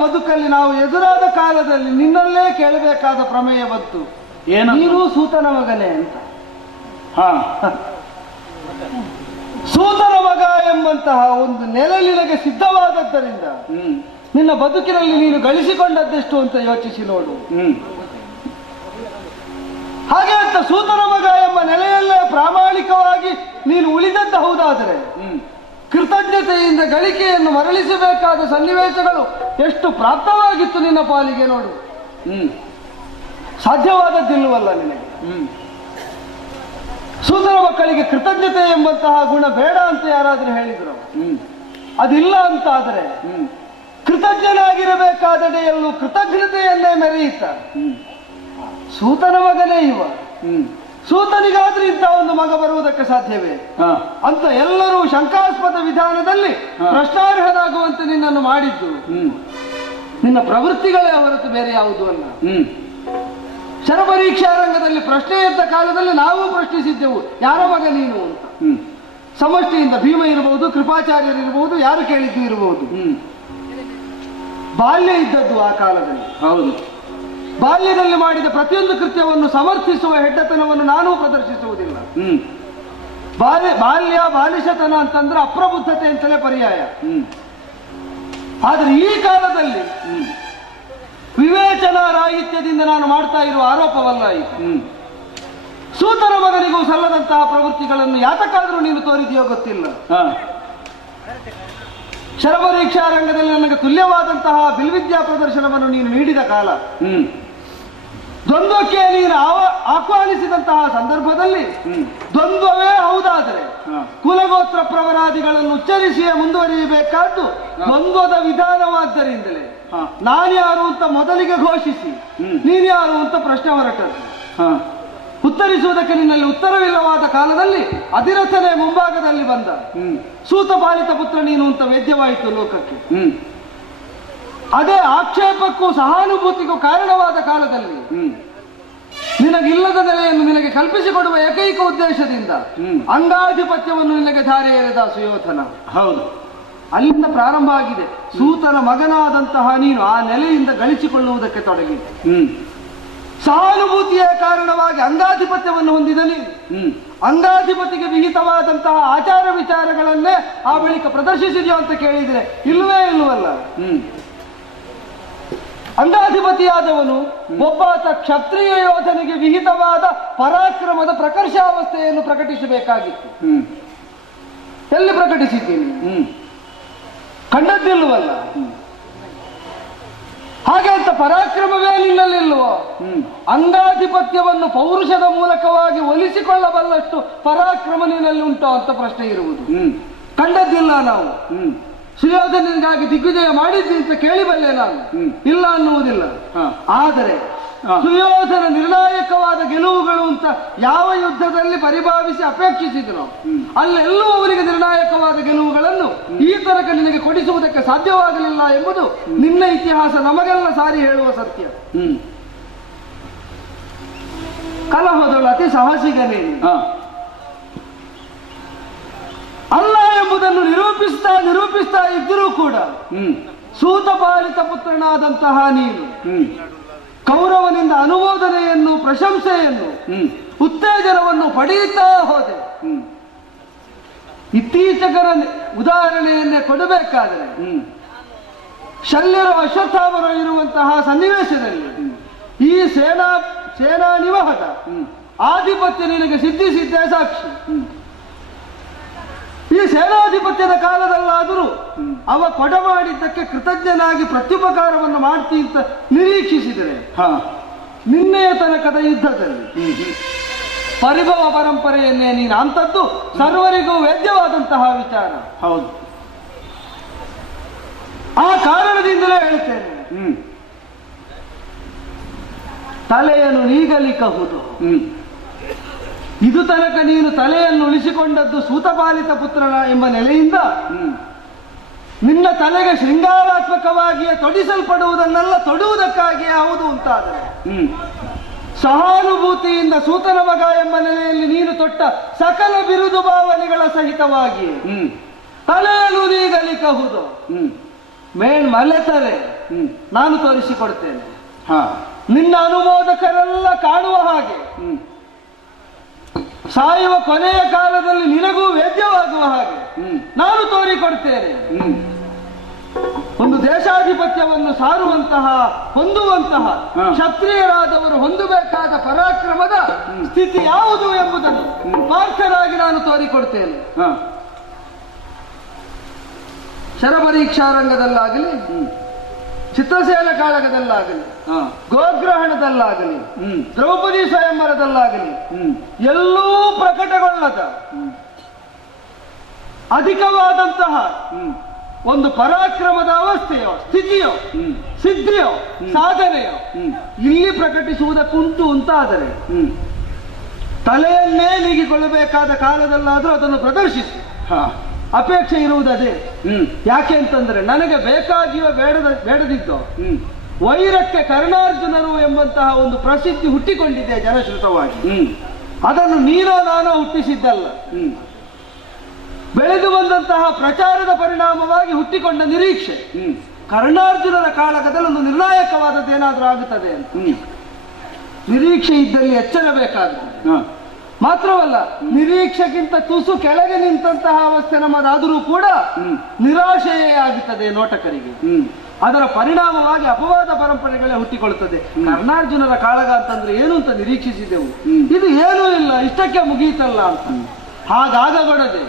ಬದುಕಲ್ಲಿ ನಾವು ಎದುರಾದ ಕಾಲದಲ್ಲಿ ನಿನ್ನಲ್ಲೇ ಕೇಳಬೇಕಾದ ಪ್ರಮೇಯ ಬಂತು. ನೀನು ಸೂತನ ಮಗನೇ ಅಂತ. ಸೂತನ ಮಗ ಎಂಬಂತಹ ಒಂದು ನೆಲೆ ನಿನಗೆ ಸಿದ್ಧವಾದದ್ದರಿಂದ ನಿನ್ನ ಬದುಕಿನಲ್ಲಿ ನೀನು ಗಳಿಸಿಕೊಂಡದ್ದೆಷ್ಟು ಅಂತ ಯೋಚಿಸಿ ನೋಡು. ಹಾಗೆ ಅಂತ ಸೂತನ ಮಗ ಎಂಬ ನೆಲೆಯಲ್ಲೇ ಪ್ರಾಮಾಣಿಕವಾಗಿ ನೀನು ಉಳಿದದ್ದ ಹೌದಾದರೆ ಕೃತಜ್ಞತೆಯಿಂದ ಗಳಿಕೆಯನ್ನು ಮರಳಿಸಬೇಕಾದ ಸನ್ನಿವೇಶಗಳು ಎಷ್ಟು ಪ್ರಾಪ್ತವಾಗಿತ್ತು ನಿನ್ನ ಪಾಲಿಗೆ ನೋಡು. ಸಾಧ್ಯವಾದದ್ದಿಲ್ಲವಲ್ಲ ನಿನಗೆ. ಸೂತನ ಮಕ್ಕಳಿಗೆ ಕೃತಜ್ಞತೆ ಎಂಬಂತಹ ಗುಣ ಬೇಡ ಅಂತ ಯಾರಾದ್ರೂ ಹೇಳಿದ್ರು, ಅದಿಲ್ಲ ಅಂತಾದರೆ ಕೃತಜ್ಞನಾಗಿರಬೇಕಾದಡೆಯಲ್ಲೂ ಕೃತಜ್ಞತೆಯನ್ನೇ ಮೆರೆಯುತ್ತ ಸೂತನ ಮಗನೇ ಇವ, ಸೂತನಿಗಾದ್ರೂ ಇಂಥ ಒಂದು ಮಗ ಬರುವುದಕ್ಕೆ ಸಾಧ್ಯವೇ ಅಂತ ಎಲ್ಲರೂ ಶಂಕಾಸ್ಪದ ವಿಧಾನದಲ್ಲಿ ಪ್ರಶ್ನಾರ್ಹನಾಗುವಂತೆ ನಿನ್ನನ್ನು ಮಾಡಿದ್ದು ನಿನ್ನ ಪ್ರವೃತ್ತಿಗಳೇ ಹೊರತು ಬೇರೆ ಯಾವುದು ಅಲ್ಲ. ಶರಪರೀಕ್ಷಾ ರಂಗದಲ್ಲಿ ಪ್ರಶ್ನೆ ಇದ್ದ ಕಾಲದಲ್ಲಿ ನಾವು ಪ್ರಶ್ನಿಸಿದ್ದೆವು, ಯಾರ ಮಗ ನೀನು ಅಂತ. ಸಮಷ್ಟಿಯಿಂದ ಭೀಮ ಇರಬಹುದು, ಕೃಪಾಚಾರ್ಯರಿರಬಹುದು, ಯಾರು ಕೇಳಿದ್ದು ಇರಬಹುದು. ಬಾಲ್ಯ ಇದ್ದದ್ದು ಆ ಕಾಲದಲ್ಲಿ. ಹೌದು, ಬಾಲ್ಯದಲ್ಲಿ ಮಾಡಿದ ಪ್ರತಿಯೊಂದು ಕೃತ್ಯವನ್ನು ಸಮರ್ಥಿಸುವ ಹೆಡ್ಡತನವನ್ನು ನಾನೂ ಪ್ರದರ್ಶಿಸುವುದಿಲ್ಲ. ಬಾಲ್ಯ ಬಾಲಿಶತನ ಅಂತಂದ್ರೆ ಅಪ್ರಬುದ್ಧತೆ ಅಂತಲೇ ಪರ್ಯಾಯ. ಆದ್ರೆ ಈ ಕಾಲದಲ್ಲಿ ವಿವೇಚನಾ ರಾಹಿತ್ಯದಿಂದ ನಾನು ಮಾಡ್ತಾ ಇರುವ ಆರೋಪವಲ್ಲ ಇದು. ಸೂತನ ಮಗನಿಗೂ ಸಲ್ಲದಂತಹ ಪ್ರವೃತ್ತಿಗಳನ್ನು ಯಾತಕ್ಕಾದ್ರೂ ನೀನು ತೋರಿದೆಯೋ ಗೊತ್ತಿಲ್ಲ. ಶರಪರೀಕ್ಷಾ ರಂಗದಲ್ಲಿ ನನಗೆ ತುಲ್ಯವಾದಂತಹ ಬಿಲ್ವಿದ್ಯಾ ಪ್ರದರ್ಶನವನ್ನು ನೀನು ನೀಡಿದ ಕಾಲ, ದ್ವಂದ್ವಕ್ಕೆ ನೀನು ಆಹ್ವಾನಿಸಿದಂತಹ ಸಂದರ್ಭದಲ್ಲಿ ದ್ವಂದ್ವವೇ ಹೌದಾದರೆ ಕುಲಗೋತ್ರ ಪ್ರವರಾದಿಗಳನ್ನು ಉಚ್ಚರಿಸಿಯೇ ಮುಂದುವರಿಯಬೇಕಾದ್ದು ದ್ವಂದ್ವದ ವಿಧಾನವಾದ್ದರಿಂದಲೇ ನಾನ್ಯಾರು ಅಂತ ಮೊದಲಿಗೆ ಘೋಷಿಸಿ ನೀನ್ಯಾರು ಅಂತ ಪ್ರಶ್ನೆ ಹೊರಟದ್ದು. ಉತ್ತರಿಸುವುದಕ್ಕೆ ನಿನ್ನಲ್ಲಿ ಉತ್ತರವಿಲ್ಲವಾದ ಕಾಲದಲ್ಲಿ ಅಧಿರಥನೇ ಮುಂಭಾಗದಲ್ಲಿ ಬಂದ. ಸೂತ ಪಾಲಿತ ಪುತ್ರ ನೀನು ಅಂತ ವೇದ್ಯವಾಯಿತು ಲೋಕಕ್ಕೆ. ಅದೇ ಆಕ್ಷೇಪಕ್ಕೂ ಸಹಾನುಭೂತಿಗೂ ಕಾರಣವಾದ ಕಾಲದಲ್ಲಿ ನಿನಗಿಲ್ಲದ ನೆಲೆಯನ್ನು ನಿನಗೆ ಕಲ್ಪಿಸಿಕೊಡುವ ಏಕೈಕ ಉದ್ದೇಶದಿಂದ ಅಂಗಾಧಿಪತ್ಯವನ್ನು ನಿನಗೆ ಧಾರೆ ಎರೆದ ಸುಯೋಧನ. ಹೌದು, ಅಲ್ಲಿಂದ ಪ್ರಾರಂಭ ಆಗಿದೆ. ಸೂತನ ಮಗನಾದಂತಹ ನೀನು ಆ ನೆಲೆಯಿಂದ ಗಳಿಸಿಕೊಳ್ಳುವುದಕ್ಕೆ ತೊಡಗಿದೆ. ಸಹಾನುಭೂತಿಯ ಕಾರಣವಾಗಿ ಅಂಗಾಧಿಪತ್ಯವನ್ನು ಹೊಂದಿದ ನೀನು ಅಂಗಾಧಿಪತಿಗೆ ವಿಹಿತವಾದಂತಹ ಆಚಾರ ವಿಚಾರಗಳನ್ನೇ ಆ ಬಳಿಕ ಪ್ರದರ್ಶಿಸಿದೆಯೋ ಅಂತ ಕೇಳಿದ್ರೆ ಇಲ್ಲವೇ ಇಲ್ಲವಲ್ಲ. ಅಂಗಾಧಿಪತಿಯಾದವನು ಒಬ್ಬಾತ ಕ್ಷತ್ರಿಯ ಯೋಧನಿಗೆ ವಿಹಿತವಾದ ಪರಾಕ್ರಮದ ಪ್ರಕರ್ಷಾವಸ್ಥೆಯನ್ನು ಪ್ರಕಟಿಸಬೇಕಾಗಿತ್ತು. ಎಲ್ಲಿ ಪ್ರಕಟಿಸಿದ್ದೀನಿ? ಕಂಡದ್ದಿಲ್ಲವಲ್ಲ. ಹಾಗೆ ಅಂತ ಪರಾಕ್ರಮವೇ ನಿನ್ನಲ್ಲಿಲ್ವೋ? ಅಂಗಾಧಿಪತ್ಯವನ್ನು ಪೌರುಷದ ಮೂಲಕವಾಗಿ ಒಲಿಸಿಕೊಳ್ಳಬಲ್ಲಷ್ಟು ಪರಾಕ್ರಮ ನಿನ್ನಲ್ಲಿ ಉಂಟೋ ಅಂತ ಪ್ರಶ್ನೆ ಇರುವುದು. ಕಂಡದ್ದಿಲ್ಲ ನಾವು. ಸುಯೋಧನಿಗಾಗಿ ದಿಗ್ವಿಜಯ ಮಾಡಿದ್ದಿ ಅಂತ ಕೇಳಿಬಲ್ಲೆ ನಾನು, ಇಲ್ಲ ಅನ್ನುವುದಿಲ್ಲ. ಆದರೆ ಸುಯೋಧನ ನಿರ್ಣಾಯಕವಾದ ಗೆಲುವುಗಳು ಅಂತ ಯಾವ ಯುದ್ಧದಲ್ಲಿ ಪರಿಭಾವಿಸಿ ಅಪೇಕ್ಷಿಸಿದ್ರು ಅಲ್ಲೆಲ್ಲೂ ಅವರಿಗೆ ನಿರ್ಣಾಯಕವಾದ ಗೆಲುವುಗಳನ್ನು ಈ ತನಕ ನಿನಗೆ ಕೊಡಿಸುವುದಕ್ಕೆ ಸಾಧ್ಯವಾಗಲಿಲ್ಲ ಎಂಬುದು ನಿನ್ನ ಇತಿಹಾಸ ನಮಗೆಲ್ಲ ಸಾರಿ ಹೇಳುವ ಸತ್ಯ. ಕಲಹದೊಳು ಅತಿ ಸಾಹಸಿಗನೇ ಅಲ್ಲ ಎಂಬುದನ್ನು ನಿರೂಪಿಸ್ತಾ ಇದ್ದರೂ ಕೂಡ ಸೂತಪಾಲಿತ ಪುತ್ರನಾದಂತಹ ನೀನು ಕೌರವನಿಂದ ಅನುಮೋದನೆಯನ್ನು, ಪ್ರಶಂಸೆಯನ್ನು, ಉತ್ತೇಜನವನ್ನು ಪಡೆಯುತ್ತಾ ಹೋದೆ. ಇತ್ತೀಚೆಗರ ಉದಾಹರಣೆಯನ್ನೇ ಕೊಡಬೇಕಾದರೆ ಶಲ್ಯರು ಅಶ್ವತ್ಥಾಮರು ಇರುವಂತಹ ಸನ್ನಿವೇಶದಲ್ಲಿ ಈ ಸೇನಾ ನಿವಹದ ಆಧಿಪತ್ಯ ನಿನಗೆ ಸಿದ್ಧಿಸಿದ್ದೇ ಸಾಕ್ಷಿ. ಈ ಸೇನಾಧಿಪತ್ಯದ ಕಾಲದಲ್ಲಾದರೂ ಅವ ಕೊಡಮಾಡಿದ್ದಕ್ಕೆ ಕೃತಜ್ಞನಾಗಿ ಪ್ರತ್ಯುಪಕಾರವನ್ನು ಮಾಡ್ತಿ ಅಂತ ನಿರೀಕ್ಷಿಸಿದರೆ ನಿನ್ನೆಯ ತನಕದ ಯುದ್ಧದಲ್ಲಿ ಪರಿಭವ ಪರಂಪರೆಯನ್ನೇ ನೀನು ಅಂತದ್ದು ಸರ್ವರಿಗೂ ವೇದ್ಯವಾದಂತಹ ವಿಚಾರ. ಹೌದು, ಆ ಕಾರಣದಿಂದಲೇ ಹೇಳ್ತೇನೆ, ತಲೆಯನ್ನು ನೀಗಲಿಕ್ಕಹುದು. ಇದು ತನಕ ನೀನು ತಲೆಯನ್ನು ಉಳಿಸಿಕೊಂಡದ್ದು ಸೂತಪಾಲಿತ ಪುತ್ರನ ಎಂಬ ನೆಲೆಯಿಂದ ನಿನ್ನ ತಲೆಗೆ ಶೃಂಗಾರಾತ್ಮಕವಾಗಿಯೇ ತೊಡಿಸಲ್ಪಡುವುದನ್ನೆಲ್ಲ ತೊಡುವುದಕ್ಕಾಗಿಯೇ ಹೌದು ಅಂತಾದರೆ ಸಹಾನುಭೂತಿಯಿಂದ ಸೂತನ ಮಗ ಎಂಬ ನೆಲೆಯಲ್ಲಿ ನೀನು ತೊಟ್ಟ ಸಕಲ ಬಿರುದು ಭಾವನೆಗಳ ಸಹಿತವಾಗಿ ತಲೆಯನ್ನು ನೀಗಲಿಕ್ಕಹುದು. ಮಲೆತರೆ ನಾನು ತೋರಿಸಿಕೊಡ್ತೇನೆ. ನಿನ್ನ ಅನುಮೋದಕರೆಲ್ಲ ಕಾಣುವ ಹಾಗೆ, ಸಾಯುವ ಕೊನೆಯ ಕಾಲದಲ್ಲಿ ನಿನಗೂ ವೇದ್ಯವಾಗುವ ಹಾಗೆ ನಾನು ತೋರಿಕೊಡ್ತೇನೆ. ಒಂದು ದೇಶಾಧಿಪತ್ಯವನ್ನು ಸಾರುವಂತಹ, ಹೊಂದುವಂತಹ ಕ್ಷತ್ರಿಯರಾದವರು ಹೊಂದಬೇಕಾದ ಪರಾಕ್ರಮದ ಸ್ಥಿತಿ ಯಾವುದು ಎಂಬುದನ್ನು ಪಾರ್ಥರಾಗಿ ನಾನು ತೋರಿಕೊಡ್ತೇನೆ. ಶರಪರೀಕ್ಷಾರಂಗದಲ್ಲಾಗಲಿ, ಚಿತ್ರಸೇನ ಕಾಳಗದಲ್ಲಾಗಲಿ, ಗೋಗ್ರಹಣದಲ್ಲಾಗಲಿ, ದ್ರೌಪದಿ ಸ್ವಯಂವರದಲ್ಲಾಗಲಿ ಎಲ್ಲೂ ಪ್ರಕಟಗೊಳ್ಳದ ಅಧಿಕವಾದಂತಹ ಒಂದು ಪರಾಕ್ರಮದ ಅವಸ್ಥೆಯೋ, ಸ್ಥಿತಿಯೋ, ಸಿದ್ಧಿಯೋ, ಸಾಧನೆಯೋ ಇಲ್ಲಿ ಪ್ರಕಟಿಸುವುದಕ್ಕುಂಟು ಅಂತಾದರೆ ತಲೆಯನ್ನೇ ನೀಗಿಕೊಳ್ಳಬೇಕಾದ ಕಾಲದಲ್ಲಾದರೂ ಅದನ್ನು ಪ್ರದರ್ಶಿಸಿ ಅಪೇಕ್ಷೆ ಇರುವುದೇ. ಯಾಕೆ ಅಂತಂದ್ರೆ ನನಗೆ ಬೇಕಾಗಿಯೋ ಬೇಡದಿದ್ದೋ ವೈರಕ್ಕೆ ಕರ್ಣಾರ್ಜುನರು ಎಂಬಂತಹ ಒಂದು ಪ್ರಸಿದ್ಧಿ ಹುಟ್ಟಿಕೊಂಡಿದೆ ಜನಶ್ರುತವಾಗಿ. ಅದನ್ನು ನೀನೋ ನಾನೋ ಹುಟ್ಟಿಸಿದ್ದಲ್ಲ, ಬೆಳೆದು ಬಂದಂತಹ ಪ್ರಚಾರದ ಪರಿಣಾಮವಾಗಿ ಹುಟ್ಟಿಕೊಂಡ ನಿರೀಕ್ಷೆ. ಕರ್ಣಾರ್ಜುನರ ಕಾಳಗದಲ್ಲಿ ಒಂದು ನಿರ್ಣಾಯಕವಾದದ್ದು ಏನಾದರೂ ಆಗುತ್ತದೆ ಅಂತ ನಿರೀಕ್ಷೆ ಇದ್ದಲ್ಲಿ ಎಚ್ಚರಬೇಕಾಗುತ್ತದೆ. ಮಾತ್ರವಲ್ಲ, ನಿರೀಕ್ಷೆಗಿಂತ ತುಸು ಕೆಳಗೆ ನಿಂತಹ ಅವಸ್ಥೆ ನಮ್ಮದಾದರೂ ಕೂಡ ನಿರಾಶೆಯೇ ಆಗುತ್ತದೆ ನೋಟಕರಿಗೆ. ಅದರ ಪರಿಣಾಮವಾಗಿ ಅಪವಾದ ಪರಂಪರೆಗಳೇ ಹುಟ್ಟಿಕೊಳ್ಳುತ್ತದೆ. ಕರ್ಣಾರ್ಜುನರ ಕಾಳಗ ಅಂತಂದ್ರೆ ಏನು ಅಂತ ನಿರೀಕ್ಷಿಸಿದೆವು, ಇದು ಏನೂ ಇಲ್ಲ, ಇಷ್ಟಕ್ಕೆ ಮುಗಿಯಿತಲ್ಲ ಅಂತ. ಹಾಗಾಗಗೊಡದೆ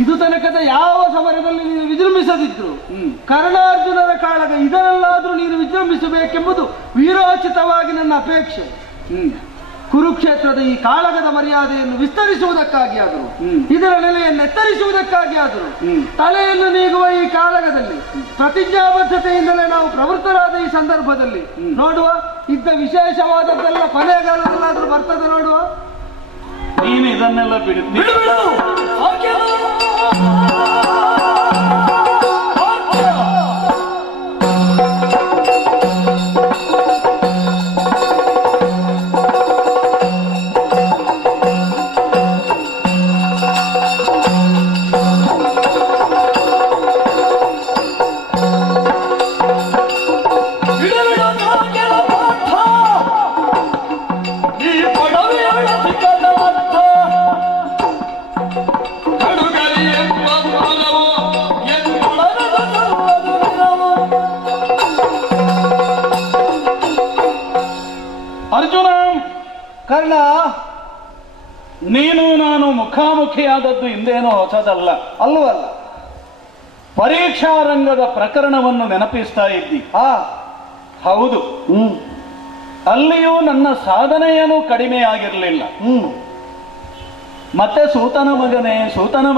ಇದು ತನಕದ ಯಾವ ಸಮರದಲ್ಲಿ ನೀನು ವಿಜೃಂಭಿಸದಿದ್ರು ಕರ್ಣಾರ್ಜುನರ ಕಾಳಗ ಇದರಲ್ಲಾದ್ರೂ ನೀನು ವಿಜೃಂಭಿಸಬೇಕೆಂಬುದು ವೀರೋಚಿತವಾಗಿ ನನ್ನ ಅಪೇಕ್ಷೆ. ಕುರುಕ್ಷೇತ್ರದ ಈ ಕಾಳಗದ ಮರ್ಯಾದೆಯನ್ನು ವಿಸ್ತರಿಸುವುದಕ್ಕಾಗಿ ಆದರೂ, ಇದರ ನೆಲೆಯನ್ನು ಎತ್ತರಿಸುವುದಕ್ಕಾಗಿ ಆದರೂ ತಲೆಯನ್ನು ನೀಗುವ ಈ ಕಾಳಗದಲ್ಲಿ ಪ್ರತಿಜ್ಞಾಬದ್ಧತೆಯಿಂದಲೇ ನಾವು ಪ್ರವೃತ್ತರಾದ ಈ ಸಂದರ್ಭದಲ್ಲಿ ನೋಡುವ ಇದ್ದ ವಿಶೇಷವಾದದ್ದೆಲ್ಲ ಕೊನೆಗಾಲದಲ್ಲಾದ್ರೂ ಬರ್ತದೆ ನೋಡುವ. ನೀನು ಇದನ್ನೆಲ್ಲ ಬಿಡು. ಅರ್ಜುನ, ಕರ್ಣ, ನೀನು ನಾನು ಮುಖಾಮುಖಿಯಾದದ್ದು ಹಿಂದೇನೋ ಹೊಸದಲ್ಲ ಅಲ್ಲವಲ್ಲ. ಪರೀಕ್ಷಾ ರಂಗದ ಪ್ರಕರಣವನ್ನು ನೆನಪಿಸ್ತಾ ಇದ್ದಿ. ಹೌದು, ಅಲ್ಲಿಯೂ ನನ್ನ ಸಾಧನೆಯೇನೂ ಕಡಿಮೆಯಾಗಿರಲಿಲ್ಲ. ಮತ್ತೆ ಸೂತನ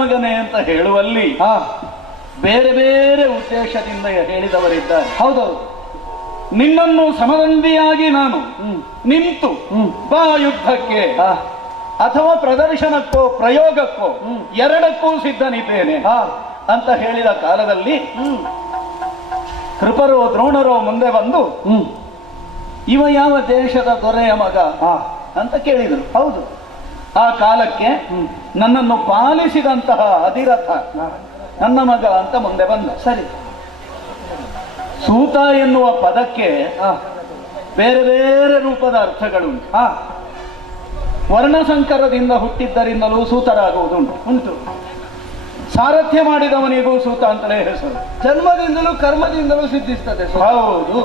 ಮಗನೇ ಅಂತ ಹೇಳುವಲ್ಲಿ ಬೇರೆ ಬೇರೆ ಉದ್ದೇಶದಿಂದ ಹೇಳಿದವರಿದ್ದಾರೆ. ಹೌದೌದು. ನಿನ್ನನ್ನು ಸಮದಂಡಿಯಾಗಿ ನಾನು ನಿಂತು ಬಾ ಯುದ್ಧಕ್ಕೆ ಅಥವಾ ಪ್ರದರ್ಶನಕ್ಕೋ ಪ್ರಯೋಗಕ್ಕೋ ಎರಡಕ್ಕೂ ಸಿದ್ಧನಿದ್ದೇನೆ ಅಂತ ಹೇಳಿದ ಕಾಲದಲ್ಲಿ ಕೃಪರೋ ದ್ರೋಣರೋ ಮುಂದೆ ಬಂದು ಇವ ಯಾವ ದೇಶದ ದೊರೆಯ ಮಗ, ಅಂತ ಕೇಳಿದರು. ಹೌದು. ಆ ಕಾಲಕ್ಕೆ ನನ್ನನ್ನು ಪಾಲಿಸಿದಂತಹ ಅಧಿರಥ ನನ್ನ ಮಗ ಅಂತ ಮುಂದೆ ಬಂದ. ಸರಿ. ಸೂತ ಎನ್ನುವ ಪದಕ್ಕೆ ಬೇರೆ ಬೇರೆ ರೂಪದ ಅರ್ಥಗಳುಂಟು. ವರ್ಣಸಂಕರದಿಂದ ಹುಟ್ಟಿದ್ದರಿಂದಲೂ ಸೂತರಾಗುವುದುಂಟು. ಉಂಟು. ಸಾರಥ್ಯ ಮಾಡಿದವನಿಗೂ ಸೂತ ಅಂತಲೇ ಹೆಸರು. ಜನ್ಮದಿಂದಲೂ ಕರ್ಮದಿಂದಲೂ ಸಿದ್ಧಿಸ್ತದೆ. ಹೌದು.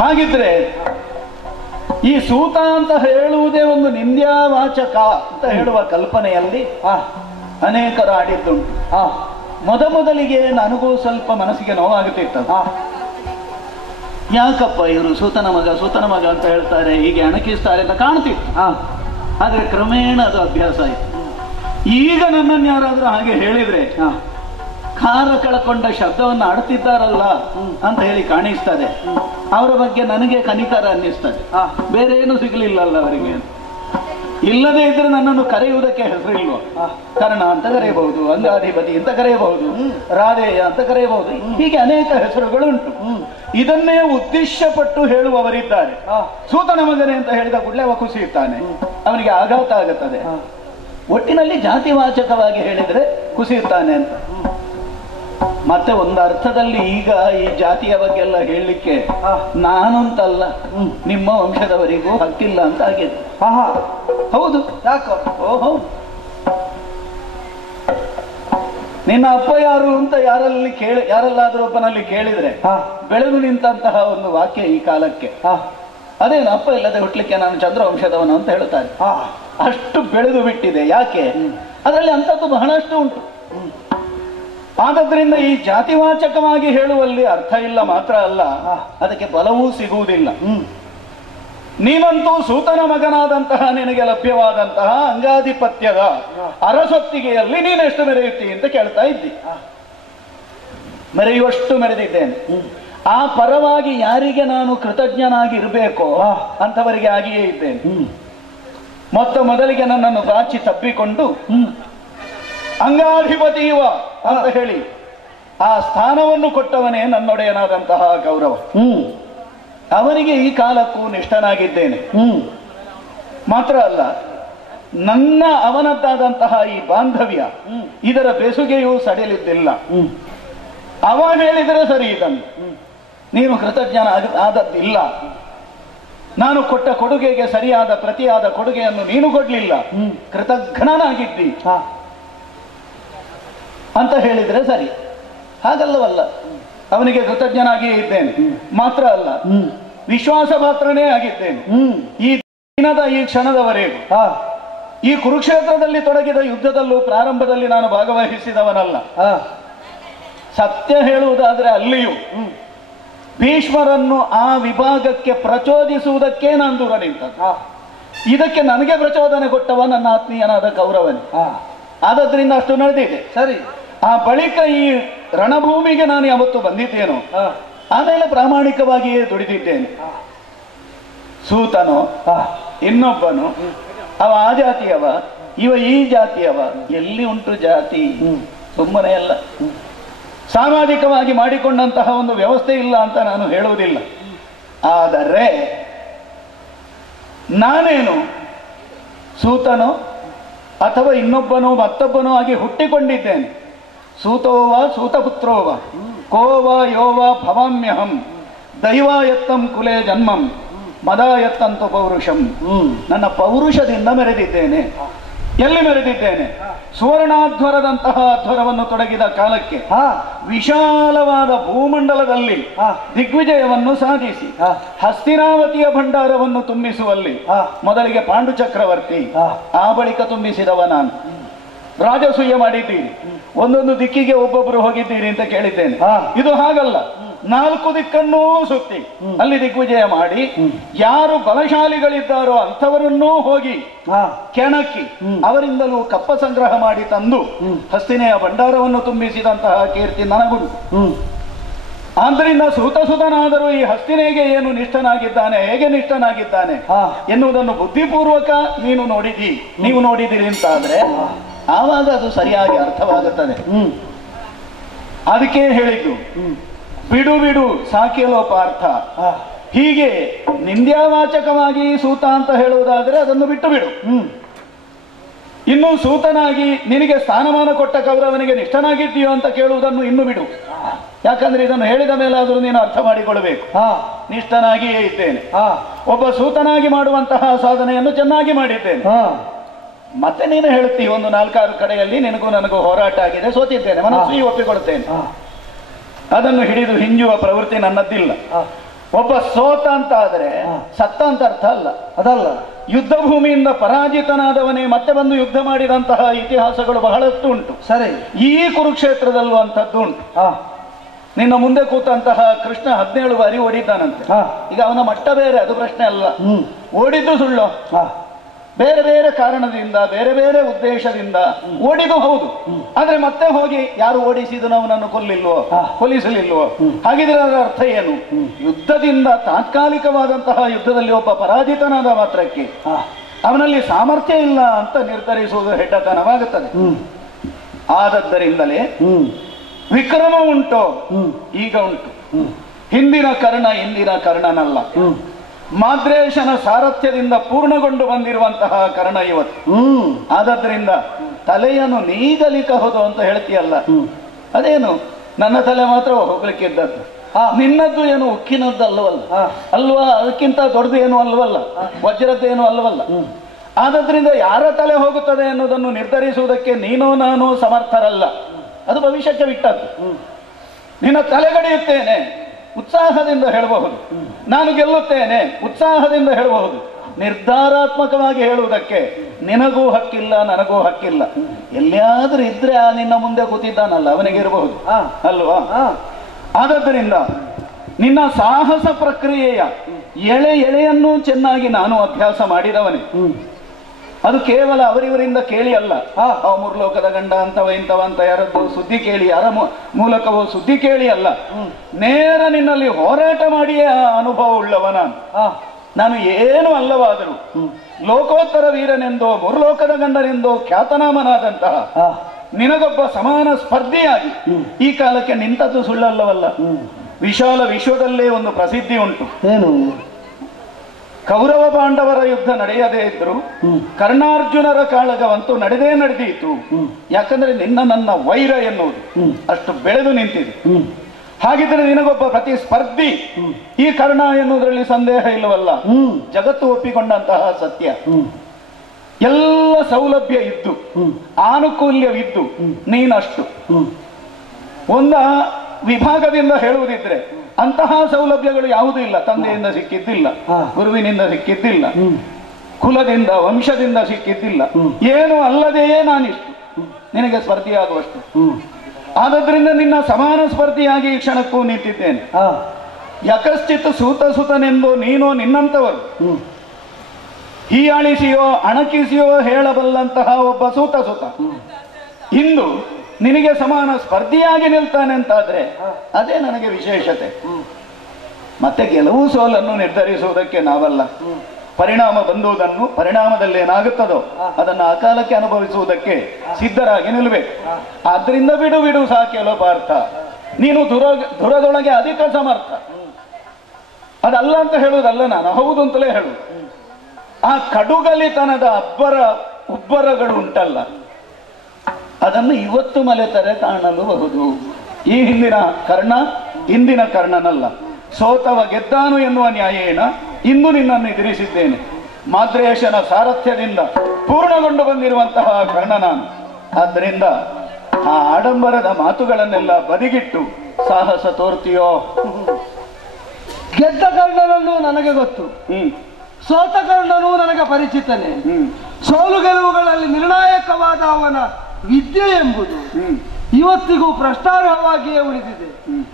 ಹಾಗಿದ್ರೆ ಈ ಸೂತ ಅಂತ ಹೇಳುವುದೇ ಒಂದು ನಿಂದ್ಯಾವಾಚಕ ಅಂತ ಹೇಳುವ ಕಲ್ಪನೆಯಲ್ಲಿ ಅನೇಕರು ಆಡಿದ್ದುಂಟು. ಮೊದಲಿಗೆ ನನಗೂ ಸ್ವಲ್ಪ ಮನಸ್ಸಿಗೆ ನೋವಾಗುತ್ತಿತ್ತು. ಯಾಕಪ್ಪ ಇವರು ಸೂತನ ಮಗ ಅಂತ ಹೇಳ್ತಾರೆ, ಹೀಗೆ ಅಣಕಿಸ್ತಾರೆ ಅಂತ ಕಾಣ್ತಿತ್ತು. ಆದ್ರೆ ಕ್ರಮೇಣ ಅದು ಅಭ್ಯಾಸ ಆಯ್ತು. ಈಗ ನನ್ನನ್ನು ಯಾರಾದ್ರೂ ಹಾಗೆ ಹೇಳಿದ್ರೆ ಖಾರ ಕಳ್ಕೊಂಡ ಶಬ್ದವನ್ನು ಆಡ್ತಿದ್ದಾರಲ್ಲ ಅಂತ ಹೇಳಿ ಕಾಣಿಸ್ತದೆ. ಅವರ ಬಗ್ಗೆ ನನಗೆ ಕನಿಕರ ಅನ್ನಿಸ್ತದೆ. ಬೇರೆ ಏನು ಸಿಗ್ಲಿಲ್ಲಲ್ಲ ಅವರಿಗೆ. ಇಲ್ಲದೇ ಇದ್ರೆ ನನ್ನನ್ನು ಕರೆಯುವುದಕ್ಕೆ ಹೆಸರಿಲ್ವ? ಕರ್ಣ ಅಂತ ಕರೆಯಬಹುದು, ಅಂಗಾಧಿಪತಿ ಅಂತ ಕರೆಯಬಹುದು, ರಾಧೇಯ ಅಂತ ಕರೆಯಬಹುದು. ಹೀಗೆ ಅನೇಕ ಹೆಸರುಗಳುಂಟು. ಇದನ್ನೇ ಉದ್ದೇಶಪಟ್ಟು ಹೇಳುವವರಿದ್ದಾರೆ. ಸೂತನ ಮಗನೇ ಅಂತ ಹೇಳಿದ ಕೂಡಲೇ ಅವ ಕುಸಿಯುತ್ತಾನೆ, ಅವನಿಗೆ ಆಘಾತ ಆಗುತ್ತದೆ. ಒಟ್ಟಿನಲ್ಲಿ ಜಾತಿವಾಚಕವಾಗಿ ಹೇಳಿದ್ರೆ ಕುಸಿಯುತ್ತಾನೆ ಅಂತ. ಮತ್ತೆ ಒಂದು ಅರ್ಥದಲ್ಲಿ ಈಗ ಈ ಜಾತಿಯ ಬಗ್ಗೆ ಎಲ್ಲ ಹೇಳಲಿಕ್ಕೆ ನಾನಂತಲ್ಲ, ನಿಮ್ಮ ವಂಶದವರಿಗೂ ಹಕ್ಕಿಲ್ಲ ಅಂತ ಆಗಿದೆ. ಹೌದು. ಯಾಕೋ? ಓಹೋ, ನಿನ್ನ ಅಪ್ಪ ಯಾರು ಅಂತ ಯಾರಲ್ಲಾದ್ರೂ ಒಬ್ಬನಲ್ಲಿ ಕೇಳಿದ್ರೆ ಬೆಳೆದು ನಿಂತಹ ಒಂದು ವಾಕ್ಯ ಈ ಕಾಲಕ್ಕೆ ಅದೇನು, ಅಪ್ಪ ಇಲ್ಲದೆ ಹುಟ್ಲಿಕ್ಕೆ ನಾನು ಚಂದ್ರವಂಶದವನು ಅಂತ ಹೇಳ್ತಾರೆ. ಅಷ್ಟು ಬೆಳೆದು ಬಿಟ್ಟಿದೆ. ಯಾಕೆ? ಅದರಲ್ಲಿ ಅಂಥದ್ದು ಬಹಳಷ್ಟು ಉಂಟು. ಆದದ್ರಿಂದ ಈ ಜಾತಿವಾಚಕವಾಗಿ ಹೇಳುವಲ್ಲಿ ಅರ್ಥ ಇಲ್ಲ ಮಾತ್ರ ಅಲ್ಲ, ಅದಕ್ಕೆ ಬಲವೂ ಸಿಗುವುದಿಲ್ಲ. ನೀನಂತೂ ಸೂತನ ಮಗನಾದಂತಹ ನಿನಗೆ ಲಭ್ಯವಾದಂತಹ ಅಂಗಾಧಿಪತ್ಯದ ಅರಸೊತ್ತಿಗೆಯಲ್ಲಿ ನೀನೆಷ್ಟು ಮೆರೆಯುತ್ತಿ ಅಂತ ಕೇಳ್ತಾ ಇದ್ದಿ. ಮೆರೆಯುವಷ್ಟು ಮೆರೆದಿದ್ದೇನೆ. ಆ ಪರವಾಗಿ ಯಾರಿಗೆ ನಾನು ಕೃತಜ್ಞನಾಗಿರ್ಬೇಕೋ ಅಂಥವರಿಗೆ ಆಗಿಯೇ ಇದ್ದೇನೆ. ಮೊದಲಿಗೆ ನನ್ನನ್ನು ಬಾಚಿ ತಬ್ಬಿಕೊಂಡು ಅಂಗಾಧಿಪತಿ ಇವ ಅಂತ ಹೇಳಿ ಆ ಸ್ಥಾನವನ್ನು ಕೊಟ್ಟವನೇ ನನ್ನೊಡೆಯನಾದಂತಹ ಗೌರವ. ಅವನಿಗೆ ಈ ಕಾಲಕ್ಕೂ ನಿಷ್ಠನಾಗಿದ್ದೇನೆ. ಮಾತ್ರ ಅಲ್ಲ, ಅವನದ್ದಾದಂತಹ ಈ ಬಾಂಧವ್ಯ ಇದರ ಬೆಸುಗೆಯೂ ಸಡಿಲಿದ್ದಿಲ್ಲ. ಅವ ಹೇಳಿದರೆ ಸರಿ, ಇದನ್ನು ನೀನು ಕೃತಜ್ಞನ ಆದದ್ದಿಲ್ಲ, ನಾನು ಕೊಟ್ಟ ಕೊಡುಗೆಗೆ ಸರಿಯಾದ ಪ್ರತಿಯಾದ ಕೊಡುಗೆಯನ್ನು ನೀನು ಕೊಡ್ಲಿಲ್ಲ, ಕೃತಜ್ಞನಾಗಿದ್ದಿ ಅಂತ ಹೇಳಿದ್ರೆ ಸರಿ. ಹಾಗಲ್ಲವಲ್ಲ, ಅವನಿಗೆ ಕೃತಜ್ಞನಾಗಿಯೇ ಇದ್ದೇನೆ. ಮಾತ್ರ ಅಲ್ಲ, ವಿಶ್ವಾಸ ಪಾತ್ರನೇ ಆಗಿದ್ದೇನೆ. ಈ ದಿನದ ಈ ಕ್ಷಣದವರೆಗೂ ಈ ಕುರುಕ್ಷೇತ್ರದಲ್ಲಿ ತೊಡಗಿದ ಯುದ್ಧದಲ್ಲೂ ಪ್ರಾರಂಭದಲ್ಲಿ ನಾನು ಭಾಗವಹಿಸಿದವನಲ್ಲ. ಸತ್ಯ ಹೇಳುವುದಾದ್ರೆ ಅಲ್ಲಿಯೂ ಭೀಷ್ಮರನ್ನು ಆ ವಿಭಾಗಕ್ಕೆ ಪ್ರಚೋದಿಸುವುದಕ್ಕೆ ನಾನು ದೂರ ನಿಂತದ್ದು. ಇದಕ್ಕೆ ನನಗೆ ಪ್ರಚೋದನೆ ಕೊಟ್ಟವ ನನ್ನ ಆತ್ಮೀಯನಾದ ಕೌರವನೇ. ಆದದ್ರಿಂದ ಅಷ್ಟು ನಡೆದಿದೆ. ಸರಿ. ಆ ಬಳಿಕ ಈ ರಣಭೂಮಿಗೆ ನಾನು ಯಾವತ್ತು ಬಂದಿದ್ದೇನೋ ಆಮೇಲೆ ಪ್ರಾಮಾಣಿಕವಾಗಿಯೇ ದುಡಿದಿದ್ದೇನೆ. ಸೂತನೋ ಇನ್ನೊಬ್ಬನು, ಅವ ಆ ಜಾತಿಯವ, ಇವ ಈ ಜಾತಿಯವ, ಎಲ್ಲಿ ಉಂಟು ಜಾತಿ? ಸುಮ್ಮನೆ ಅಲ್ಲ. ಸಾಮಾಜಿಕವಾಗಿ ಮಾಡಿಕೊಂಡಂತಹ ಒಂದು ವ್ಯವಸ್ಥೆ ಇಲ್ಲ ಅಂತ ನಾನು ಹೇಳುವುದಿಲ್ಲ. ಆದರೆ ನಾನೇನು ಸೂತನೋ ಅಥವಾ ಇನ್ನೊಬ್ಬನೋ ಮತ್ತೊಬ್ಬನೋ ಆಗಿ ಹುಟ್ಟಿಕೊಂಡಿದ್ದೇನೆ. ಸೂತೋವ ಸೂತಪುತ್ರೋವ ಕೋವ ಯೋವ ಭವಾಮ್ಯಹಂ ದೈವಾಯತ್ತಂ ಕುಲೇ ಜನ್ಮಂ ಮದಾಯತ್ತಂತು ಪೌರುಷಂ. ನನ್ನ ಪೌರುಷದಿಂದ ಮೆರೆದಿದ್ದೇನೆ. ಎಲ್ಲಿ ಮೆರೆದಿದ್ದೇನೆ? ಸುವರ್ಣಾಧ್ವರದಂತಹ ಧ್ವರವನ್ನು ತೊಡಗಿದ ಕಾಲಕ್ಕೆ ವಿಶಾಲವಾದ ಭೂಮಂಡಲದಲ್ಲಿ ದಿಗ್ವಿಜಯವನ್ನು ಸಾಧಿಸಿ ಹಸ್ತಿನಾವತಿಯ ಭಂಡಾರವನ್ನು ತುಂಬಿಸುವಲ್ಲಿ ಮೊದಲಿಗೆ ಪಾಂಡು ಚಕ್ರವರ್ತಿ, ಆ ಬಳಿಕ ತುಂಬಿಸಿದವ ನಾನು. ರಾಜಸೂಯ ಮಾಡಿದ್ದೀರಿ, ಒಂದೊಂದು ದಿಕ್ಕಿಗೆ ಒಬ್ಬೊಬ್ಬರು ಹೋಗಿದ್ದೀರಿ ಅಂತ ಕೇಳಿದ್ದೇನೆ. ಇದು ಹಾಗಲ್ಲ, 4 ದಿಕ್ಕನ್ನೂ ಸುತ್ತಿ ಅಲ್ಲಿ ದಿಗ್ವಿಜಯ ಮಾಡಿ ಯಾರು ಬಲಶಾಲಿಗಳಿದ್ದಾರೋ ಅಂಥವರನ್ನೂ ಹೋಗಿ ಕೆಣಕಿ ಅವರಿಂದಲೂ ಕಪ್ಪ ಸಂಗ್ರಹ ಮಾಡಿ ತಂದು ಹಸ್ತಿನೆಯ ಭಂಡಾರವನ್ನು ತುಂಬಿಸಿದಂತಹ ಕೀರ್ತಿ ನನಗುಂಟು. ಆದ್ದರಿಂದ ಸೂತಸುತನಾದರೂ ಈ ಹಸ್ತಿನೆಗೆ ಏನು ನಿಷ್ಠನಾಗಿದ್ದಾನೆ, ಹೇಗೆ ನಿಷ್ಠನಾಗಿದ್ದಾನೆ ಎನ್ನುವುದನ್ನು ಬುದ್ಧಿಪೂರ್ವಕ ನೀವು ನೋಡಿದಿರಿ ಅಂತಾದ್ರೆ ಆವಾಗ ಅದು ಸರಿಯಾಗಿ ಅರ್ಥವಾಗುತ್ತದೆ. ಅದಕ್ಕೆ ಹೇಳಿದ್ದು ಬಿಡು ಬಿಡು ಸಾಕ್ಯಲೋ ಪಾರ್ಥ ಹೀಗೆ ನಿಂದ್ಯಾವಾಚಕವಾಗಿ ಸೂತ ಅಂತ ಹೇಳುವುದಾದರೆ ಅದನ್ನು ಬಿಟ್ಟು ಬಿಡು. ಇನ್ನು ಸೂತನಾಗಿ ನಿನಗೆ ಸ್ಥಾನಮಾನ ಕೊಟ್ಟ ಕೌರವನಿಗೆ ನಿಷ್ಠನಾಗಿದ್ದೀಯೋ ಅಂತ ಕೇಳುವುದನ್ನು ಇನ್ನು ಬಿಡು. ಯಾಕಂದ್ರೆ ಇದನ್ನು ಹೇಳಿದ ಮೇಲಾದರೂ ನೀನು ಅರ್ಥ ಮಾಡಿಕೊಳ್ಳಬೇಕು. ನಿಷ್ಠನಾಗಿಯೇ ಇದ್ದೇನೆ, ಒಬ್ಬ ಸೂತನಾಗಿ ಮಾಡುವಂತಹ ಸಾಧನೆಯನ್ನು ಚೆನ್ನಾಗಿ ಮಾಡಿದ್ದೇನೆ. ಮತ್ತೆ ನೀನು ಹೇಳ್ತೀವಿ ಒಂದು 4-6 ಕಡೆಯಲ್ಲಿ ನಿನಗೂ ನನಗೂ ಹೋರಾಟ ಆಗಿದೆ, ಸೋತಿದ್ದೇನೆ, ಮನಸ್ಸು ಒಪ್ಪಿಕೊಳ್ತೇನೆ. ಅದನ್ನು ಹಿಡಿದು ಹಿಂಜುವ ಪ್ರವೃತ್ತಿ ನನ್ನದ್ದಿಲ್ಲ. ಒಬ್ಬ ಸೋತ ಅಂತ ಆದರೆ ಸತ್ತ ಅಂತ ಅರ್ಥ ಅಲ್ಲ. ಅದಲ್ಲ, ಯುದ್ಧ ಭೂಮಿಯಿಂದ ಪರಾಜಿತನಾದವನೇ ಮತ್ತೆ ಬಂದು ಯುದ್ಧ ಮಾಡಿದಂತಹ ಇತಿಹಾಸಗಳು ಬಹಳಷ್ಟು ಉಂಟು. ಸರಿ, ಈ ಕುರುಕ್ಷೇತ್ರದಲ್ಲೂ ಅಂತದ್ದು ಉಂಟು. ನಿನ್ನ ಮುಂದೆ ಕೂತಂತಹ ಕೃಷ್ಣ 17 ಬಾರಿ ಓಡಿದ್ದಾನಂತೆ. ಈಗ ಅವನ ಮಟ್ಟ ಬೇರೆ, ಅದು ಪ್ರಶ್ನೆ ಅಲ್ಲ. ಓಡಿದ್ದು ಸುಳ್ಳು, ಬೇರೆ ಬೇರೆ ಕಾರಣದಿಂದ ಬೇರೆ ಬೇರೆ ಉದ್ದೇಶದಿಂದ ಓಡಿದು ಹೌದು. ಆದ್ರೆ ಮತ್ತೆ ಹೋಗಿ ಯಾರು ಓಡಿಸಿದನು ಅವನನ್ನು ಕೊಲ್ಲಿಸಲಿಲ್ವೋ? ಹಾಗಿದ್ರೆ ಅದರ ಅರ್ಥ ಏನು? ಯುದ್ಧದಿಂದ ತಾತ್ಕಾಲಿಕವಾದಂತಹ ಯುದ್ಧದಲ್ಲಿ ಒಬ್ಬ ಪರಾಜಿತನಾದ ಮಾತ್ರಕ್ಕೆ ಅವನಲ್ಲಿ ಸಾಮರ್ಥ್ಯ ಇಲ್ಲ ಅಂತ ನಿರ್ಧರಿಸುವುದು ಹೆಡ್ಡತನವಾಗುತ್ತದೆ. ಆದದ್ದರಿಂದಲೇ ವಿಕ್ರಮ ಉಂಟು, ಈಗ ಉಂಟು. ಹಿಂದಿನ ಕರ್ಣ ಇಂದಿನ ಕರ್ಣನಲ್ಲ. ಮಾದ್ರೇಶನ ಸಾರಥ್ಯದಿಂದ ಪೂರ್ಣಗೊಂಡು ಬಂದಿರುವಂತಹ ಕರ್ಣ ಇವತ್ತು. ಆದದ್ರಿಂದ ತಲೆಯನ್ನು ನೀಗಲಿಕ್ಕಬಹುದು ಅಂತ ಹೇಳ್ತೀಯಲ್ಲ, ಅದೇನು ನನ್ನ ತಲೆ ಮಾತ್ರ ಹೋಗ್ಲಿಕ್ಕಿದ್ದದ್ದು, ನಿನ್ನದ್ದು ಏನು ಉಕ್ಕಿನದ್ದು ಅಲ್ಲವಲ್ಲ ಅಲ್ವಾ? ಅದಕ್ಕಿಂತ ದೊಡ್ಡದು ಏನು ಅಲ್ವಲ್ಲ, ವಜ್ರದ್ದು ಏನು ಅಲ್ವಲ್ಲ. ಆದದ್ರಿಂದ ಯಾರ ತಲೆ ಹೋಗುತ್ತದೆ ಎನ್ನುವುದನ್ನು ನಿರ್ಧರಿಸುವುದಕ್ಕೆ ನೀನು ನಾನು ಸಮರ್ಥರಲ್ಲ. ಅದು ಭವಿಷ್ಯಕ್ಕೆ ಬಿಟ್ಟದ್ದು. ನಿನ್ನ ತಲೆಗಡಿಯುತ್ತೇನೆ ಉತ್ಸಾಹದಿಂದ ಹೇಳಬಹುದು, ನಾನು ಗೆಲ್ಲುತ್ತೇನೆ ಉತ್ಸಾಹದಿಂದ ಹೇಳಬಹುದು. ನಿರ್ಧಾರಾತ್ಮಕವಾಗಿ ಹೇಳುವುದಕ್ಕೆ ನಿನಗೂ ಹಕ್ಕಿಲ್ಲ, ನನಗೂ ಹಕ್ಕಿಲ್ಲ. ಎಲ್ಲಿಯಾದ್ರೂ ಇದ್ರೆ ನಿನ್ನ ಮುಂದೆ ಕೂತಿದ್ದಾನಲ್ಲ ಅವನಿಗೆ ಇರಬಹುದು ಅಲ್ವಾ? ಆದದ್ದರಿಂದ ನಿನ್ನ ಸಾಹಸ ಪ್ರಕ್ರಿಯೆಯ ಎಳೆಯನ್ನು ಚೆನ್ನಾಗಿ ನಾನು ಅಭ್ಯಾಸ ಮಾಡಿದವನೇ. ಅದು ಕೇವಲ ಅವರಿವರಿಂದ ಕೇಳಿ ಅಲ್ಲ, ಅವ ಮೂರ್ಲೋಕದ ಗಂಡ ಅಂತವ ಇಂಥವ ಅಂತ ಯಾರದ್ದು ಸುದ್ದಿ ಕೇಳಿ, ಯಾರ ಮೂಲಕವೋ ಸುದ್ದಿ ಕೇಳಿ ಅಲ್ಲ, ನೇರ ನಿನ್ನಲ್ಲಿ ಹೋರಾಟ ಮಾಡಿಯೇ ಆ ಅನುಭವ ಉಳ್ಳವ ನಾನು. ಏನು ಅಲ್ಲವಾದರೂ ಲೋಕೋತ್ತರ ವೀರನೆಂದೋ ಮೂರ್ಲೋಕದ ಗಂಡನೆಂದೋ ಖ್ಯಾತನಾಮನಾದಂತಹ ನಿನಗೊಬ್ಬ ಸಮಾನ ಸ್ಪರ್ಧಿಯಾಗಿ ಈ ಕಾಲಕ್ಕೆ ನಿಂತದ್ದು ಸುಳ್ಳಲ್ಲವಲ್ಲ. ವಿಶಾಲ ವಿಶ್ವದಲ್ಲೇ ಒಂದು ಪ್ರಸಿದ್ಧಿ ಉಂಟು. ಏನು? ಕೌರವ ಪಾಂಡವರ ಯುದ್ಧ ನಡೆಯದೇ ಇದ್ರು ಕರ್ಣಾರ್ಜುನರ ಕಾಳಗವಂತೂ ನಡೆದೀತು. ಯಾಕಂದ್ರೆ ನಿನ್ನ ನನ್ನ ವೈರ ಎನ್ನುವುದು ಅಷ್ಟು ಬೆಳೆದು ನಿಂತಿದೆ. ಹಾಗಿದ್ರೆ ನಿನಗೊಬ್ಬ ಪ್ರತಿಸ್ಪರ್ಧಿ ಈ ಕರ್ಣ ಎನ್ನುವುದರಲ್ಲಿ ಸಂದೇಹ ಇಲ್ಲವಲ್ಲ. ಜಗತ್ತು ಒಪ್ಪಿಕೊಂಡಂತಹ ಸತ್ಯ. ಎಲ್ಲ ಸೌಲಭ್ಯ ಇದ್ದು ಆನುಕೂಲ್ಯವಿದ್ದು ನೀನಷ್ಟು ಒಂದ ವಿಭಾಗದಿಂದ ಹೇಳುವುದಿದ್ರೆ ಅಂತಹ ಸೌಲಭ್ಯಗಳು ಯಾವುದೂ ಇಲ್ಲ. ತಂದೆಯಿಂದ ಸಿಕ್ಕಿದ್ದಿಲ್ಲ, ಗುರುವಿನಿಂದ ಸಿಕ್ಕಿದ್ದಿಲ್ಲ, ಕುಲದಿಂದ ವಂಶದಿಂದ ಸಿಕ್ಕಿದ್ದಿಲ್ಲ, ಏನು ಅಲ್ಲದೆಯೇ ನಾನಿಷ್ಟು ನಿನಗೆ ಸ್ಪರ್ಧಿಯಾಗುವಷ್ಟು. ಆದದ್ರಿಂದ ನಿನ್ನ ಸಮಾನ ಸ್ಪರ್ಧಿಯಾಗಿ ಈ ಕ್ಷಣಕ್ಕೂ ನಿಂತಿದ್ದೇನೆ. ಯಕಶ್ಚಿತ್ ಸೂತನೆಂದು ನೀನೋ ನಿನ್ನಂತವರು ಹೀಯಾಳಿಸಿಯೋ ಅಣಕಿಸಿಯೋ ಹೇಳಬಲ್ಲಂತಹ ಒಬ್ಬ ಸೂತ ಇಂದು ನಿನಗೆ ಸಮಾನ ಸ್ಪರ್ಧಿಯಾಗಿ ನಿಲ್ತಾನೆ ಅಂತಾದ್ರೆ ಅದೇ ನನಗೆ ವಿಶೇಷತೆ. ಮತ್ತೆ ಗೆಲುವು ಸೋಲನ್ನು ನಿರ್ಧರಿಸುವುದಕ್ಕೆ ನಾವಲ್ಲ, ಪರಿಣಾಮ ಬಂದುವುದನ್ನು ಪರಿಣಾಮದಲ್ಲಿ ಏನಾಗುತ್ತದೋ ಅದನ್ನು ಆ ಕಾಲಕ್ಕೆ ಅನುಭವಿಸುವುದಕ್ಕೆ ಸಿದ್ಧರಾಗಿ ನಿಲ್ಲಬೇಕು. ಆದ್ರಿಂದ ಬಿಡು ಸಾಕೆಲೋ ಪಾರ್ಥ, ನೀನು ದುರದೊಳಗೆ ಅಧಿಕ ಸಮರ್ಥ. ಅದಲ್ಲ ಅಂತ ಹೇಳುವುದಲ್ಲ, ನಾನು ಹೌದು ಅಂತಲೇ ಹೇಳು. ಆ ಕಡುಗಲಿತನದ ಉಬ್ಬರಗಳು ಉಂಟಲ್ಲ, ಅದನ್ನು ಇವತ್ತು ಮಲೆತರೆ ಕಾಣಲುಬಹುದು. ಈ ಹಿಂದಿನ ಕರ್ಣ ಇಂದಿನ ಕರ್ಣನಲ್ಲ. ಸೋತವ ಗೆದ್ದಾನು ಎನ್ನುವ ನ್ಯಾಯೇನ ಇಂದು ನಿನ್ನನ್ನು ಎದುರಿಸಿದ್ದೇನೆ. ಮಾದ್ರೇಶನ ಸಾರಥ್ಯದಿಂದ ಪೂರ್ಣಗೊಂಡು ಬಂದಿರುವಂತಹ ಕರ್ಣ ನಾನು. ಆದ್ದರಿಂದ ಆ ಆಡಂಬರದ ಮಾತುಗಳನ್ನೆಲ್ಲ ಬದಿಗಿಟ್ಟು ಸಾಹಸ ತೋರ್ತೀಯೋ? ಗೆದ್ದ ಕರ್ಣನನ್ನು ನನಗೆ ಗೊತ್ತು, ಸೋತ ಕರ್ಣನು ನನಗೆ ಪರಿಚಿತನೇ. ಸೋಲು ಗೆಲುವುಗಳಲ್ಲಿ ನಿರ್ಣಾಯಕವಾದ ಅವನ ವಿದ್ಯೆ ಎಂಬುದು ಇವತ್ತಿಗೂ ಪ್ರಶ್ನಾರ್ಹವಾಗಿಯೇ ಉಳಿದಿದೆ.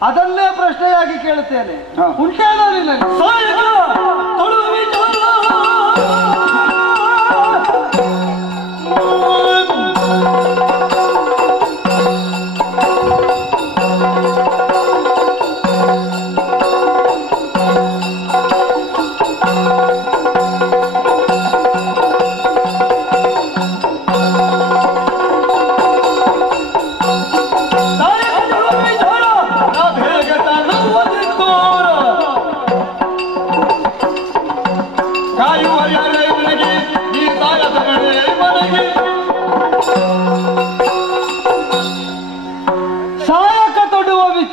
ಅದನ್ನೇ ಪ್ರಶ್ನೆಯಾಗಿ ಕೇಳುತ್ತೇನೆ, ಉಂಟೇನೋ ನಿನಗೆ?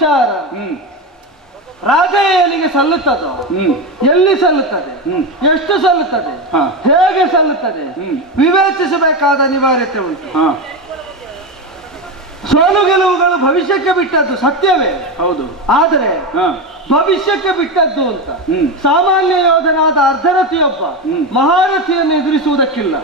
ವಿಚಾರ ರಾಧೆಯನಿಗೆ ಸಲ್ಲುತ್ತದೋ, ಎಲ್ಲಿ ಸಲ್ಲುತ್ತದೆ, ಎಷ್ಟು ಸಲ್ಲುತ್ತದೆ, ಹೇಗೆ ಸಲ್ಲುತ್ತದೆ ವಿವೇಚಿಸಬೇಕಾದ ಅನಿವಾರ್ಯತೆ ಉಂಟು. ಸೋಲು ಗೆಲುವುಗಳು ಭವಿಷ್ಯಕ್ಕೆ ಬಿಟ್ಟದ್ದು ಸತ್ಯವೇ ಹೌದು. ಆದರೆ ಭವಿಷ್ಯಕ್ಕೆ ಬಿಟ್ಟದ್ದು ಅಂತ ಸಾಮಾನ್ಯ ಯೋಧನಾದ ಅರ್ಧರಥಿಯೊಬ್ಬ ಮಹಾರಥಿಯನ್ನು ಎದುರಿಸುವುದಕ್ಕಿಲ್ಲ.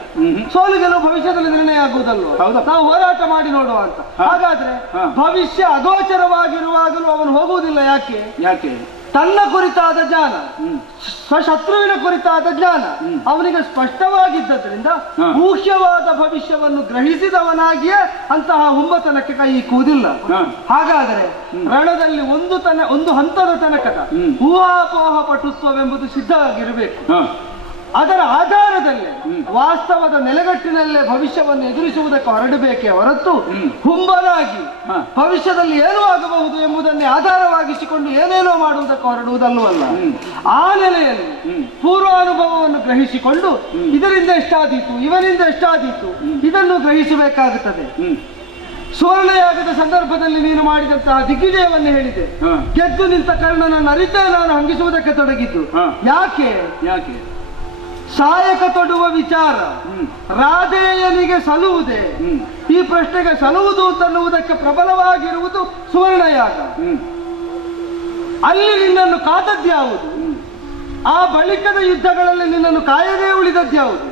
ಸೋಲು ಗೆಲುವು ಭವಿಷ್ಯದಲ್ಲಿ ನಿರ್ಣಯ ಆಗುವುದಲ್ವ, ನಾವು ಹೋರಾಟ ಮಾಡಿ ನೋಡುವ ಅಂತ. ಹಾಗಾದ್ರೆ ಭವಿಷ್ಯ ಅಗೋಚರವಾಗಿರುವಾಗಲೂ ಅವನು ಹೋಗುವುದಿಲ್ಲ. ಯಾಕೆ? ತನ್ನ ಕುರಿತಾದ ಜ್ಞಾನ, ಶತ್ರುವಿನ ಕುರಿತಾದ ಜ್ಞಾನ ಅವನಿಗೆ ಸ್ಪಷ್ಟವಾಗಿದ್ದರಿಂದ ಊಹ್ಯವಾದ ಭವಿಷ್ಯವನ್ನು ಗ್ರಹಿಸಿದವನಾಗಿಯೇ ಅಂತಹ ಹುಂಬತನಕ್ಕೆ ಕೈ ಇಕ್ಕುವುದಿಲ್ಲ. ಹಾಗಾದರೆ ರಣದಲ್ಲಿ ಒಂದು ಹಂತದ ತನಕದ ಊಹಾಪೋಹ ಪಟುತ್ವವೆಂಬುದು ಸಿದ್ಧವಾಗಿರಬೇಕು. ಅದರ ಆಧಾರದಲ್ಲೇ ವಾಸ್ತವದ ನೆಲೆಗಟ್ಟಿನಲ್ಲೇ ಭವಿಷ್ಯವನ್ನು ಎದುರಿಸುವುದಕ್ಕೆ ಹೊರಡಬೇಕೇ ಹೊರತು ಹುಂಬನಾಗಿ ಭವಿಷ್ಯದಲ್ಲಿ ಏನು ಆಗಬಹುದು ಎಂಬುದನ್ನೇ ಆಧಾರವಾಗಿಸಿಕೊಂಡು ಏನೇನೋ ಮಾಡುವುದಕ್ಕೆ ಹೊರಡುವುದಲ್ಲವಲ್ಲ. ಆ ನೆಲೆಯಲ್ಲಿ ಪೂರ್ವಾನುಭವವನ್ನು ಗ್ರಹಿಸಿಕೊಂಡು ಇದರಿಂದ ಎಷ್ಟಾದೀತು, ಇವನಿಂದ ಎಷ್ಟಾದೀತು ಇದನ್ನು ಗ್ರಹಿಸಬೇಕಾಗುತ್ತದೆ. ಸುವರ್ಣಯಾಗದ ಸಂದರ್ಭದಲ್ಲಿ ನೀನು ಮಾಡಿದಂತಹ ದಿಗ್ವಿಜಯವನ್ನು ಹೇಳಿದೆ. ಗೆದ್ದು ನಿಂತ ಕರ್ಣನನ್ನು ಅರಿತೇ ನಾನು ಹಂಗಿಸುವುದಕ್ಕೆ ತೊಡಗಿದ್ದು. ಯಾಕೆ? ಸಾಯಕ ತೊಡುವ ವಿಚಾರ ರಾಧೇಯನಿಗೆ ಸಲ್ಲುವುದೇ? ಈ ಪ್ರಶ್ನೆಗೆ ಸಲ್ಲುವುದು ಅಂತನ್ನುವುದಕ್ಕೆ ಪ್ರಬಲವಾಗಿರುವುದು ಸುವರ್ಣಯಾಗ. ಅಲ್ಲಿ ನಿನ್ನನ್ನು ಕಾದದ್ಯಾವುದು? ಆ ಬಳಿಕದ ಯುದ್ಧಗಳಲ್ಲಿ ನಿನ್ನನ್ನು ಕಾಯದೇ ಉಳಿದದ್ಯಾವುದು?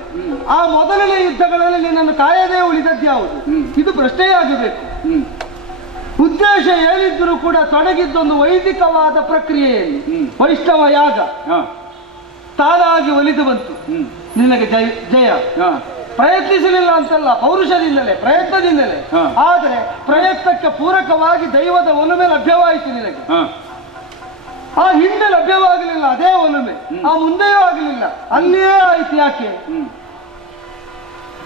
ಆ ಮೊದಲನೇ ಯುದ್ಧಗಳಲ್ಲಿ ನಿನ್ನನ್ನು ಕಾಯದೇ ಉಳಿದದ್ಯಾವುದು? ಇದು ಪ್ರಶ್ನೆಯಾಗಬೇಕು. ಉದ್ದೇಶ ಹೇಳಿದ್ರೂ ಕೂಡ ತೊಡಗಿದ್ದೊಂದು ವೈದಿಕವಾದ ಪ್ರಕ್ರಿಯೆಯಲ್ಲಿ ವೈಷ್ಣವ ಯಾಗ ತಾನಾಗಿ ಒಲಿದು ಬಂತು. ನಿನಗೆ ಜಯ ಪ್ರಯತ್ನಿಸಲಿಲ್ಲ ಅಂತಲ್ಲ, ಪೌರುಷದಿಂದಲೇ ಪ್ರಯತ್ನದಿಂದಲೇ. ಆದರೆ ಪ್ರಯತ್ನಕ್ಕೆ ಪೂರಕವಾಗಿ ದೈವದ ಒಲುಮೆ ಲಭ್ಯವಾಯಿತು ನಿನಗೆ. ಆ ಹಿಂದೆ ಲಭ್ಯವಾಗಲಿಲ್ಲ ಅದೇ ಒಲುಮೆ, ಆ ಮುಂದೆಯೂ ಆಗಲಿಲ್ಲ, ಅಲ್ಲಿಯೇ ಆಯ್ತು. ಯಾಕೆ?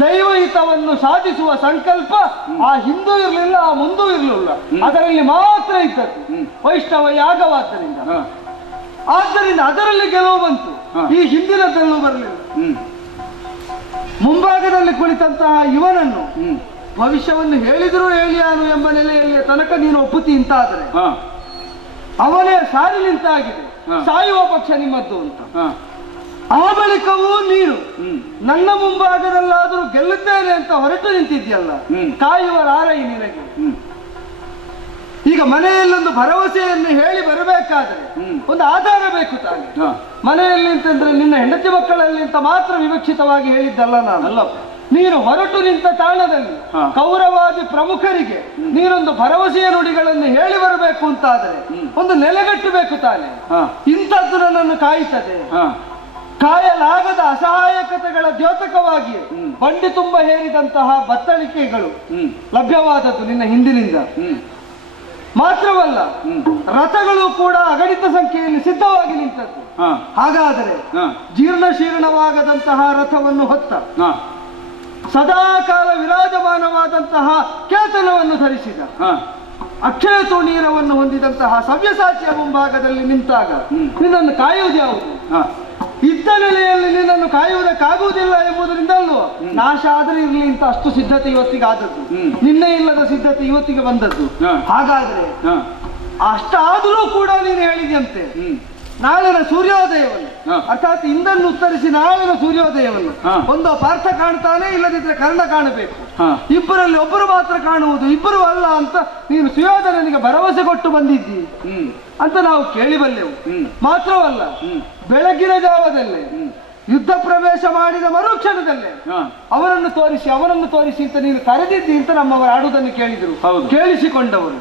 ದೈವಹಿತವನ್ನು ಸಾಧಿಸುವ ಸಂಕಲ್ಪ ಆ ಹಿಂದೂ ಇರಲಿಲ್ಲ, ಆ ಮುಂದೂ ಇರಲಿಲ್ಲ, ಅದರಲ್ಲಿ ಮಾತ್ರ ಇದ್ದದ್ದು ವೈಷ್ಣವ ಯಾಗವಾದ್ದರಿಂದ. ಆದ್ದರಿಂದ ಅದರಲ್ಲಿ ಗೆಲುವು ಬಂತು, ಈ ಹಿಂದಿನದಲ್ಲೂ ಬರಲಿಲ್ಲ. ಮುಂಭಾಗದಲ್ಲಿ ಕುಳಿತಂತಹ ಇವನನ್ನು ಭವಿಷ್ಯವನ್ನು ಹೇಳಿದರೂ ಹೇಳಿಯಾನು ಎಂಬ ನೆಲೆಯಲ್ಲಿ ತನಕ ನೀನು ಒಪ್ಪುತ್ತಿ ಇಂತಾದರೆ ಅವನೇ ಸಾರಿ ನಿಂತಾಗಿದೆ, ಸಾಯುವ ಪಕ್ಷ ನಿಮ್ಮದ್ದು ಅಂತ. ಆ ಬಳಿಕವೂ ನೀನು ನನ್ನ ಮುಂಭಾಗದಲ್ಲಾದರೂ ಗೆಲ್ಲುತ್ತೇನೆ ಅಂತ ಹೊರಟು ನಿಂತಿದ್ಯಲ್ಲ, ಕಾಯುವರಾರೈ ನಿನಗೆ. ಈಗ ಮನೆಯಲ್ಲೊಂದು ಭರವಸೆಯನ್ನು ಹೇಳಿ ಬರಬೇಕಾದರೆ ಒಂದು ಆಧಾರ ಬೇಕು ತಾನೆ. ಮನೆಯಲ್ಲಿ ಅಂತಂದ್ರೆ ನಿನ್ನ ಹೆಂಡತಿ ಮಕ್ಕಳಲ್ಲಿ ಅಂತ ಮಾತ್ರ ವಿವಕ್ಷಿತವಾಗಿ ಹೇಳಿದ್ದಲ್ಲ ನಾನು. ನೀನು ಹೊರಟು ನಿಂತ ತಾಣದಲ್ಲಿ ಕೌರವಾದಿ ಪ್ರಮುಖರಿಗೆ ನೀನೊಂದು ಭರವಸೆಯ ನುಡಿಗಳನ್ನು ಹೇಳಿ ಬರಬೇಕು ಅಂತಾದರೆ ಒಂದು ನೆಲೆಗಟ್ಟಬೇಕು ತಾನೆ. ಇಂಥದ್ದು ನನ್ನನ್ನು ಕಾಯುತ್ತದೆ. ಕಾಯಲಾಗದ ಅಸಹಾಯಕತೆಗಳ ದ್ಯೋತಕವಾಗಿ ಬಂಡಿ ತುಂಬ ಹೇರಿದಂತಹ ಬತ್ತಳಿಕೆಗಳು ಲಭ್ಯವಾದದ್ದು ನಿನ್ನ ಹಿಂದಿನಿಂದ. ಮಾತ್ರವಲ್ಲ, ರಥಗಳು ಕೂಡ ಅಗಣಿತ ಸಂಖ್ಯೆಯಲ್ಲಿ ಸಿದ್ಧವಾಗಿ ನಿಂತದ್ದು. ಹಾಗಾದರೆ ಜೀರ್ಣಶೀರ್ಣವಾಗದಂತಹ ರಥವನ್ನು ಹೊತ್ತ ಸದಾಕಾಲ ವಿರಾಜಮಾನವಾದಂತಹ ಕೇತನವನ್ನು ಧರಿಸಿದ ಅಕ್ಷಯ ತುಣೀರವನ್ನು ಹೊಂದಿದಂತಹ ಸವ್ಯಸಾಚಿಯ ಮುಂಭಾಗದಲ್ಲಿ ನಿಂತಾಗ ನಿನ್ನನ್ನು ಕಾಯುವುದು ಯಾವುದು? ಇದ್ದ ನೆಲೆಯಲ್ಲಿ ನಿನ್ನನ್ನು ಕಾಯುವುದಕ್ಕಾಗುವುದಿಲ್ಲ ಎಂಬುದರಿಂದಲ್ಲೂ ನಾಶ ಆದರೆ ಇರಲಿ ಅಂತ ಅಷ್ಟು ಸಿದ್ಧತೆ ಇವತ್ತಿಗೆ ಆದದ್ದು, ನಿನ್ನೆ ಇಲ್ಲದ ಸಿದ್ಧತೆ ಇವತ್ತಿಗೆ ಬಂದದ್ದು. ಹಾಗಾದ್ರೆ ಅಷ್ಟಾದರೂ ಕೂಡ ನೀನು ಹೇಳಿದಂತೆ ನಾಳಿನ ಸೂರ್ಯೋದಯವನ್ನು, ಅರ್ಥಾತ್ ಇಂದನ್ನು ಉತ್ತರಿಸಿ ನಾಳಿನ ಸೂರ್ಯೋದಯವನ್ನು ಒಂದು ಪಾರ್ಥ ಕಾಣ್ತಾನೆ, ಇಲ್ಲದಿದ್ರೆ ಕರ್ಣ ಕಾಣಬೇಕು. ಇಬ್ಬರಲ್ಲಿ ಒಬ್ಬರು ಮಾತ್ರ ಕಾಣುವುದು, ಇಬ್ಬರು ಅಲ್ಲ ಅಂತ ನೀನು ಸುಯೋಧನನಿಗೆ ಭರವಸೆ ಕೊಟ್ಟು ಬಂದಿದ್ದಿ ಅಂತ ನಾವು ಕೇಳಿಬಲ್ಲೆವು. ಮಾತ್ರವಲ್ಲ, ಬೆಳಗಿನ ಜಾವದಲ್ಲೇ ಯುದ್ಧ ಪ್ರವೇಶ ಮಾಡಿದ ಮರುಕ್ಷಣದಲ್ಲೇ ಅವರನ್ನು ತೋರಿಸಿ ಅಂತ ನೀನು ಕರೆದಿದ್ದಿ ಅಂತ ನಮ್ಮವರು ಆಡುವುದನ್ನು ಕೇಳಿದರು, ಕೇಳಿಸಿಕೊಂಡವರು.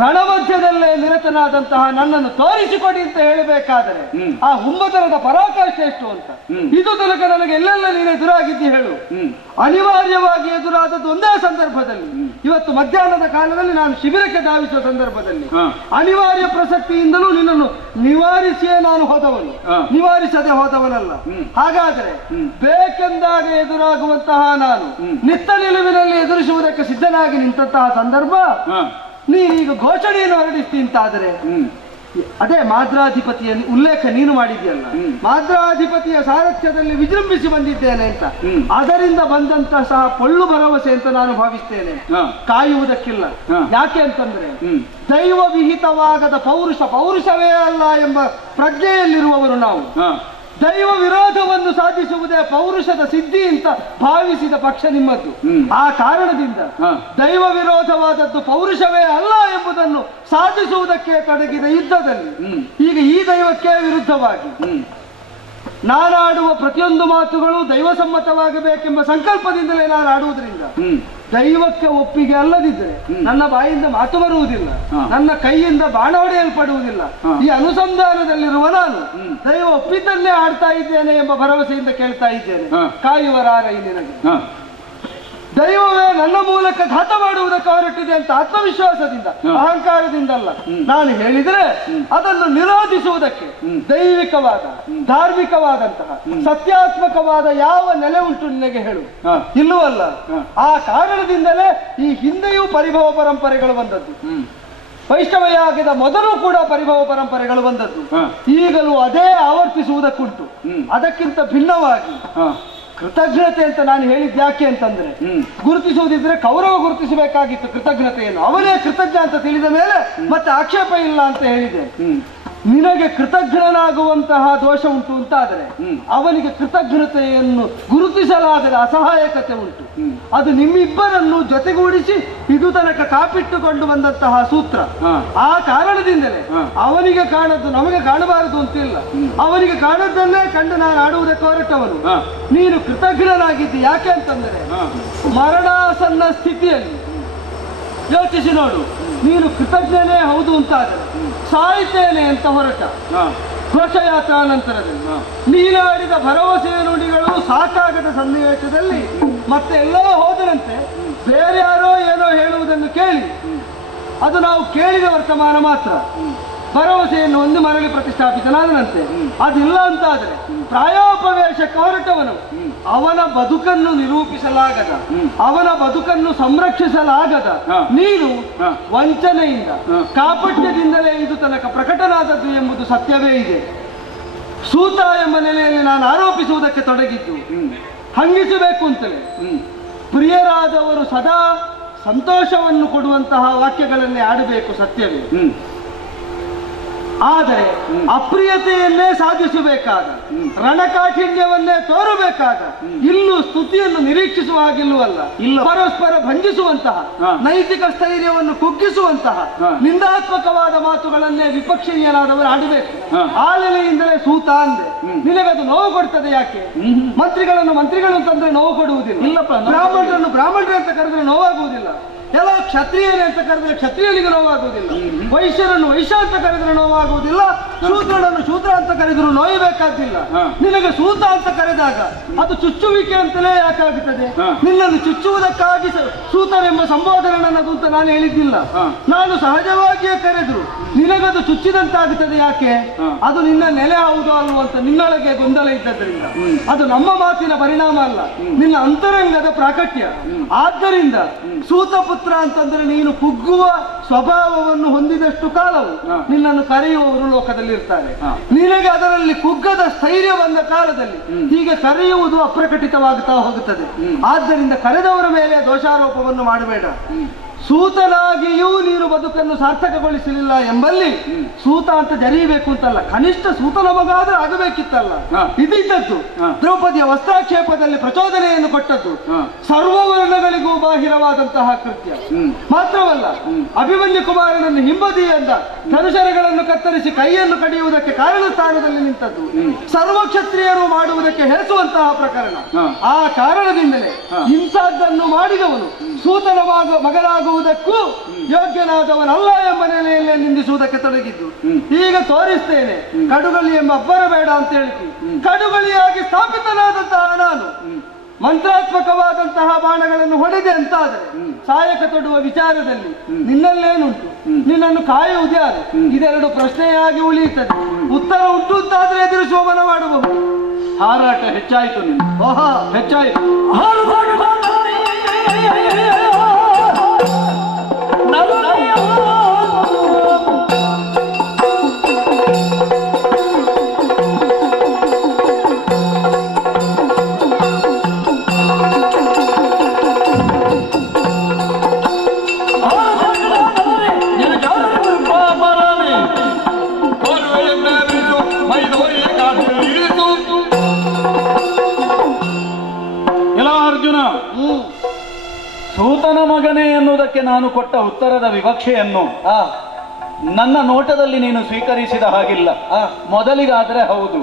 ರಣಮಧ್ಯದಲ್ಲೇ ನಿರತನಾದಂತಹ ನನ್ನನ್ನು ತೋರಿಸಿಕೊಡಿ ಅಂತ ಹೇಳಬೇಕಾದರೆ ಆ ಹುಂಬತನದ ಪರಾಕಾಷ್ಠ ಎಷ್ಟು ಅಂತ. ಇದು ತನಕ ನನಗೆ ಎಲ್ಲೆಲ್ಲ ನೀನು ಎದುರಾಗಿದ್ದಿ ಹೇಳು. ಅನಿವಾರ್ಯವಾಗಿ ಎದುರಾದದ್ದು ಒಂದೇ ಸಂದರ್ಭದಲ್ಲಿ, ಇವತ್ತು ಮಧ್ಯಾಹ್ನದ ಕಾಲದಲ್ಲಿ ನಾನು ಶಿಬಿರಕ್ಕೆ ಧಾವಿಸುವ ಸಂದರ್ಭದಲ್ಲಿ ಅನಿವಾರ್ಯ ಪ್ರಸಕ್ತಿಯಿಂದಲೂ ನಿನ್ನನ್ನು ನಿವಾರಿಸಿಯೇ ನಾನು ಹೋದವನು, ನಿವಾರಿಸದೆ ಹೋದವನಲ್ಲ. ಹಾಗಾದರೆ ಬೇಕೆಂದಾಗ ಎದುರಾಗುವಂತಹ ನಾನು ನಿತ್ತ ನಿಲುವಿನಲ್ಲಿ ಎದುರಿಸುವುದಕ್ಕೆ ಸಿದ್ಧನಾಗಿ ನಿಂತಹ ಸಂದರ್ಭ ನೀನೀಗ ಘೋಷಣೆಯನ್ನು ಹೊರಡಿಸ್ತಿ ಅಂತಾದರೆ ಅದೇ ಮಾದ್ರಾಧಿಪತಿಯ ಉಲ್ಲೇಖ ನೀನು ಮಾಡಿದ್ಯಲ್ಲ, ಮಾದ್ರಾಧಿಪತಿಯ ಸಾರಥ್ಯದಲ್ಲಿ ವಿಜೃಂಭಿಸಿ ಬಂದಿದ್ದೇನೆ ಅಂತ, ಅದರಿಂದ ಬಂದಂತಹ ಸಹ ಪೊಳ್ಳು ಭರವಸೆ ಅಂತ ನಾನು ಭಾವಿಸ್ತೇನೆ. ಕಾಯುವುದಕ್ಕಿಲ್ಲ. ಯಾಕೆ ಅಂತಂದ್ರೆ ದೈವ ವಿಹಿತವಾಗದ ಪೌರುಷವೇ ಅಲ್ಲ ಎಂಬ ಪ್ರಜ್ಞೆಯಲ್ಲಿರುವವರು ನಾವು. ದೈವ ವಿರೋಧವನ್ನು ಸಾಧಿಸುವುದೇ ಪೌರುಷದ ಸಿದ್ಧಿ ಅಂತ ಭಾವಿಸಿದ ಪಕ್ಷ ನಿಮ್ಮದ್ದು. ಆ ಕಾರಣದಿಂದ ದೈವ ವಿರೋಧವಾದದ್ದು ಪೌರುಷವೇ ಅಲ್ಲ ಎಂಬುದನ್ನು ಸಾಧಿಸುವುದಕ್ಕೆ ತೊಡಗಿದ ಯುದ್ಧದಲ್ಲಿ ಈಗ ಈ ದೈವಕ್ಕೆ ವಿರುದ್ಧವಾಗಿ ನಾನಾಡುವ ಪ್ರತಿಯೊಂದು ಮಾತುಗಳು ದೈವಸಮ್ಮತವಾಗಬೇಕೆಂಬ ಸಂಕಲ್ಪದಿಂದಲೇ ನಾನು ಆಡುವುದರಿಂದ ದೈವಕ್ಕೆ ಒಪ್ಪಿಗೆ ಅಲ್ಲದಿದ್ದರೆ ನನ್ನ ಬಾಯಿಂದ ಮಾತು ಬರುವುದಿಲ್ಲ, ನನ್ನ ಕೈಯಿಂದ ಬಾಣ ಹೊಡೆಯಲ್ಪಡುವುದಿಲ್ಲ. ಈ ಅನುಸಂಧಾನದಲ್ಲಿರುವ ನಾನು ದೈವ ಒಪ್ಪಿದ್ದನ್ನೇ ಆಡ್ತಾ ಇದ್ದೇನೆ ಎಂಬ ಭರವಸೆಯಿಂದ ಕೇಳ್ತಾ ಇದ್ದೇನೆ. ಕಾಯುವರಾರ ನಿನಗೆ ದೈವವೇ ನನ್ನ ಮೂಲಕ ಘಾತ ಮಾಡುವುದಕ್ಕೆ ಹೊರಟಿದೆ ಅಂತ ಆತ್ಮವಿಶ್ವಾಸದಿಂದ ಅಹಂಕಾರದಿಂದಲ್ಲ ನಾನು ಹೇಳಿದರೆ ಅದನ್ನು ನಿರೋಧಿಸುವುದಕ್ಕೆ ದೈವಿಕವಾದ ಧಾರ್ಮಿಕವಾದಂತಹ ಸತ್ಯಾತ್ಮಕವಾದ ಯಾವ ನೆಲೆ ಉಂಟು ನಿನಗೆ ಹೇಳು? ಇಲ್ಲವಲ್ಲ. ಆ ಕಾರಣದಿಂದಲೇ ಈ ಹಿಂದೆಯೂ ಪರಿಭವ ಪರಂಪರೆಗಳು ಬಂದದ್ದು. ವೈಷ್ಣವಯಾಗದ ಮೊದಲು ಕೂಡ ಪರಿಭವ ಪರಂಪರೆಗಳು ಬಂದದ್ದು. ಈಗಲೂ ಅದೇ ಆವರ್ತಿಸುವುದಕ್ಕುಂಟು. ಅದಕ್ಕಿಂತ ಭಿನ್ನವಾಗಿ ಕೃತಜ್ಞತೆ ಅಂತ ನಾನು ಹೇಳಿದ್ದು ಯಾಕೆ ಅಂತಂದ್ರೆ, ಗುರುತಿಸುವುದಿದ್ರೆ ಕೌರವ ಗುರುತಿಸಬೇಕಾಗಿತ್ತು ಕೃತಜ್ಞತೆಯನ್ನು. ಅವನೇ ಕೃತಜ್ಞ ಅಂತ ತಿಳಿದ ಮೇಲೆ ಮತ್ತೆ ಆಕ್ಷೇಪ ಇಲ್ಲ ಅಂತ ಹೇಳಿದೆ. ನಿನಗೆ ಕೃತಜ್ಞನಾಗುವಂತಹ ದೋಷ ಉಂಟು ಅಂತಾದರೆ ಅವನಿಗೆ ಕೃತಜ್ಞತೆಯನ್ನು ಗುರುತಿಸಲಾಗದ ಅಸಹಾಯಕತೆ ಉಂಟು. ಅದು ನಿಮ್ಮಿಬ್ಬರನ್ನು ಜೊತೆಗೂಡಿಸಿ ಇದು ತನಕ ಕಾಪಿಟ್ಟುಕೊಂಡು ಬಂದಂತಹ ಸೂತ್ರ. ಆ ಕಾರಣದಿಂದಲೇ ಅವನಿಗೆ ಕಾಣದ್ದು ನಮಗೆ ಕಾಣಬಾರದು ಅಂತಿಲ್ಲ. ಅವನಿಗೆ ಕಾಣದ್ದನ್ನೇ ಕಂಡು ನಾನು ಆಡುವುದಕ್ಕೆ ಹೊರಟವನು. ನೀನು ಕೃತಜ್ಞನಾಗಿದ್ದಿ. ಯಾಕೆ ಅಂತಂದರೆ ಮರಣಾಸನ್ನ ಸ್ಥಿತಿಯಲ್ಲಿ ಯೋಚಿಸಿ ನೋಡು. ನೀನು ಕೃತಜ್ಞನೇ ಹೌದು ಅಂತಾದರೆ ಸಾಯ್ತೇನೆ ಅಂತ ಹೊರಟ ಘೋಷಯಾತ್ರಾ ನಂತರದಲ್ಲಿ ನೀನಾಡಿದ ಭರವಸೆಯ ನುಡಿಗಳು ಸಾಕಾಗದ ಸನ್ನಿವೇಶದಲ್ಲಿ ಮತ್ತೆ ಎಲ್ಲೋ ಹೋದರಂತೆ ಬೇರೆ ಯಾರೋ ಏನೋ ಹೇಳುವುದನ್ನು ಕೇಳಿ ಅದು ನಾವು ಕೇಳಿದ ವರ್ತಮಾನ ಮಾತ್ರ. ಭರವಸೆಯನ್ನು ಒಂದು ಮರಳಿ ಪ್ರತಿಷ್ಠಾಪಿತನಾದನಂತೆ ಅದಿಲ್ಲ ಅಂತಾದರೆ ಪ್ರಾಯೋಪವೇಶಕ್ಕೆ ಹೊರಟವನು ಅವನ ಬದುಕನ್ನು ನಿರೂಪಿಸಲಾಗದ, ಅವನ ಬದುಕನ್ನು ಸಂರಕ್ಷಿಸಲಾಗದ ನೀನು ವಂಚನೆಯಿಂದ ಕಾಪಟ್ಯದಿಂದಲೇ ಇದು ತನಕ ಪ್ರಕಟನಾದದ್ದು ಎಂಬುದು ಸತ್ಯವೇ ಇದೆ. ಸೂತ ಎಂಬ ನೆಲೆಯಲ್ಲಿ ನಾನು ಆರೋಪಿಸುವುದಕ್ಕೆ ತೊಡಗಿದ್ದು ಹಂಗಿಸಬೇಕು ಅಂತಲೇ ಪ್ರಿಯರಾದವರು ಸದಾ ಸಂತೋಷವನ್ನು ಕೊಡುವಂತಹ ವಾಕ್ಯಗಳನ್ನೇ ಆಡಬೇಕು, ಸತ್ಯವೇ. ಆದರೆ ಅಪ್ರಿಯತೆಯನ್ನೇ ಸಾಧಿಸಬೇಕಾದ, ರಣಕಾಠಿಣ್ಯವನ್ನೇ ತೋರಬೇಕಾದ, ಇಲ್ಲೂ ಸ್ತುತಿಯನ್ನು ನಿರೀಕ್ಷಿಸುವ ಹಾಗಿಲ್ಲವಲ್ಲ, ಪರಸ್ಪರ ಭಂಜಿಸುವಂತಹ, ನೈತಿಕ ಸ್ಥೈರ್ಯವನ್ನು ಕುಗ್ಗಿಸುವಂತಹ ನಿಂದಾತ್ಮಕವಾದ ಮಾತುಗಳನ್ನೇ ವಿಪಕ್ಷೀಯನಾದವರು ಆಡಬೇಕು. ಆ ನೆಲೆಯಿಂದಲೇ ಸೂತ ಅಂದೆ. ನಿನಗದು ನೋವು ಕೊಡ್ತದೆ. ಯಾಕೆ? ಮಂತ್ರಿಗಳನ್ನು ಮಂತ್ರಿಗಳು ಅಂತಂದ್ರೆ ನೋವು ಕೊಡುವುದಿಲ್ಲ. ಬ್ರಾಹ್ಮಣರನ್ನು ಬ್ರಾಹ್ಮಣರು ಅಂತ ಕರೆದ್ರೆ ನೋವಾಗುವುದಿಲ್ಲ. ಎಲ್ಲ ಕ್ಷತ್ರಿಯರೇ ಅಂತ ಕರೆದ್ರೆ ಕ್ಷತ್ರಿಯನಿಗೆ ನೋವಾಗುವುದಿಲ್ಲ. ವೈಶ್ಯರನ್ನು ವೈಶ್ಯ ಅಂತ ಕರೆದ್ರೆ ನೋವಾಗುವುದಿಲ್ಲ. ಶೂದ್ರನನ್ನು ಶೂದ್ರ ಅಂತ ಕರೆದ್ರು ನೋಯಬೇಕಾದಿಲ್ಲ. ನಿನಗೆ ಸೂತ ಅಂತ ಕರೆದಾಗ ಅದು ಚುಚ್ಚುವಿಕೆ ಅಂತಲೇ ಯಾಕಾಗುತ್ತದೆ? ನಿನ್ನನ್ನು ಚುಚ್ಚುವುದಕ್ಕಾಗಿ ಸೂತರೆಂಬ ಸಂಬೋಧನೆ ನನ್ನದು ಅಂತ ನಾನು ಹೇಳಿದ್ದಿಲ್ಲ. ನಾನು ಸಹಜವಾಗಿಯೇ ಕರೆದ್ರು ನಿನಗದು ಚುಚ್ಚಿದಂತಾಗುತ್ತದೆ. ಯಾಕೆ? ಅದು ನಿನ್ನ ನೆಲೆ ಹೌದು ಅಲ್ವ ಅಂತ ನಿನ್ನೊಳಗೆ ಗೊಂದಲ ಇದ್ದದ್ರಿಂದ. ಅದು ನಮ್ಮ ಮಾತಿನ ಪರಿಣಾಮ ಅಲ್ಲ, ನಿನ್ನ ಅಂತರಂಗದ ಪ್ರಾಕಟ್ಯ. ಆದ್ದರಿಂದ ಸೂತ ಪುತ್ರ ಅಂತಂದ್ರೆ ನೀನು ಕುಗ್ಗುವ ಸ್ವಭಾವವನ್ನು ಹೊಂದಿದಷ್ಟು ಕಾಲವು ನಿನ್ನನ್ನು ಕರೆಯುವವರು ಲೋಕದಲ್ಲಿ ಇರ್ತಾರೆ. ನಿನಗೆ ಅದರಲ್ಲಿ ಕುಗ್ಗದ ಸ್ಥೈರ್ಯ ಬಂದ ಕಾಲದಲ್ಲಿ ಹೀಗೆ ಕರೆಯುವುದು ಅಪ್ರಕಟಿತವಾಗುತ್ತಾ ಹೋಗುತ್ತದೆ. ಆದ್ದರಿಂದ ಕರೆದವರ ಮೇಲೆ ದೋಷಾರೋಪವನ್ನು ಮಾಡಬೇಡ. ಸೂತನಾಗಿಯೂ ನೀನು ಬದುಕನ್ನು ಸಾರ್ಥಕಗೊಳಿಸಲಿಲ್ಲ ಎಂಬಲ್ಲಿ ಸೂತ ಅಂತ ಜರೀಬೇಕು ಅಂತಲ್ಲ, ಕನಿಷ್ಠ ಸೂತನ ಮಗಾದ್ರೆ ಆಗಬೇಕಿತ್ತಲ್ಲ. ಇದಿದ್ದದ್ದು ದ್ರೌಪದಿಯ ವಸ್ತ್ರಾಕ್ಷೇಪದಲ್ಲಿ ಪ್ರಚೋದನೆಯನ್ನು ಕೊಟ್ಟದ್ದು ಸರ್ವವರ್ಣಗಳಿಗೂ ಬಾಹಿರವಾದಂತಹ ಕೃತ್ಯ ಮಾತ್ರವಲ್ಲ, ಅಭಿಮನ್ಯು ಕುಮಾರನನ್ನು ಹಿಂಬದಿಯಿಂದ ಧನುಷರಗಳನ್ನು ಕತ್ತರಿಸಿ ಕೈಯನ್ನು ಕಡಿಯುವುದಕ್ಕೆ ಕಾರಣ ಸ್ಥಾನದಲ್ಲಿ ನಿಂತದ್ದು ಸರ್ವಕ್ಷತ್ರಿಯರು ಮಾಡುವುದಕ್ಕೆ ಹೆಸರುವಂತಹ ಪ್ರಕರಣ. ಆ ಕಾರಣದಿಂದಲೇ ಇಂಥದ್ದನ್ನು ಮಾಡಿದವನು ಸೂತನ ಮಗನಾಗುವುದಕ್ಕೂ ಯೋಗ್ಯನಾದವನಲ್ಲ ಎಂಬ ನೆಲೆಯಲ್ಲೇ ನಿಂದಿಸುವುದಕ್ಕೆ ತೊಡಗಿದ್ದು. ಈಗ ತೋರಿಸ್ತೇನೆ ಕಡುಗಳಿ ಎಂಬ ಅಬ್ಬರ ಬೇಡ ಅಂತ ಹೇಳ್ತೀವಿ. ಕಡುಗಳಿಯಾಗಿ ಸ್ಥಾಪಿತನಾದಂತಹ ನಾನು ಮಂತ್ರಾತ್ಮಕವಾದಂತಹ ಬಾಣಗಳನ್ನು ಹೊಡೆದೆ ಅಂತಾದರೆ ಸಾಯಕ ತೊಡುವ ವಿಚಾರದಲ್ಲಿ ನಿನ್ನಲ್ಲೇನುಂಟು? ನಿನ್ನನ್ನು ಕಾಯುವುದೇ ಅದು. ಇದೆರಡು ಪ್ರಶ್ನೆಯಾಗಿ ಉಳಿಯುತ್ತದೆ. ಉತ್ತರ ಉಂಟು ಅಂತಾದ್ರೆ ಎದುರಿಸುವ ಮನ ಮಾಡಬಹುದು. ಹಾರಾಟ ಹೆಚ್ಚಾಯಿತು, ನಿನ್ನ ಹೆಚ್ಚಾಯಿತು. ಮಗನೇ ಎನ್ನುವುದಕ್ಕೆ ನಾನು ಕೊಟ್ಟ ಉತ್ತರದ ವಿವಕ್ಷೆಯನ್ನು ನನ್ನ ನೋಟದಲ್ಲಿ ನೀನು ಸ್ವೀಕರಿಸಿದ ಹಾಗಿಲ್ಲ. ಮೊದಲಿಗಾದ್ರೆ ಹೌದು,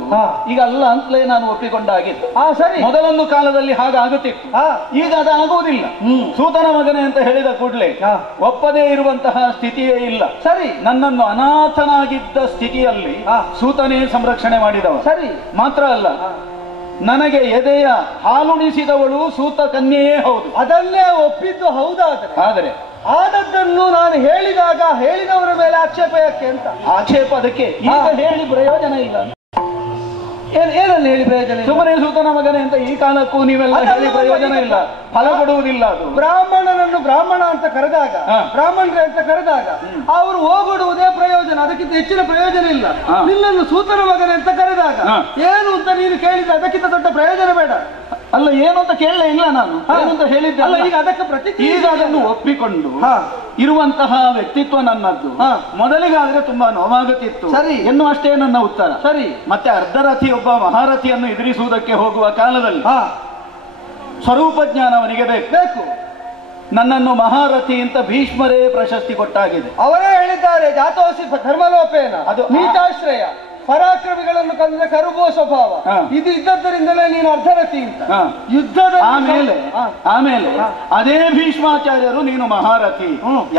ಈಗ ಅಲ್ಲ ಅಂತಲೇ ನಾನು ಒಪ್ಪಿಕೊಂಡಾಗಿತ್ತು. ಸರಿ, ಮೊದಲೊಂದು ಕಾಲದಲ್ಲಿ ಹಾಗಾಗುತ್ತಿತ್ತು, ಈಗ ಅದು ಆಗುವುದಿಲ್ಲ. ಸೂತನ ಮಗನೇ ಅಂತ ಹೇಳಿದ ಕೂಡಲೇ ಒಪ್ಪದೇ ಇರುವಂತಹ ಸ್ಥಿತಿಯೇ ಇಲ್ಲ. ಸರಿ, ನನ್ನನ್ನು ಅನಾಥನಾಗಿದ್ದ ಸ್ಥಿತಿಯಲ್ಲಿ ಸೂತನೇ ಸಂರಕ್ಷಣೆ ಮಾಡಿದವ. ಸರಿ, ಮಾತ್ರ ಅಲ್ಲ, ನನಗೆ ಎದೆಯ ಹಾಲುಣಿಸಿದವಳು ಸೂತ ಕನ್ಯೆಯೇ ಹೌದು. ಅದನ್ನೇ ಒಪ್ಪಿದ್ದು ಹೌದಾದ್ರೆ ಆದರೆ ಆದದ್ದನ್ನು ನಾನು ಹೇಳಿದಾಗ ಹೇಳಿದವರ ಮೇಲೆ ಆಕ್ಷೇಪ ಯಾಕೆ ಅಂತ. ಆಕ್ಷೇಪ ಅದಕ್ಕೆ ಈಗ ಹೇಳಿ ಪ್ರಯೋಜನ ಇಲ್ಲ. ಏನನ್ನು ಹೇಳಿ ಪ್ರಯೋಜನ? ಸುಮ್ಮನೆ ಸೂತನ ಮಗನೇ ಅಂತ ಈ ಕಾಲಕ್ಕೂ ನೀವೆಲ್ಲ ಹೇಳಿ ಪ್ರಯೋಜನ ಇಲ್ಲ, ಫಲ ಕೊಡುವುದಿಲ್ಲ. ಅದು ಬ್ರಾಹ್ಮಣನನ್ನು ಬ್ರಾಹ್ಮಣ ಅಂತ ಕರೆದಾಗ, ಬ್ರಾಹ್ಮಣರೇ ಅಂತ ಕರೆದಾಗ ಅವರು ಹೋಗೊಡುವುದೇ ಪ್ರಯೋಜನ, ಅದಕ್ಕಿಂತ ಹೆಚ್ಚಿನ ಪ್ರಯೋಜನ ಇಲ್ಲ. ನಿನ್ನನ್ನು ಸೂತನ ಮಗನೇ ಅಂತ ಕರೆದಾಗ ಏನು ಅಂತ ನೀನು ಕೇಳಿದ ಅದಕ್ಕಿಂತ ದೊಡ್ಡ ಪ್ರಯೋಜನ ಬೇಡ. ಅಲ್ಲ, ಏನು ಅಂತ ಕೇಳಲೇ ಇಲ್ಲ ನಾನು, ಏನು ಅಂತ ಹೇಳಿದ್ದೆ ಅಲ್ಲ. ಈಗ ಅದಕ್ಕೆ ಈಗ ಅದನ್ನು ಒಪ್ಪಿಕೊಂಡು ಇರುವಂತಹ ವ್ಯಕ್ತಿತ್ವ ನನ್ನದ್ದು. ಮೊದಲಿಗಾದ್ರೆ ತುಂಬಾ ನೋವಾಗುತ್ತಿತ್ತು, ಸರಿ ಎನ್ನುವಷ್ಟೇ ನನ್ನ ಉತ್ತರ. ಸರಿ, ಮತ್ತೆ ಅರ್ಧರಥಿ ಒಬ್ಬ ಮಹಾರಥಿಯನ್ನು ಎದುರಿಸುವುದಕ್ಕೆ ಹೋಗುವ ಕಾಲದಲ್ಲಿ ಸ್ವರೂಪ ಜ್ಞಾನ ಅವನಿಗೆ ಬೇಕು. ನನ್ನನ್ನು ಮಹಾರಥಿ ಅಂತ ಭೀಷ್ಮರೇ ಪ್ರಶಸ್ತಿ ಕೊಟ್ಟಾಗಿದೆ. ಅವರೇ ಹೇಳಿದ್ದಾರೆ, ಜಾತೋಸಿ ಧರ್ಮಲೋಪೇನ, ಅದು ನೀತಾಶ್ರಯ, ಪರಾಕ್ರಮಿಗಳನ್ನು ಕಂದ್ರೆ ಕರುಬೋ ಸ್ವಭಾವ, ಇದು ಇದ್ದದ್ದರಿಂದಲೇ ನೀನು ಅರ್ಧರಥಿ ಅಂತ. ಯುದ್ಧದ ಆಮೇಲೆ ಅದೇ ಭೀಷ್ಮಾಚಾರ್ಯರು ನೀನು ಮಹಾರಥಿ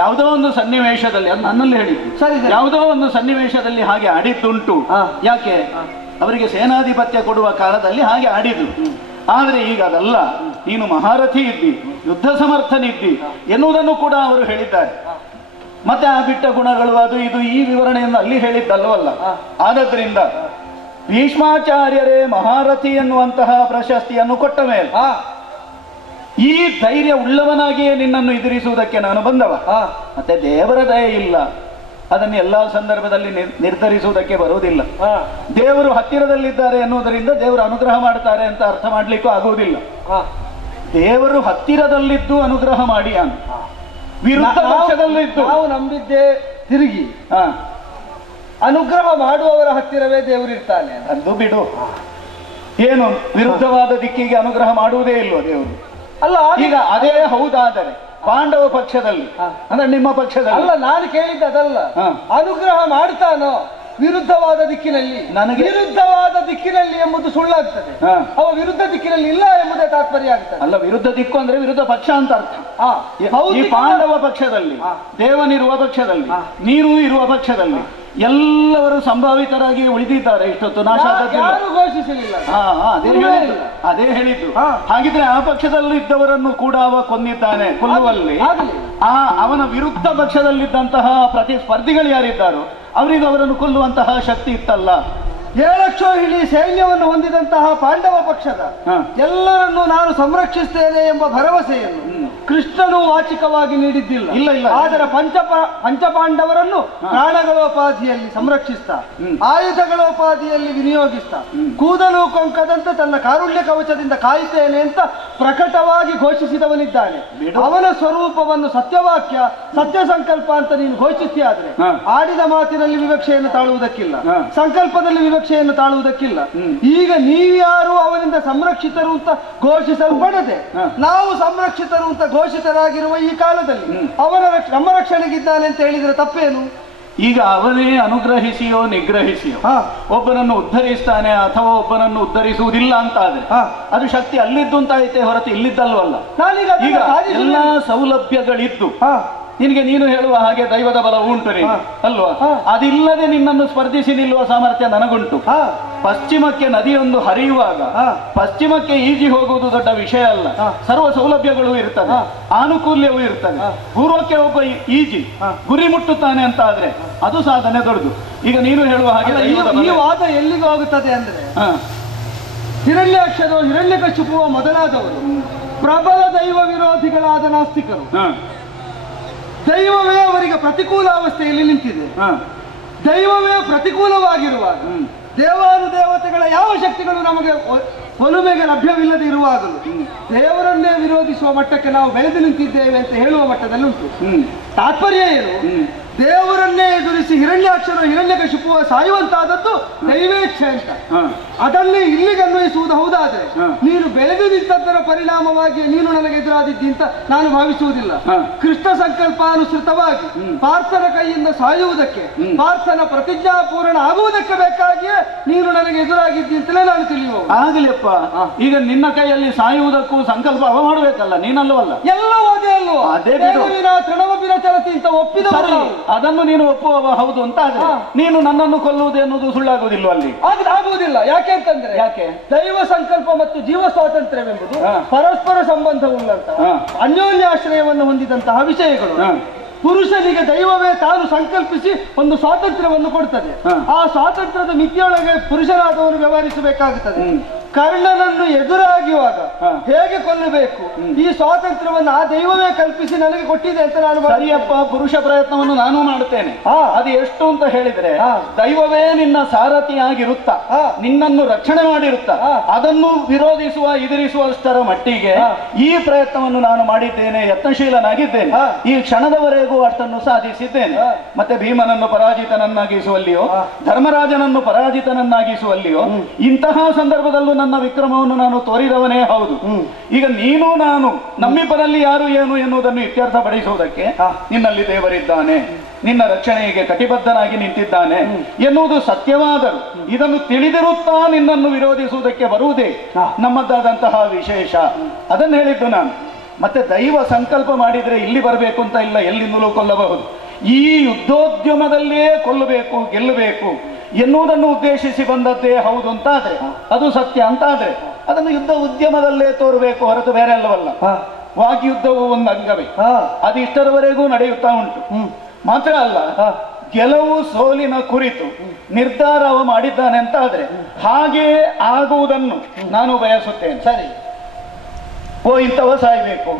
ಯಾವುದೋ ಒಂದು ಸನ್ನಿವೇಶದಲ್ಲಿ, ಅದು ನನ್ನಲ್ಲಿ ಹೇಳಿದ್ದು, ಸರಿ, ಯಾವುದೋ ಒಂದು ಸನ್ನಿವೇಶದಲ್ಲಿ ಹಾಗೆ ಆಡಿದ್ದುಂಟು. ಯಾಕೆ? ಅವರಿಗೆ ಸೇನಾಧಿಪತ್ಯ ಕೊಡುವ ಕಾಲದಲ್ಲಿ ಹಾಗೆ ಆಡಿದ್ರು. ಆದ್ರೆ ಈಗ ಅದಲ್ಲ, ನೀನು ಮಹಾರಥಿ ಇದ್ದಿ, ಯುದ್ಧ ಸಮರ್ಥನಿದ್ದಿ ಎನ್ನುವುದನ್ನು ಕೂಡ ಅವರು ಹೇಳಿದ್ದಾರೆ. ಮತ್ತೆ ಆ ಬಿಟ್ಟ ಗುಣಗಳು ಅದು ಇದು ಈ ವಿವರಣೆಯನ್ನು ಅಲ್ಲಿ ಹೇಳಿದ್ದಲ್ವಲ್ಲ. ಆದದ್ರಿಂದ ಭೀಷ್ಮಾಚಾರ್ಯರೇ ಮಹಾರಥಿ ಎನ್ನುವಂತಹ ಪ್ರಶಸ್ತಿಯನ್ನು ಕೊಟ್ಟ ಮೇಲೆ ಈ ಧೈರ್ಯ ಉಳ್ಳವನಾಗಿಯೇ ನಿನ್ನನ್ನು ಎದುರಿಸುವುದಕ್ಕೆ ನಾನು ಬಂದವ. ಮತ್ತೆ ದೇವರ ದಯೆ ಇಲ್ಲ, ಅದನ್ನು ಎಲ್ಲಾ ಸಂದರ್ಭದಲ್ಲಿ ನಿರ್ಧರಿಸುವುದಕ್ಕೆ ಬರುವುದಿಲ್ಲ. ದೇವರು ಹತ್ತಿರದಲ್ಲಿದ್ದಾರೆ ಎನ್ನುವುದರಿಂದ ದೇವರು ಅನುಗ್ರಹ ಮಾಡ್ತಾರೆ ಅಂತ ಅರ್ಥ ಮಾಡ್ಲಿಕ್ಕೂ ಆಗುವುದಿಲ್ಲ. ದೇವರು ಹತ್ತಿರದಲ್ಲಿದ್ದು ಅನುಗ್ರಹ ಮಾಡಿ ವಿರುದ್ಧ ಪಕ್ಷದಲ್ಲಿದ್ದು ನಾವು ನಂಬಿದ್ದೆ ತಿರುಗಿ ಅನುಗ್ರಹ ಮಾಡುವವರ ಹತ್ತಿರವೇ ದೇವರಿರ್ತಾನೆ. ಅದು ಬಿಡು, ಏನು ವಿರುದ್ಧವಾದ ದಿಕ್ಕಿಗೆ ಅನುಗ್ರಹ ಮಾಡುವುದೇ ಇಲ್ವೋ ದೇವರು? ಅಲ್ಲ, ಈಗ ಅದೇ ಹೌದಾದರೆ ಪಾಂಡವ ಪಕ್ಷದಲ್ಲಿ ಅಂದ್ರೆ ನಿಮ್ಮ ಪಕ್ಷದಲ್ಲಿ ಅಲ್ಲ, ನಾನು ಕೇಳಿದ್ದೆ ಅದಲ್ಲ. ಅನುಗ್ರಹ ಮಾಡ್ತಾನೋ ವಿರುದ್ಧವಾದ ದಿಕ್ಕಿನಲ್ಲಿ, ನನಗೆ ವಿರುದ್ಧವಾದ ದಿಕ್ಕಿನಲ್ಲಿ ಎಂಬುದು ಸುಳ್ಳಾಗ್ತದೆ. ಅವ ವಿರುದ್ಧ ದಿಕ್ಕಿನಲ್ಲಿ ಇಲ್ಲ ಎಂಬುದೇ ತಾತ್ಪರ್ಯ ಆಗ್ತದೆ. ಅಲ್ಲ, ವಿರುದ್ಧ ದಿಕ್ಕು ಅಂದ್ರೆ ವಿರುದ್ಧ ಪಕ್ಷ ಅಂತ ಅರ್ಥ. ಈ ಪಾಂಡವ ಪಕ್ಷದಲ್ಲಿ, ದೇವನಿರುವ ಪಕ್ಷದಲ್ಲಿ, ನೀರು ಇರುವ ಪಕ್ಷದಲ್ಲಿ ಎಲ್ಲವರು ಸಂಭಾವಿತರಾಗಿ ಉಳಿದಿದ್ದಾರೆ. ಇಷ್ಟೊತ್ತು ನಾಶ ಘೋಷಿಸಲಿಲ್ಲ. ಅದೇ ಹೇಳಿದ್ದು. ಹಾಗಿದ್ರೆ ಆ ಪಕ್ಷದಲ್ಲಿ ಇದ್ದವರನ್ನು ಕೂಡ ಅವ ಕೊಂದಿದ್ದಾನೆ. ಕೊಲ್ಲುವಲ್ಲಿ ಅವನ ವಿರುದ್ಧ ಪಕ್ಷದಲ್ಲಿದ್ದಂತಹ ಪ್ರತಿಸ್ಪರ್ಧಿಗಳು ಯಾರಿದ್ದಾರೋ ಅವರಿಗೆ ಅವರನ್ನು ಕೊಲ್ಲುವಂತಹ ಶಕ್ತಿ ಇತ್ತಲ್ಲ. 7 ಲಕ್ಷ ಇಡೀ ಸೈನ್ಯವನ್ನು ಹೊಂದಿದಂತಹ ಪಾಂಡವ ಪಕ್ಷದ ಎಲ್ಲರನ್ನು ನಾನು ಸಂರಕ್ಷಿಸ್ತೇನೆ ಎಂಬ ಭರವಸೆಯನ್ನು ಕೃಷ್ಣನು ವಾಚಿಕವಾಗಿ ನೀಡಿದ್ದಿಲ್ಲ. ಇಲ್ಲ. ಆದರೆ ಪಂಚಪಾಂಡವರನ್ನು ಪ್ರಾಣಗಳೋಪಾಧಿಯಲ್ಲಿ ಸಂರಕ್ಷಿಸ್ತಾ, ಆಯುಧಗಳೋಪಾಧಿಯಲ್ಲಿ ವಿನಿಯೋಗಿಸ್ತಾ, ಕೂದಲು ಕೊಂಕದಂತೆ ತನ್ನ ಕಾರುಣ್ಯ ಕವಚದಿಂದ ಕಾಯುತ್ತೇನೆ ಅಂತ ಪ್ರಕಟವಾಗಿ ಘೋಷಿಸಿದವನಿದ್ದಾನೆ. ಅವನ ಸ್ವರೂಪವನ್ನು ಸತ್ಯವಾಕ್ಯ, ಸತ್ಯ ಸಂಕಲ್ಪ ಅಂತ ನೀನು ಘೋಷಿಸಿಯಾದ್ರೆ ಆಡಿದ ಮಾತಿನಲ್ಲಿ ವಿವಕ್ಷೆಯನ್ನು ತಾಳುವುದಕ್ಕಿಲ್ಲ, ಸಂಕಲ್ಪದಲ್ಲಿ ವಿವಕ್ಷೆಯನ್ನು ತಾಳುವುದಕ್ಕಿಲ್ಲ. ಈಗ ನೀವ್ಯಾರು ಅವನಿಂದ ಸಂರಕ್ಷಿತರು ಅಂತ ಘೋಷಿಸಲ್ಪಡದೆ ನಾವು ಸಂರಕ್ಷಿತರು ಅಂತ ಘೋಷಿತರಾಗಿರುವ ಈ ಕಾಲದಲ್ಲಿ ನಮ್ಮ ರಕ್ಷಣೆಗಿದ್ದಾನೆ ಅಂತ ಹೇಳಿದ್ರೆ ತಪ್ಪೇನು? ಈಗ ಅವನೇ ಅನುಗ್ರಹಿಸಿಯೋ ನಿಗ್ರಹಿಸಿಯೋ ಒಬ್ಬನನ್ನು ಉದ್ಧರಿಸ್ತಾನೆ ಅಥವಾ ಒಬ್ಬನನ್ನು ಉದ್ಧರಿಸುವುದಿಲ್ಲ ಅಂತ ಆದ್ರೆ ಅದು ಶಕ್ತಿ ಅಲ್ಲಿದ್ದು ಅಂತಾಯ್ತೆ ಹೊರತು ಇಲ್ಲಿದ್ದಲ್ವಲ್ಲ. ಈಗ ಎಲ್ಲಾ ಸೌಲಭ್ಯಗಳಿದ್ದು ನಿನಗೆ ನೀನು ಹೇಳುವ ಹಾಗೆ ದೈವದ ಬಲ ಉಂಟು ಅಲ್ವಾ? ಅದಿಲ್ಲದೆ ನಿನ್ನನ್ನು ಸ್ಪರ್ಧಿಸಿ ನಿಲ್ಲುವ ಸಾಮರ್ಥ್ಯ ನನಗುಂಟು. ಪಶ್ಚಿಮಕ್ಕೆ ನದಿಯೊಂದು ಹರಿಯುವಾಗ ಪಶ್ಚಿಮಕ್ಕೆ ಈಜಿ ಹೋಗುವುದು ದೊಡ್ಡ ವಿಷಯ ಅಲ್ಲ. ಸರ್ವ ಸೌಲಭ್ಯಗಳು ಇರ್ತದೆ, ಆನುಕೂಲ್ಯವೂ ಇರ್ತದೆ. ಪೂರ್ವಕ್ಕೆ ಒಬ್ಬ ಈಜಿ ಗುರಿ ಮುಟ್ಟುತ್ತಾನೆ ಅಂತ ಆದ್ರೆ ಅದು ಸಾಧನೆ ದೊಡ್ಡದು. ಈಗ ನೀನು ಹೇಳುವ ಹಾಗೆ ಈ ವಾದ ಎಲ್ಲಿಗೆ ಹೋಗುತ್ತದೆ ಅಂದ್ರೆ ಹಿರಣ್ಯಾಕ್ಷರು, ಹಿರಣ್ಯಕಶಿಪುವ ಮೊದಲಾದವರು ಪ್ರಬಲ ದೈವ ವಿರೋಧಿಗಳಾದ ನಾಸ್ತಿಕರು. ದೈವವೇ ಅವರಿಗೆ ಪ್ರತಿಕೂಲ ಅವಸ್ಥೆಯಲ್ಲಿ ನಿಂತಿದೆ. ದೈವವೇ ಪ್ರತಿಕೂಲವಾಗಿರುವಾಗ ದೇವಾನುದೇವತೆಗಳ ಯಾವ ಶಕ್ತಿಗಳು ನಮಗೆ ಒಲುಮೆಗೆ ಲಭ್ಯವಿಲ್ಲದೆ ಇರುವಾಗಲೂ ದೇವರನ್ನೇ ವಿರೋಧಿಸುವ ಮಟ್ಟಕ್ಕೆ ನಾವು ಬೆಳೆದು ನಿಂತಿದ್ದೇವೆ ಅಂತ ಹೇಳುವ ಮಟ್ಟದಲ್ಲಿ ಉಂಟು. ತಾತ್ಪರ್ಯ ಏನು? ದೇವರನ್ನೇ ಎದುರಿಸಿ ಹಿರಣ್ಯಾಕ್ಷರ ಹಿರಣ್ಯಕಶಿಪುವ ಸಾಯುವಂತಾದದ್ದು ದೈವೇಚ್ಛೆ ಅಂತ. ಅದನ್ನೇ ಇಲ್ಲಿಗೆ ಅನ್ವಯಿಸುವುದು ಹೌದಾದ್ರೆ ನೀನು ಬೆಳೆದು ನಿಂತದ್ದರ ಪರಿಣಾಮವಾಗಿ ನೀನು ನನಗೆ ಎದುರಾದಿದ್ದಿ ಅಂತ ನಾನು ಭಾವಿಸುವುದಿಲ್ಲ. ಕೃಷ್ಣ ಸಂಕಲ್ಪಾನುಸೃತವಾಗಿ ಪಾರ್ಥನ ಕೈಯಿಂದ ಸಾಯುವುದಕ್ಕೆ, ಪಾರ್ಥನ ಪ್ರತಿಜ್ಞಾ ಪೂರ್ಣ ಆಗುವುದಕ್ಕೆ ಬೇಕಾಗಿಯೇ ನೀನು ನನಗೆ ಎದುರಾಗಿದ್ದಿ ಅಂತಲೇ ನಾನು ತಿಳಿಯುವ. ಆಗಲಿಯಪ್ಪ, ಈಗ ನಿನ್ನ ಕೈಯಲ್ಲಿ ಸಾಯುವುದಕ್ಕೂ ಸಂಕಲ್ಪ ಅವ ಮಾಡಬೇಕಲ್ಲ, ನೀನಲ್ಲವಲ್ಲ. ಎಲ್ಲವೂ ಅದೇ ಅಲ್ವೋ? ಅದೇ ತೃಣವಪಿನ ಚಲತಿ ಅಂತ ಒಪ್ಪಿದವರು ಅದನ್ನು ನೀನು ಒಪ್ಪುವ ಹೌದು ಅಂತ ಆದ್ರೆ ನೀನು ನನ್ನನ್ನು ಕೊಲ್ಲುವುದು ಎನ್ನುವುದು ಸುಳ್ಳಾಗುವುದಿಲ್ಲ. ಅಲ್ಲಿ ಆಗುವುದಿಲ್ಲ. ಯಾಕೆ ಅಂತಂದ್ರೆ ದೈವ ಸಂಕಲ್ಪ ಮತ್ತು ಜೀವ ಸ್ವಾತಂತ್ರ್ಯವೆಂಬುದು ಪರಸ್ಪರ ಸಂಬಂಧವುಳ್ಳಂತ ಅನ್ಯೋನ್ಯಾಶ್ರಯವನ್ನು ಹೊಂದಿದಂತಹ ವಿಷಯಗಳು. ಪುರುಷನಿಗೆ ದೈವವೇ ತಾನು ಸಂಕಲ್ಪಿಸಿ ಒಂದು ಸ್ವಾತಂತ್ರ್ಯವನ್ನು ಕೊಡ್ತದೆ. ಆ ಸ್ವಾತಂತ್ರ್ಯದ ಮಿತಿಯೊಳಗೆ ಪುರುಷನಾದವನು ವ್ಯವಹರಿಸಬೇಕಾಗುತ್ತದೆ. ಕರ್ಣನನ್ನು ಎದುರಾಗುವಾಗ ಹೇಗೆ ಕೊಲ್ಲಬೇಕು ಈ ಸ್ವಾತಂತ್ರ್ಯವನ್ನು ಆ ದೈವವೇ ಕಲ್ಪಿಸಿ ನನಗೆ ಕೊಟ್ಟಿದೆ ಅಂತ ನಾನು. ಸರಿಯಪ್ಪ, ಪುರುಷ ಪ್ರಯತ್ನವನ್ನು ನಾನು ಮಾಡುತ್ತೇನೆ. ಅದು ಎಷ್ಟು ಅಂತ ಹೇಳಿದ್ರೆ ದೈವವೇ ನಿನ್ನ ಸಾರಥಿಯಾಗಿರುತ್ತ ನಿನ್ನನ್ನು ರಕ್ಷಣೆ ಮಾಡಿರುತ್ತ ಅದನ್ನು ವಿರೋಧಿಸುವ ಎದುರಿಸುವಷ್ಟರ ಮಟ್ಟಿಗೆ ಈ ಪ್ರಯತ್ನವನ್ನು ನಾನು ಮಾಡಿದ್ದೇನೆ, ಯತ್ನಶೀಲನಾಗಿದ್ದೇನೆ. ಈ ಕ್ಷಣದವರೆಗೂ ಅಷ್ಟನ್ನು ಸಾಧಿಸಿದ್ದೇನೆ. ಮತ್ತೆ ಭೀಮನನ್ನು ಪರಾಜಿತನನ್ನಾಗಿಸುವಲ್ಲಿಯೋ ಧರ್ಮರಾಜನನ್ನು ಪರಾಜಿತನನ್ನಾಗಿಸುವಲ್ಲಿಯೋ ಇಂತಹ ಸಂದರ್ಭದಲ್ಲೂ ನನ್ನ ವಿಕ್ರಮವನ್ನು ನಾನು ತೋರಿದವನೇ ಹೌದು. ಈಗ ನೀನು ನಾನು ನಮ್ಮಿಬ್ಬರಲ್ಲಿ ಯಾರು ಏನು ಎನ್ನುವುದನ್ನು ಇತ್ಯರ್ಥಪಡಿಸುವುದಕ್ಕೆ ನಿನ್ನಲ್ಲಿ ದೇವರಿದ್ದಾನೆ, ನಿನ್ನ ರಕ್ಷಣೆಗೆ ಕಟಿಬದ್ಧನಾಗಿ ನಿಂತಿದ್ದಾನೆ ಎನ್ನುವುದು ಸತ್ಯವಾದರೂ ಇದನ್ನು ತಿಳಿದಿರುತ್ತಾ ನಿನ್ನನ್ನು ವಿರೋಧಿಸುವುದಕ್ಕೆ ಬರುವುದೇ ನಮ್ಮದಾದಂತಹ ವಿಶೇಷ. ಅದನ್ನು ಹೇಳಿದ್ದು ನಾನು. ಮತ್ತೆ ದೈವ ಸಂಕಲ್ಪ ಮಾಡಿದ್ರೆ ಇಲ್ಲಿ ಬರಬೇಕು ಅಂತ ಇಲ್ಲ, ಎಲ್ಲಿಂದಲೂ ಕೊಲ್ಲಬಹುದು. ಈ ಯುದ್ಧೋದ್ಯಮದಲ್ಲೇ ಕೊಲ್ಲಬೇಕು, ಗೆಲ್ಲಬೇಕು ಎನ್ನುವುದನ್ನು ಉದ್ದೇಶಿಸಿ ಬಂದದ್ದೇ ಹೌದು ಅಂತಾದ್ರೆ, ಅದು ಸತ್ಯ ಅಂತಾದ್ರೆ ಅದನ್ನು ಯುದ್ಧ ಉದ್ಯಮದಲ್ಲೇ ತೋರಬೇಕು, ಹೊರತು ಬೇರೆ ಅಲ್ಲವಲ್ಲ. ವಾಗ್ಯುದ್ಧವು ಒಂದು ಅಂಗವೇ, ಅದು ಇಷ್ಟರವರೆಗೂ ನಡೆಯುತ್ತಾ ಉಂಟು. ಮಾತ್ರ ಅಲ್ಲ, ಗೆಲುವು ಸೋಲಿನ ಕುರಿತು ನಿರ್ಧಾರ ಮಾಡಿದ್ದಾನೆ ಅಂತ ಆದ್ರೆ ಹಾಗೆಯೇ ಆಗುವುದನ್ನು ನಾನು ಬಯಸುತ್ತೇನೆ. ಸರಿ, ಇಂಥವ ಸಾಯ್ಬೇಕು,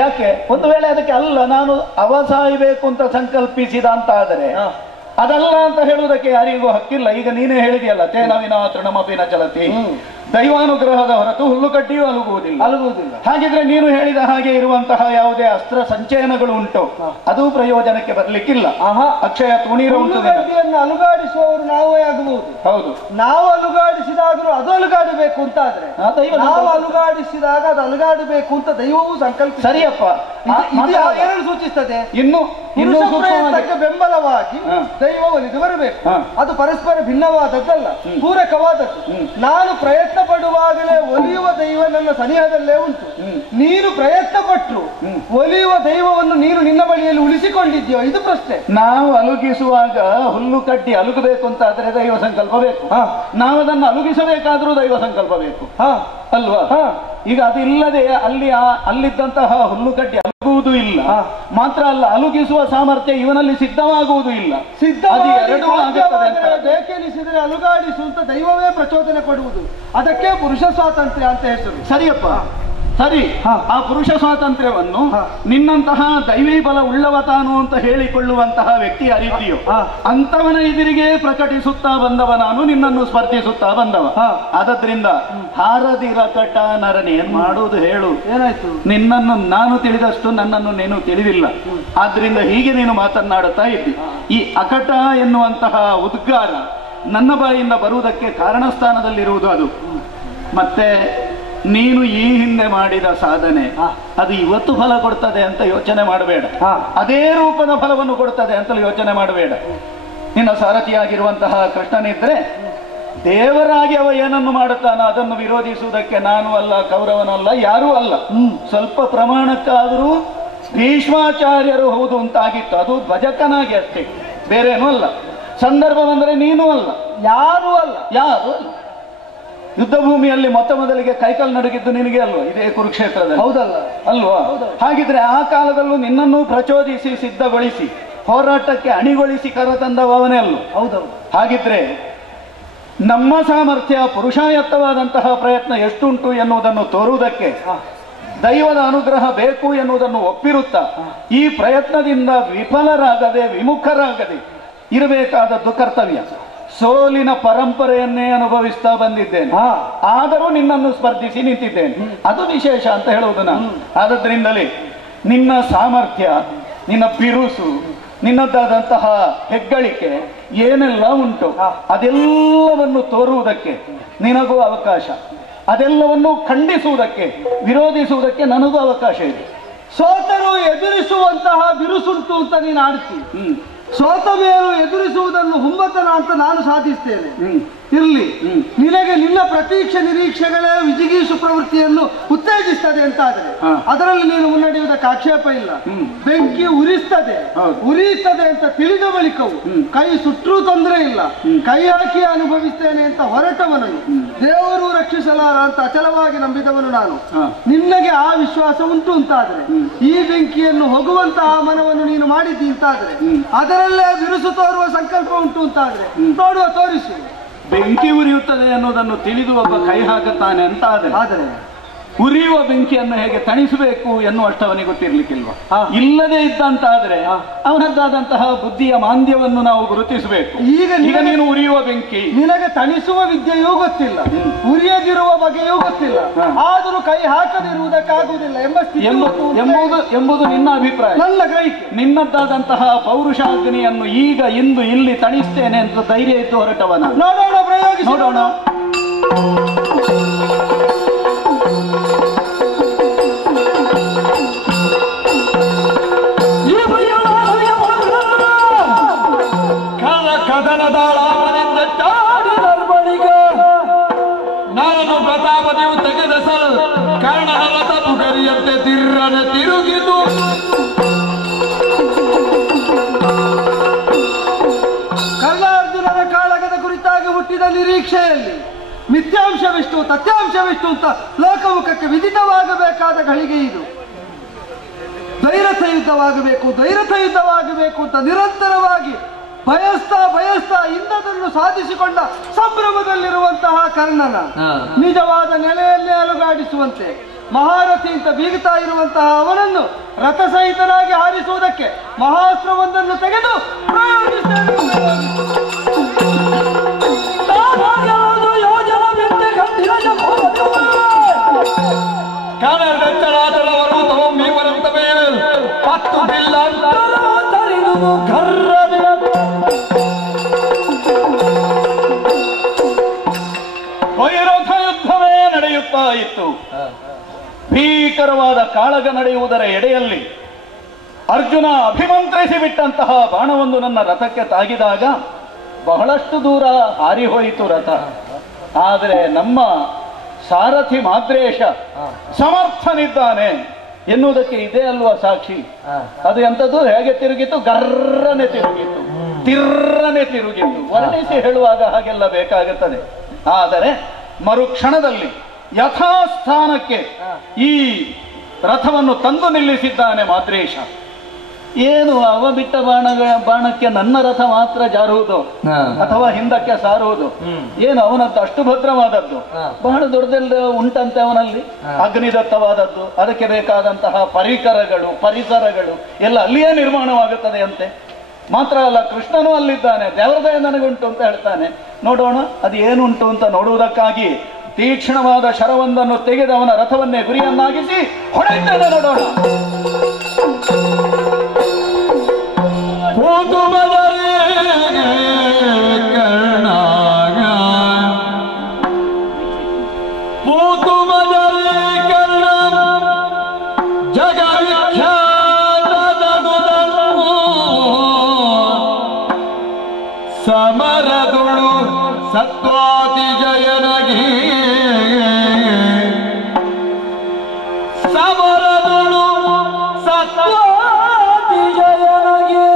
ಯಾಕೆ ಒಂದು ವೇಳೆ ಅದಕ್ಕೆ ಅಲ್ಲ ನಾನು ಅವ ಸಾಯ್ಬೇಕು ಅಂತ ಸಂಕಲ್ಪಿಸಿದ ಅಂತ ಆದರೆ ಅದಲ್ಲ ಅಂತ ಹೇಳುವುದಕ್ಕೆ ಯಾರಿಗೂ ಹಕ್ಕಿಲ್ಲ. ಈಗ ನೀನೇ ಹೇಳಿದೆಯಲ್ಲ, ತೇನವಿನ ತೃಣಮಪಿನ ಚಲತಿ, ದೈವಾನುಗ್ರಹದ ಹೊರತು ಹುಲ್ಲುಕಡ್ಡಿಯೂ ಅಲುಗುವುದಿಲ್ಲ. ಹಾಗಿದ್ರೆ ನೀನು ಹೇಳಿದ ಹಾಗೆ ಇರುವಂತಹ ಯಾವುದೇ ಅಸ್ತ್ರ ಸಂಚಯನಗಳು ಉಂಟು ಅದು ಪ್ರಯೋಜನಕ್ಕೆ ಬರಲಿಕ್ಕಿಲ್ಲ. ಅಕ್ಷಯ ಅಲುಗಾಡಿಸುವವರು ನಾವೇ ಆಗಬಹುದು. ಹೌದು, ನಾವು ಅಲುಗಾಡಿಸಿದಾಗಲೂ ಅದು ಅಲುಗಾಡಬೇಕು ಅಂತ ಆದ್ರೆ ನಾವು ಅಲುಗಾಡಿಸಿದಾಗ ಅದು ಅಲುಗಾಡಬೇಕು ಅಂತ ದೈವವು ಸಂಕಲ್ಪ. ಸರಿಯಪ್ಪ, ಏನು ಸೂಚಿಸ್ತದೆ? ಇನ್ನು ಬೆಂಬಲವಾಗಿ ದೈವ ಒಲಿದು ಬರಬೇಕು. ಅದು ಪರಸ್ಪರ ಭಿನ್ನವಾದದ್ದಲ್ಲ, ಪೂರಕವಾದದ್ದು. ನಾನು ಪ್ರಯತ್ನ ಪಡುವಾಗಲೇ ಒಲಿಯುವ ದೈವ ನನ್ನ ಸನಿಹದಲ್ಲೇ ಉಂಟು. ನೀನು ಪ್ರಯತ್ನ ಪಟ್ಟರು ಒಲಿಯುವ ದೈವವನ್ನು ನೀನು ನಿನ್ನ ಬಳಿಯಲ್ಲಿ ಉಳಿಸಿಕೊಂಡಿದ್ಯೋ ಇದು ಪ್ರಶ್ನೆ. ನಾವು ಅಲುಗಿಸುವಾಗ ಹುಲ್ಲು ಕಡ್ಡಿ ಅಲುಗಬೇಕು ಅಂತ ಆದ್ರೆ ದೈವ ಸಂಕಲ್ಪ ಬೇಕು. ನಾವು ಅದನ್ನು ಅಲುಗಿಸಬೇಕಾದ್ರೂ ದೈವ ಸಂಕಲ್ಪ ಬೇಕು ಅಲ್ವಾ? ಈಗ ಅದಿಲ್ಲದೆ ಅಲ್ಲಿದ್ದಂತಹ ಹುಲ್ಲು ಕಡ್ಡಿ ಅಲುಗುವುದು ಇಲ್ಲ. ಮಾತ್ರ ಅಲ್ಲ, ಅಲುಗಿಸುವ ಸಾಮರ್ಥ್ಯ ಇವನಲ್ಲಿ ಸಿದ್ಧವಾಗುವುದು ಇಲ್ಲ. ಬೇಕೆನಿಸಿದರೆ ಅಲುಗಾಡಿಸುವಂತ ದೈವವೇ ಪ್ರಚೋದನೆ ಕೊಡುವುದು. ಅದಕ್ಕೆ ಪುರುಷ ಸ್ವಾತಂತ್ರ್ಯ ಅಂತ ಹೆಸರು. ಸರಿಯಪ್ಪ, ಸರಿ. ಆ ಪುರುಷ ಸ್ವಾತಂತ್ರ್ಯವನ್ನು ನಿನ್ನಂತಹ ದೈವೀ ಬಲ ಉಳ್ಳವ ತಾನು ಅಂತ ಹೇಳಿಕೊಳ್ಳುವಂತಹ ವ್ಯಕ್ತಿ ಯಾರಿದೆಯೋ ಅಂತವನ ಎದುರಿಗೆ ಪ್ರಕಟಿಸುತ್ತಾ ಬಂದವ ನಾನು, ನಿನ್ನನ್ನು ಸ್ಪರ್ಧಿಸುತ್ತಾ ಬಂದವ. ಆದದ್ರಿಂದ ಹಾರದಿರ ಕಟ ನರನೆ ಏನ್ ಮಾಡುವುದು ಹೇಳು? ಏನಾಯ್ತು? ನಿನ್ನನ್ನು ನಾನು ತಿಳಿದಷ್ಟು ನನ್ನನ್ನು ನೀನು ತಿಳಿದಿಲ್ಲ. ಆದ್ರಿಂದ ಹೀಗೆ ನೀನು ಮಾತನಾಡುತ್ತಾ ಇದ್ದಿ. ಈ ಅಕಟ ಎನ್ನುವಂತಹ ಉದ್ಗಾರ ನನ್ನ ಬಾಯಿಂದ ಬರುವುದಕ್ಕೆ ಕಾರಣಸ್ಥಾನದಲ್ಲಿರುವುದು ಅದು. ಮತ್ತೆ ನೀನು ಈ ಹಿಂದೆ ಮಾಡಿದ ಸಾಧನೆ ಅದು ಇವತ್ತು ಫಲ ಕೊಡ್ತದೆ ಅಂತ ಯೋಚನೆ ಮಾಡಬೇಡ. ಅದೇ ರೂಪದ ಫಲವನ್ನು ಕೊಡ್ತದೆ ಅಂತಲೂ ಯೋಚನೆ ಮಾಡಬೇಡ. ನಿನ್ನ ಸಾರಥಿಯಾಗಿರುವಂತಹ ಕೃಷ್ಣನಿದ್ರೆ ದೇವರಾಗಿ ಅವ ಏನನ್ನು ಮಾಡುತ್ತಾನೋ ಅದನ್ನು ವಿರೋಧಿಸುವುದಕ್ಕೆ ನಾನು ಅಲ್ಲ, ಕೌರವನಲ್ಲ, ಯಾರೂ ಅಲ್ಲ. ಸ್ವಲ್ಪ ಪ್ರಮಾಣಕ್ಕಾದರೂ ಭೀಷ್ಮಾಚಾರ್ಯರು ಹೌದು ಅಂತಾಗಿತ್ತು, ಅದು ಭಜಕನಾಗಿ ಅಷ್ಟೇ, ಬೇರೇನೂ ಅಲ್ಲ. ಸಂದರ್ಭ ಬಂದರೆ ನೀನು ಅಲ್ಲ, ಯಾರೂ ಅಲ್ಲ. ಯುದ್ಧ ಭೂಮಿಯಲ್ಲಿ ಮೊದಲಿಗೆ ಕೈಕಾಲು ನಡುಗಿದ್ದು ನಿನಗೆ ಅಲ್ವಾ? ಇದೇ ಕುರುಕ್ಷೇತ್ರದಲ್ಲಿ, ಹೌದಲ್ಲ ಅಲ್ವಾ? ಹಾಗಿದ್ರೆ ಆ ಕಾಲದಲ್ಲೂ ನಿನ್ನನ್ನು ಪ್ರಚೋದಿಸಿ ಸಿದ್ಧಗೊಳಿಸಿ ಹೋರಾಟಕ್ಕೆ ಅಣಿಗೊಳಿಸಿ ಕರೆತಂದವನೇ ಅಲ್ವ? ಹೌದೌದು. ಹಾಗಿದ್ರೆ ನಮ್ಮ ಸಾಮರ್ಥ್ಯ ಪುರುಷಾಯತ್ತವಾದಂತಹ ಪ್ರಯತ್ನ ಎಷ್ಟುಂಟು ಎನ್ನುವುದನ್ನು ತೋರುವುದಕ್ಕೆ ದೈವದ ಅನುಗ್ರಹ ಬೇಕು ಎನ್ನುವುದನ್ನು ಒಪ್ಪಿರುತ್ತಾ ಈ ಪ್ರಯತ್ನದಿಂದ ವಿಫಲರಾಗದೆ ವಿಮುಖರಾಗದೆ ಇರಬೇಕಾದದ್ದು ಕರ್ತವ್ಯ. ಸೋಲಿನ ಪರಂಪರೆಯನ್ನೇ ಅನುಭವಿಸ್ತಾ ಬಂದಿದ್ದೇನೆ, ಆದರೂ ನಿನ್ನನ್ನು ಸ್ಪರ್ಧಿಸಿ ನಿಂತಿದ್ದೇನೆ. ಅದು ವಿಶೇಷ ಅಂತ ಹೇಳುವುದು ನಾನು. ಆದದ್ರಿಂದಲೇ ನಿನ್ನ ಸಾಮರ್ಥ್ಯ ನಿನ್ನ ಬಿರುಸು, ನಿನ್ನದಾದಂತಹ ಹೆಗ್ಗಳಿಕೆ ಏನೆಲ್ಲ ಉಂಟು ಅದೆಲ್ಲವನ್ನು ತೋರುವುದಕ್ಕೆ ನಿನಗೂ ಅವಕಾಶ, ಅದೆಲ್ಲವನ್ನು ಖಂಡಿಸುವುದಕ್ಕೆ, ವಿರೋಧಿಸುವುದಕ್ಕೆ ನನಗೂ ಅವಕಾಶ ಇದೆ. ಸೋತರು ಎದುರಿಸುವಂತಹ ಬಿರುಸುಂಟು ಅಂತ ನೀನು ಆಡ್ತಿ. ಸೋತ ಮೇಲೂ ಎದುರಿಸುವುದನ್ನು ಹುಮ್ಮತನ ಅಂತ ನಾನು ಸಾಧಿಸ್ತೇನೆ. ಇರ್ಲಿ, ನಿನಗೆ ನಿನ್ನ ಪ್ರತೀಕ್ಷೆ ನಿರೀಕ್ಷೆಗಳೇ ವಿಜಿಗೀಷು ಪ್ರವೃತ್ತಿಯನ್ನು ಉತ್ತೇಜಿಸ್ತದೆ ಅಂತಾದ್ರೆ ಅದರಲ್ಲಿ ನೀನು ಮುನ್ನಡೆಯುವುದಕ್ಕೆ ಆಕ್ಷೇಪ ಇಲ್ಲ. ಬೆಂಕಿ ಉರಿಸ್ತದೆ ಅಂತ ತಿಳಿದ ಬಳಿಕವು ಕೈ ಸುಟ್ಟರೂ ತೊಂದರೆ ಇಲ್ಲ, ಕೈ ಹಾಕಿ ಅನುಭವಿಸ್ತೇನೆ ಅಂತ ಹೊರಟವನನ್ನು ದೇವರು ರಕ್ಷಿಸಲಾರ ಅಂತ ಅಚಲವಾಗಿ ನಂಬಿದವನು ನಾನು. ನಿನ್ನಗೆ ಆ ವಿಶ್ವಾಸ ಉಂಟು ಅಂತಾದ್ರೆ, ಈ ಬೆಂಕಿಯನ್ನು ಹೋಗುವಂತಹ ಮನವನ್ನು ನೀನು ಮಾಡಿದ್ದಿ ಅಂತಾದ್ರೆ, ಅದರಲ್ಲೇ ಬಿರುಸು ತೋರುವ ಸಂಕಲ್ಪ ಉಂಟು ಅಂತಾದ್ರೆ ನೋಡುವ, ತೋರಿಸು. ಬೆಂಕಿ ಉರಿಯುತ್ತದೆ ಅನ್ನೋದನ್ನು ತಿಳಿದು ಒಬ್ಬ ಕೈ ಹಾಕುತ್ತಾನೆ ಅಂತ ಆದರೆ ಉರಿಯುವ ಬೆಂಕಿಯನ್ನು ಹೇಗೆ ತಣಿಸಬೇಕು ಎನ್ನುವಷ್ಟವನಿಗೆ ಗೊತ್ತಿರ್ಲಿಕ್ಕಿಲ್ವಾ? ಇಲ್ಲದೆ ಇದ್ದಂತಾದ್ರೆ ಅವನದ್ದಾದಂತಹ ಬುದ್ಧಿಯ ಮಾಂದ್ಯವನ್ನು ನಾವು ಗುರುತಿಸಬೇಕು. ಈಗ ನೀನು ಉರಿಯುವ ಬೆಂಕಿ, ನಿನಗೆ ತಣಿಸುವ ವಿದ್ಯೆಯೂ ಗೊತ್ತಿಲ್ಲ, ಉರಿಯದಿರುವ ಬಗೆಯೂ ಗೊತ್ತಿಲ್ಲ, ಆದರೂ ಕೈ ಹಾಕದಿರುವುದಕ್ಕಾಗುವುದಿಲ್ಲ ಎಂಬುದು ನಿನ್ನ ಅಭಿಪ್ರಾಯ. ನನ್ನ ಗ್ರಹಿಕೆ. ನಿನ್ನದ್ದಾದಂತಹ ಪೌರುಷಾಗ್ನಿಯನ್ನು ಈಗ ಇಂದು ಇಲ್ಲಿ ತಣಿಸ್ತೇನೆ ಅಂತ ಧೈರ್ಯ ಇದ್ದು ಹೊರಟವನ. ನೋಡೋಣ, ಪ್ರಯೋಗಿಸಿ ನೋಡೋಣ. ಕದನದಾಳಾಮನಿಂದ ಚಾಡಿದರ್ಬಳಿಗ ನಾನು ಪ್ರತಾಪದೇವು ತೆಗೆದ ಸಲ್ ಕರ್ಣನ ರಥ ಮುಗರಿಯಂತೆ ತಿರ್ರನೆ ತಿರುಗಿದು ಕರ್ಣಾರ್ಜುನನ ಕಾಳಗದ ಕುರಿತಾಗಿ ಹುಟ್ಟಿದ ನಿರೀಕ್ಷೆಯಲ್ಲಿ ಮಿಥ್ಯಾಂಶವಿಷ್ಟು ತಥ್ಯಾಂಶವಿಷ್ಟು ಅಂತ ಲೋಕಮುಖಕ್ಕೆ ವಿದಿತವಾಗಬೇಕಾದ ಗಳಿಗೆ ಇದು. ದ್ವೈರಥ ಯುದ್ಧವಾಗಬೇಕು ಅಂತ ನಿರಂತರವಾಗಿ ಬಯಸ್ತಾ ಇಂದದನ್ನು ಸಾಧಿಸಿಕೊಂಡ ಸಂಭ್ರಮದಲ್ಲಿರುವಂತಹ ಕರ್ಣನ ನಿಜವಾದ ನೆಲೆಯಲ್ಲೇ ಅಲುಗಾಡಿಸುವಂತೆ ಮಹಾರಥಿ ಅಂತ ಬೀಗುತ್ತಾ ಇರುವಂತಹ ಅವನನ್ನು ರಥಸಹಿತನಾಗಿ ಹಾರಿಸುವುದಕ್ಕೆ ಮಹಾಸ್ತ್ರವೊಂದನ್ನು ತೆಗೆದು ವೈರಥ ಯುದ್ಧವೇ ನಡೆಯುತ್ತಾ ಇತ್ತು. ಭೀಕರವಾದ ಕಾಳಗ ನಡೆಯುವುದರ ಎಡೆಯಲ್ಲಿ ಅರ್ಜುನ ಅಭಿಮಂತ್ರಿಸಿ ಬಿಟ್ಟಂತಹ ಬಾಣವೊಂದು ನನ್ನ ರಥಕ್ಕೆ ತಾಗಿದಾಗ ಬಹಳಷ್ಟು ದೂರ ಹಾರಿ ಹೋಯಿತು ರಥ. ಆದರೆ ನಮ್ಮ ಸಾರಥಿ ಮಾದ್ರೇಶ ಸಮರ್ಥನಿದ್ದಾನೆ ಎನ್ನುವುದಕ್ಕೆ ಇದೇ ಅಲ್ವಾ ಸಾಕ್ಷಿ. ಅದು ಎಂಥದ್ದು, ಹೇಗೆ ತಿರುಗಿತು? ಗರ್ರನೆ ತಿರುಗಿತು, ತಿರ್ರನೆ ತಿರುಗಿತು. ವರ್ಣಿಸಿ ಹೇಳುವಾಗ ಹಾಗೆಲ್ಲ ಬೇಕಾಗುತ್ತದೆ. ಆದರೆ ಮರುಕ್ಷಣದಲ್ಲಿ ಯಥಾಸ್ಥಾನಕ್ಕೆ ಈ ರಥವನ್ನು ತಂದು ನಿಲ್ಲಿಸಿದ್ದಾನೆ ಮಾದ್ರೇಶ. ಏನು ಅವ ಬಿಟ್ಟ ಬಾಣಕ್ಕೆ ನನ್ನ ರಥ ಮಾತ್ರ ಜಾರುವುದು ಅಥವಾ ಹಿಂದಕ್ಕೆ ಸಾರುವುದು? ಏನು ಅವನದ್ದು ಅಷ್ಟು ಭದ್ರವಾದದ್ದು? ಬಹಳ ದೊಡ್ಡದೆಲ್ಲ ಉಂಟಂತೆ ಅವನಲ್ಲಿ, ಅಗ್ನಿದತ್ತವಾದದ್ದು. ಅದಕ್ಕೆ ಬೇಕಾದಂತಹ ಪರಿಸರಗಳು ಎಲ್ಲ ಅಲ್ಲಿಯೇ ನಿರ್ಮಾಣವಾಗುತ್ತದೆ ಅಂತೆ. ಮಾತ್ರ ಅಲ್ಲ, ಕೃಷ್ಣನೂ ಅಲ್ಲಿದ್ದಾನೆ, ದೇವರದಯ ನನಗುಂಟು ಅಂತ ಹೇಳ್ತಾನೆ. ನೋಡೋಣ ಅದು ಏನುಂಟು ಅಂತ ನೋಡುವುದಕ್ಕಾಗಿ ತೀಕ್ಷ್ಣವಾದ ಶರವೊಂದನ್ನು ತೆಗೆದು ಅವನ ರಥವನ್ನೇ ಗುರಿಯನ್ನಾಗಿಸಿ ಹೊಡೆಯುತ್ತಾನೆ. ನೋಡೋಣ. ಸಮರದುಳು ಸತ್ವಾತಿ ಜಯನಗಿ ಸಮರದುಳು ಸತ್ವಾತಿ ಜಯನಗಿ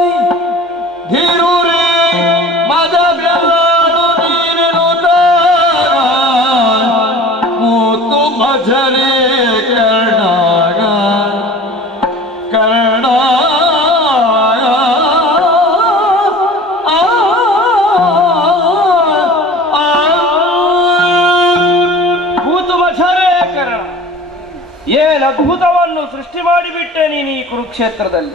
ಧೀರುರೇ ಮದ ಬೆಲ್ಲಾಡು ನೀರಿನುತ ಮೂತು ಮಜರೇ ಕರ್ಣಾಗ ಕರ್ಣ ಅದ್ಭುತವನ್ನು ಸೃಷ್ಟಿ ಮಾಡಿಬಿಟ್ಟೆ ನೀನು ಈ ಕುರುಕ್ಷೇತ್ರದಲ್ಲಿ.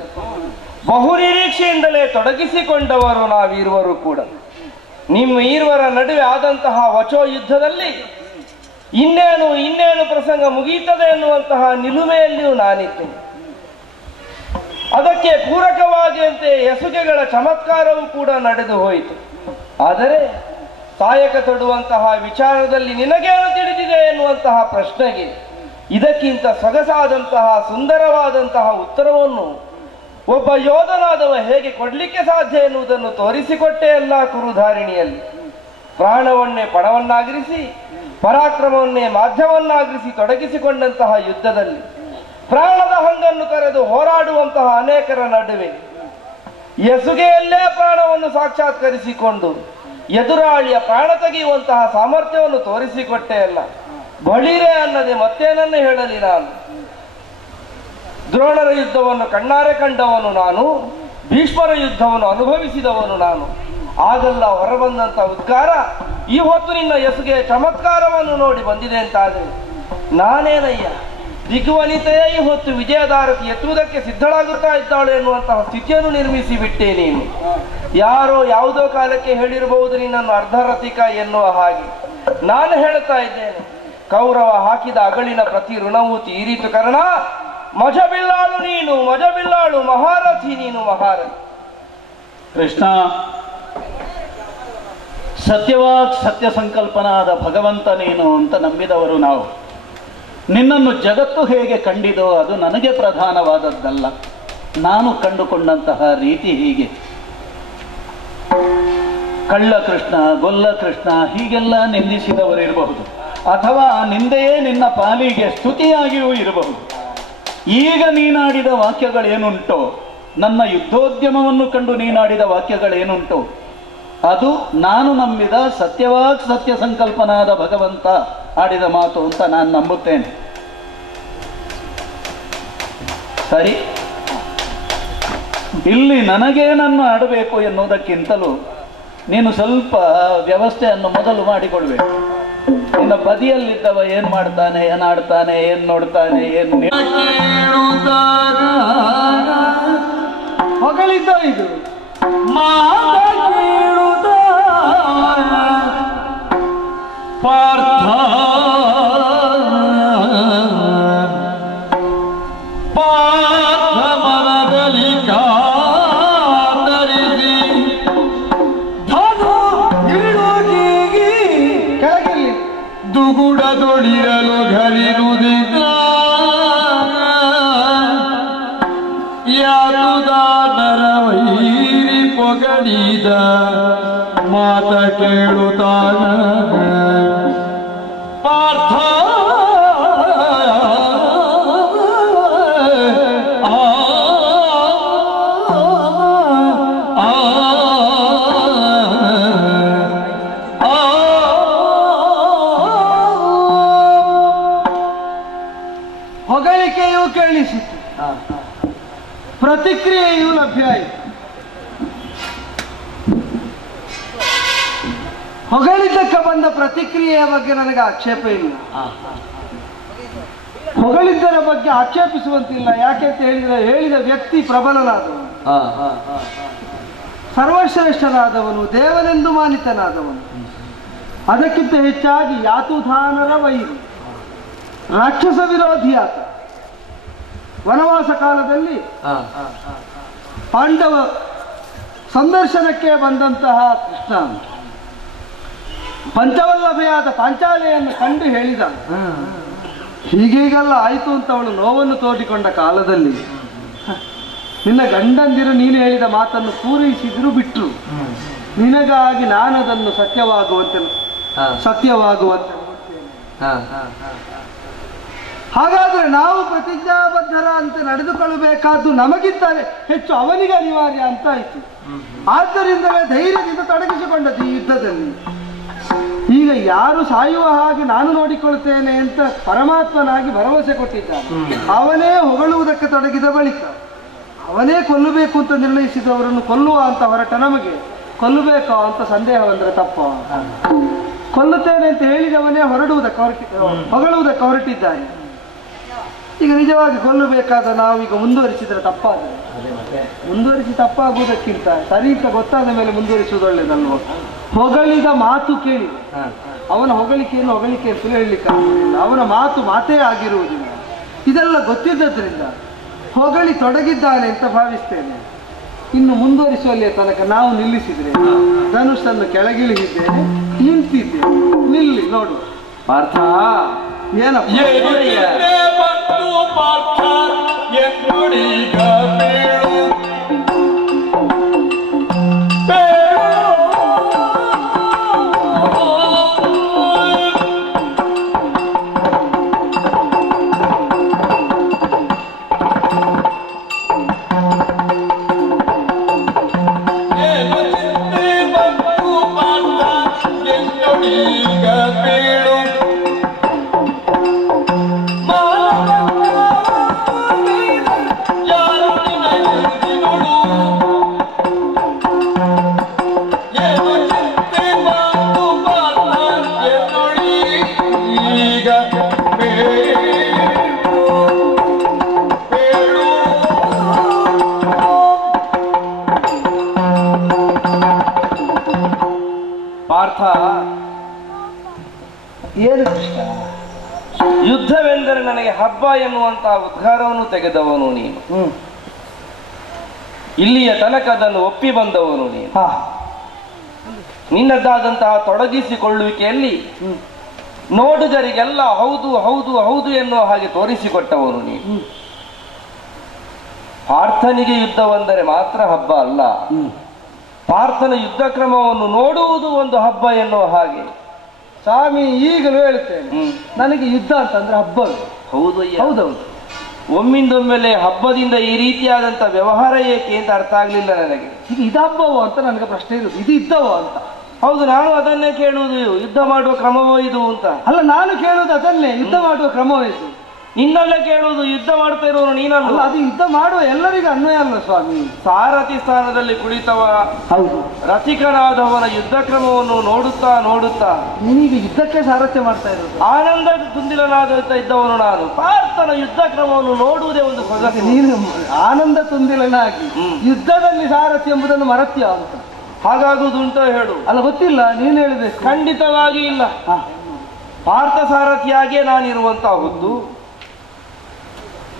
ಬಹು ನಿರೀಕ್ಷೆಯಿಂದಲೇ ತೊಡಗಿಸಿಕೊಂಡವರು ನಾವಿರುವರು ಕೂಡ. ನಿಮ್ಮ ಈರ್ವರ ನಡುವೆ ಆದಂತಹ ವಚೋ ಯುದ್ಧದಲ್ಲಿ ಇನ್ನೇನು ಪ್ರಸಂಗ ಮುಗಿಯುತ್ತದೆ ಎನ್ನುವಂತಹ ನಿಲುಮೆಯಲ್ಲಿಯೂ ನಾನಿದ್ದೇನೆ. ಅದಕ್ಕೆ ಪೂರಕವಾಗಿಯಂತೆ ಎಸುಗೆಗಳ ಚಮತ್ಕಾರವೂ ಕೂಡ ನಡೆದು ಹೋಯಿತು. ಆದರೆ ಕಾಯಕ ತೊಡುವಂತಹ ವಿಚಾರದಲ್ಲಿ ನಿನಗೇನು ತಿಳಿದಿದೆ ಎನ್ನುವಂತಹ ಪ್ರಶ್ನೆಗೆ ಇದಕ್ಕಿಂತ ಸೊಗಸಾದಂತಹ ಸುಂದರವಾದಂತಹ ಉತ್ತರವನ್ನು ಒಬ್ಬ ಯೋಧನಾದವ ಹೇಗೆ ಕೊಡಲಿಕ್ಕೆ ಸಾಧ್ಯ ಎನ್ನುವುದನ್ನು ತೋರಿಸಿಕೊಟ್ಟೇ ಅಲ್ಲ ಕುರುಧಾರಿಣಿಯಲ್ಲಿ. ಪ್ರಾಣವನ್ನೇ ಪಣವನ್ನಾಗಿರಿಸಿ ಪರಾಕ್ರಮವನ್ನೇ ಮಾಧ್ಯಮವನ್ನಾಗಿರಿಸಿ ತೊಡಗಿಸಿಕೊಂಡಂತಹ ಯುದ್ಧದಲ್ಲಿ ಪ್ರಾಣದ ಹಂಗನ್ನು ಕರೆದು ಹೋರಾಡುವಂತಹ ಅನೇಕರ ನಡುವೆ ಎಸುಗೆಯಲ್ಲೇ ಪ್ರಾಣವನ್ನು ಸಾಕ್ಷಾತ್ಕರಿಸಿಕೊಂಡು ಎದುರಾಳಿಯ ಪ್ರಾಣ ತೆಗೆಯುವಂತಹ ಸಾಮರ್ಥ್ಯವನ್ನು ತೋರಿಸಿಕೊಟ್ಟೇ ಅಲ್ಲ. ಬಳಿರೆ ಅನ್ನದೆ ಮತ್ತೇನನ್ನು ಹೇಳಲಿ ನಾನು. ದ್ರೋಣರ ಯುದ್ಧವನ್ನು ಕಣ್ಣಾರೆ ಕಂಡವನು ನಾನು, ಭೀಷ್ಮರ ಯುದ್ಧವನ್ನು ಅನುಭವಿಸಿದವನು ನಾನು. ಆಗಲ್ಲ ಹೊರಬಂದಂತ ಉದ್ಗಾರ ಈ ಹೊತ್ತು ನಿನ್ನ ಎಸುಗೆ ಚಮತ್ಕಾರವನ್ನು ನೋಡಿ ಬಂದಿದೆ ಅಂತಾದರೆ ನಾನೇನಯ್ಯ ದಿಗ್ವನಿತೆಯೇ ಈ ಹೊತ್ತು ವಿಜಯದಾರತಿ ಎತ್ತುವುದಕ್ಕೆ ಸಿದ್ಧಳಾಗುತ್ತಾ ಇದ್ದಾಳೆ ಎನ್ನುವಂತಹ ಸ್ಥಿತಿಯನ್ನು ನಿರ್ಮಿಸಿ ಬಿಟ್ಟೆ ನೀನು. ಯಾರೋ ಯಾವುದೋ ಕಾಲಕ್ಕೆ ಹೇಳಿರಬಹುದು ನಿನ್ನನ್ನು ಅರ್ಧರಥಿಕ ಎನ್ನುವ ಹಾಗೆ. ನಾನು ಹೇಳ್ತಾ ಇದ್ದೇನೆ, ಕೌರವ ಹಾಕಿದ ಅಗಳಿನ ಪ್ರತಿ ಋಣವೂ ತೀರಿತು ಕರ್ಣ. ಮಜಬಿಲ್ಲಾಳು ನೀನು, ಮಜಬಿಲ್ಲಾಳು, ಮಹಾರಥಿ ನೀನು, ಮಹಾರಥಿ. ಕೃಷ್ಣ, ಸತ್ಯವಾಗ್ ಸತ್ಯ ಸಂಕಲ್ಪನಾದ ಭಗವಂತ ನೀನು ಅಂತ ನಂಬಿದವರು ನಾವು. ನಿನ್ನನ್ನು ಜಗತ್ತು ಹೇಗೆ ಕಂಡಿದೋ ಅದು ನನಗೆ ಪ್ರಧಾನವಾದದ್ದಲ್ಲ. ನಾನು ಕಂಡುಕೊಂಡಂತಹ ರೀತಿ ಹೀಗೆ. ಕಳ್ಳ ಕೃಷ್ಣ, ಗೊಲ್ಲ ಕೃಷ್ಣ ಹೀಗೆಲ್ಲ ನಿಂದಿಸಿದವರಿರಬಹುದು, ಅಥವಾ ಆ ನಿಂದೆಯೇ ನಿನ್ನ ಪಾಲಿಗೆ ಸ್ತುತಿಯಾಗಿಯೂ ಇರಬಹುದು. ಈಗ ನೀನಾಡಿದ ವಾಕ್ಯಗಳೇನುಂಟೋ, ನನ್ನ ಯುದ್ಧೋದ್ಯಮವನ್ನು ಕಂಡು ನೀನಾಡಿದ ವಾಕ್ಯಗಳೇನುಂಟೋ ಅದು ನಾನು ನಂಬಿದ ಸತ್ಯವಾಗ್ ಸತ್ಯ ಸಂಕಲ್ಪನಾದ ಭಗವಂತ ಆಡಿದ ಮಾತು ಅಂತ ನಾನು ನಂಬುತ್ತೇನೆ. ಸರಿ, ಇಲ್ಲಿ ನನಗೇನನ್ನು ಆಡಬೇಕು ಎನ್ನುವುದಕ್ಕಿಂತಲೂ ನೀನು ಸ್ವಲ್ಪ ವ್ಯವಸ್ಥೆಯನ್ನು ಮೊದಲು ಮಾಡಿಕೊಡ್ಬೇಕು. ನಿನ್ನ ಬದಿಯಲ್ಲಿದ್ದವ ಏನ್ ಮಾಡ್ತಾನೆ, ಏನ್ ಆಡ್ತಾನೆ, ಏನ್ ನೋಡ್ತಾನೆ, ಏನ್ ಹೊಗಳಿದ್ದ ಇದು ಪಾರ್ಥ ಪಾರ್ಥ ಮನದಲ್ಲಿ ಕಾತರಿಸಿ ಧನು ಇಡುಗೀಗಿ ಕೆಳಗಿಲ್ಲಿ ದುಗುಡದೊಳಿರಲು ಘರಿರುದಿಗ ಯಾತುದಾನರ ವೈರಿ ಪೊಗಡಿದ ಮಾತ ಕೇಳುತ್ತಾನ ಪಾರ್ಥ ಹೊಗಳಿಕೆಯೂ ಕೇಳಿಸಿತು, ಪ್ರತಿಕ್ರಿಯೆಯೂ ಲಭ್ಯ ಆಯಿತು. ಹೊಗಳಿದ್ದಕ್ಕೆ ಬಂದ ಪ್ರತಿಕ್ರಿಯೆಯ ಬಗ್ಗೆ ನನಗೆ ಆಕ್ಷೇಪ ಇಲ್ಲ, ಹೊಗಳಿದ್ದರ ಬಗ್ಗೆ ಆಕ್ಷೇಪಿಸುವಂತಿಲ್ಲ. ಯಾಕೆಂತ ಹೇಳಿದರೆ ಹೇಳಿದ ವ್ಯಕ್ತಿ ಪ್ರಬಲನಾದವನು, ಸರ್ವಶ್ರೇಷ್ಠನಾದವನು, ದೇವನೆಂದು ಮಾನಿತನಾದವನು. ಅದಕ್ಕಿಂತ ಹೆಚ್ಚಾಗಿ ಯಾತುಧಾನರ ವೈರಿ, ರಾಕ್ಷಸ ವಿರೋಧಿಯಾತ. ವನವಾಸ ಕಾಲದಲ್ಲಿ ಪಾಂಡವ ಸಂದರ್ಶನಕ್ಕೆ ಬಂದಂತಹ ಕೃಷ್ಣ ಪಂಚವಲ್ಲಭೆಯಾದ ಪಾಂಚಾಲೆಯನ್ನು ಕಂಡು ಹೇಳಿದ, ಹೀಗೀಗೆಲ್ಲ ಆಯಿತು ಅಂತ ಅವಳು ನೋವನ್ನು ತೋಡಿಕೊಂಡ ಕಾಲದಲ್ಲಿ ನಿನ್ನ ಗಂಡಂದಿರು ನೀನು ಹೇಳಿದ ಮಾತನ್ನು ಪೂರೈಸಿದ್ರು ಬಿಟ್ರು, ನಿನಗಾಗಿ ನಾನದನ್ನು ಸತ್ಯವಾಗುವಂತೆ ಹಾಗಾದ್ರೆ ನಾವು ಪ್ರತಿಜ್ಞಾಬದ್ಧರ ಅಂತ ನಡೆದುಕೊಳ್ಳಬೇಕಾದ್ದು ನಮಗಿಂತ ಹೆಚ್ಚು ಅವನಿಗೆ ಅನಿವಾರ್ಯ ಅಂತ ಆಯ್ತು. ಆದ್ದರಿಂದಲೇ ಧೈರ್ಯದಿಂದ ತೊಡಗಿಸಿಕೊಂಡದ್ದು ಈ ಯುದ್ಧದಲ್ಲಿ. ಈಗ ಯಾರು ಸಾಯುವ ಹಾಗೆ ನಾನು ನೋಡಿಕೊಳ್ತೇನೆ ಅಂತ ಪರಮಾತ್ಮನಾಗಿ ಭರವಸೆ ಕೊಟ್ಟಿದ್ದಾನೆ. ಅವನೇ ಹೊಗಳುವುದಕ್ಕೆ ತೊಡಗಿದ ಬಳಿಕ ಅವನೇ ಕೊಲ್ಲಬೇಕು ಅಂತ ನಿರ್ಣಯಿಸಿದವರನ್ನು ಕೊಲ್ಲುವ ಅಂತ ಹೊರಟ ನಮಗೆ ಕೊಲ್ಲಬೇಕೋ ಅಂತ ಸಂದೇಹ ಬಂದರೆ ತಪ್ಪ. ಕೊಲ್ಲುತ್ತೇನೆ ಅಂತ ಹೇಳಿದವನೇ ಹೊಗಳುವುದಕ್ಕೆ ಹೊರಟಿದ್ದಾನೆ. ಈಗ ನಿಜವಾಗಿ ಕೊಲ್ಲಬೇಕಾದ ನಾವೀಗ ಮುಂದುವರಿಸಿದ್ರೆ ತಪ್ಪಾದರೆ, ಮುಂದುವರಿಸಿ ತಪ್ಪಾಗುವುದಕ್ಕಿಂತ ಸರಿ ಅಂತ ಗೊತ್ತಾದ ಮೇಲೆ ಮುಂದುವರಿಸುವುದು ಒಳ್ಳೆಯದಲ್ವ. ಹೊಗಳಿದ ಮಾತು ಕೇಳಿ ಅವನ ಹೊಗಳಿಕೆ ಅಂತಲೇ ಹೇಳಲಿಕ್ಕೆ ಆಗುವುದಿಲ್ಲ, ಅವನ ಮಾತು ಮಾತೇ ಆಗಿರುವುದಿಲ್ಲ. ಇದೆಲ್ಲ ಗೊತ್ತಿದ್ದರಿಂದ ಹೊಗಳಿ ತೊಡಗಿದ್ದಾನೆ ಅಂತ ಭಾವಿಸ್ತೇನೆ. ಇನ್ನು ಮುಂದುವರಿಸುವಲ್ಲಿಯ ತನಕ ನಾವು ನಿಲ್ಲಿಸಿದ್ರೆ ಧನುಷನ್ನು ಕೆಳಗಿಳಿಸಿದ್ದೇನೆ, ನಿಂತಿದ್ದೇನೆ. ನಿಲ್ಲಿ ನೋಡು ಪಾರ್ಥ. ಏನಪ್ಪ ಪಾರ್ಥ, ಏನು ಕೃಷ್ಣ? ಯುದ್ಧವೆಂದರೆ ನನಗೆ ಹಬ್ಬ ಎನ್ನುವಂತಹ ಉದ್ಗಾರವನ್ನು ತೆಗೆದವನು ನೀನು. ಇಲ್ಲಿಯ ತನಕ ಅದನ್ನು ಒಪ್ಪಿ ಬಂದವನು ನೀನು. ನಿನ್ನದಾದಂತಹ ತೊಡಗಿಸಿಕೊಳ್ಳುವಿಕೆಯಲ್ಲಿ ನೋಡುಗರಿಗೆಲ್ಲ ಹೌದು ಹೌದು ಹೌದು ಎನ್ನುವ ಹಾಗೆ ತೋರಿಸಿಕೊಟ್ಟವನು ನೀನು. ಪಾರ್ಥನಿಗೆ ಯುದ್ಧವೆಂದರೆ ಮಾತ್ರ ಹಬ್ಬ ಅಲ್ಲ, ಪಾರ್ಥನ ಯುದ್ಧ ಕ್ರಮವನ್ನು ನೋಡುವುದು ಒಂದು ಹಬ್ಬ ಎನ್ನುವ ಹಾಗೆ. ಸ್ವಾಮಿ ಈಗಲೂ ಹೇಳ್ತೇನೆ, ನನಗೆ ಯುದ್ಧ ಅಂತಂದ್ರೆ ಹಬ್ಬವೇ. ಹೌದು ಹೌದೌದು. ಒಮ್ಮಿಂದೊಮ್ಮೆಲೆ ಹಬ್ಬದಿಂದ ಈ ರೀತಿಯಾದಂತ ವ್ಯವಹಾರ ಏಕೆ ಅಂತ ಅರ್ಥ ಆಗ್ಲಿಲ್ಲ ನನಗೆ. ಈಗ ಇದು ಹಬ್ಬವೋ ಅಂತ ನನಗೆ ಪ್ರಶ್ನೆ ಇರುವುದು, ಇದು ಯುದ್ಧವೋ ಅಂತ. ಹೌದು, ನಾನು ಅದನ್ನೇ ಕೇಳುವುದು, ಯುದ್ಧ ಮಾಡುವ ಕ್ರಮವೋ ಇದು ಅಂತ. ಅಲ್ಲ, ನಾನು ಕೇಳುವುದು ಅದನ್ನೇ, ಯುದ್ಧ ಮಾಡುವ ಕ್ರಮವೋ ಇದು. ನಿನ್ನಲ್ಲೇ ಕೇಳುವುದು, ಯುದ್ಧ ಮಾಡ್ತಾ ಇರೋನು ನೀನಲ್ಲ. ಅದು ಯುದ್ಧ ಮಾಡುವ ಎಲ್ಲರಿಗೂ ಅನ್ವಯ ಅಲ್ಲ ಸ್ವಾಮಿ. ಸಾರಥಿ ಸ್ಥಾನದಲ್ಲಿ ಕುಳಿತವ ಹೌದು, ರಥಿಕನಾದವನ ಯುದ್ಧ ಕ್ರಮವನ್ನು ನೋಡುತ್ತಾ ನೋಡುತ್ತಾ ನೀನೀಗ ಯುದ್ಧಕ್ಕೆ ಸಾರಥ್ಯ ಮಾಡ್ತಾ ಇರೋದು. ಆನಂದ ತುಂದಿಲನಾಗುತ್ತಾ ಇದ್ದವನು ನಾನು. ಪಾರ್ಥನ ಯುದ್ಧ ಕ್ರಮವನ್ನು ನೋಡುವುದೇ ಒಂದು ಸೊಗಸು. ನೀನು ಆನಂದ ತುಂದಿಲನಾಗಿ ಯುದ್ಧದಲ್ಲಿ ಸಾರಥ್ಯ ಎಂಬುದನ್ನು ಮರತ್ಯ ಅಂತ ಹಾಗಾಗುವುದುಂಟೋ ಹೇಳು. ಅಲ್ಲ, ಗೊತ್ತಿಲ್ಲ, ನೀನು ಹೇಳಿಬೇಕು. ಖಂಡಿತವಾಗಿ ಇಲ್ಲ. ಪಾರ್ಥ ಸಾರಥಿಯಾಗಿಯೇ ನಾನಿರುವಂತಹ ಹೊತ್ತು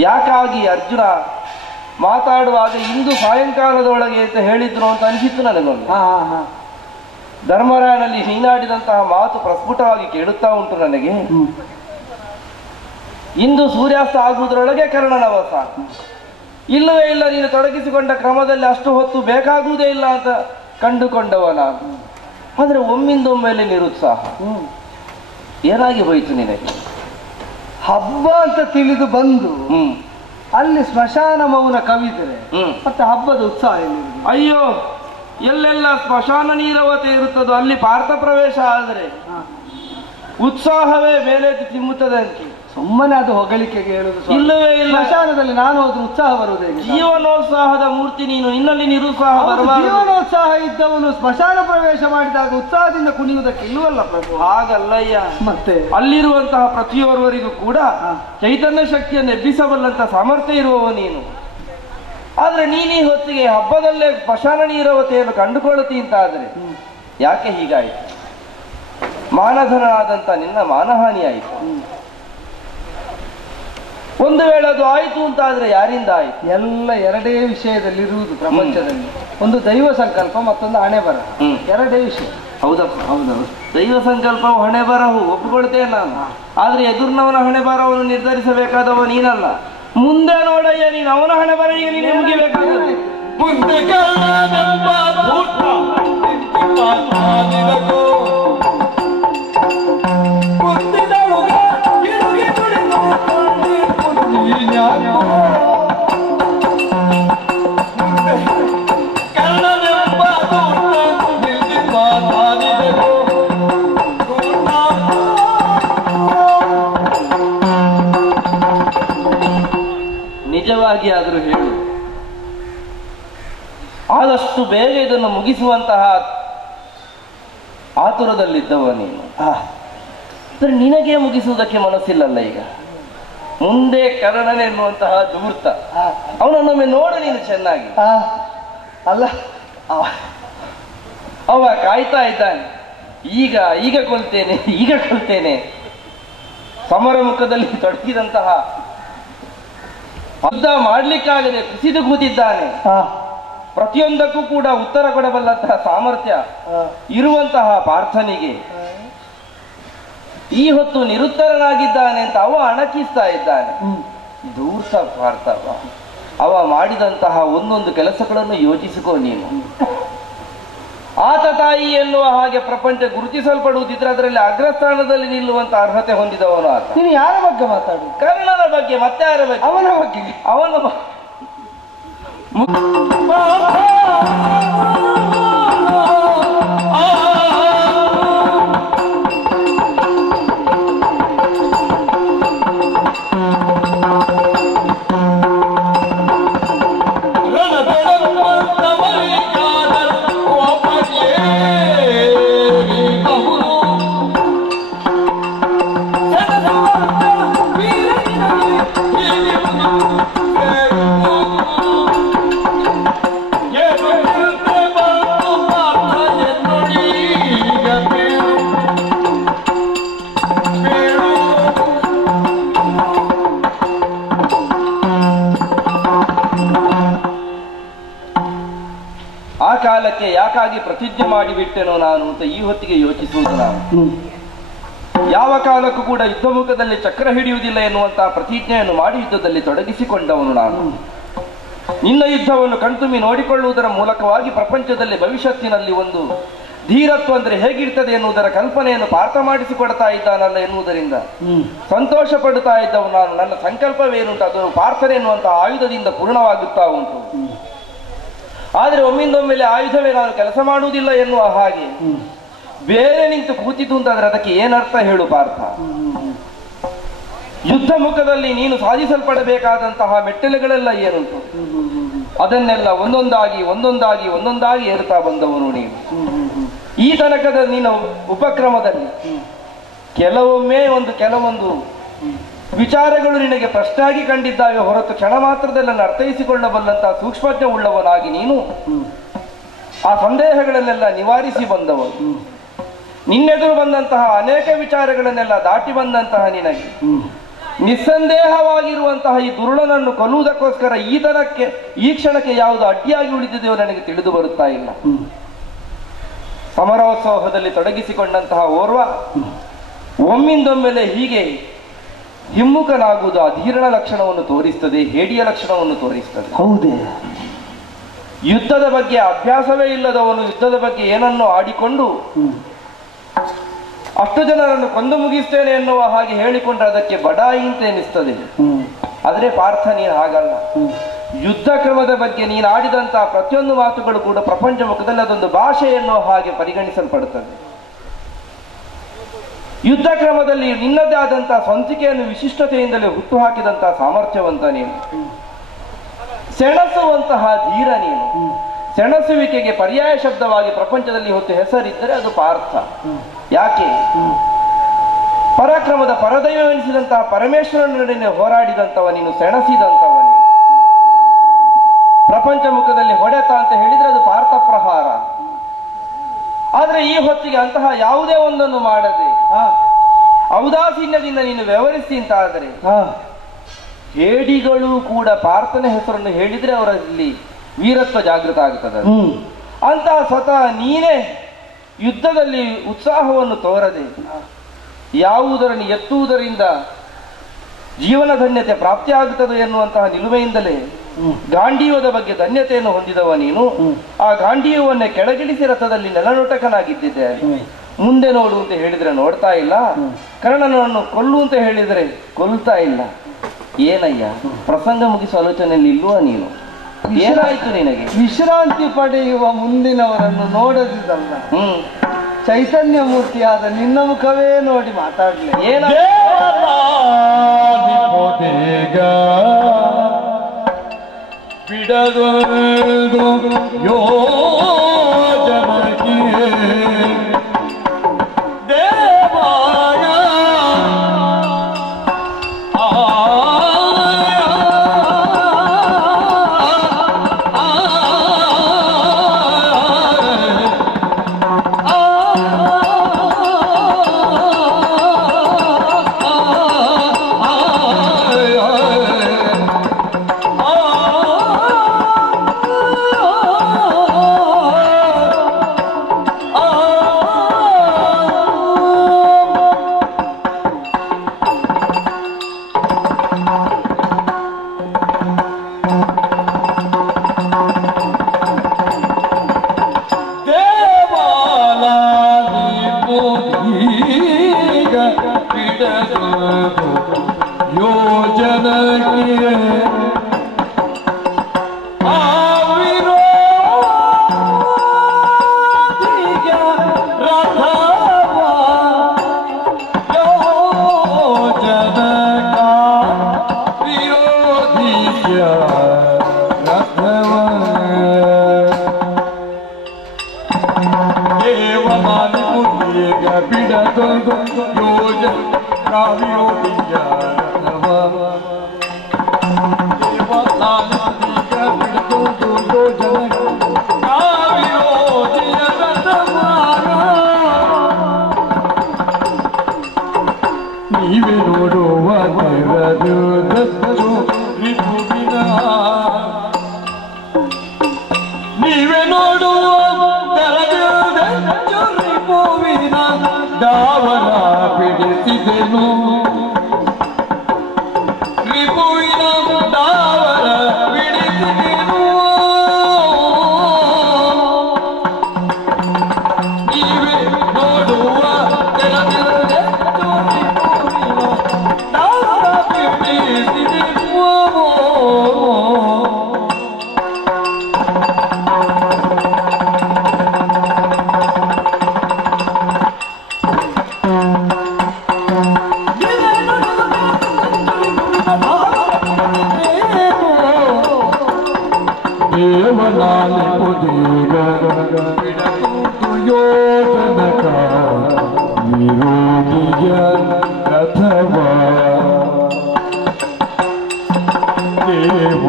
ಯಾಕಾಗಿ ಅರ್ಜುನ ಮಾತಾಡುವಾಗ ಇಂದು ಸಾಯಂಕಾಲದೊಳಗೆ ಅಂತ ಹೇಳಿದ್ರು ಅಂತ ಅನಿಸಿತ್ತು ನನಗೊಂದು. ಧರ್ಮರಾಯನಲ್ಲಿ ನೀನಾಡಿದಂತಹ ಮಾತು ಪ್ರಸ್ಫುಟವಾಗಿ ಕೇಳುತ್ತಾ ಉಂಟು ನನಗೆ. ಇಂದು ಸೂರ್ಯಾಸ್ತ ಆಗುವುದರೊಳಗೆ ಕರ್ಣನವಸ. ಇಲ್ಲವೇ ಇಲ್ಲ, ನೀನು ತೊಡಗಿಸಿಕೊಂಡ ಕ್ರಮದಲ್ಲಿ ಅಷ್ಟು ಹೊತ್ತು ಬೇಕಾಗುವುದೇ ಇಲ್ಲ ಅಂತ ಕಂಡುಕೊಂಡವ ನಾನು. ಆದ್ರೆ ಒಮ್ಮಿಂದೊಮ್ಮೆಲೆ ನಿರುತ್ಸಾಹ. ಏನಾಗಿ ಹೋಯಿತು ನಿನಗೆ? ಹಬ್ಬ ಅಂತ ತಿಳಿದು ಬಂದು ಅಲ್ಲಿ ಸ್ಮಶಾನ ಮೌನ ಕವಿದರೆ ಮತ್ತೆ ಹಬ್ಬದ ಉತ್ಸಾಹ ಎಲ್ಲಿರುವುದು? ಅಯ್ಯೋ, ಎಲ್ಲೆಲ್ಲ ಸ್ಮಶಾನ ನೀರವತೆ ಇರುತ್ತದೋ ಅಲ್ಲಿ ಪಾರ್ಥ ಪ್ರವೇಶ ಆದರೆ ಉತ್ಸಾಹವೇ ಮೇಲೆ ಚಿಮ್ಮುತ್ತದೆ ಅಂತ. ಸುಮ್ಮನೆ ಅದು ಹೊಗಳಿಕೆಗೆ ಹೇಳುದು. ಇಲ್ಲವೇ ಇಲ್ಲ, ಸ್ಮಶಾನದಲ್ಲಿ ನಾನು ಹೋದ್ರೆ ಉತ್ಸಾಹ ಬರುವುದೇ? ಜೀವನೋತ್ಸಾಹದ ಮೂರ್ತಿ ನೀನು, ಇನ್ನಲ್ಲಿ ನಿರುತ್ಸಾಹ ಬರಬಾರದು. ಜೀವನೋತ್ಸಾಹ ಇದ್ದವನು ಸ್ಮಶಾನ ಪ್ರವೇಶ ಮಾಡಿದಾಗ ಉತ್ಸಾಹದಿಂದ ಕುಣಿಯುವುದಕ್ಕೆ ಇಲ್ಲವಲ್ಲ ಪ್ರಭು. ಹಾಗಲ್ಲಯ್ಯ, ಮತ್ತೆ ಅಲ್ಲಿರುವಂತಹ ಪ್ರತಿಯೊರ್ವರಿಗೂ ಕೂಡ ಚೈತನ್ಯ ಶಕ್ತಿಯನ್ನು ಎಬ್ಬಿಸಬಲ್ಲಂತ ಸಾಮರ್ಥ್ಯ ಇರುವವ ನೀನು. ಆದ್ರೆ ನೀನೀ ಹೊತ್ತಿಗೆ ಹಬ್ಬದಲ್ಲೇ ಸ್ಮಶಾನ ನೀರವತೆಯನ್ನು ಕಂಡುಕೊಳ್ಳುತ್ತಿ ಅಂತ ಆದ್ರೆ ಯಾಕೆ ಹೀಗಾಯಿತು? ಮಾನಧನಾದಂತ ನಿನ್ನ ಮಾನಹಾನಿ ಆಯಿತು. ಒಂದು ವೇಳೆ ಅದು ಆಯಿತು ಅಂತ ಆದ್ರೆ ಯಾರಿಂದ ಆಯ್ತು? ಎಲ್ಲ ಎರಡೇ ವಿಷಯದಲ್ಲಿರುವುದು ಪ್ರಪಂಚದಲ್ಲಿ. ಒಂದು ದೈವ ಸಂಕಲ್ಪ, ಮತ್ತೊಂದು ಹಣೆ ಬರ. ಎರಡೇ ವಿಷಯ. ಹೌದಪ್ಪ, ಹೌದೌದು. ದೈವ ಸಂಕಲ್ಪವು ಹಣೆ ಬರಹು ಒಪ್ಪಿಕೊಳ್ತೇನೆ ನಾನು. ಆದ್ರೆ ಎದುರಿನವನ ಹಣೆ ಬರವನ್ನು ನಿರ್ಧರಿಸಬೇಕಾದವ ನೀನಲ್ಲ. ಮುಂದೆ ನೋಡಯ್ಯ, ನೀನು ಅವನ ಹಣೆ ಬರ ಈಗ ನೀನು ಮುಗಿಬೇಕಾಗುತ್ತೆ. ಮುಂದೆ ನಿಜವಾಗಿ ಆದರೂ ಹೇಳು, ಆದಷ್ಟು ಬೇಗ ಇದನ್ನು ಮುಗಿಸುವಂತಹ ಆತುರದಲ್ಲಿದ್ದವ ನೀನು. ನಿನಗೆ ಮುಗಿಸುವುದಕ್ಕೆ ಮನಸ್ಸಿಲ್ಲಲ್ಲ ಈಗ. ಮುಂದೆ ಕರ್ಣನೆನ್ನುವಂತಹ ಧೂರ್ತ, ಅವನನ್ನೊಮ್ಮೆ ನೋಡು ನೀನು ಚೆನ್ನಾಗಿ. ಅಲ್ಲ, ಅವ ಕಾಯ್ತಾ ಇದ್ದಾನೆ. ಈಗ ಕೊಲ್ತೇನೆ. ಸಮರ ಮುಖದಲ್ಲಿ ತೊಡಗಿದಂತಹ ಯುದ್ಧ ಮಾಡ್ಲಿಕ್ಕಾಗದೆ ಕುಸಿದು ಕೂತಿದ್ದಾನೆ. ಪ್ರತಿಯೊಂದಕ್ಕೂ ಕೂಡ ಉತ್ತರ ಕೊಡಬಲ್ಲಂತಹ ಸಾಮರ್ಥ್ಯ ಇರುವಂತಹ ಪಾರ್ಥನಿಗೆ ಈ ಹೊತ್ತು ನಿರುತ್ತರನಾಗಿದ್ದಾನೆ ಅಂತ ಅವ ಅಣಕಿಸ್ತಾ ಇದ್ದಾನೆ. ದೂರ್ತ ಪಾರ್ಥ, ಅವ ಮಾಡಿದಂತಹ ಒಂದೊಂದು ಕೆಲಸಗಳನ್ನು ಯೋಚಿಸಿಕೋ ನೀನು. ಆತ ತಾಯಿ ಎನ್ನುವ ಹಾಗೆ ಪ್ರಪಂಚ ಗುರುತಿಸಲ್ಪಡುವುದಿದ್ರೆ ಅದರಲ್ಲಿ ಅಗ್ರಸ್ಥಾನದಲ್ಲಿ ನಿಲ್ಲುವಂತ ಅರ್ಹತೆ ಹೊಂದಿದವನು ಆತ. ನೀನು ಯಾರ ಬಗ್ಗೆ ಮಾತಾಡು? ಕರ್ಣನ ಬಗ್ಗೆ. ಮತ್ತೆ ಯಾರ ಬಗ್ಗೆ? ಅವನ ಬಗ್ಗೆ. ಅವನ ಕಾಲಕ್ಕೆ ಯಾಕಾಗಿ ಪ್ರತಿಜ್ಞೆ ಮಾಡಿಬಿಟ್ಟೆನೋ ನಾನು ಅಂತ ಈ ಹೊತ್ತಿಗೆ ಯೋಚಿಸುವುದು ನಾನು. ಯಾವ ಕಾಲಕ್ಕೂ ಕೂಡ ಯುದ್ಧ ಮುಖದಲ್ಲಿ ಚಕ್ರ ಹಿಡಿಯುವುದಿಲ್ಲ ಎನ್ನುವಂತಹ ಪ್ರತಿಜ್ಞೆಯನ್ನು ಮಾಡಿ ಯುದ್ಧದಲ್ಲಿ ತೊಡಗಿಸಿಕೊಂಡವನು ನಾನು. ನಿನ್ನ ಯುದ್ಧವನ್ನು ಕಣ್ತುಂಬಿ ನೋಡಿಕೊಳ್ಳುವುದರ ಮೂಲಕವಾಗಿ ಪ್ರಪಂಚದಲ್ಲಿ ಭವಿಷ್ಯತ್ತಿನಲ್ಲಿ ಒಂದು ಧೀರತ್ವ ಅಂದ್ರೆ ಹೇಗಿರ್ತದೆ ಎನ್ನುವುದರ ಕಲ್ಪನೆಯನ್ನು ಪಾರ್ಥ ಮಾಡಿಸಿಕೊಡ್ತಾ ಇದ್ದಾನಲ್ಲ ಎನ್ನುವುದರಿಂದ ಸಂತೋಷ ಪಡುತ್ತಾ ಇದ್ದವು ನಾನು. ನನ್ನ ಸಂಕಲ್ಪವೇನುಂಟು ಅದು ಪಾರ್ಥನೆ ಎನ್ನುವಂತಹ ಆಯುಧದಿಂದ ಪೂರ್ಣವಾಗುತ್ತಾ ಉಂಟು. ಆದರೆ ಒಮ್ಮಿಂದೊಮ್ಮೆಲೆ ಆಯುಧವೇ ನಾನು ಕೆಲಸ ಮಾಡುವುದಿಲ್ಲ ಎನ್ನುವ ಹಾಗೆ ಬೇರೆ ನಿಂತು ಕೂತಿತು ಅಂತಾದ್ರೆ ಅದಕ್ಕೆ ಏನರ್ಥ ಹೇಳು ಪಾರ್ಥ? ಯುದ್ಧ ಮುಖದಲ್ಲಿ ನೀನು ಸಾಧಿಸಲ್ಪಡಬೇಕಾದಂತಹ ಮೆಟ್ಟಲುಗಳೆಲ್ಲ ಏನುಂಟು ಅದನ್ನೆಲ್ಲ ಒಂದೊಂದಾಗಿ ಒಂದೊಂದಾಗಿ ಒಂದೊಂದಾಗಿ ಏರುತ್ತಾ ಬಂದವನು ನೀನು. ಈ ತನಕದ ನಿನ್ನ ಉಪಕ್ರಮದಲ್ಲಿ ಕೆಲವೊಮ್ಮೆ ಕೆಲವೊಂದು ವಿಚಾರಗಳು ನಿನಗೆ ಪ್ರಶ್ನೆಯಾಗಿ ಕಂಡಿದ್ದಾವೆ ಹೊರತು ಕ್ಷಣ ಮಾತ್ರದಲ್ಲಿ ಅರ್ಥೈಸಿಕೊಳ್ಳಬಲ್ಲಂತಹ ಸೂಕ್ಷ್ಮಜ್ಞ ಉಳ್ಳವನಾಗಿ ನೀನು ಆ ಸಂದೇಹಗಳನ್ನೆಲ್ಲ ನಿವಾರಿಸಿ ಬಂದವನು. ನಿನ್ನೆದುರು ಬಂದಂತಹ ಅನೇಕ ವಿಚಾರಗಳನ್ನೆಲ್ಲ ದಾಟಿ ಬಂದಂತಹ ನಿನಗೆ ನಿಸ್ಸಂದೇಹವಾಗಿರುವಂತಹ ಈ ದುರುಳನನ್ನು ಕೊಲ್ಲುವುದಕ್ಕೋಸ್ಕರ ಈ ಕ್ಷಣಕ್ಕೆ ಯಾವುದು ಅಡ್ಡಿಯಾಗಿ ಉಳಿದಿದೆಯೋ ನನಗೆ ತಿಳಿದು ಬರುತ್ತಾ ಇಲ್ಲ. ಸಮರೋತ್ಸವದಲ್ಲಿ ತೊಡಗಿಸಿಕೊಂಡಂತಹ ಓರ್ವ ಒಮ್ಮಿಂದೊಮ್ಮೆಲೆ ಹೀಗೆ ಹಿಮ್ಮುಖನಾಗುವುದು ಅಧೀರಣ ಲಕ್ಷಣವನ್ನು ತೋರಿಸ್ತದೆ, ಹೇಡಿಯ ಲಕ್ಷಣವನ್ನು ತೋರಿಸ್ತದೆ. ಹೌದೇ? ಯುದ್ಧದ ಬಗ್ಗೆ ಅಭ್ಯಾಸವೇ ಇಲ್ಲದವನು ಯುದ್ಧದ ಬಗ್ಗೆ ಏನನ್ನು ಆಡಿಕೊಂಡು ಅಷ್ಟು ಜನರನ್ನು ಕೊಂದು ಮುಗಿಸ್ತೇನೆ ಎನ್ನುವ ಹಾಗೆ ಹೇಳಿಕೊಂಡ್ರೆ ಅದಕ್ಕೆ ಬಡಾಯಿ ಅಂತ ಎನಿಸ್ತದೆ. ಆದ್ರೆ ಪಾರ್ಥ ನೀನು ಹಾಗಲ್ಲ. ಯುದ್ಧ ಕ್ರಮದ ಬಗ್ಗೆ ನೀನು ಆಡಿದಂತಹ ಪ್ರತಿಯೊಂದು ಮಾತುಗಳು ಕೂಡ ಪ್ರಪಂಚ ಮುಖದಲ್ಲಿ ಅದೊಂದು ಭಾಷೆ ಎನ್ನುವ ಹಾಗೆ ಪರಿಗಣಿಸಲ್ಪಡುತ್ತದೆ. ಯುದ್ಧ ಕ್ರಮದಲ್ಲಿ ನಿನ್ನದೇ ಆದಂತಹ ಸ್ವಂತಿಕೆಯನ್ನು ವಿಶಿಷ್ಟತೆಯಿಂದಲೇ ಹುಟ್ಟು ಹಾಕಿದಂತಹ ಸಾಮರ್ಥ್ಯವಂತ ನೀನು, ಸೆಣಸುವಂತಹ ಧೀರ ನೀನು. ಸೆಣಸುವಿಕೆಗೆ ಪರ್ಯಾಯ ಶಬ್ದವಾಗಿ ಪ್ರಪಂಚದಲ್ಲಿ ಹೊತ್ತು ಹೆಸರಿದ್ದರೆ ಅದು ಪಾರ್ಥ. ಯಾಕೆ? ಪರಾಕ್ರಮದ ಪರದೈವವೆನಿಸಿದಂತಹ ಪರಮೇಶ್ವರನೊಡನೆ ಹೋರಾಡಿದಂಥವ ನೀನು, ಸೆಣಸಿದಂಥವ ನೀನು. ಪ್ರಪಂಚ ಮುಖದಲ್ಲಿ ಹೊಡೆತ ಅಂತ ಹೇಳಿದ್ರೆ ಅದು ಪಾರ್ಥ ಪ್ರಹಾರ. ಆದ್ರೆ ಈ ಹೊತ್ತಿಗೆ ಅಂತಹ ಯಾವುದೇ ಒಂದನ್ನು ಮಾಡದೆ ಔದಾಸೀನ್ಯದಿಂದ ನೀನು ವ್ಯವಹರಿಸಿ ಅಂತಾದರೆ ಹೇಡಿಗಳು ಕೂಡ ಪಾರ್ಥನ ಹೆಸರನ್ನು ಹೇಳಿದ್ರೆ ಅವರಲ್ಲಿ ವೀರತ್ವ ಜಾಗೃತ ಆಗುತ್ತದೆ. ಅಂತಹ ಸ್ವತಃ ನೀನೇ ಯುದ್ಧದಲ್ಲಿ ಉತ್ಸಾಹವನ್ನು ತೋರದೆ ಯಾವುದರನ್ನು ಎತ್ತುವುದರಿಂದ ಜೀವನ ಧನ್ಯತೆ ಪ್ರಾಪ್ತಿಯಾಗುತ್ತದೆ ಎನ್ನುವಂತಹ ನಿಲುಮೆಯಿಂದಲೇ ಗಾಂಡೀವದ ಬಗ್ಗೆ ಧನ್ಯತೆಯನ್ನು ಹೊಂದಿದವ ನೀನು. ಆ ಗಾಂಡೀವನ್ನೇ ಕೆಳಗಿಳಿಸಿ ರಥದಲ್ಲಿ ನೆಲನೋಟಕನಾಗಿದ್ದಿದ್ದೆ. ಮುಂದೆ ನೋಡು ಅಂತ ಹೇಳಿದ್ರೆ ನೋಡ್ತಾ ಇಲ್ಲ, ಕರ್ಣನನ್ನು ಕೊಲ್ಲು ಅಂತ ಹೇಳಿದ್ರೆ ಕೊಲ್ತಾ ಇಲ್ಲ. ಏನಯ್ಯ ಪ್ರಸಂಗ ಮುಗಿಸುವ ಆಲೋಚನೆಯಲ್ಲಿ ಇಲ್ವಾ ನೀನು? ಏನಾಯ್ತು ನಿನಗೆ? ವಿಶ್ರಾಂತಿ ಪಡೆಯುವ ಮುಂದಿನವರನ್ನು ನೋಡದಿದಲ್ಲ, ಚೈತನ್ಯ ಮೂರ್ತಿಯಾದ ನಿನ್ನ ಮುಖವೇ ನೋಡಿ ಮಾತಾಡ್ಲಿ. ಬಿಡದು ಯೋಜನಕ್ಕೆ ದೇವಾಯ ಬಿಡದೊಂದು ಯೋಜನೆ ಕಾವ್ಯೋ ವಿಜ್ಞಾನವ ದೇವನಾನೀಗ ಬಿಡದೊಂದು ಯೋಜನೆ ಕಾವ್ಯೋ ರಥವಾರ ನೀವೇ ನೋಡುವ ತೆರದು ರಿಪುವಿನ ನೀವೇ ನೋಡುವ ತೆರದು ರಿಪುವಿನ ದಾವರ ಬಿಡಿಸಿದೆನು ರಿಪುವಿನ ದಾವರ ಬಿಡಿಸಿದೆನು ನೀವೇ ನೋಡುವ ತೆರದು ದೇವನಾಲಿ ಪುದೀಗ ಯೋಜನಕ ನಿರೋಗಿಯ ರಥವ ದೇವ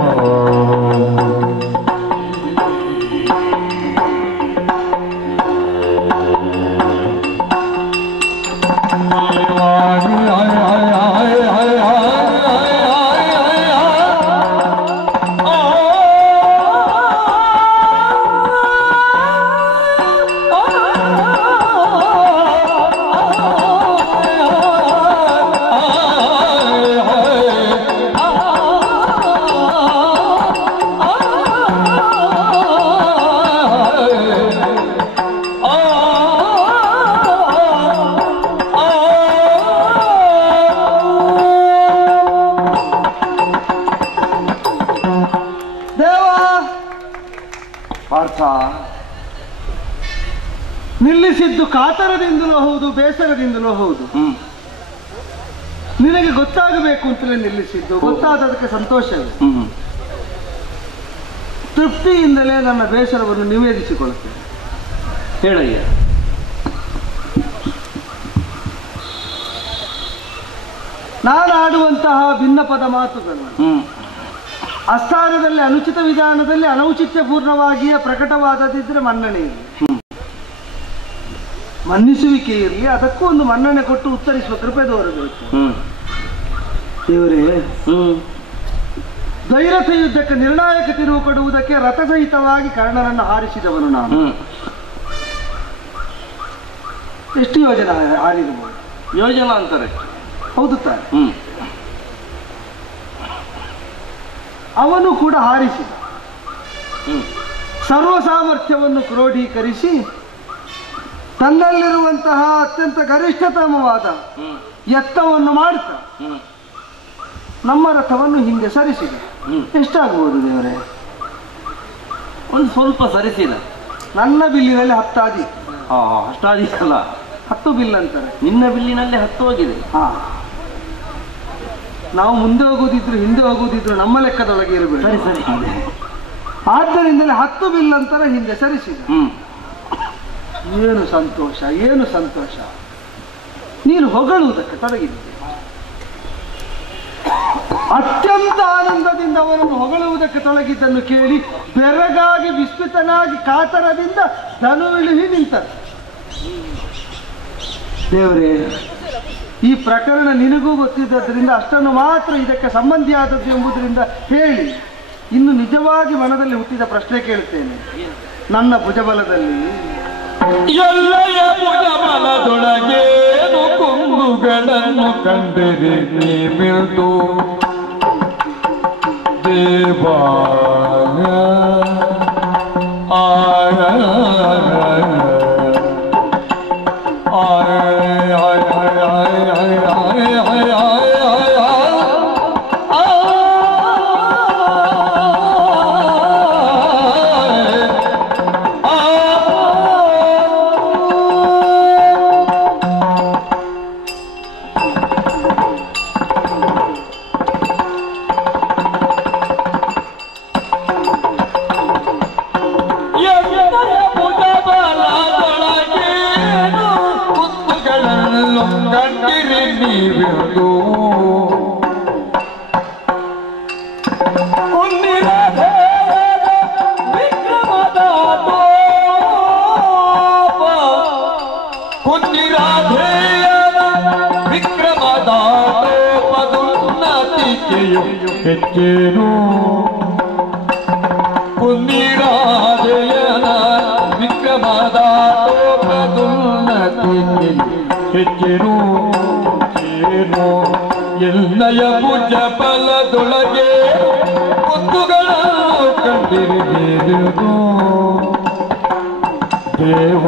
ನಿಲ್ಲಿಸಿದ್ದು ಕಾತರದಿಂದಲೂ ಹೌದು, ಬೇಸರದಿಂದಲೂ ಹೌದು. ನಿನಗೆ ಗೊತ್ತಾಗಬೇಕು ಅಂತಲೇ ನಿಲ್ಲಿಸಿದ್ದು. ಗೊತ್ತಾದದಕ್ಕೆ ಸಂತೋಷವೇ. ತೃಪ್ತಿಯಿಂದಲೇ ನನ್ನ ಬೇಸರವನ್ನು ನಿವೇದಿಸಿಕೊಳ್ಳುತ್ತೇನೆ. ಹೇಳಯ್ಯ. ನಾನು ಆಡುವಂತಹ ಭಿನ್ನಪದ ಮಾತುಗಳು ಅಸ್ಥಾನದಲ್ಲಿ ಅನುಚಿತ ವಿಧಾನದಲ್ಲಿ ಅನೌಚಿತ್ಯಪೂರ್ಣವಾಗಿಯೇ ಪ್ರಕಟವಾದದಿದ್ರೆ ಮನ್ನಣೆ ಇರಲಿ, ಮನ್ನಿಸುವಿಕೆ ಇರಲಿ, ಅದಕ್ಕೂ ಒಂದು ಮನ್ನಣೆ ಕೊಟ್ಟು ಉತ್ತರಿಸುವ ಕೃಪೆ ತೋರಬೇಕು. ದೇವರೇ, ದೈರಥ ಯುದ್ಧಕ್ಕೆ ನಿರ್ಣಾಯಕ ತಿರುವು ಕೊಡುವುದಕ್ಕೆ ರಥಸಹಿತವಾಗಿ ಕರ್ಣನನ್ನು ಹಾರಿಸಿದವನು ನಾನು. ಎಷ್ಟು ಯೋಜನೆ ಹಾರಿರಬಹುದು? ಯೋಜನಾ ಅಂತಾರೆ. ಹೌದು ತಾನೆ. ಅವನು ಕೂಡ ಹಾರಿಸಿದ. ಸರ್ವ ಸಾಮರ್ಥ್ಯವನ್ನು ಕ್ರೋಢೀಕರಿಸಿ ತನ್ನಲ್ಲಿರುವಂತಹ ಅತ್ಯಂತ ಗರಿಷ್ಠತಮವಾದ ಎತ್ತವನ್ನು ಮಾಡುತ್ತಾ ನಮ್ಮ ರಥವನ್ನು ಹಿಂದೆ ಸರಿಸಿದ. ಎಷ್ಟಾಗಬಹುದು ದೇವರೇ? ಒಂದು ಸ್ವಲ್ಪ ಸರಿಸಿದ. ನನ್ನ ಬಿಲ್ಲಿನಲ್ಲಿ 10 ಆದಿ. ಅಷ್ಟಾದಿಕ್ಕಲ್ಲ, 10 ಬಿಲ್ ಅಂತಾರೆ. ನಿನ್ನ ಬಿಲ್ಲಿನಲ್ಲಿ 10 ಹೋಗಿದೆ. ನಾವು ಮುಂದೆ ಹೋಗುದಿದ್ರು ಹಿಂದೆ ಹೋಗುದಿದ್ರು ನಮ್ಮ ಲೆಕ್ಕದೊಳಗೆ ಇರಬೇಕು. ಸರಿ ಸರಿ. ಆದ್ದರಿಂದಲೇ 10 ಬಿಲ್ ಅಂತರ ಹಿಂದೆ ಸರಿಸಿದ. ಏನು ಸಂತೋಷ, ಏನು ಸಂತೋಷ. ನೀನು ಹೊಗಳುವುದಕ್ಕೆ ತೊಡಗಿದ್ದೆ. ಅತ್ಯಂತ ಆನಂದದಿಂದ ಅವನನ್ನು ಹೊಗಳುವುದಕ್ಕೆ ತೊಡಗಿದ್ದನ್ನು ಕೇಳಿ ಬೆರಗಾಗಿ ವಿಸ್ಮಿತನಾಗಿ ಕಾತರದಿಂದ ಧನುವಿಳಿಹಿ ನಿಂತದ್ದು. ದೇವರೇ, ಈ ಪ್ರಕರಣ ನಿನಗೂ ಗೊತ್ತಿದ್ದರಿಂದ ಅಷ್ಟನ್ನು ಮಾತ್ರ ಇದಕ್ಕೆ ಸಂಬಂಧಿಯಾದದ್ದು ಎಂಬುದರಿಂದ ಹೇಳಿ ಇನ್ನು ನಿಜವಾಗಿ ಮನದಲ್ಲಿ ಹುಟ್ಟಿದ ಪ್ರಶ್ನೆ ಕೇಳುತ್ತೇನೆ. ನನ್ನ ಭುಜಬಲದಲ್ಲಿ ಎಲ್ಲೆಯ ಭುಜಬಲದೊಳಗೇನು ಕುಂದುಗಳನ್ನು ಕಂಡಿರಿ ನೀ ಮಿಲ್ದು ದೇವ ಕಂಡಿರಿ ನೀವಿರುವುದು ಹೆಚ್ಚೇನು ಕುಂದಿರಾಜಯನ ವಿಕ್ರಮದಾತೋಪದುನ್ನತಿ ಹೆಚ್ಚೇನು ಏನು ಎಲ್ಲಯ ಭುಜ ಬಲದೊಳಗೆ ಕುಂದುಗಳನ್ನು ಕಂಡಿರಿದು ದೇವ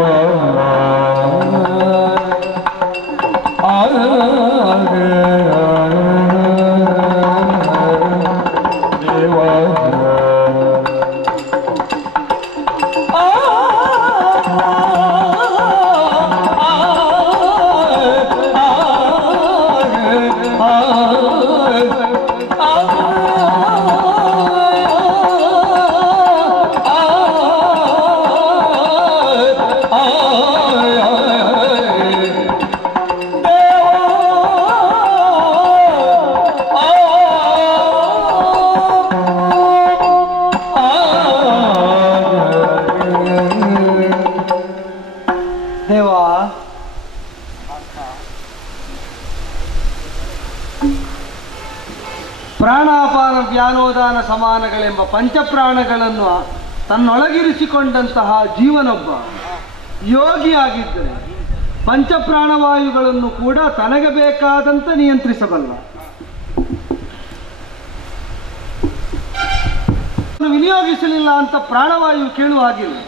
ಪ್ರಾಣಾಪಾನ ವ್ಯಾನೋದಾನ ಸಮಾನಗಳೆಂಬ ಪಂಚಪ್ರಾಣಗಳನ್ನು ತನ್ನೊಳಗಿರಿಸಿಕೊಂಡಂತಹ ಜೀವನೊಬ್ಬ ಯೋಗಿಯಾಗಿದ್ದರೆ ಪಂಚಪ್ರಾಣವಾಯುಗಳನ್ನು ಕೂಡ ತನಗೆ ಬೇಕಾದಂತೆ ನಿಯಂತ್ರಿಸಬಲ್ಲ. ವಿನಿಯೋಗಿಸಲಿಲ್ಲ ಅಂತ ಪ್ರಾಣವಾಯು ಕೇಳುವ ಹಾಗಿಲ್ಲ.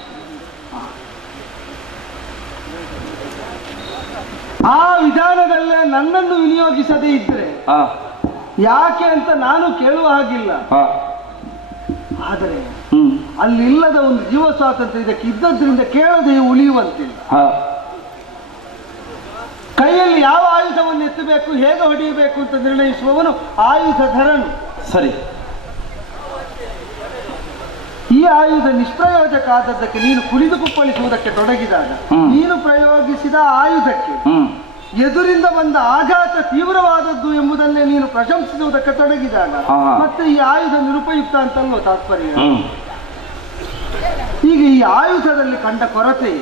ಆ ವಿಧಾನದಲ್ಲೇ ನನ್ನನ್ನು ವಿನಿಯೋಗಿಸದೇ ಇದ್ರೆ ಯಾಕೆ ಅಂತ ನಾನು ಕೇಳುವ ಹಾಗಿಲ್ಲ. ಆದರೆ ಅಲ್ಲಿಲ್ಲದ ಒಂದು ಜೀವ ಸ್ವಾತಂತ್ರ್ಯ ಇದಕ್ಕೆ ಇದ್ದದ್ರಿಂದ ಕೇಳದೆ ಉಳಿಯುವಂತಿಲ್ಲ. ಕೈಯಲ್ಲಿ ಯಾವ ಆಯುಧವನ್ನು ಎತ್ತಬೇಕು, ಹೇಗೆ ಹೊಡೆಯಬೇಕು ಅಂತ ನಿರ್ಣಯಿಸುವವನು ಆಯುಧಧರನು. ಸರಿ, ಈ ಆಯುಧ ನಿಷ್ಪ್ರಯೋಜಕ ಆದದ್ದಕ್ಕೆ ನೀನು ಕುಣಿದು ಕುಪ್ಪಳಿಸುವುದಕ್ಕೆ ತೊಡಗಿದಾಗ ನೀನು ಪ್ರಯೋಗಿಸಿದ ಆಯುಧಕ್ಕೆ ಎದುರಿಂದ ಬಂದ ಆಘಾತ ತೀವ್ರವಾದದ್ದು ಎಂಬುದನ್ನೇ ನೀನು ಪ್ರಶಂಸಿಸುವುದಕ್ಕೆ ತೊಡಗಿದಾಗ ಮತ್ತೆ ಈ ಆಯುಧ ನಿರುಪಯುಕ್ತ ಅಂತಲ್ವ ತಾತ್ಪರ್ಯ. ಈಗ ಈ ಆಯುಧದಲ್ಲಿ ಕಂಡ ಕೊರತೆ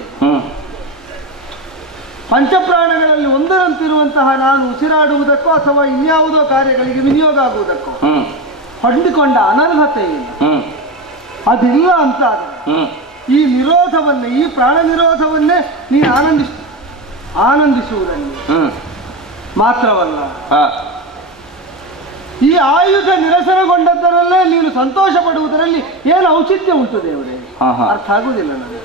ಪಂಚಪ್ರಾಣಗಳಲ್ಲಿ ಒಂದರಂತಿರುವಂತಹ ನಾನು ಉಸಿರಾಡುವುದಕ್ಕೋ ಅಥವಾ ಇನ್ಯಾವುದೋ ಕಾರ್ಯಗಳಿಗೆ ವಿನಿಯೋಗ ಆಗುವುದಕ್ಕೋ ಹೊಂದಿಕೊಂಡ ಅನರ್ಹತೆ ಅದಿಲ್ಲ ಅಂತ ಈ ನಿರೋಧವನ್ನೇ, ಈ ಪ್ರಾಣ ನಿರೋಧವನ್ನೇ ನೀನು ಆನಂದಿಸುವುದನ್ನು ಮಾತ್ರವಲ್ಲ, ಈ ಆಯುಧ ನಿರಸನಗೊಂಡದ್ದರಲ್ಲೇ ನೀನು ಸಂತೋಷ ಪಡುವುದರಲ್ಲಿ ಏನು ಔಚಿತ್ಯ ಉಂಟು ದೇವರೇ? ಅರ್ಥ ಆಗುವುದಿಲ್ಲ ನನಗೆ.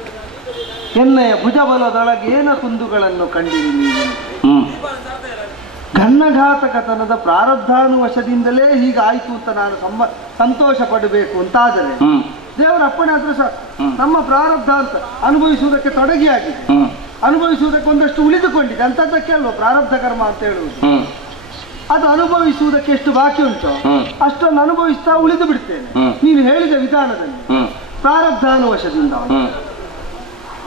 ಎನ್ನೆಯ ಭುಜಬಲದೊಳಗೆ ಏನ ಕುಂದುಗಳನ್ನು ಕಂಡಿರಿ ನೀನು. ಘನ್ನಘಾತಕತನದ ಪ್ರಾರಬ್ಧಾನುವಶದಿಂದಲೇ ಹೀಗಾಯ್ತು ಅಂತ ನಾನು ಸಂತೋಷ ಪಡಬೇಕು ಅಂತಾದರೆ ದೇವರ ಅಪ್ಪಣೆ ಆದ್ರೆ ನಮ್ಮ ಪ್ರಾರಬ್ಧ ಅಂತ ಅನುಭವಿಸುವುದಕ್ಕೆ ತೊಡಗಿಯಾಗಿದೆ, ಅನುಭವಿಸುವುದಕ್ಕೆ ಒಂದಷ್ಟು ಉಳಿದುಕೊಂಡಿದೆ. ಅಂಥದ್ದಕ್ಕೆ ಅಲ್ವ ಪ್ರಾರಬ್ಧ ಕರ್ಮ ಅಂತ ಹೇಳುವುದು. ಅದು ಅನುಭವಿಸುವುದಕ್ಕೆ ಎಷ್ಟು ಬಾಕಿ ಉಂಟು ಅಷ್ಟನ್ನು ಅನುಭವಿಸ್ತಾ ಉಳಿದು ಬಿಡ್ತೇನೆ ನೀನು ಹೇಳಿದ ವಿಧಾನದಲ್ಲಿ ಪ್ರಾರಬ್ಧಾನುವಶದಿಂದ.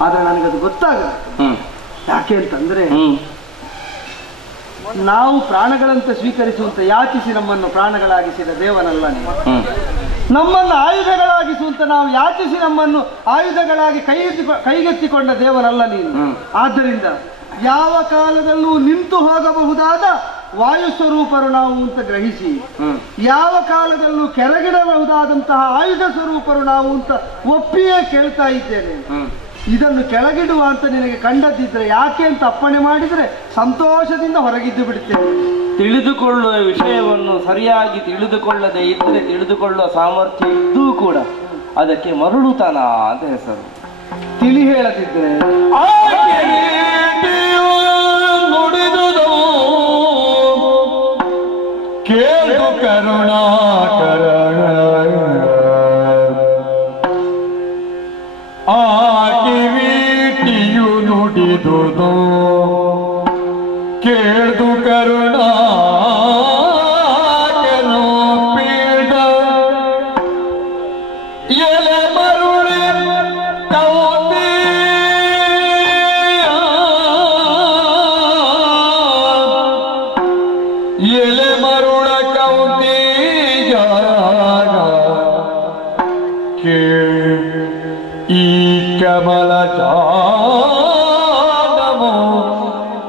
ಆದ್ರೆ ನನಗದು ಗೊತ್ತಾಗಲ್ಲ. ಯಾಕೆ ಅಂತಂದ್ರೆ ನಾವು ಪ್ರಾಣಗಳಂತೆ ಸ್ವೀಕರಿಸುವಂತ ಯಾಚಿಸಿ ನಮ್ಮನ್ನು ಪ್ರಾಣಗಳಾಗಿಸಿದ ದೇವನಲ್ಲ ನೀವು. ನಮ್ಮನ್ನು ಆಯುಧಗಳಾಗಿಸುವಂತ ನಾವು ಯಾಚಿಸಿ ನಮ್ಮನ್ನು ಆಯುಧಗಳಾಗಿ ಕೈಗೆತ್ತಿಕೊಂಡ ದೇವನಲ್ಲ ನೀನು. ಆದ್ದರಿಂದ ಯಾವ ಕಾಲದಲ್ಲೂ ನಿಂತು ಹೋಗಬಹುದಾದ ವಾಯು ಸ್ವರೂಪರು ನಾವು ಅಂತ ಗ್ರಹಿಸಿ, ಯಾವ ಕಾಲದಲ್ಲೂ ಕೆಳಗಿಡಬಹುದಾದಂತಹ ಆಯುಧ ಸ್ವರೂಪರು ನಾವು ಅಂತ ಒಪ್ಪಿಯೇ ಕೇಳ್ತಾ ಇದ್ದೇನೆ. ಇದನ್ನು ಕೆಳಗಿಡುವ ಅಂತ ನಿನಗೆ ಕಂಡದ್ದಿದ್ರೆ ಯಾಕೆ ಅಂತ ಅಪ್ಪಣೆ ಮಾಡಿದ್ರೆ ಸಂತೋಷದಿಂದ ಹೊರಗಿದ್ದು ಬಿಡ್ತೇನೆ. ತಿಳಿದುಕೊಳ್ಳುವ ವಿಷಯವನ್ನು ಸರಿಯಾಗಿ ತಿಳಿದುಕೊಳ್ಳದೆ ಇದ್ರೆ ತಿಳಿದುಕೊಳ್ಳುವ ಸಾಮರ್ಥ್ಯ ಇದ್ದೂ ಕೂಡ ಅದಕ್ಕೆ ಮರಳುತನ ಅಂತ ಹೆಸರು. ತಿಳಿ ಹೇಳದಿದ್ರೆ ನುಡಿದುದು ಕೇಳು ಕರುಣಾಕರ ಕಿವಿಟಿಯು ನುಡಿದುದು ಕೇಳ್ದು ಕರುಣಾಕರು ಪೀಡ ಎಲೆ ಮರುಳೆ ಕೌತಿ ಜಾನಮೋ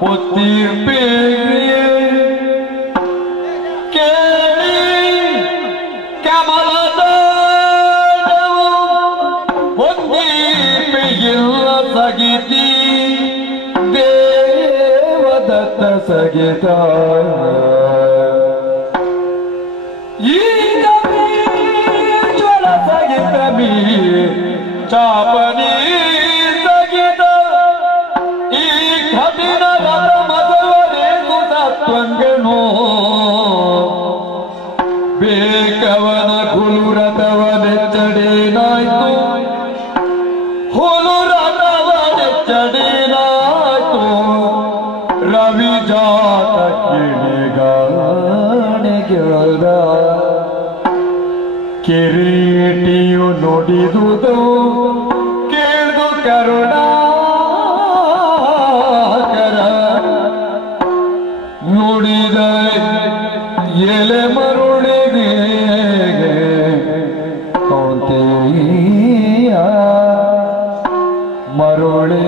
ಒತ್ತಿರ್ಬೇಗೆ ಕೇಳಿ ಕಮಲದ ಹೊಂದಿಪೆಯಿಲ್ಲ ಸಗಿತಿ ದೇವದತ್ತ ಸಗಿತ ಈಗ ಜ್ವಲ ಸಗಿತ ಮೀ ಚಾಪನಿ ಸಗಿತ ಈ ಕಠಿಣ ಮದವರೇನು ಸತ್ವಂಗನೋ ಬೇಕವನ ಹುಲುರಥವನೆಚ್ಚಡೇನಾಯ್ತು ಹುಲುರಥವನೆಚ್ಚಡೇನಾಯ್ತು ರವಿ ಜಾತ ಕಿಣಿಗಾಣಿಗೆದ ಕಿರೀಟಿಯು ನುಡಿದುದು ಕೇಳ್ದು ಕರುಣಾಕರ ನುಡಿದ ಎಲೆ ಮರುಳಿಗೆ ಕೌಂತೆಯ ಮರುಳೆ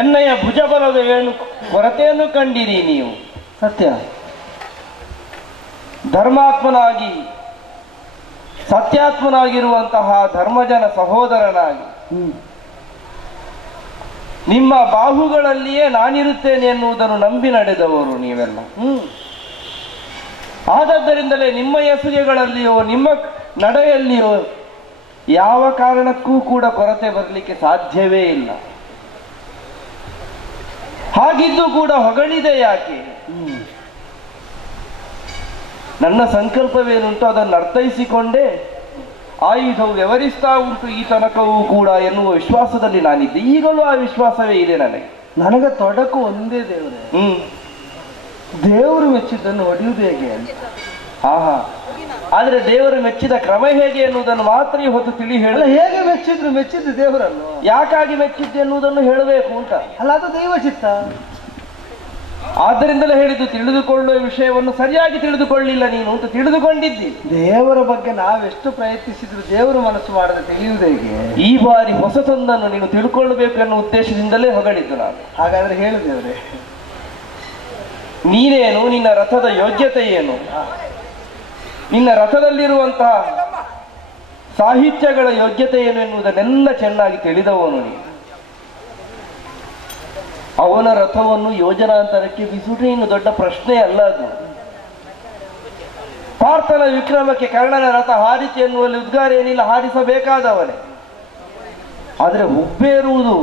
ಎಣ್ಣೆಯ ಭುಜಬಲದ ಏನು ಕೊರತೆಯನ್ನು ಕಂಡಿರಿ ನೀವು. ಸತ್ಯ. ಧರ್ಮಾತ್ಮನಾಗಿ ಸತ್ಯಾತ್ಮನಾಗಿರುವಂತಹ ಧರ್ಮಜನ ಸಹೋದರನಾಗಿ ನಿಮ್ಮ ಬಾಹುಗಳಲ್ಲಿಯೇ ನಾನಿರುತ್ತೇನೆ ಎನ್ನುವುದನ್ನು ನಂಬಿ ನಡೆದವರು ನೀವೆಲ್ಲ. ಆದದ್ದರಿಂದಲೇ ನಿಮ್ಮ ಎಸುಗೆಗಳಲ್ಲಿಯೋ ನಿಮ್ಮ ನಡೆಯಲ್ಲಿಯೋ ಯಾವ ಕಾರಣಕ್ಕೂ ಕೂಡ ಕೊರತೆ ಬರಲಿಕ್ಕೆ ಸಾಧ್ಯವೇ ಇಲ್ಲ. ಹಾಗಿದ್ದು ಕೂಡ ಹೊಗಳಿದೆ ಯಾಕೆ? ನನ್ನ ಸಂಕಲ್ಪವೇನುಂಟು ಅದನ್ನು ಅರ್ಥೈಸಿಕೊಂಡೇ ಆಯುಧವು ವ್ಯವಹರಿಸ್ತಾ ಉಂಟು ಈ ತನಕವೂ ಕೂಡ ಎನ್ನುವ ವಿಶ್ವಾಸದಲ್ಲಿ ನಾನಿದ್ದೆ. ಈಗಲೂ ಆ ವಿಶ್ವಾಸವೇ ಇದೆ ನನಗೆ. ನನಗೆ ತೊಡಕು ಒಂದೇ ದೇವರೇ, ದೇವರು ಮೆಚ್ಚಿದ್ದನ್ನು ಹೊಡೆಯುವುದು ಹೇಗೆ ಅಂತ. ಆಹಾ, ಆದ್ರೆ ದೇವರು ಮೆಚ್ಚಿದ ಕ್ರಮ ಹೇಗೆ ಎನ್ನುವುದನ್ನು ಮಾತ್ರ ಇವತ್ತು ತಿಳಿ ಹೇಳ. ಹೇಗೆ ಮೆಚ್ಚಿದ್ದು ದೇವರನ್ನು ಯಾಕಾಗಿ ಮೆಚ್ಚಿದ್ದು ಎನ್ನುವುದನ್ನು ಹೇಳಬೇಕು ಅಂತ. ಅಲ್ಲ, ಅದು ದೈವ ಚಿತ್ತ. ಆದ್ದರಿಂದಲೇ ಹೇಳಿದ್ದು, ತಿಳಿದುಕೊಳ್ಳುವ ವಿಷಯವನ್ನು ಸರಿಯಾಗಿ ತಿಳಿದುಕೊಳ್ಳಿಲ್ಲ ನೀನು ಅಂತ ತಿಳಿದುಕೊಂಡಿದ್ದಿ. ದೇವರ ಬಗ್ಗೆ ನಾವೆಷ್ಟು ಪ್ರಯತ್ನಿಸಿದ್ರು ದೇವರು ಮನಸ್ಸು ಮಾಡದೆ ತಿಳಿಯುವುದು ಹೇಗೆ? ಈ ಬಾರಿ ಹೊಸತೊಂದನ್ನು ನೀನು ತಿಳ್ಕೊಳ್ಬೇಕು ಎನ್ನುವ ಉದ್ದೇಶದಿಂದಲೇ ಹೊಗಳಿದ್ದು ನಾನು. ಹಾಗಾದ್ರೆ ಹೇಳು ದೇವರೇ, ನೀನೇನು, ನಿನ್ನ ರಥದ ಯೋಗ್ಯತೆ ಏನು, ನಿನ್ನ ರಥದಲ್ಲಿರುವಂತಹ ಸಾಹಿತ್ಯಗಳ ಯೋಗ್ಯತೆ ಏನು ಎನ್ನುವುದನ್ನೆಲ್ಲ ಚೆನ್ನಾಗಿ ತಿಳಿದವನು ನೀನು. ಅವನ ರಥವನ್ನು ಯೋಜನಾಂತರಕ್ಕೆ ಬಿಸುಟು ಇನ್ನು ದೊಡ್ಡ ಪ್ರಶ್ನೆ ಅಲ್ಲ ಅದು. ಪಾರ್ಥನ ವಿಕ್ರಮಕ್ಕೆ ಕರ್ಣನ ರಥ ಹಾರಿಕೆ ಎನ್ನುವಲ್ಲಿ ಉದ್ಗಾರ ಏನಿಲ್ಲ, ಹಾರಿಸಬೇಕಾದವನೇ. ಆದರೆ ಹುಬ್ಬೇರುವುದು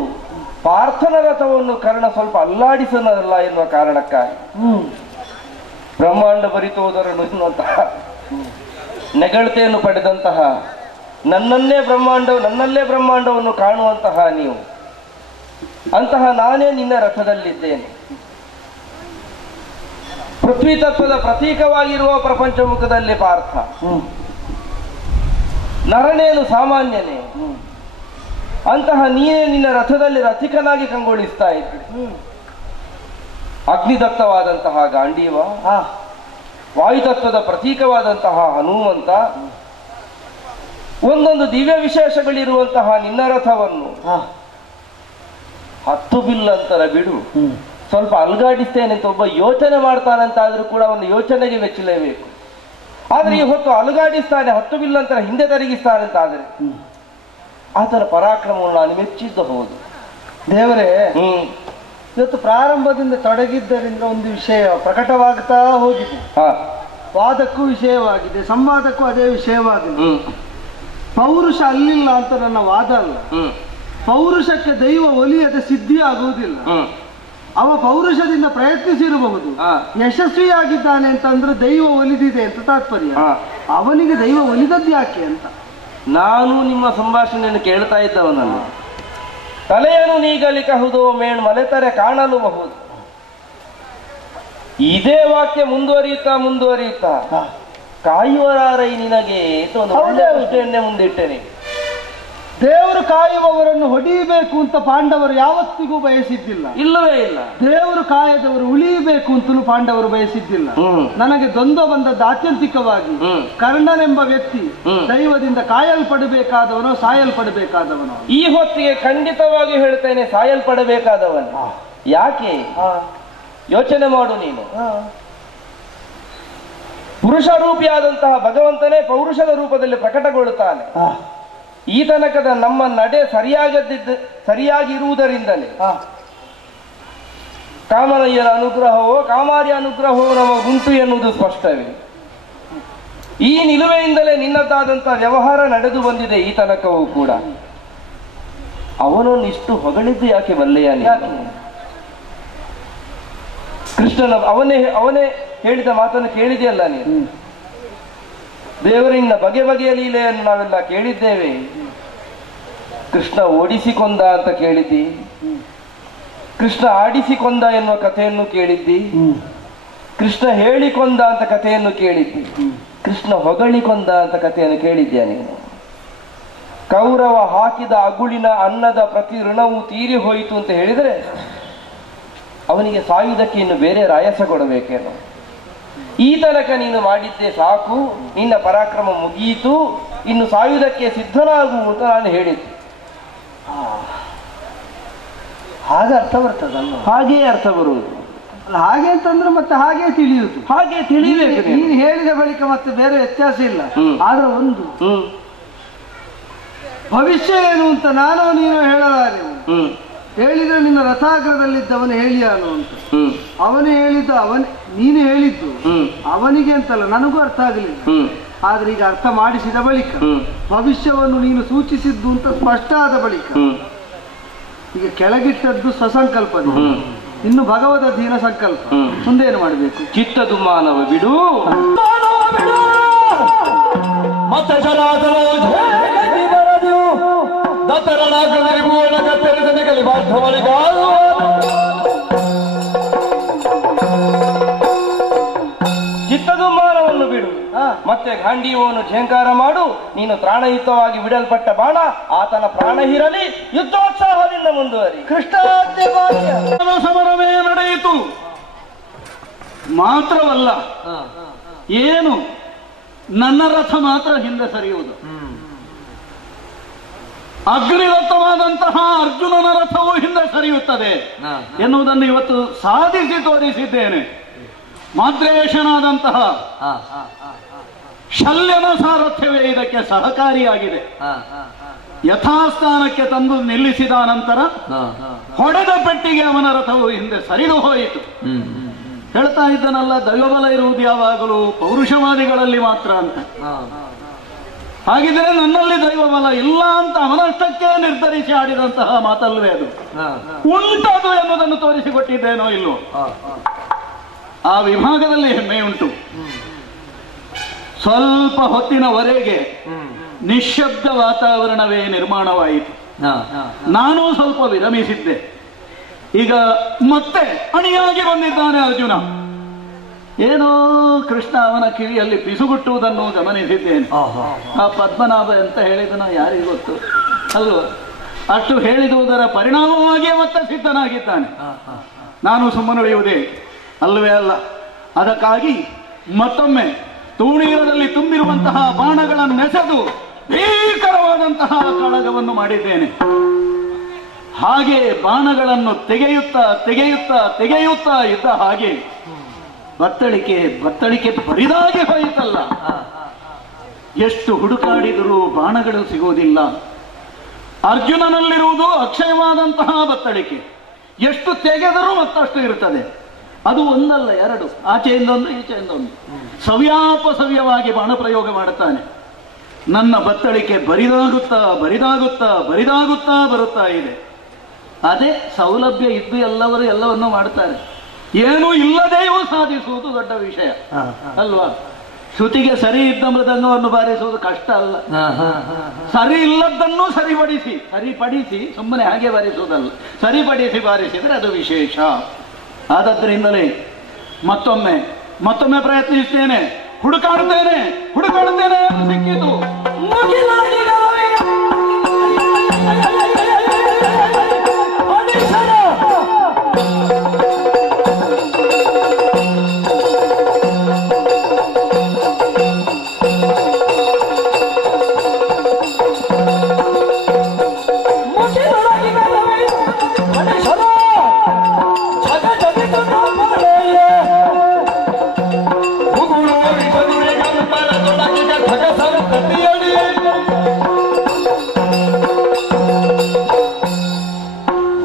ಪಾರ್ಥನ ರಥವನ್ನು ಕರ್ಣ ಸ್ವಲ್ಪ ಅಲ್ಲಾಡಿಸನಲ್ಲ ಎನ್ನುವ ಕಾರಣಕ್ಕಾಗಿ ಬ್ರಹ್ಮಾಂಡ ಬರಿತೋದರನು ಎನ್ನುವಂತಹ ನೆಗಳತೆಯನ್ನು ಪಡೆದಂತಹ ನನ್ನಲ್ಲೇ ಬ್ರಹ್ಮಾಂಡವನ್ನು ಕಾಣುವಂತಹ ನೀವು, ಅಂತಹ ನಾನೇ ನಿನ್ನ ರಥದಲ್ಲಿದ್ದೇನೆ. ಪೃಥ್ವಿ ತತ್ವದ ಪ್ರತೀಕವಾಗಿರುವ ಪ್ರಪಂಚ ಮುಖದಲ್ಲಿ ಪಾರ್ಥ, ನರನೇನು ಸಾಮಾನ್ಯನೇ, ಅಂತಹ ನೀನೇ ನಿನ್ನ ರಥದಲ್ಲಿ ರಥಿಕನಾಗಿ ಕಂಗೊಳಿಸ್ತಾ ಇದ್ದೆ. ಅಗ್ನಿದತ್ತವಾದಂತಹ ಗಾಂಡೀವ, ವಾಯುತತ್ವದ ಪ್ರತೀಕವಾದಂತಹ ಹನುಮಂತ, ಒಂದೊಂದು ದಿವ್ಯ ವಿಶೇಷಗಳಿರುವಂತಹ ನಿನ್ನ ರಥವನ್ನು 10 ಬಿಲ್ಲಂತರ ಬಿಡು, ಸ್ವಲ್ಪ ಅಲುಗಾಡಿಸ್ತೇನೆ ಅಂತ ಒಬ್ಬ ಯೋಚನೆ ಮಾಡ್ತಾನಂತಾದ್ರೂ ಕೂಡ ಅವನು ಯೋಚನೆಗೆ ಮೆಚ್ಚಲೇಬೇಕು. ಆದ್ರೆ ಈ ಹೊತ್ತು ಅಲುಗಾಡಿಸ್ತಾನೆ, 10 ಬಿಲ್ಲಂತರ ಹಿಂದೆ ತಿರುಗಿಸ್ತಾನೆ ಅಂತಾದ್ರೆ ಆತನ ಪರಾಕ್ರಮವನ್ನು ನಾನು ಮೆಚ್ಚಿದ್ದು ಹೌದು. ದೇವರೇ, ಇವತ್ತು ಪ್ರಾರಂಭದಿಂದ ತೊಡಗಿದ್ದರಿಂದ ಒಂದು ವಿಷಯ ಪ್ರಕಟವಾಗ್ತಾ ಹೋಗಿದೆ. ವಾದಕ್ಕೂ ವಿಷಯವಾಗಿದೆ, ಸಂವಾದಕ್ಕೂ ಅದೇ ವಿಷಯವಾಗಿದೆ. ಪೌರುಷ ಅಲ್ಲಿಲ್ಲ ಅಂತ ನನ್ನ ವಾದ ಅಲ್ಲ. ಪೌರುಷಕ್ಕೆ ದೈವ ಒಲಿಯದ ಸಿದ್ಧಿ ಆಗುವುದಿಲ್ಲ. ಅವ ಪೌರುಷದಿಂದ ಪ್ರಯತ್ನಿಸಿರಬಹುದು, ಯಶಸ್ವಿಯಾಗಿದ್ದಾನೆ ಅಂತಂದ್ರೆ ದೈವ ಒಲಿದಿದೆ ಅಂತ ತಾತ್ಪರ್ಯ. ಅವನಿಗೆ ದೈವ ಒಲಿದದ್ದು ಯಾಕೆ ಅಂತ ನಾನು ನಿಮ್ಮ ಸಂಭಾಷಣೆಯನ್ನು ಕೇಳ್ತಾ ಇದ್ದವನಲ್ಲ. ತಲೆಯನ್ನು ನೀಗಲಿಕಹುದು ಮೇಣ್ ಮಲೆತರೆ ಕಾಣಲುಬಹುದು. ಇದೇ ವಾಕ್ಯ ಮುಂದುವರಿಯುತ್ತಾ ಕಾಯುವರಾರೈ ನಿನಗೆ ಒಂದು ಒಳ್ಳೆಯ ಪ್ರಶ್ನೆಯನ್ನೇ ಮುಂದಿಟ್ಟೇನೆ. ದೇವರು ಕಾಯುವವರನ್ನು ಹೊಡೆಯಬೇಕು ಅಂತ ಪಾಂಡವರು ಯಾವತ್ತಿಗೂ ಬಯಸಿದ್ದಿಲ್ಲ. ಇಲ್ಲವೇ ಇಲ್ಲ. ದೇವರು ಕಾಯದವರು ಉಳಿಯಬೇಕು ಅಂತಲೂ ಪಾಂಡವರು ಬಯಸಿದ್ದಿಲ್ಲ. ನನಗೆ ದ್ವಂದ್ವ ಬಂದದ್ದು ಆತ್ಯಂತಿಕವಾಗಿ ಕರ್ಣನೆಂಬ ವ್ಯಕ್ತಿ ದೈವದಿಂದ ಕಾಯಲ್ಪಡಬೇಕಾದವನೋ ಸಾಯಲ್ಪಡಬೇಕಾದವನೋ. ಈ ಹೊತ್ತಿಗೆ ಖಂಡಿತವಾಗಿ ಹೇಳ್ತೇನೆ, ಸಾಯಲ್ಪಡಬೇಕಾದವನು. ಯಾಕೆ ಯೋಚನೆ ಮಾಡು ನೀನು. ಪುರುಷ ರೂಪಿಯಾದಂತಹ ಭಗವಂತನೇ ಪೌರುಷದ ರೂಪದಲ್ಲಿ ಪ್ರಕಟಗೊಳ್ಳುತ್ತಾನೆ. ಈ ತನಕದ ನಮ್ಮ ನಡೆ ಸರಿಯಾಗಿರುವುದರಿಂದಲೇ ಕಾಮನಯ್ಯರ ಅನುಗ್ರಹವೋ ಕಾಮಾರ್ಯ ಅನುಗ್ರಹವೋ ನಮ್ಮ ಉಂಟು ಎನ್ನುವುದು ಸ್ಪಷ್ಟವೇ. ಈ ನಿಲುವೆಯಿಂದಲೇ ನಿನ್ನದಾದಂತಹ ವ್ಯವಹಾರ ನಡೆದು ಬಂದಿದೆ ಈ ತನಕವೂ ಕೂಡ. ಅವನನ್ನು ಇಷ್ಟು ಹೊಗಳಿದ್ದು ಯಾಕೆ ಬಲ್ಲೆಯ? ಕೃಷ್ಣನ ಅವನೇ ಹೇಳಿದ ಮಾತನ್ನು ಕೇಳಿದೆಯಲ್ಲ ನೀನು. ದೇವರಿನ ಬಗೆ ಬಗೆಯ ಲೀಲೆಯನ್ನು ನಾವೆಲ್ಲ ಕೇಳಿದ್ದೇವೆ. ಕೃಷ್ಣ ಓಡಿಸಿಕೊಂದ ಅಂತ ಕೇಳಿದ್ದಿ, ಕೃಷ್ಣ ಆಡಿಸಿಕೊಂದ ಎನ್ನುವ ಕಥೆಯನ್ನು ಕೇಳಿದ್ದಿ, ಕೃಷ್ಣ ಹೇಳಿಕೊಂದ ಅಂತ ಕಥೆಯನ್ನು ಕೇಳಿದ್ದಿ, ಕೃಷ್ಣ ಹೊಗಳಿಕೊಂದ ಅಂತ ಕಥೆಯನ್ನು ಕೇಳಿದ್ಯಾ ನೀನು? ಕೌರವ ಹಾಕಿದ ಅಗುಳಿನ ಅನ್ನದ ಪ್ರತಿ ಋಣವು ತೀರಿ ಹೋಯಿತು ಅಂತ ಹೇಳಿದರೆ ಅವನಿಗೆ ಸಾಯುವುದಕ್ಕೆ ಇನ್ನು ಬೇರೆ ರಾಯಸ ಕೊಡಬೇಕೇನೋ? ಈ ತನಕ ನೀನು ಮಾಡಿದ್ದೆ ಸಾಕು, ನಿನ್ನ ಪರಾಕ್ರಮ ಮುಗಿಯಿತು, ಇನ್ನು ಸಾಯುವುದಕ್ಕೆ ಸಿದ್ಧನಾಗು ಅಂತ ನಾನು ಹೇಳಿದ್ದೆ. ಹಾಗೆ ಅರ್ಥ ಬರ್ತದಲ್ಲ? ಹಾಗೇ ಅರ್ಥ ಬರುವುದು. ಹಾಗೆ ಅಂತಂದ್ರೆ ಮತ್ತೆ ಹಾಗೆ ತಿಳಿಯುವುದು. ಹಾಗೆ ತಿಳಿಬೇಕು. ನೀನು ಹೇಳಿದ ಬಳಿಕ ಮತ್ತೆ ಬೇರೆ ವ್ಯತ್ಯಾಸ ಇಲ್ಲ. ಆದ್ರೆ ಒಂದು ಭವಿಷ್ಯ ಏನು ಅಂತ ನಾನು ನೀನು ಹೇಳಲಾರೆ. ಹೇಳಿದ್ರೆ ನಿನ್ನ ರಥಾಗ್ರದಲ್ಲಿದ್ದವನು ಹೇಳಿಯಾನು ಅಂತ. ಅವನು ಹೇಳಿದ್ದು ನೀನು ಹೇಳಿದ್ದು ಅವನಿಗೆ ಅಂತಲ್ಲ, ನನಗೂ ಅರ್ಥ ಆಗಲಿಲ್ಲ. ಆದ್ರೆ ಈಗ ಅರ್ಥ ಮಾಡಿಸಿದ ಬಳಿಕ ಭವಿಷ್ಯವನ್ನು ನೀನು ಸೂಚಿಸಿದ್ದು ಅಂತ ಸ್ಪಷ್ಟ ಆದ ಬಳಿಕ ಈಗ ಕೆಳಗಿಟ್ಟದ್ದು ಸ್ವಸಂಕಲ್ಪನೆ, ಇನ್ನು ಭಗವದ ಅಧೀನ ಸಂಕಲ್ಪ. ಮುಂದೇನು ಮಾಡಬೇಕು? ಚಿತ್ತದು ಮಾನವ ಬಿಡು. ಮತ್ತೆ ಚಿತ್ತದು ಮಾನವನ್ನು ಬಿಡು, ಮತ್ತೆ ಗಾಂಡೀವವನ್ನು ಝೇಂಕಾರ ಮಾಡು. ನೀನು ಪ್ರಾಣಯುತವಾಗಿ ಬಿಡಲ್ಪಟ್ಟ ಬಾಣ ಆತನ ಪ್ರಾಣ ಹೀರಲಿ, ಯುದ್ಧೋತ್ಸಾಹದಿಂದ ಮುಂದುವರಿ. ಕೃಷ್ಣ ಸಮರವೇ ನಡೆಯಿತು. ಮಾತ್ರವಲ್ಲ, ಏನು ನನ್ನ ರಥ ಮಾತ್ರ ಹಿಂದೆ ಸರಿಯುವುದು. ಅಗ್ನಿದತ್ತವಾದಂತಹ ಅರ್ಜುನನ ರಥವು ಹಿಂದೆ ಸರಿಯುತ್ತದೆ ಎನ್ನುವುದನ್ನು ಇವತ್ತು ಸಾಧಿಸಿ ತೋರಿಸಿದ್ದೇನೆ. ಮಾದ್ರೇಶನಾದಂತಹ ಶಲ್ಯನ ಸಾರಥ್ಯವೇ ಇದಕ್ಕೆ ಸಹಕಾರಿಯಾಗಿದೆ. ಯಥಾಸ್ಥಾನಕ್ಕೆ ತಂದು ನಿಲ್ಲಿಸಿದ ನಂತರ ಹೊಡೆದ ಪೆಟ್ಟಿಗೆ ಅವನ ರಥವು ಹಿಂದೆ ಸರಿದು ಹೋಯಿತು. ಹೇಳ್ತಾ ಇದ್ದನಲ್ಲ, ದೈವಬಲ ಇರುವುದು ಯಾವಾಗಲೂ ಪೌರುಷವಾದಿಗಳಲ್ಲಿ ಮಾತ್ರ ಅಂತ. ಹಾಗಿದ್ರೆ ನನ್ನಲ್ಲಿ ದೈವಬಲ ಇಲ್ಲ ಅಂತ ಅವನಷ್ಟಕ್ಕೆ ನಿರ್ಧರಿಸಿ ಆಡಿದಂತಹ ಮಾತಲ್ವೇ ಅದು? ಉಂಟದು ಎನ್ನುವುದನ್ನು ತೋರಿಸಿಕೊಟ್ಟಿದ್ದೇನೋ ಇಲ್ಲೋ? ಆ ವಿಭಾಗದಲ್ಲಿ ಹೆಮ್ಮೆ ಉಂಟು. ಸ್ವಲ್ಪ ಹೊತ್ತಿನವರೆಗೆ ನಿಶ್ಶಬ್ದ ವಾತಾವರಣವೇ ನಿರ್ಮಾಣವಾಯಿತು. ನಾನು ಸ್ವಲ್ಪ ವಿರಮಿಸಿದ್ದೆ. ಈಗ ಮತ್ತೆ ಅಣಿಯಾಗಿ ಬಂದಿದ್ದಾನೆ ಅರ್ಜುನ. ಏನೋ ಕೃಷ್ಣ ಅವನ ಕಿವಿಯಲ್ಲಿ ಪಿಸುಗುಟ್ಟುವುದನ್ನು ಗಮನಿಸಿದ್ದೇನೆ. ಆ ಪದ್ಮನಾಭ ಅಂತ ಹೇಳಿದನ ಯಾರಿಗೂ ಗೊತ್ತು ಅಲ್ವ? ಅಷ್ಟು ಹೇಳಿದುದರ ಪರಿಣಾಮವಾಗಿಯೇ ಮತ್ತೆ ಸಿದ್ಧನಾಗಿದ್ದಾನೆ. ನಾನು ಸುಮ್ಮನುಳಿಯುವುದೇ ಅಲ್ಲವೇ ಅಲ್ಲ. ಅದಕ್ಕಾಗಿ ಮತ್ತೊಮ್ಮೆ ತೂಣೀರದಲ್ಲಿ ತುಂಬಿರುವಂತಹ ಬಾಣಗಳನ್ನು ನೆಸೆದು ಭೀಕರವಾದಂತಹ ಕಳಗವನ್ನು ಮಾಡಿದ್ದೇನೆ. ಹಾಗೆ ಬಾಣಗಳನ್ನು ತೆಗೆಯುತ್ತಾ ತೆಗೆಯುತ್ತಾ ತೆಗೆಯುತ್ತಾ ಇದ್ದ ಹಾಗೆ ಬತ್ತಳಿಕೆ ಬರಿದಾಗಿ ಹೋಯಿತಲ್ಲ. ಎಷ್ಟು ಹುಡುಕಾಡಿದರೂ ಬಾಣಗಳು ಸಿಗುವುದಿಲ್ಲ. ಅರ್ಜುನನಲ್ಲಿರುವುದು ಅಕ್ಷಯವಾದಂತಹ ಬತ್ತಳಿಕೆ. ಎಷ್ಟು ತೆಗೆದರೂ ಮತ್ತಷ್ಟು ಇರ್ತದೆ. ಅದು ಒಂದಲ್ಲ ಎರಡು, ಆಚೆಯಿಂದ ಒಂದು ಈಚೆಯಿಂದ ಒಂದು, ಸವ್ಯವಾಗಿ ಬಾಣ ಪ್ರಯೋಗ ಮಾಡುತ್ತಾನೆ. ನನ್ನ ಬತ್ತಳಿಕೆ ಬರಿದಾಗುತ್ತಾ ಬರಿದಾಗುತ್ತಾ ಬರಿದಾಗುತ್ತಾ ಬರುತ್ತಾ ಇದೆ. ಅದೇ ಸೌಲಭ್ಯ ಇದ್ದು ಎಲ್ಲವನ್ನೂ ಮಾಡ್ತಾರೆ. ಏನೂ ಇಲ್ಲದೆಯೂ ಸಾಧಿಸುವುದು ದೊಡ್ಡ ವಿಷಯ ಅಲ್ವಾ? ಶ್ರುತಿಗೆ ಸರಿ ಇದ್ದ ಮೃದಂಗವನ್ನು ಬಾರಿಸುವುದು ಕಷ್ಟ ಅಲ್ಲ. ಸರಿ ಇಲ್ಲದನ್ನು ಸರಿಪಡಿಸಿ ಸುಮ್ಮನೆ ಹಾಗೆ ಬಾರಿಸುವುದಲ್ಲ, ಸರಿಪಡಿಸಿ ಬಾರಿಸಿದರೆ ಅದು ವಿಶೇಷ. ಆದದ್ರಿಂದಲೇ ಮತ್ತೊಮ್ಮೆ ಪ್ರಯತ್ನಿಸ್ತೇನೆ, ಹುಡುಕಾಡುತ್ತೇನೆ ಎಂದು ಸಿಕ್ಕಿತು.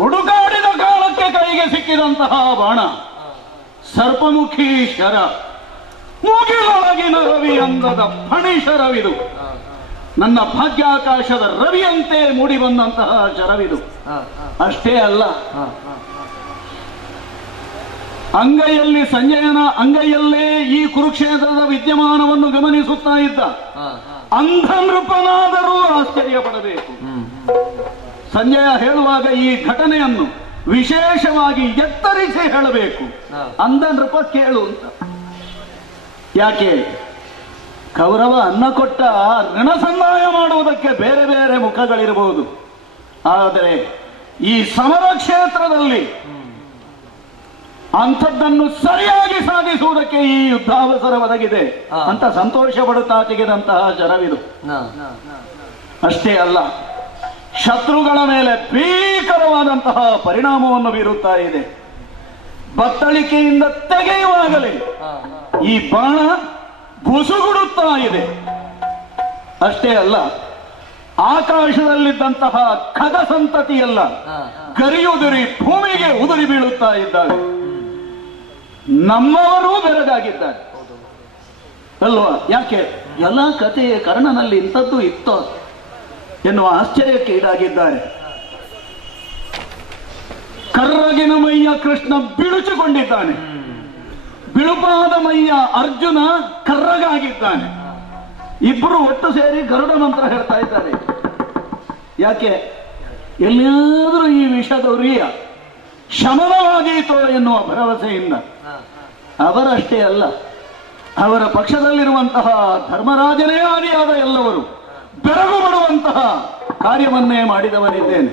ಹುಡುಕಾಡಿದ ಕಾಲಕ್ಕೆ ಕೈಗೆ ಸಿಕ್ಕಿದಂತಹ ಬಾಣ ಸರ್ಪಮುಖಿ ಶರ, ಮುಗಿಲೊಳಗಿನ ರವಿ ಅಂದದ ಫಣಿಶರವಿದು. ನನ್ನ ಭಾಗ್ಯಾಕಾಶದ ರವಿಯಂತೆ ಮೂಡಿ ಬಂದಂತಹ ಶರವಿದು. ಅಷ್ಟೇ ಅಲ್ಲ, ಅಂಗೈಯಲ್ಲಿ ಸಂಜಯನ ಅಂಗೈಯಲ್ಲೇ ಈ ಕುರುಕ್ಷೇತ್ರದ ವಿದ್ಯಮಾನವನ್ನು ಗಮನಿಸುತ್ತಾ ಇದ್ದ ಅಂಧ ನೃಪನಾದರೂ ಆಶ್ಚರ್ಯ ಪಡಬೇಕು. ಸಂಜಯ ಹೇಳುವಾಗ ಈ ಘಟನೆಯನ್ನು ವಿಶೇಷವಾಗಿ ಎತ್ತರಿಸಿ ಹೇಳಬೇಕು. ಅಂಧ ನೃಪ ಕೇಳು ಅಂತ. ಯಾಕೆ? ಕೌರವ ಅನ್ನ ಕೊಟ್ಟ ಋಣ ಸಂದಾಯ ಮಾಡುವುದಕ್ಕೆ ಬೇರೆ ಬೇರೆ ಮುಖಗಳಿರಬಹುದು, ಆದರೆ ಈ ಸಮರ ಕ್ಷೇತ್ರದಲ್ಲಿ ಅಂಥದ್ದನ್ನು ಸರಿಯಾಗಿ ಸಾಧಿಸುವುದಕ್ಕೆ ಈ ಯುದ್ಧಾವಸರ ಒದಗಿದೆ ಅಂತ ಸಂತೋಷ ಪಡುತ್ತಾ ತೆಗೆದಂತಹ ಶರವಿದು. ಅಷ್ಟೇ ಅಲ್ಲ, ಶತ್ರುಗಳ ಮೇಲೆ ಭೀಕರವಾದಂತಹ ಪರಿಣಾಮವನ್ನು ಬೀರುತ್ತಾ ಇದೆ. ಬತ್ತಳಿಕೆಯಿಂದ ತೆಗೆಯುವಾಗಲೇ ಈ ಬಾಣ ಬುಸುಗುಡುತ್ತಾ ಇದೆ. ಅಷ್ಟೇ ಅಲ್ಲ, ಆಕಾಶದಲ್ಲಿದ್ದಂತಹ ಖಗ ಸಂತತಿಯೆಲ್ಲ ಗರಿಯುದುರಿ ಭೂಮಿಗೆ ಉದುರಿ ಬೀಳುತ್ತಾ ಇದ್ದಾವೆ. ನಮ್ಮವರೂ ಬೆರಗಾಗಿದ್ದಾರೆ ಅಲ್ವಾ? ಯಾಕೆ? ಎಲ್ಲ ಕಥೆಯ ಕರ್ಣನಲ್ಲಿ ಇಂಥದ್ದು ಇತ್ತೋ ಎನ್ನುವ ಆಶ್ಚರ್ಯಕ್ಕೆ ಈಡಾಗಿದ್ದಾರೆ. ಕರ್ರಗಿನ ಮೈಯ ಕೃಷ್ಣ ಬಿಳುಚಿಕೊಂಡಿದ್ದಾನೆ, ಬಿಳುಪಾದ ಮೈಯ ಅರ್ಜುನ ಕರ್ರಗಾಗಿದ್ದಾನೆ. ಇಬ್ಬರು ಒಟ್ಟು ಸೇರಿ ಗರುಡ ಮಂತ್ರ ಹೇಳ್ತಾ ಇದ್ದಾರೆ. ಯಾಕೆ? ಎಲ್ಲಿಯಾದರೂ ಈ ವಿಷದೌರಿಯ ಶಮನವಾದೀತೋ ಎನ್ನುವ ಭರವಸೆಯಿಂದ. ಅವರಷ್ಟೇ ಅಲ್ಲ, ಅವರ ಪಕ್ಷದಲ್ಲಿರುವಂತಹ ಧರ್ಮರಾಜನೇ ಆದಿಯಾದ ಎಲ್ಲವರು ಬೆರಗು ಮಾಡುವಂತಹ ಕಾರ್ಯವನ್ನೇ ಮಾಡಿದವನಿದ್ದೇನೆ.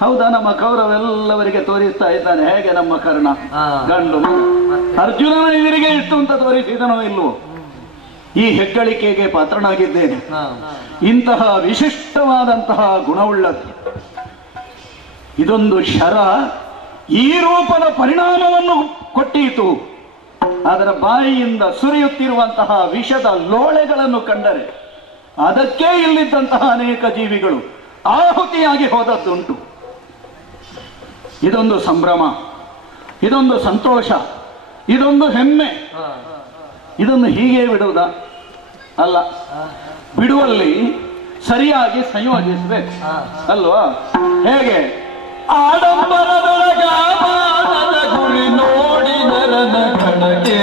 ಹೌದಾ? ನಮ್ಮ ಕೌರವೆಲ್ಲವರಿಗೆ ತೋರಿಸ್ತಾ ಇದ್ದಾನೆ ಹೇಗೆ ನಮ್ಮ ಕರ್ಣ ಗಂಡು ಅರ್ಜುನನ ಎದುರಿಗೆ ಇಷ್ಟು ಅಂತ ತೋರಿಸಿದನೋ ಇಲ್ವೋ? ಈ ಹೆಗ್ಗಳಿಕೆಗೆ ಪಾತ್ರನಾಗಿದ್ದೇನೆ. ಇಂತಹ ವಿಶಿಷ್ಟವಾದಂತಹ ಗುಣವುಳ್ಳದ್ದು ಇದೊಂದು ಶರ ಈ ರೂಪದ ಪರಿಣಾಮವನ್ನು ಕೊಟ್ಟೀತು. ಅದರ ಬಾಯಿಯಿಂದ ಸುರಿಯುತ್ತಿರುವಂತಹ ವಿಷದ ಲೋಳೆಗಳನ್ನು ಕಂಡರೆ ಅದಕ್ಕೆ ಇಲ್ಲಿದ್ದಂತಹ ಅನೇಕ ಜೀವಿಗಳು ಆಹುತಿಯಾಗಿ ಹೋದದ್ದುಂಟು. ಇದೊಂದು ಸಂಭ್ರಮ, ಇದೊಂದು ಸಂತೋಷ, ಇದೊಂದು ಹೆಮ್ಮೆ. ಇದನ್ನು ಹೀಗೆ ಬಿಡುವುದಾ? ಅಲ್ಲ, ಬಿಡುವಲ್ಲಿ ಸರಿಯಾಗಿ ಸಂಯೋಜಿಸಬೇಕು ಅಲ್ವಾ? ಹೇಗೆ? ಆಡಂಬರದೊಳಗ ಮಾನದ ಗುರಿ ನೋಡಿ ನರನ ಕಣಗೆ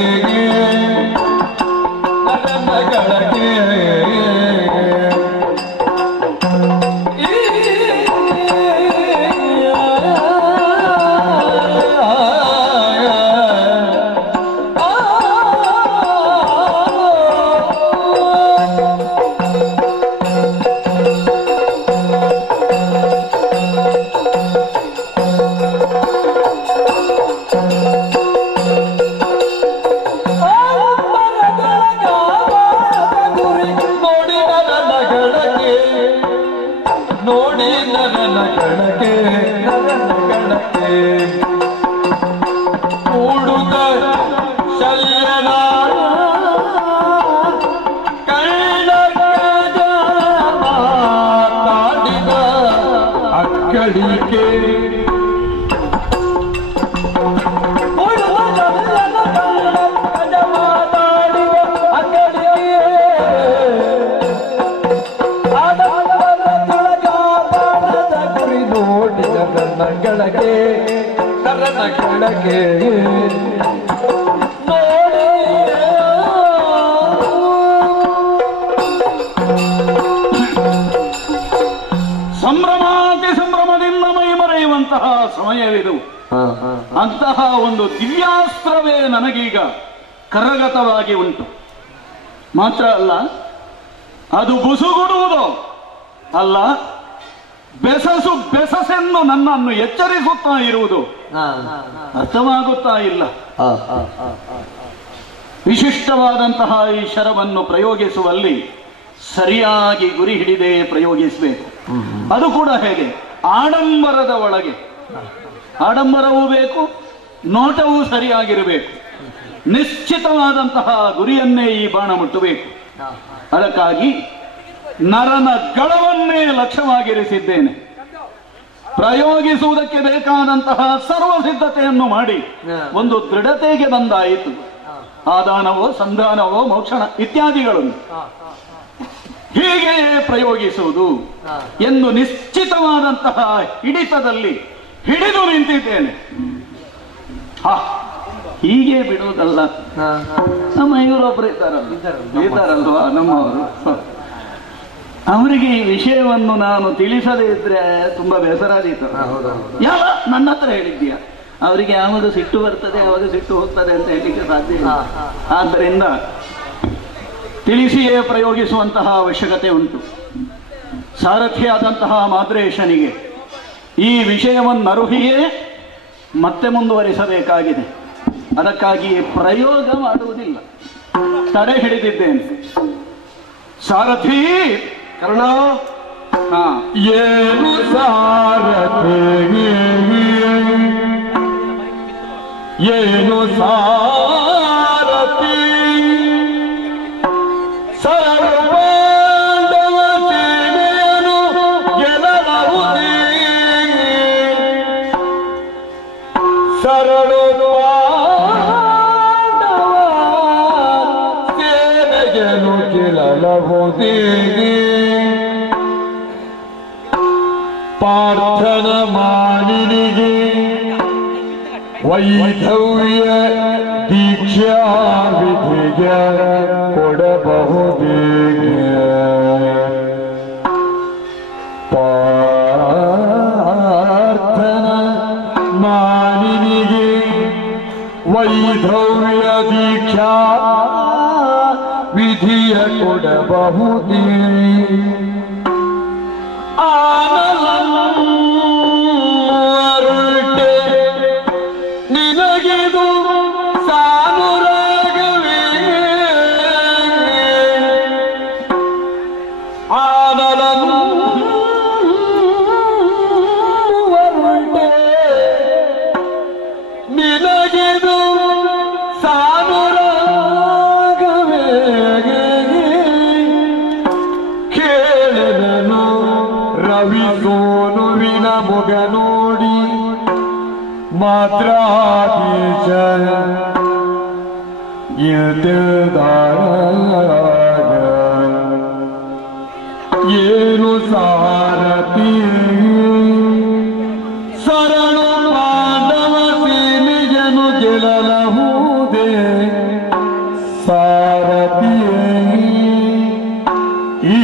ಸಂಭ್ರಮಾತಿ ಸಂಭ್ರಮದಿಂದ ಮೈ ಮರೆಯುವಂತಹ ಸಮಯವಿದು. ಅಂತಹ ಒಂದು ದಿವ್ಯಾಸ್ತ್ರವೇ ನನಗೀಗ ಕರಗತವಾಗಿ ಉಂಟು. ಮಾತ್ರ ಅಲ್ಲ, ಅದು ಬುಸುಗುಡುವುದು ಅಲ್ಲ, ಬೆಸಸೆನ್ನು ನನ್ನನ್ನು ಎಚ್ಚರಿಸುತ್ತಾ ಇರುವುದು ಅರ್ಥವಾಗುತ್ತಾ ಇಲ್ಲ. ವಿಶಿಷ್ಟವಾದಂತಹ ಈ ಶರವನ್ನು ಪ್ರಯೋಗಿಸುವಲ್ಲಿ ಸರಿಯಾಗಿ ಗುರಿ ಹಿಡಿದೇ ಪ್ರಯೋಗಿಸಬೇಕು. ಅದು ಕೂಡ ಹೇಗೆ? ಆಡಂಬರದ ಒಳಗೆ ಆಡಂಬರವೂ ಬೇಕು, ನೋಟವೂ ಸರಿಯಾಗಿರಬೇಕು. ನಿಶ್ಚಿತವಾದಂತಹ ಗುರಿಯನ್ನೇ ಈ ಬಾಣ ಮುಟ್ಟಬೇಕು. ಅದಕ್ಕಾಗಿ ನರನ ಗಳವನ್ನೇ ಲಕ್ಷ್ಯವಾಗಿರಿಸಿದ್ದೇನೆ. ಪ್ರಯೋಗಿಸುವುದಕ್ಕೆ ಬೇಕಾದಂತಹ ಸರ್ವ ಸಿದ್ಧತೆಯನ್ನು ಮಾಡಿ ಒಂದು ದೃಢತೆಗೆ ಬಂದಾಯಿತು. ಆದಾನವೋ ಸಂಧಾನವೋ ಮೋಕ್ಷಣ ಇತ್ಯಾದಿಗಳನ್ನು ಹೀಗೆ ಪ್ರಯೋಗಿಸುವುದು ಎಂದು ನಿಶ್ಚಿತವಾದಂತಹ ಹಿಡಿತದಲ್ಲಿ ಹಿಡಿದು ನಿಂತಿದ್ದೇನೆ. ಹೀಗೆ ಬಿಡುವುದಲ್ಲ. ನಮ್ಮ ಇವರೊಬ್ಬರು ಇದ್ದಾರಲ್ವಾ ನಮ್ಮವರು, ಅವರಿಗೆ ಈ ವಿಷಯವನ್ನು ನಾನು ತಿಳಿಸದೇ ಇದ್ರೆ ತುಂಬಾ ಬೇಸರಾದೀತು. ಯಾವ ನನ್ನ ಹತ್ರ ಹೇಳಿದ್ದೀಯ, ಅವರಿಗೆ ಯಾವಾಗ ಸಿಟ್ಟು ಬರ್ತದೆ ಯಾವಾಗ ಸಿಟ್ಟು ಹೋಗ್ತದೆ ಅಂತ ಹೇಳಲಿಕ್ಕೆ ಸಾಧ್ಯ ಇಲ್ಲ. ಆದ್ದರಿಂದ ತಿಳಿಸಿಯೇ ಪ್ರಯೋಗಿಸುವಂತಹ ಅವಶ್ಯಕತೆ ಉಂಟು. ಸಾರಥಿಯಾದಂತಹ ಮಾದ್ರೇಶನಿಗೆ ಈ ವಿಷಯವನ್ನು ಅರುಹಿಯೇ ಮತ್ತೆ ಮುಂದುವರಿಸಬೇಕಾಗಿದೆ. ಅದಕ್ಕಾಗಿ ಪ್ರಯೋಗ ಮಾಡುವುದಿಲ್ಲ, ತಡೆ ಹಿಡಿದಿದ್ದೇನೆ. ಸಾರಥಿ ಕರ್ಣ, ಏನು ಸಾರಥಿ ಏನು ಸಾರಥಿ ಸರ್ವಾಂಡವ ಸೇನೆಯನ್ನು ಗೆಲ್ಲಬಹುದೇ ಸರಳ ಸೇನೆಯನ್ನು ಗೆಲ್ಲಬಹುದೇ ಪಾರ್ಥನ ಮಾನಿನಿಗೆ ವೈಧವ್ಯ ದೀಕ್ಷಾ ವಿಧಿಗೆ ಕೊಡಬಹುದೇ ಪಾರ್ಥನ ಮಾನಿನಿಗೆ ವೈಧವ್ಯ ದೀಕ್ಷಾ ವಿಧಿಯ ಕೊಡಬಹುದೇ ನಿನಗಿದು ಸಾನುರಾಗವೇ ಆನಲಂತೆ ನಿನಗಿದು ಸಾನುರಾಗವೇ ಕೇಳನನು ರವಿ ಸೋನುವಿನ ಮೊಗ ನೋಡಿ ಮಾತ್ರಾಧೀಶ ಏನು ಸಾರಥಿ ಸರಳ ಪಾಂಡವ ಸೇನೆಯನ್ನು ಗೆಲ್ಲಬಹುದೇ ಸಾರಥಿಯೇ ಈ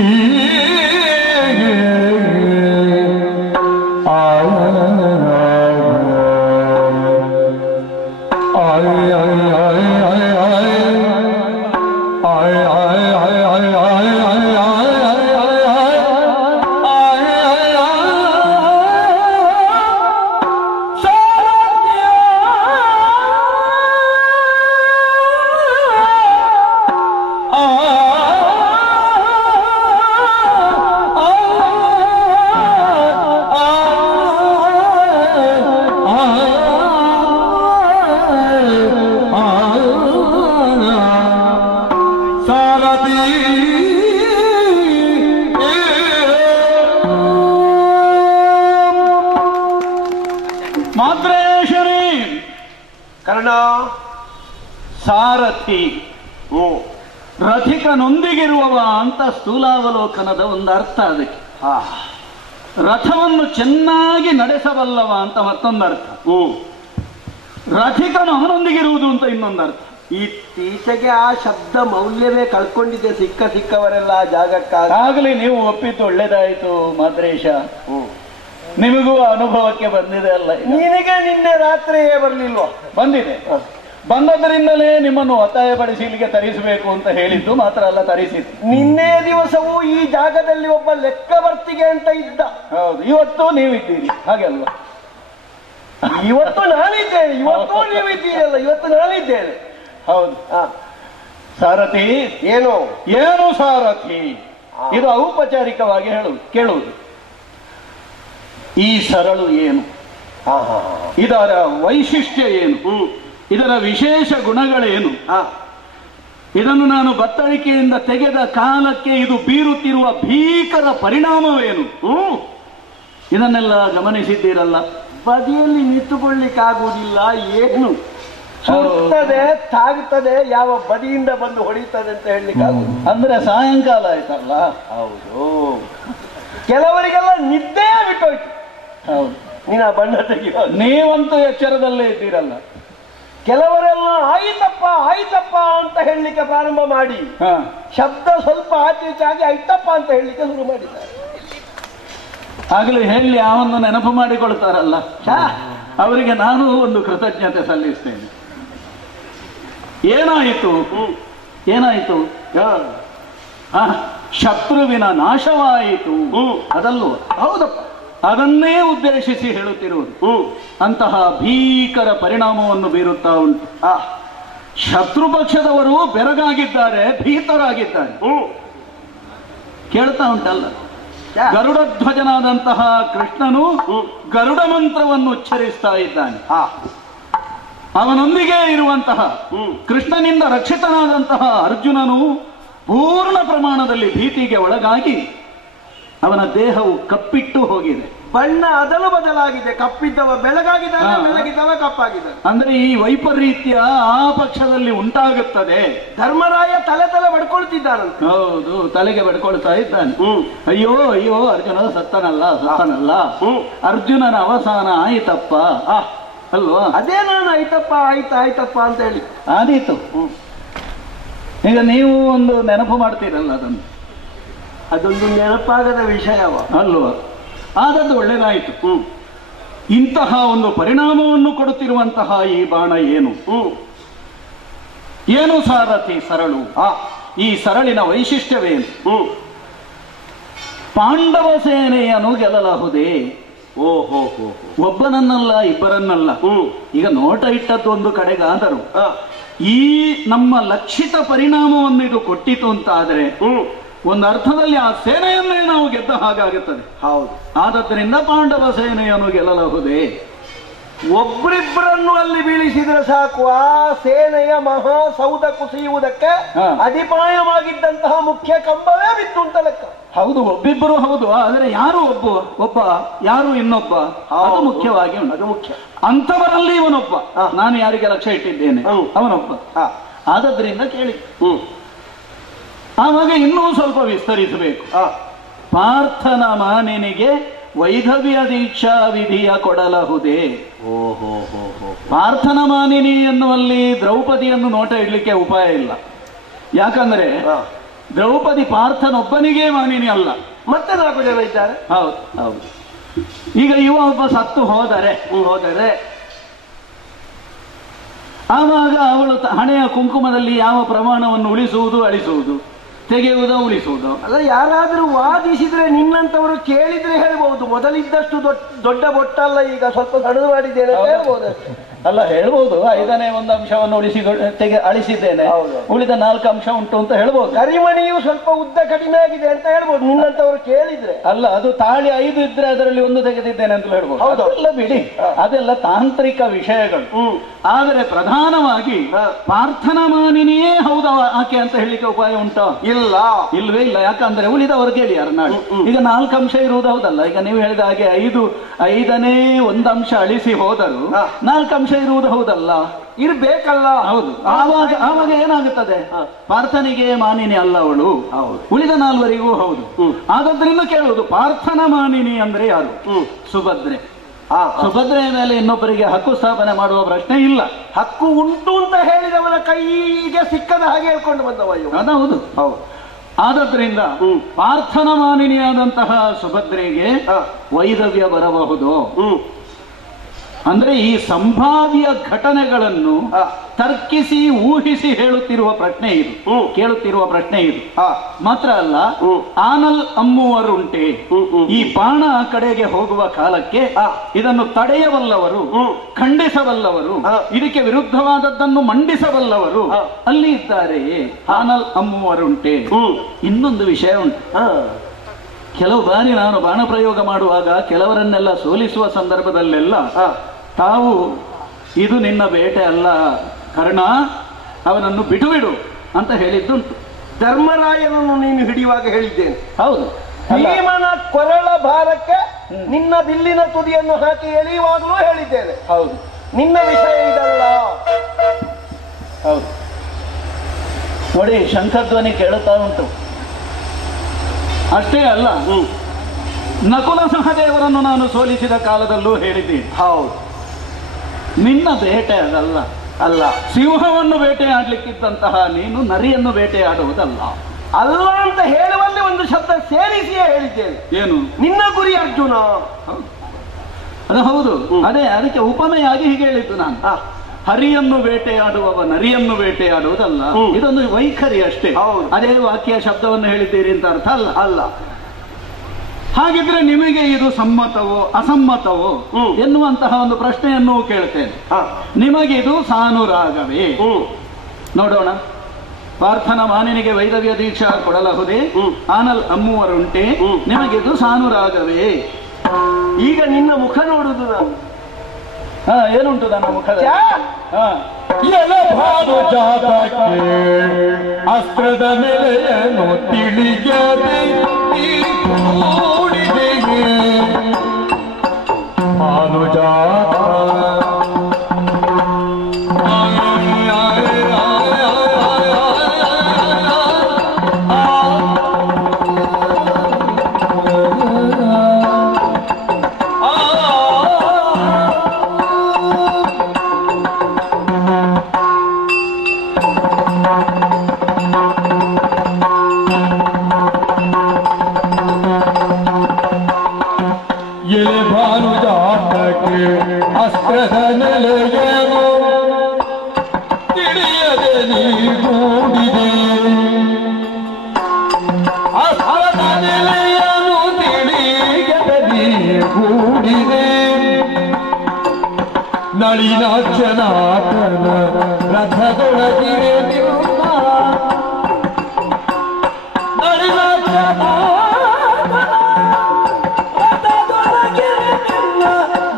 ಮಾದ್ರೇಶನೇ ಕರ್ಣ, ಸಾರಥಿ ರಥಿಕನೊಂದಿಗಿರುವವ ಅಂತ ಸ್ಥೂಲಾವಲೋಕನದ ಒಂದು ಅರ್ಥ ಅದಕ್ಕೆ. ರಥವನ್ನು ಚೆನ್ನಾಗಿ ನಡೆಸಬಲ್ಲವ ಅಂತ ಮತ್ತೊಂದು ಅರ್ಥ. ರಥಿಕನು ಅವನೊಂದಿಗಿರುವುದು ಅಂತ ಇನ್ನೊಂದು ಅರ್ಥ. ಇತ್ತೀಚೆಗೆ ಆ ಶಬ್ದ ಮೌಲ್ಯವೇ ಕಳ್ಕೊಂಡಿದೆ ಸಿಕ್ಕವರೆಲ್ಲ ಆ ಜಾಗಕ್ಕಾಗ. ಆಗಲಿ, ನೀವು ಒಪ್ಪಿದ್ದು ಒಳ್ಳೇದಾಯ್ತು ಮಾದ್ರೇಶ. ನಿಮಗೂ ಅನುಭವಕ್ಕೆ ಬಂದಿದೆ ಅಲ್ಲ? ನಿನಗೆ ನಿನ್ನೆ ರಾತ್ರಿಯೇ ಬರ್ಲಿಲ್ವಾ? ಬಂದಿದೆ. ಬಂದದರಿಂದಲೇ ನಿಮ್ಮನ್ನು ಒತ್ತಾಯಪಡಿಸಿ ಇಲ್ಲಿಗೆ ತರಿಸಬೇಕು ಅಂತ ಹೇಳಿದ್ದು ಮಾತ್ರ ಅಲ್ಲ, ತರಿಸಿದ್ದು. ನಿನ್ನೆ ದಿವಸವೂ ಈ ಜಾಗದಲ್ಲಿ ಒಬ್ಬ ಲೆಕ್ಕವರ್ತಿಗೆ ಅಂತ ಇದ್ದ. ಹೌದು, ಇವತ್ತು ನೀವಿದ್ದೀರಿ, ಹಾಗೆ ಅಲ್ವಾ? ಇವತ್ತು ನಾನಿದ್ದೇನೆ, ಇವತ್ತು ನೀವಿದ್ದೀರಲ್ಲ, ಇವತ್ತು ನಾನಿದ್ದೇನೆ. ಹೌದು. ಸಾರಥಿ. ಏನು ಏನು ಸಾರಥಿ? ಇದು ಔಪಚಾರಿಕವಾಗಿ ಕೇಳುವುದು. ಈ ಸರಳು ಏನು, ಇದರ ವೈಶಿಷ್ಟ್ಯ ಏನು, ಇದರ ವಿಶೇಷ ಗುಣಗಳೇನು, ಇದನ್ನು ನಾನು ಬತ್ತಳಿಕೆಯಿಂದ ತೆಗೆದ ಕಾಲಕ್ಕೆ ಇದು ಬೀರುತ್ತಿರುವ ಭೀಕರ ಪರಿಣಾಮವೇನು, ಇದನ್ನೆಲ್ಲ ಗಮನಿಸಿದ್ದೀರಲ್ಲ? ಬದಿಯಲ್ಲಿ ನಿಂತುಕೊಳ್ಳಿಕ್ಕಾಗುವುದಿಲ್ಲ. ಏನು ಸುಡ್ತದೆ, ತಾಗುತ್ತದೆ, ಯಾವ ಬದಿಯಿಂದ ಬಂದು ಹೊಡಿತದೆ ಅಂತ ಹೇಳಲಿಕ್ಕಾಗುವುದು. ಅಂದ್ರೆ ಸಾಯಂಕಾಲ ಆಯ್ತಲ್ಲ. ಹೌದು, ಕೆಲವರಿಗೆಲ್ಲ ನಿದ್ದೆ ಬಿಟ್ಟೋಯ್ತು. ಹೌದು, ನೀನ ಬಣ್ಣ ತೆಗಿಯೋ. ನೀವಂತೂ ಎಚ್ಚರದಲ್ಲೇ ಇದ್ದೀರಲ್ಲ. ಕೆಲವರೆಲ್ಲ ಆಯ್ತಪ್ಪ ಆಯ್ತಪ್ಪ ಅಂತ ಹೇಳಲಿಕ್ಕೆ ಪ್ರಾರಂಭ ಮಾಡಿ ಶಬ್ದ ಸ್ವಲ್ಪ ಆಚೆಚಾಗಿ ಆಯ್ತಪ್ಪ ಅಂತ ಹೇಳಲಿಕ್ಕೆ ಶುರು ಮಾಡಿದ್ದಾರೆ. ಆಗಲೇ ಹೇಳಿ ಅವನ್ನು ನೆನಪು ಮಾಡಿಕೊಳ್ತಾರಲ್ಲ, ಅವರಿಗೆ ನಾನು ಒಂದು ಕೃತಜ್ಞತೆ ಸಲ್ಲಿಸ್ತೇನೆ. ಏನಾಯಿತು ಏನಾಯಿತು? ಶತ್ರುವಿನ ನಾಶವಾಯಿತು, ಅದಲ್ಲೂ ಹೌದಪ್ಪ. ಅದನ್ನೇ ಉದ್ದೇಶಿಸಿ ಹೇಳುತ್ತಿರುವುದು. ಅಂತಹ ಭೀಕರ ಪರಿಣಾಮವನ್ನು ಬೀರುತ್ತಾ ಉಂಟು. ಶತ್ರು ಪಕ್ಷದವರು ಬೆರಗಾಗಿದ್ದಾರೆ, ಭೀತರಾಗಿದ್ದಾರೆ. ಕೇಳ್ತಾ ಉಂಟಲ್ಲ, ಗರುಡ ಧ್ವಜನಾದಂತಹ ಕೃಷ್ಣನು ಗರುಡ ಮಂತ್ರವನ್ನು ಉಚ್ಚರಿಸ್ತಾ ಇದ್ದಾನೆ. ಅವನೊಂದಿಗೆ ಇರುವಂತಹ ಕೃಷ್ಣನಿಂದ ರಕ್ಷಿತನಾದಂತಹ ಅರ್ಜುನನು ಪೂರ್ಣ ಪ್ರಮಾಣದಲ್ಲಿ ಭೀತಿಗೆ ಒಳಗಾಗಿ ಅವನ ದೇಹವು ಕಪ್ಪಿಟ್ಟು ಹೋಗಿದೆ. ಬಣ್ಣ ಅದಲು ಬದಲಾಗಿದೆ. ಕಪ್ಪಿದ್ದವ ಬೆಳಗಾಗಿದ್ದಾನೆ, ಬೆಳಗಿದ್ದವ ಕಪ್ಪಾಗಿದ್ದಾನೆ. ಅಂದ್ರೆ ಈ ವೈಪರೀತ್ಯ ಆ ಪಕ್ಷದಲ್ಲಿ ಉಂಟಾಗುತ್ತದೆ. ಧರ್ಮರಾಯ ತಲೆ ಬಡ್ಕೊಳ್ತಿದ್ದಾನಂತೆ. ಹೌದು, ತಲೆಗೆ ಬಡ್ಕೊಳ್ತಾ ಇದ್ದಾನೆ. ಅಯ್ಯೋ ಅಯ್ಯೋ, ಅರ್ಜುನ ಸತ್ತನಲ್ಲ. ಅರ್ಜುನನ ಅವಸಾನ ಆಯ್ತಪ್ಪ ಅಲ್ವಾ? ಅದೇ ನಾನು ಆಯ್ತಪ್ಪ ಆಯ್ತಪ್ಪ ಅಂತ ಹೇಳಿ ಆದೀತು. ಈಗ ನೀವು ಒಂದು ನೆನಪು ಮಾಡ್ತೀರಲ್ಲ, ಅದೊಂದು ನೆನಪಾಗದ ವಿಷಯವ ಅಲ್ವಾ? ಆದದ್ದು ಒಳ್ಳೇದಾಯಿತು. ಇಂತಹ ಒಂದು ಪರಿಣಾಮವನ್ನು ಕೊಡುತ್ತಿರುವಂತಹ ಈ ಬಾಣ ಏನು ಏನು ಸಾರಥಿ? ಸರಳು. ಈ ಸರಳಿನ ವೈಶಿಷ್ಟ್ಯವೇನು? ಪಾಂಡವ ಸೇನೆಯನ್ನು ಗೆಲ್ಲಲಾಹುದೇ? ಓಹೋ, ಒಬ್ಬನನ್ನಲ್ಲ ಇಬ್ಬರನ್ನಲ್ಲ. ಈಗ ನೋಟ ಇಟ್ಟದ್ದು ಒಂದು ಕಡೆಗಾದರೂ ಈ ನಮ್ಮ ಲಕ್ಷಿತ ಪರಿಣಾಮವನ್ನು ಇದು ಕೊಟ್ಟಿತು ಅಂತ ಆದ್ರೆ ಒಂದು ಅರ್ಥದಲ್ಲಿ ಆ ಸೇನೆಯನ್ನೇ ನಾವು ಗೆದ್ದ ಹಾಗಾಗುತ್ತದೆ. ಹೌದು. ಆದದ್ದರಿಂದ ಪಾಂಡವ ಸೇನೆಯನ್ನು ಗೆಲ್ಲಲಾಹುದೇ? ಒಬ್ಬರಿಬ್ಬರನ್ನು ಅಲ್ಲಿ ಬೀಳಿಸಿದ್ರೆ ಸಾಕು, ಆ ಸೇನೆಯ ಮಹಾ ಸೌಧ ಕುಸಿಯುವುದಕ್ಕೆ ಅಡಿಪಾಯವಾಗಿದ್ದಂತಹ ಮುಖ್ಯ ಕಂಬವೇ ಬಿತ್ತು ಅಂತ ಲೆಕ್ಕ. ಹೌದು, ಒಬ್ಬಿಬ್ಬರು ಹೌದು. ಆದರೆ ಯಾರು ಒಬ್ಬ ಯಾರು ಇನ್ನೊಬ್ಬ, ಅದು ಮುಖ್ಯವಾಗಿ ಉಂಟು. ಅದು ಮುಖ್ಯ. ಅಂಥವರಲ್ಲಿ ಇವನೊಬ್ಬ. ನಾನು ಯಾರಿಗೆ ಲಕ್ಷ್ಯ ಇಟ್ಟಿದ್ದೇನೆ ಅವನೊಬ್ಬ. ಆದದ್ರಿಂದ ಕೇಳಿ, ಆವಾಗ ಇನ್ನೂ ಸ್ವಲ್ಪ ವಿಸ್ತರಿಸಬೇಕು. ಪಾರ್ಥನ ಮಾನಿನಿಗೆ ವೈಧವ್ಯ ದೀಕ್ಷಾ ವಿಧಿಯ ಕೊಡಲಹುದೇ? ಪಾರ್ಥನ ಮಾನಿನಿ ಎನ್ನುವಲ್ಲಿ ದ್ರೌಪದಿಯನ್ನು ನೋಟ ಇಡ್ಲಿಕ್ಕೆ ಉಪಾಯ ಇಲ್ಲ. ಯಾಕಂದ್ರೆ ದ್ರೌಪದಿ ಪಾರ್ಥನೊಬ್ಬನಿಗೆ ಮಾನಿನಿ ಅಲ್ಲ, ಮತ್ತೆ 4 ಜನ ಇದ್ದಾರೆ. ಹೌದು ಹೌದು. ಈಗ ಇವ ಒಬ್ಬ ಸತ್ತು ಹೋದರೆ ಆವಾಗ ಅವಳು ಹಣೆಯ ಕುಂಕುಮದಲ್ಲಿ ಯಾವ ಪ್ರಮಾಣವನ್ನು ಉಳಿಸುವುದು ಅಳಿಸುವುದು, ತೆಗೆಯುವುದೋ ಉಳಿಸುವುದು? ಅಲ್ಲ, ಯಾರಾದ್ರೂ ವಾದಿಸಿದ್ರೆ ನಿನ್ನಂತವರು ಕೇಳಿದ್ರೆ ಹೇಳ್ಬಹುದು, ಮೊದಲಿದ್ದಷ್ಟು ದೊಡ್ಡ ಬೊಟ್ಟಲ್ಲ, ಈಗ ಸ್ವಲ್ಪ ಸಣ್ಣದು ಮಾಡಿದ್ದೇನೆ ಹೇಳ್ಬಹುದು. ಅಲ್ಲ, ಹೇಳ್ಬೋದು 5ನೇ ಒಂದು ಅಂಶವನ್ನು ಅಳಿಸಿದ್ದೇನೆ, ಉಳಿದ 4 ಅಂಶ ಉಂಟು ಅಂತ ಹೇಳ್ಬೋದು. ಕರಿಮಣಿಯು ಸ್ವಲ್ಪ ಉದ್ದ ಕಡಿಮೆ ಆಗಿದೆ ಅಂತ ಹೇಳ್ಬೋದು ನಿನ್ನಂತವರು ಕೇಳಿದ್ರೆ. ಅಲ್ಲ, ಅದು ತಾಳಿ 5 ಇದ್ರೆ ಅದರಲ್ಲಿ 1 ತೆಗೆದಿದ್ದೇನೆ ಅಂತ ಹೇಳ್ಬೋದು. ಹೌದಲ್ಲ, ಬಿಡಿ, ಅದೆಲ್ಲ ತಾಂತ್ರಿಕ ವಿಷಯಗಳು. ಆದರೆ ಪ್ರಧಾನವಾಗಿ ಪಾರ್ಥನ ಮಾನಿನಿಯೇ ಹೌದ ಆಕೆ ಅಂತ ಹೇಳಿಕೆ ಉಪಾಯ ಉಂಟು? ಇಲ್ವೇ ಇಲ್ಲ. ಯಾಕಂದ್ರೆ ಉಳಿದವರು ಕೇಳಿ ಯಾರು ನಾಳೆ ಈಗ 4 ಅಂಶ ಇರುವುದು ಹೌದಲ್ಲ. ಈಗ ನೀವು ಹೇಳಿದ ಹಾಗೆ 5ನೇ ಒಂದು ಅಂಶ ಅಳಿಸಿ ಹೋದರು 4 ಅಂಶ ಇರುವುದು ಹೌದಲ್ಲ, ಇರ್ಬೇಕಲ್ಲ. ಹೌದು. ಆವಾಗ ಏನಾಗುತ್ತದೆ? ಪಾರ್ಥನಿಗೆ ಮಾನಿನಿ ಅಲ್ಲ ಅವಳು, ಉಳಿದ 4ವರಿಗೂ ಹೌದು. ಆದದ್ರಿಂದ ಕೇಳುವುದು, ಪಾರ್ಥನ ಮಾನಿನಿ ಅಂದ್ರೆ ಯಾರು? ಸುಭದ್ರೆ. ಸುಭದ್ರೆಯ ಮೇಲೆ ಇನ್ನೊಬ್ಬರಿಗೆ ಹಕ್ಕು ಸ್ಥಾಪನೆ ಮಾಡುವ ಪ್ರಶ್ನೆ ಇಲ್ಲ. ಹಕ್ಕು ಉಂಟು ಅಂತ ಹೇಳಿದವನ ಕೈಗೆ ಸಿಕ್ಕದ ಹಾಗೆ ಹೇಳ್ಕೊಂಡು ಬಂದವ ಇವ. ಹೌದು ಹೌದು. ಆದದ್ರಿಂದ ಪಾರ್ಥನ ಮಾನಿನಿಯಾದಂತಹ ಸುಭದ್ರೆಗೆ ವೈದವ್ಯ ಬರಬಹುದು. ಅಂದ್ರೆ ಈ ಸಂಭಾವ್ಯ ಘಟನೆಗಳನ್ನು ತರ್ಕಿಸಿ ಊಹಿಸಿ ಹೇಳುತ್ತಿರುವ ಪ್ರಶ್ನೆ ಇದು, ಕೇಳುತ್ತಿರುವ ಪ್ರಶ್ನೆ ಇದು. ಮಾತ್ರ ಅಲ್ಲ, ಆನಲ್ ಅಮ್ಮುವರುಂಟೆ ಈ ಬಾಣ ಕಡೆಗೆ ಹೋಗುವ ಕಾಲಕ್ಕೆ ಇದನ್ನು ತಡೆಯಬಲ್ಲವರು, ಖಂಡಿಸಬಲ್ಲವರು, ಇದಕ್ಕೆ ವಿರುದ್ಧವಾದದ್ದನ್ನು ಮಂಡಿಸಬಲ್ಲವರು ಅಲ್ಲಿ ಇದ್ದಾರೆಯೇ? ಆನಲ್ ಅಮ್ಮುವರುಂಟೆ. ಇನ್ನೊಂದು ವಿಷಯ ಉಂಟು. ಕೆಲವು ಬಾರಿ ನಾನು ಬಾಣ ಪ್ರಯೋಗ ಮಾಡುವಾಗ ಕೆಲವರನ್ನೆಲ್ಲ ಸೋಲಿಸುವ ಸಂದರ್ಭದಲ್ಲೆಲ್ಲ ತಾವು ಇದು ನಿನ್ನ ಬೇಟೆ ಅಲ್ಲ ಕರ್ಣ, ಅವನನ್ನು ಬಿಡು ಅಂತ ಹೇಳಿದ್ದುಂಟು. ಧರ್ಮರಾಯನನ್ನು ನೀನು ಹಿಡಿಯುವಾಗ ಹೇಳಿದ್ದೇನೆ. ಹೌದು. ಭೀಮನ ಕೊರಳ ಭಾರಕ್ಕೆ ನಿನ್ನ ಬಿಲ್ಲಿನ ತುದಿಯನ್ನು ಹಾಕಿ ಎಳೆಯುವಾಗಲೂ ಹೇಳಿದ್ದೇನೆ. ಹೌದು. ನಿನ್ನ ವಿಷಯ ಇದಲ್ಲ. ಹೌದು ನೋಡಿ, ಶಂಖಧ್ವನಿ ಕೇಳುತ್ತಾ ಉಂಟು. ಅಷ್ಟೇ ಅಲ್ಲ, ನಕುಲ ಸಹದೇವರನ್ನು ನಾನು ಸೋಲಿಸಿದ ಕಾಲದಲ್ಲೂ ಹೇಳಿದ್ದೀನಿ. ಹೌದು, ನಿನ್ನ ಬೇಟೆ ಅದಲ್ಲ. ಅಲ್ಲ, ಸಿಂಹವನ್ನು ಬೇಟೆಯಾಡ್ಲಿಕ್ಕಿದ್ದಂತಹ ನೀನು ನರಿಯನ್ನು ಬೇಟೆಯಾಡುವುದಲ್ಲ. ಅಲ್ಲ ಅಂತ ಹೇಳುವಲ್ಲಿ ಒಂದು ಶಬ್ದ ಸೇರಿಸಿಯೇ ಹೇಳಿದ್ದೇನೆ. ಏನು? ನಿನ್ನ ಗುರಿ ಅರ್ಜುನ. ಅದು ಹೌದು. ಅದೇ ಅದಕ್ಕೆ ಉಪಮೆಯಾಗಿ ಹೀಗೆ ಹೇಳಿದ್ದು ನಾನು. ಹರಿಯನ್ನು ಬೇಟೆಯಾಡುವವ ನರಿಯನ್ನು ಬೇಟೆಯಾಡುವುದಲ್ಲ. ಇದೊಂದು ವೈಖರಿ ಅಷ್ಟೇ. ಅದೇ ವಾಕ್ಯ ಶಬ್ದವನ್ನು ಹೇಳಿದ್ದೀರಿ ಅಂತ ಅರ್ಥ ಅಲ್ಲ. ಅಲ್ಲ. ಹಾಗಿದ್ರೆ ನಿಮಗೆ ಇದು ಸಮ್ಮತವೋ ಅಸಮ್ಮತವೋ ಎನ್ನುವಂತಹ ಒಂದು ಪ್ರಶ್ನೆಯನ್ನು ಕೇಳ್ತೇನೆ. ನಿಮಗಿದು ಸಾನುರಾಗವೇ? ನೋಡೋಣ. ಪಾರ್ಥನ ಮಾನಿನಿಗೆ ವೈದವ್ಯ ದೀಕ್ಷಾ ಕೊಡಲಹುದೇ? ಆನಲ್ ಅಮ್ಮುವರುಂಟೆ ನಿಮಗಿದು ಸಾನುರಾಗವೇ? ಈಗ ನಿನ್ನ ಮುಖ ನೋಡುದು ನಾನು. ಏನುಂಟು ನನ್ನ ಮುಖದ? ಅಸ್ತ್ರದ ನೆಲೆಯನ್ನು ತಿಳಿಯದೆ ಮಾನುಜಾತ ಎಲೆ ಭಾನುಜಾತಕ್ಕೆ ಅಸ್ತ್ರದ ನೆಲೆಯನ್ನು ತಿಳಿಯದೆ ನೀಗೂಡಿದೆ. ಅಸ್ತ್ರದ ನೆಲೆಯನ್ನು ತಿಳಿಯದೆ ನೀಗೂಡಿದೆ. ನಳಿನಾಕ್ಷನಾಥನ ರಥದೊಳಗಿರೆ ನಿಮ್ಮ ನಳಿನಾಕ್ಷನ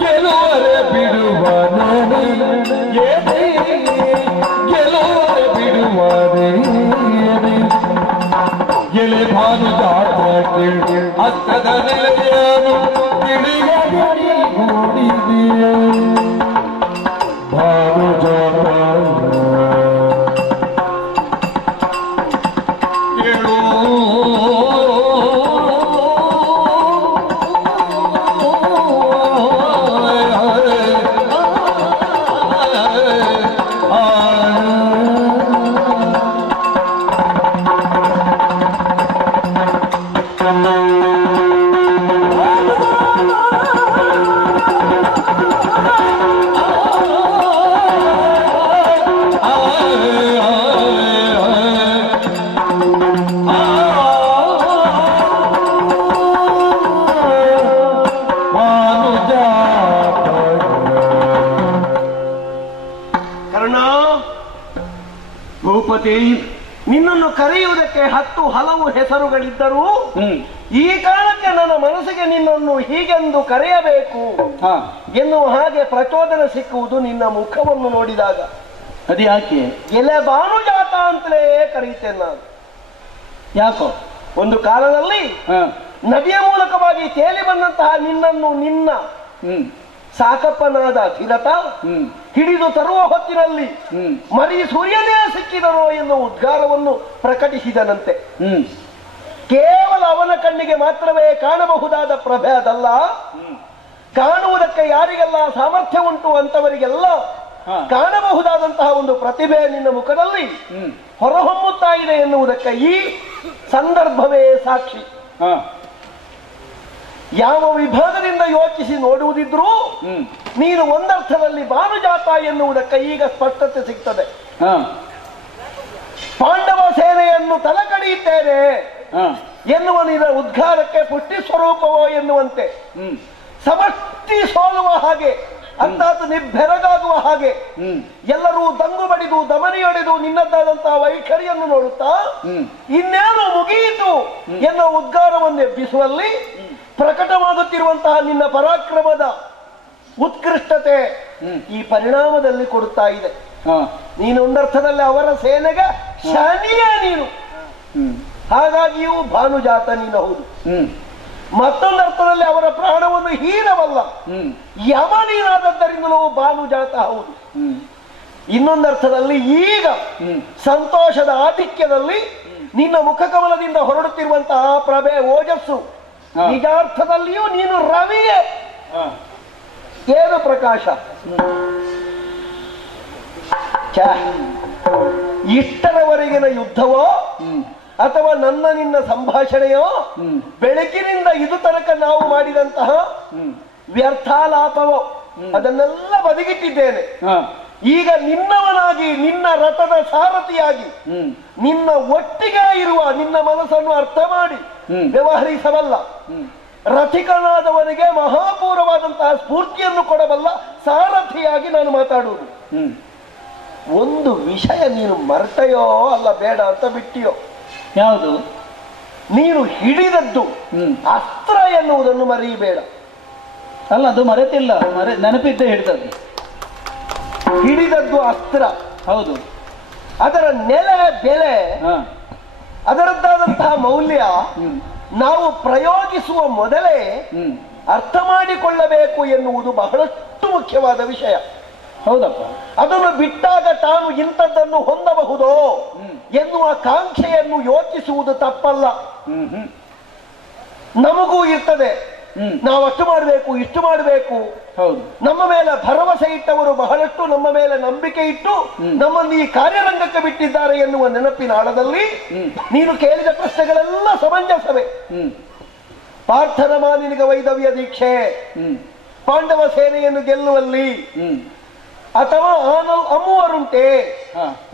ಗೆಲುವರೆ ಬಿಡುವನೇ ಗೆಲುವರೆ ಬಿಡುವನೇ ಎಲೆ ಭಾನುಜಾತಕ್ಕೆ ಅಸ್ತ್ರದ ನೆಲೆಯನ್ನು ತಿಳಿಯದೆ ಗೂಡಿದೆ. ಭಾನುಜಾತ ನಿನ್ನನ್ನು ಕರೆಯುವುದಕ್ಕೆ 10 ಹಲವು ಹೆಸರುಗಳಿದ್ದರೂ ಈ ಕಾರಣಕ್ಕೆ ನನ್ನ ಮನಸ್ಸಿಗೆ ನಿನ್ನನ್ನು ಹೀಗೆಂದು ಕರೆಯಬೇಕು ಎನ್ನುವ ಹಾಗೆ ಪ್ರಚೋದನೆ ಸಿಕ್ಕುವುದು ನಿನ್ನ ಮುಖವನ್ನು ನೋಡಿದಾಗ. ಅದು ಯಾಕೆ? ಎಲೆ ಭಾನುಜಾತ ಅಂತಲೇ ಕರೆಯುತ್ತೇನೆ ನಾನು. ಯಾಕೋ? ಒಂದು ಕಾಲದಲ್ಲಿ ನದಿಯ ಮೂಲಕವಾಗಿ ತೇಲಿ ಬಂದಂತಹ ನಿನ್ನನ್ನು ನಿನ್ನ ಸಾಕಪ್ಪನಾದ ಧಿರತ ಹಿಡಿದು ತರುವ ಹೊತ್ತಿನಲ್ಲಿ ಮರಿ ಸೂರ್ಯನೇ ಸಿಕ್ಕಿದನೋ ಎನ್ನುವ ಉದ್ಗಾರವನ್ನು ಪ್ರಕಟಿಸಿದನಂತೆ. ಕೇವಲ ಅವನ ಕಣ್ಣಿಗೆ ಮಾತ್ರವೇ ಕಾಣಬಹುದಾದ ಪ್ರಭೆ ಅದಲ್ಲ, ಕಾಣುವುದಕ್ಕೆ ಯಾರಿಗೆಲ್ಲ ಸಾಮರ್ಥ್ಯ ಉಂಟು ಅಂತವರಿಗೆಲ್ಲ ಕಾಣಬಹುದಾದಂತಹ ಒಂದು ಪ್ರತಿಭೆ ನಿನ್ನ ಮುಖದಲ್ಲಿ ಹೊರಹೊಮ್ಮುತ್ತಾ ಇದೆ ಎನ್ನುವುದಕ್ಕೆ ಈ ಸಂದರ್ಭವೇ ಸಾಕ್ಷಿ. ಯಾವ ವಿಭಾಗದಿಂದ ಯೋಚಿಸಿ ನೋಡುವುದಿದ್ರೂ ನೀನು ಒಂದರ್ಥದಲ್ಲಿ ಭಾನುಜಾತ ಎನ್ನುವುದಕ್ಕೆ ಈಗ ಸ್ಪಷ್ಟತೆ ಸಿಗ್ತದೆ. ಪಾಂಡವ ಸೇನೆಯನ್ನು ತಲೆಕಡಿಯುತ್ತೇನೆ ಎನ್ನುವ ನಿನ್ನ ಉದ್ಗಾರಕ್ಕೆ ಪುಷ್ಟಿ ಸ್ವರೂಪವೋ ಎನ್ನುವಂತೆ ಸಮಷ್ಟಿ ಸೋಲುವ ಹಾಗೆ ಅರ್ಥಾತ್ ಬೆರಗಾಗುವ ಹಾಗೆ ಎಲ್ಲರೂ ದಂಗು ಬಡಿದು ದಮನಿಯೊಡೆದು ನಿನ್ನದಾದಂತಹ ವೈಖರಿಯನ್ನು ನೋಡುತ್ತಾ ಇನ್ನೇನು ಮುಗಿಯಿತು ಎನ್ನುವ ಉದ್ಗಾರವನ್ನು ಎಬ್ಬಿಸುವಲ್ಲಿ ಪ್ರಕಟವಾಗುತ್ತಿರುವಂತಹ ನಿನ್ನ ಪರಾಕ್ರಮದ ಉತ್ಕೃಷ್ಟತೆ ಈ ಪರಿಣಾಮದಲ್ಲಿ ಕೊಡುತ್ತಾ ಇದೆ. ನೀನು ಒಂದರ್ಥದಲ್ಲಿ ಅವರ ಸೇನೆಗೆ ಶನಿಯೇ ನೀನು, ಹಾಗಾಗಿಯೂ ಭಾನುಜಾತ ನೀನು ಹೌದು. ಮತ್ತೊಂದರ್ಥದಲ್ಲಿ ಅವರ ಪ್ರಾಣವನ್ನು ಹೀನವಲ್ಲ, ಯಮ ನೀನಾದದ್ದರಿಂದಲೂ ಭಾನುಜಾತ ಹೌದು. ಇನ್ನೊಂದರ್ಥದಲ್ಲಿ ಈಗ ಸಂತೋಷದ ಆಧಿಕ್ಯದಲ್ಲಿ ನಿನ್ನ ಮುಖಕಮಲದಿಂದ ಹೊರಡುತ್ತಿರುವಂತಹ ಪ್ರಭೆ ಓಜಸ್ಸು ನಿಜಾರ್ಥದಲ್ಲಿಯೂ ನೀನು ರವಿಯೇ. ಏನು ಪ್ರಕಾಶ, ಇಷ್ಟರವರೆಗಿನ ಯುದ್ಧವೋ ಅಥವಾ ನನ್ನ ನಿನ್ನ ಸಂಭಾಷಣೆಯೋ ಬೆಳಕಿನಿಂದ ಇದು ತನಕ ನಾವು ಮಾಡಿದಂತಹ ವ್ಯರ್ಥಾಲಾಪವೋ ಅದನ್ನೆಲ್ಲ ಬದಿಗಿಟ್ಟಿದ್ದೇನೆ. ಈಗ ನಿನ್ನವನಾಗಿ ನಿನ್ನ ರಥದ ಸಾರಥಿಯಾಗಿ ನಿನ್ನ ಒಟ್ಟಿಗೆ ಇರುವ ನಿನ್ನ ಮನಸ್ಸನ್ನು ಅರ್ಥ ಮಾಡಿ ವ್ಯವಹರಿಸಬಲ್ಲ ರಥಿಕನಾದವನಿಗೆ ಮಹಾಪೂರ್ವವಾದಂತಹ ಸ್ಫೂರ್ತಿಯನ್ನು ಕೊಡಬಲ್ಲ ಸಾರಥಿಯಾಗಿ ನಾನು ಮಾತಾಡುವುದು. ಒಂದು ವಿಷಯ ನೀನು ಮರೆತೆಯೋ ಅಲ್ಲ ಬೇಡ ಅಂತ ಬಿಟ್ಟಿಯೋ, ಯಾವುದು? ನೀನು ಹಿಡಿದದ್ದು ಅಸ್ತ್ರ ಎನ್ನುವುದನ್ನು ಮರೆಯಬೇಡ. ಅಲ್ಲ, ಅದು ಮರೆತಿಲ್ಲ, ನೆನಪಿದ್ದೆ ಹಿಡಿದದ್ದು. ಹಿಡಿದದ್ದು ಅಸ್ತ್ರ ಹೌದು. ಅದರ ನೆಲೆ ಬೆಲೆ ಅದರದ್ದಾದಂತಹ ಮೌಲ್ಯ ನಾವು ಪ್ರಯೋಗಿಸುವ ಮೊದಲೇ ಅರ್ಥ ಮಾಡಿಕೊಳ್ಳಬೇಕು ಎನ್ನುವುದು ಬಹಳಷ್ಟು ಮುಖ್ಯವಾದ ವಿಷಯ. ಹೌದಪ್ಪ. ಅದನ್ನು ಬಿಟ್ಟಾಗ ತಾನು ಇಂಥದ್ದನ್ನು ಹೊಂದಬಹುದೋ ಎನ್ನುವ ಕಾಂಕ್ಷೆಯನ್ನು ಯೋಚಿಸುವುದು ತಪ್ಪಲ್ಲ. ನಮಗೂ ಇರ್ತದೆ, ನಾವು ಅಷ್ಟು ಮಾಡಬೇಕು ಇಷ್ಟು ಮಾಡಬೇಕು. ನಮ್ಮ ಮೇಲೆ ಭರವಸೆ ಇಟ್ಟವರು ಬಹಳಷ್ಟು ನಮ್ಮ ಮೇಲೆ ನಂಬಿಕೆ ಇಟ್ಟು ನಮ್ಮನ್ನು ಈ ಕಾರ್ಯರಂಗಕ್ಕೆ ಬಿಟ್ಟಿದ್ದಾರೆ ಎನ್ನುವ ನೆನಪಿನ ಆಳದಲ್ಲಿ ನೀನು ಕೇಳಿದ ಪ್ರಶ್ನೆಗಳೆಲ್ಲ ಸಮಂಜಸವೇ. ಪಾರ್ಥನ ಮಾನಿನಿಗೆ ವೈದವ್ಯ ದೀಕ್ಷೆ, ಪಾಂಡವ ಸೇನೆಯನ್ನು ಗೆಲ್ಲುವಲ್ಲಿ ಅಥವಾ ಅಮ್ಮುವರುಂಟೆ,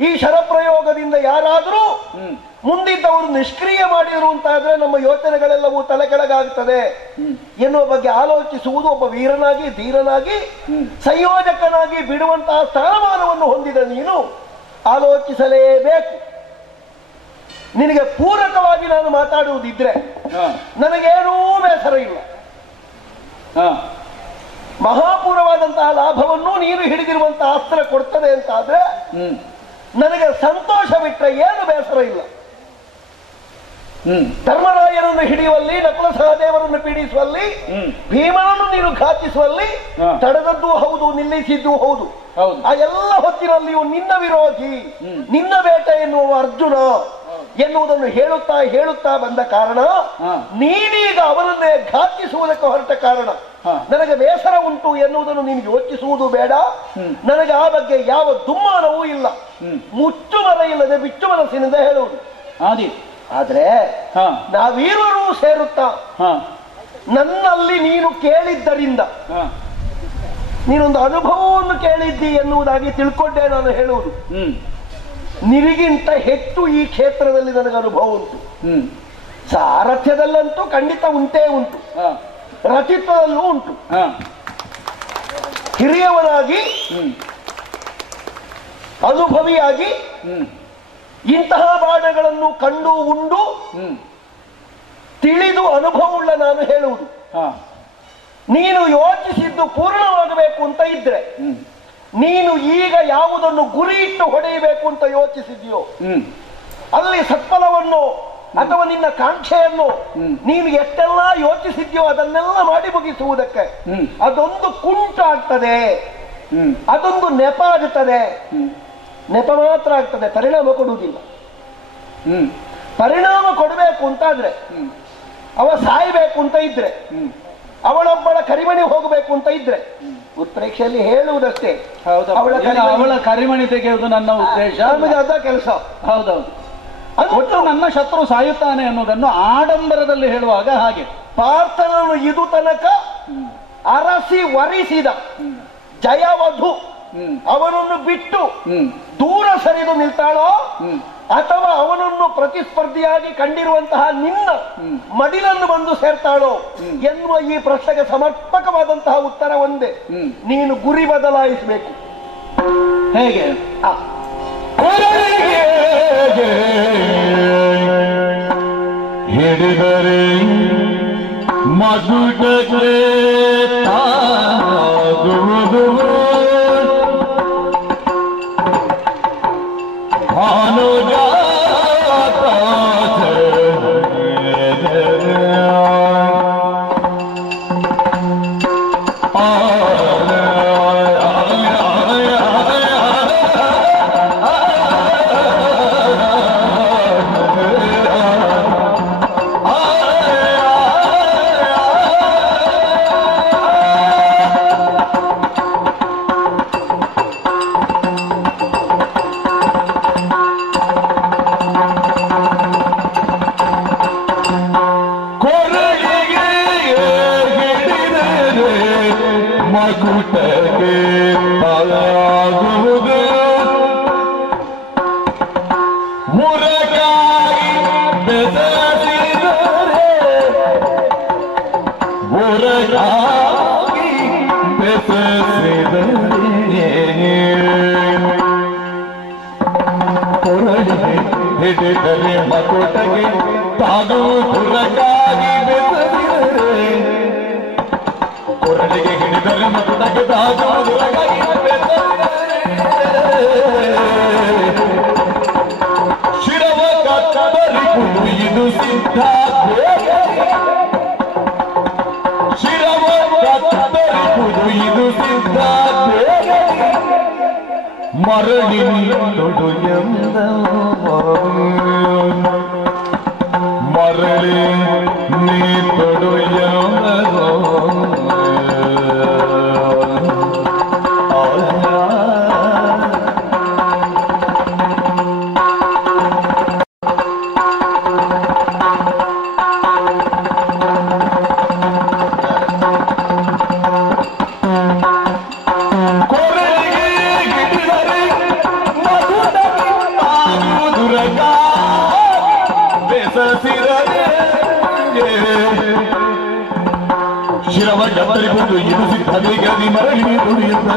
ಈ ಶರಪ್ರಯೋಗದಿಂದ ಯಾರಾದರೂ ಮುಂದಿದ್ದವರು ನಿಷ್ಕ್ರಿಯ ಮಾಡಿದರು ಅಂತಾದ್ರೆ ನಮ್ಮ ಯೋಚನೆಗಳೆಲ್ಲವೂ ತಲೆ ಕೆಳಗಾಗುತ್ತದೆ ಎನ್ನುವ ಬಗ್ಗೆ ಆಲೋಚಿಸುವುದು ಒಬ್ಬ ವೀರನಾಗಿ ಧೀರನಾಗಿ ಸಂಯೋಜಕನಾಗಿ ಬಿಡುವಂತಹ ಸ್ಥಾನಮಾನವನ್ನು ಹೊಂದಿದ ನೀನು ಆಲೋಚಿಸಲೇಬೇಕು. ನಿನಗೆ ಪೂರಕವಾಗಿ ನಾನು ಮಾತಾಡುವುದಿದ್ರೆ ನನಗೇನೂ ಬೇಸರ ಇಲ್ಲ. ಮಹಾಪೂರ್ವವಾದಂತಹ ಲಾಭವನ್ನು ನೀನು ಹಿಡಿದಿರುವಂತಹ ಅಸ್ತ್ರ ಕೊಡ್ತದೆ ಅಂತಾದ್ರೆ ನನಗೆ ಸಂತೋಷ ಬಿಟ್ಟರೆ ಏನು ಬೇಸರ ಇಲ್ಲ. ಧರ್ಮರಾಯರನ್ನು ಹಿಡಿಯುವಲ್ಲಿ, ನಕುಲ ಸಹದೇವರನ್ನು ಪೀಡಿಸುವಲ್ಲಿ, ಭೀಮನನ್ನು ನೀನು ಘಾತಿಸುವಲ್ಲಿ ತಡೆದದ್ದು ಹೌದು, ನಿಲ್ಲಿಸಿದ್ದು ಹೌದು. ಆ ಎಲ್ಲ ಹೊತ್ತಿನಲ್ಲಿಯೂ ನಿನ್ನ ವಿರೋಧಿ, ನಿನ್ನ ಬೇಟೆ ಎನ್ನುವ ಅರ್ಜುನ ಎನ್ನುವುದನ್ನು ಹೇಳುತ್ತಾ ಹೇಳುತ್ತಾ ಬಂದ ಕಾರಣ ನೀನೀಗ ಅವನನ್ನೇ ಘಾತಿಸುವುದಕ್ಕೆ ಹೊರಟ ಕಾರಣ ನನಗೆ ಬೇಸರ ಉಂಟು ಎನ್ನುವುದನ್ನು ನೀನು ಯೋಚಿಸುವುದು ಬೇಡ. ನನಗೆ ಆ ಬಗ್ಗೆ ಯಾವ ದುಮ್ಮಾನವೂ ಇಲ್ಲ. ಮುಚ್ಚುಮರ ಇಲ್ಲದೆ ಬಿಚ್ಚು ಮನಸ್ಸಿನಿಂದ ಹೇಳುವುದು. ಆದ್ರೆ ನಾವೀರೂ ಸೇರುತ್ತಾ ನನ್ನಲ್ಲಿ ನೀನು ಕೇಳಿದ್ದರಿಂದ ನೀನೊಂದು ಅನುಭವವನ್ನು ಕೇಳಿದ್ದಿ ಎನ್ನುವುದಾಗಿ ತಿಳ್ಕೊಂಡೆ ನಾನು ಹೇಳುವುದು. ನಿನಗಿಂತ ಹೆಚ್ಚು ಈ ಕ್ಷೇತ್ರದಲ್ಲಿ ನನಗೆ ಅನುಭವ ಉಂಟು. ಸಾರಥ್ಯದಲ್ಲಂತೂ ಖಂಡಿತ ಉಂಟೇ ಉಂಟು, ರಥಿತ್ವದಲ್ಲೂ ಉಂಟು. ಹಿರಿಯವನಾಗಿ ಅನುಭವಿಯಾಗಿ ಇಂತಹ ಬಾಣಗಳನ್ನು ಕಂಡು ಉಂಡು ತಿಳಿದು ಅನುಭವವುಳ್ಳ ನಾನು ಹೇಳುವುದು. ನೀನು ಯೋಚಿಸಿದ್ದು ಪೂರ್ಣವಾಗಬೇಕು ಅಂತ ಇದ್ರೆ, ನೀನು ಈಗ ಯಾವುದನ್ನು ಗುರಿ ಇಟ್ಟು ಹೊಡೆಯಬೇಕು ಅಂತ ಯೋಚಿಸಿದ್ಯೋ ಅಲ್ಲಿ ಸತ್ಫಲವನ್ನು ಅಥವಾ ನಿನ್ನ ಕಾಂಕ್ಷೆಯನ್ನು ನೀನು ಎಷ್ಟೆಲ್ಲ ಯೋಚಿಸಿದ್ಯೋ ಅದನ್ನೆಲ್ಲ ಮಾಡಿ ಮುಗಿಸುವುದಕ್ಕೆ ಅದೊಂದು ಕುಂಟಾಗ್ತದೆ, ಅದೊಂದು ನೆಪ ಆಗುತ್ತದೆ. ನೆಪ ಮಾತ್ರ ಆಗ್ತದೆ, ಪರಿಣಾಮ ಕೊಡುವುದಿಲ್ಲ. ಪರಿಣಾಮ ಕೊಡಬೇಕು ಅಂತಾದ್ರೆ, ಅವ ಸಾಯಬೇಕು ಅಂತ ಇದ್ರೆ ಅವಳೊಬ್ಬಳ ಕರಿಮಣಿ ಹೋಗಬೇಕು ಅಂತ ಇದ್ರೆ ಉತ್ಪ್ರೇಕ್ಷೆಯಲ್ಲಿ ಹೇಳುವುದಷ್ಟೇ. ಅವಳ ಕರಿಮಣಿ ತೆಗೆಯುವುದು ನನ್ನ ಉದ್ದೇಶ. ನಮಗೆ ಅದ ಕೆಲಸ. ಹೌದೌದು. ಒಟ್ಟು ನನ್ನ ಶತ್ರು ಸಾಯುತ್ತಾನೆ ಅನ್ನೋದನ್ನು ಆಡಂಬರದಲ್ಲಿ ಹೇಳುವಾಗ ಹಾಗೆ ಪಾರ್ಥನನ್ನು ಇದು ತನಕ ಅರಸಿ ವರಿಸಿದ ಜಯವಧು ಅವನನ್ನು ಬಿಟ್ಟು ದೂರ ಸರಿದು ನಿಲ್ತಾಳೋ ಅಥವಾ ಅವನನ್ನು ಪ್ರತಿಸ್ಪರ್ಧಿಯಾಗಿ ಕಂಡಿರುವಂತಹ ನಿನ್ನ ಮಡಿಲನ್ನು ಬಂದು ಸೇರ್ತಾಳೋ ಎನ್ನುವ ಈ ಪ್ರಶ್ನೆಗೆ ಸಮರ್ಪಕವಾದಂತಹ ಉತ್ತರ ಒಂದೇ. ನೀನು ಗುರಿ ಬದಲಾಯಿಸಬೇಕು. ಹೇಗೆ? ಹಿಡಿದರೆ ಮಗುಟಕ್ಕೆ ತಾಗುವುದು ಹಿಡಿದರೆ ಮಗುಟಗೆ ತಾನು ಹುರಗಾಗಿ ಬೆಸರಿದರೆ ಕೊರಳಿಗೆ ಹಿಡಿದರೆ ಮಗುಟಗೆ ತಾನು ಹುರಗಾಗಿ ಶಿರವ ಕತ್ತರಿಗುವುದು ಇದು ಸಿದ್ಧ. ಶಿರವ ಕತ್ತರಿಗುವುದು ಇದು ಸಿದ್ಧ. ಮರಳಿ ತೊಡು ಎಂದ ಮರಳಿ ನೀ ತೊಡು ಎಂದೋ ಶಿರವ ಕತ್ತರಿಗುವುದು ಇದು ಸಿದ್ಧ. ಬೇಗದಿ ಮರಳಿ ನೀ ತೊಡು ಎಂದ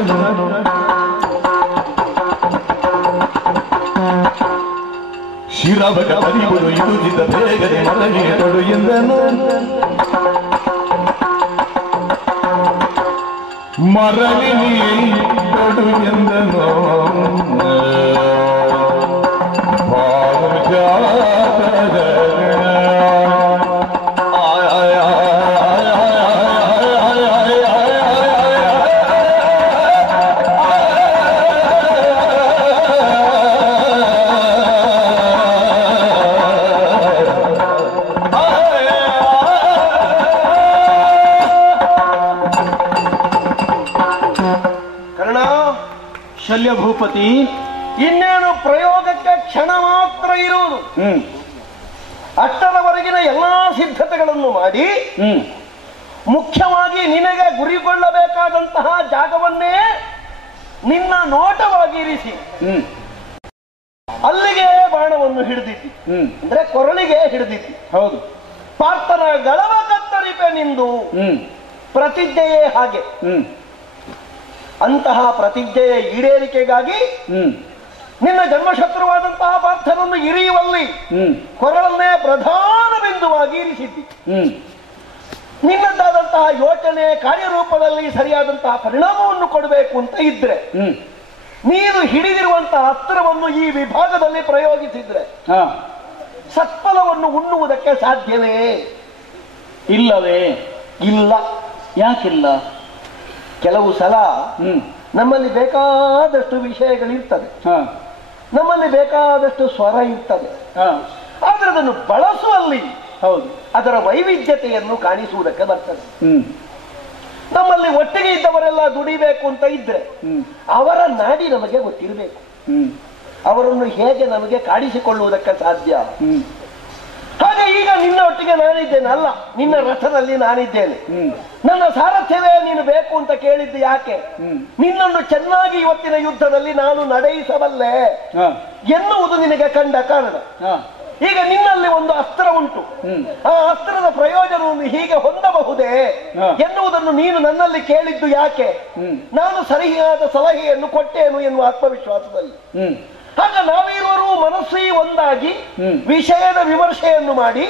ಶಿರವ ಕತ್ತರಿಗುವುದು ಇದು ಸಿದ್ಧ. ಬೇಗದಿ ಮರಳಿ ತೊಡು ಎಂದನು ಮರಳಿ ನೀ ತೊಡು ಎಂದನು ಶಲ್ಯ ಭೂಪತಿ. ಇನ್ನೇನು ಪ್ರಯೋಗಕ್ಕೆ ಕ್ಷಣ ಮಾತ್ರ ಇರುವುದು. ಅಷ್ಟರವರೆಗಿನ ಎಲ್ಲಾ ಸಿದ್ಧತೆಗಳನ್ನು ಮಾಡಿ ಮುಖ್ಯವಾಗಿ ನಿನಗೆ ಗುರಿಗೊಳ್ಳಬೇಕಾದಂತಹ ಜಾಗವನ್ನೇ ನಿನ್ನ ನೋಟವಾಗಿರಿಸಿ ಅಲ್ಲಿಗೆ ಬಾಣವನ್ನು ಹಿಡಿದಿದ್ದಿ. ಅಂದ್ರೆ ಕೊರಳಿಗೆ ಹಿಡಿದಿದ್ದಿ. ಹೌದು. ಪಾರ್ಥನ ಗಳವ ಕತ್ತರಿಪೆ ನಿಂದು ಪ್ರತಿಜ್ಞೆಯೇ ಹಾಗೆ. ಅಂತಹ ಪ್ರತಿಜ್ಞೆಯ ಈಡೇರಿಕೆಗಾಗಿ ನಿನ್ನ ಜನ್ಮಶತ್ರುವಾದಂತಹ ಪಾರ್ಥನನ್ನು ಇರಿಯುವಲ್ಲಿ ಕೊರಳನ್ನೇ ಪ್ರಧಾನ ಬಿಂದುವಾಗಿ ಇರಿಸಿದ್ದಿ. ನಿನ್ನದಾದಂತಹ ಯೋಚನೆ ಕಾರ್ಯರೂಪದಲ್ಲಿ ಸರಿಯಾದಂತಹ ಪರಿಣಾಮವನ್ನು ಕೊಡಬೇಕು ಅಂತ ಇದ್ರೆ ನೀನು ಹಿಡಿದಿರುವಂತಹ ಅಸ್ತ್ರವನ್ನು ಈ ವಿಭಾಗದಲ್ಲಿ ಪ್ರಯೋಗಿಸಿದ್ರೆ ಸತ್ಫಲವನ್ನು ಉಣ್ಣುವುದಕ್ಕೆ ಸಾಧ್ಯವೇ? ಇಲ್ಲವೇ? ಇಲ್ಲ. ಯಾಕಿಲ್ಲ? ಕೆಲವು ಸಲ ನಮ್ಮಲ್ಲಿ ಬೇಕಾದಷ್ಟು ವಿಷಯಗಳಿರ್ತದೆ, ನಮ್ಮಲ್ಲಿ ಬೇಕಾದಷ್ಟು ಸ್ವರ ಇರ್ತದೆ. ಆದ್ರೆ ಅದನ್ನು ಬಳಸುವಲ್ಲಿ ಹೌದು ಅದರ ವೈವಿಧ್ಯತೆಯನ್ನು ಕಾಣಿಸುವುದಕ್ಕೆ ಬರ್ತದೆ. ನಮ್ಮಲ್ಲಿ ಒಟ್ಟಿಗೆ ಇದ್ದವರೆಲ್ಲ ದುಡಿಬೇಕು ಅಂತ ಇದ್ರೆ ಅವರ ನಾಡಿ ನಮಗೆ ಗೊತ್ತಿರಬೇಕು. ಅವರನ್ನು ಹೇಗೆ ನಮಗೆ ಕಾಡಿಸಿಕೊಳ್ಳುವುದಕ್ಕೆ ಸಾಧ್ಯ? ಹಾಗೆ ಈಗ ನಿನ್ನ ಒಟ್ಟಿಗೆ ನಾನಿದ್ದೇನೆ ಅಲ್ಲ, ನಿನ್ನ ರಥದಲ್ಲಿ ನಾನಿದ್ದೇನೆ. ನನ್ನ ಸಾರಥ್ಯವೇ ನೀನು ಬೇಕು ಅಂತ ಕೇಳಿದ್ದು ಯಾಕೆ? ನಿನ್ನನ್ನು ಚೆನ್ನಾಗಿ ಇವತ್ತಿನ ಯುದ್ಧದಲ್ಲಿ ನಾನು ನಡೆಯಿಸಬಲ್ಲೆ ಎನ್ನುವುದು ನಿನಗೆ ಕಂಡ ಕಾರಣ. ಈಗ ನಿನ್ನಲ್ಲಿ ಒಂದು ಅಸ್ತ್ರ ಉಂಟು, ಆ ಅಸ್ತ್ರದ ಪ್ರಯೋಜನವನ್ನು ಹೀಗೆ ಹೊಂದಬಹುದೇ ಎನ್ನುವುದನ್ನು ನೀನು ನನ್ನಲ್ಲಿ ಕೇಳಿದ್ದು ಯಾಕೆ? ನಾನು ಸರಿಯಾದ ಸಲಹೆಯನ್ನು ಕೊಟ್ಟೇನು ಎನ್ನುವ ಆತ್ಮವಿಶ್ವಾಸದಲ್ಲಿ. ಆಗ ನಾವಿರುವರು ಮನಸ್ಸು ಒಂದಾಗಿ ವಿಷಯದ ವಿಮರ್ಶೆಯನ್ನು ಮಾಡಿ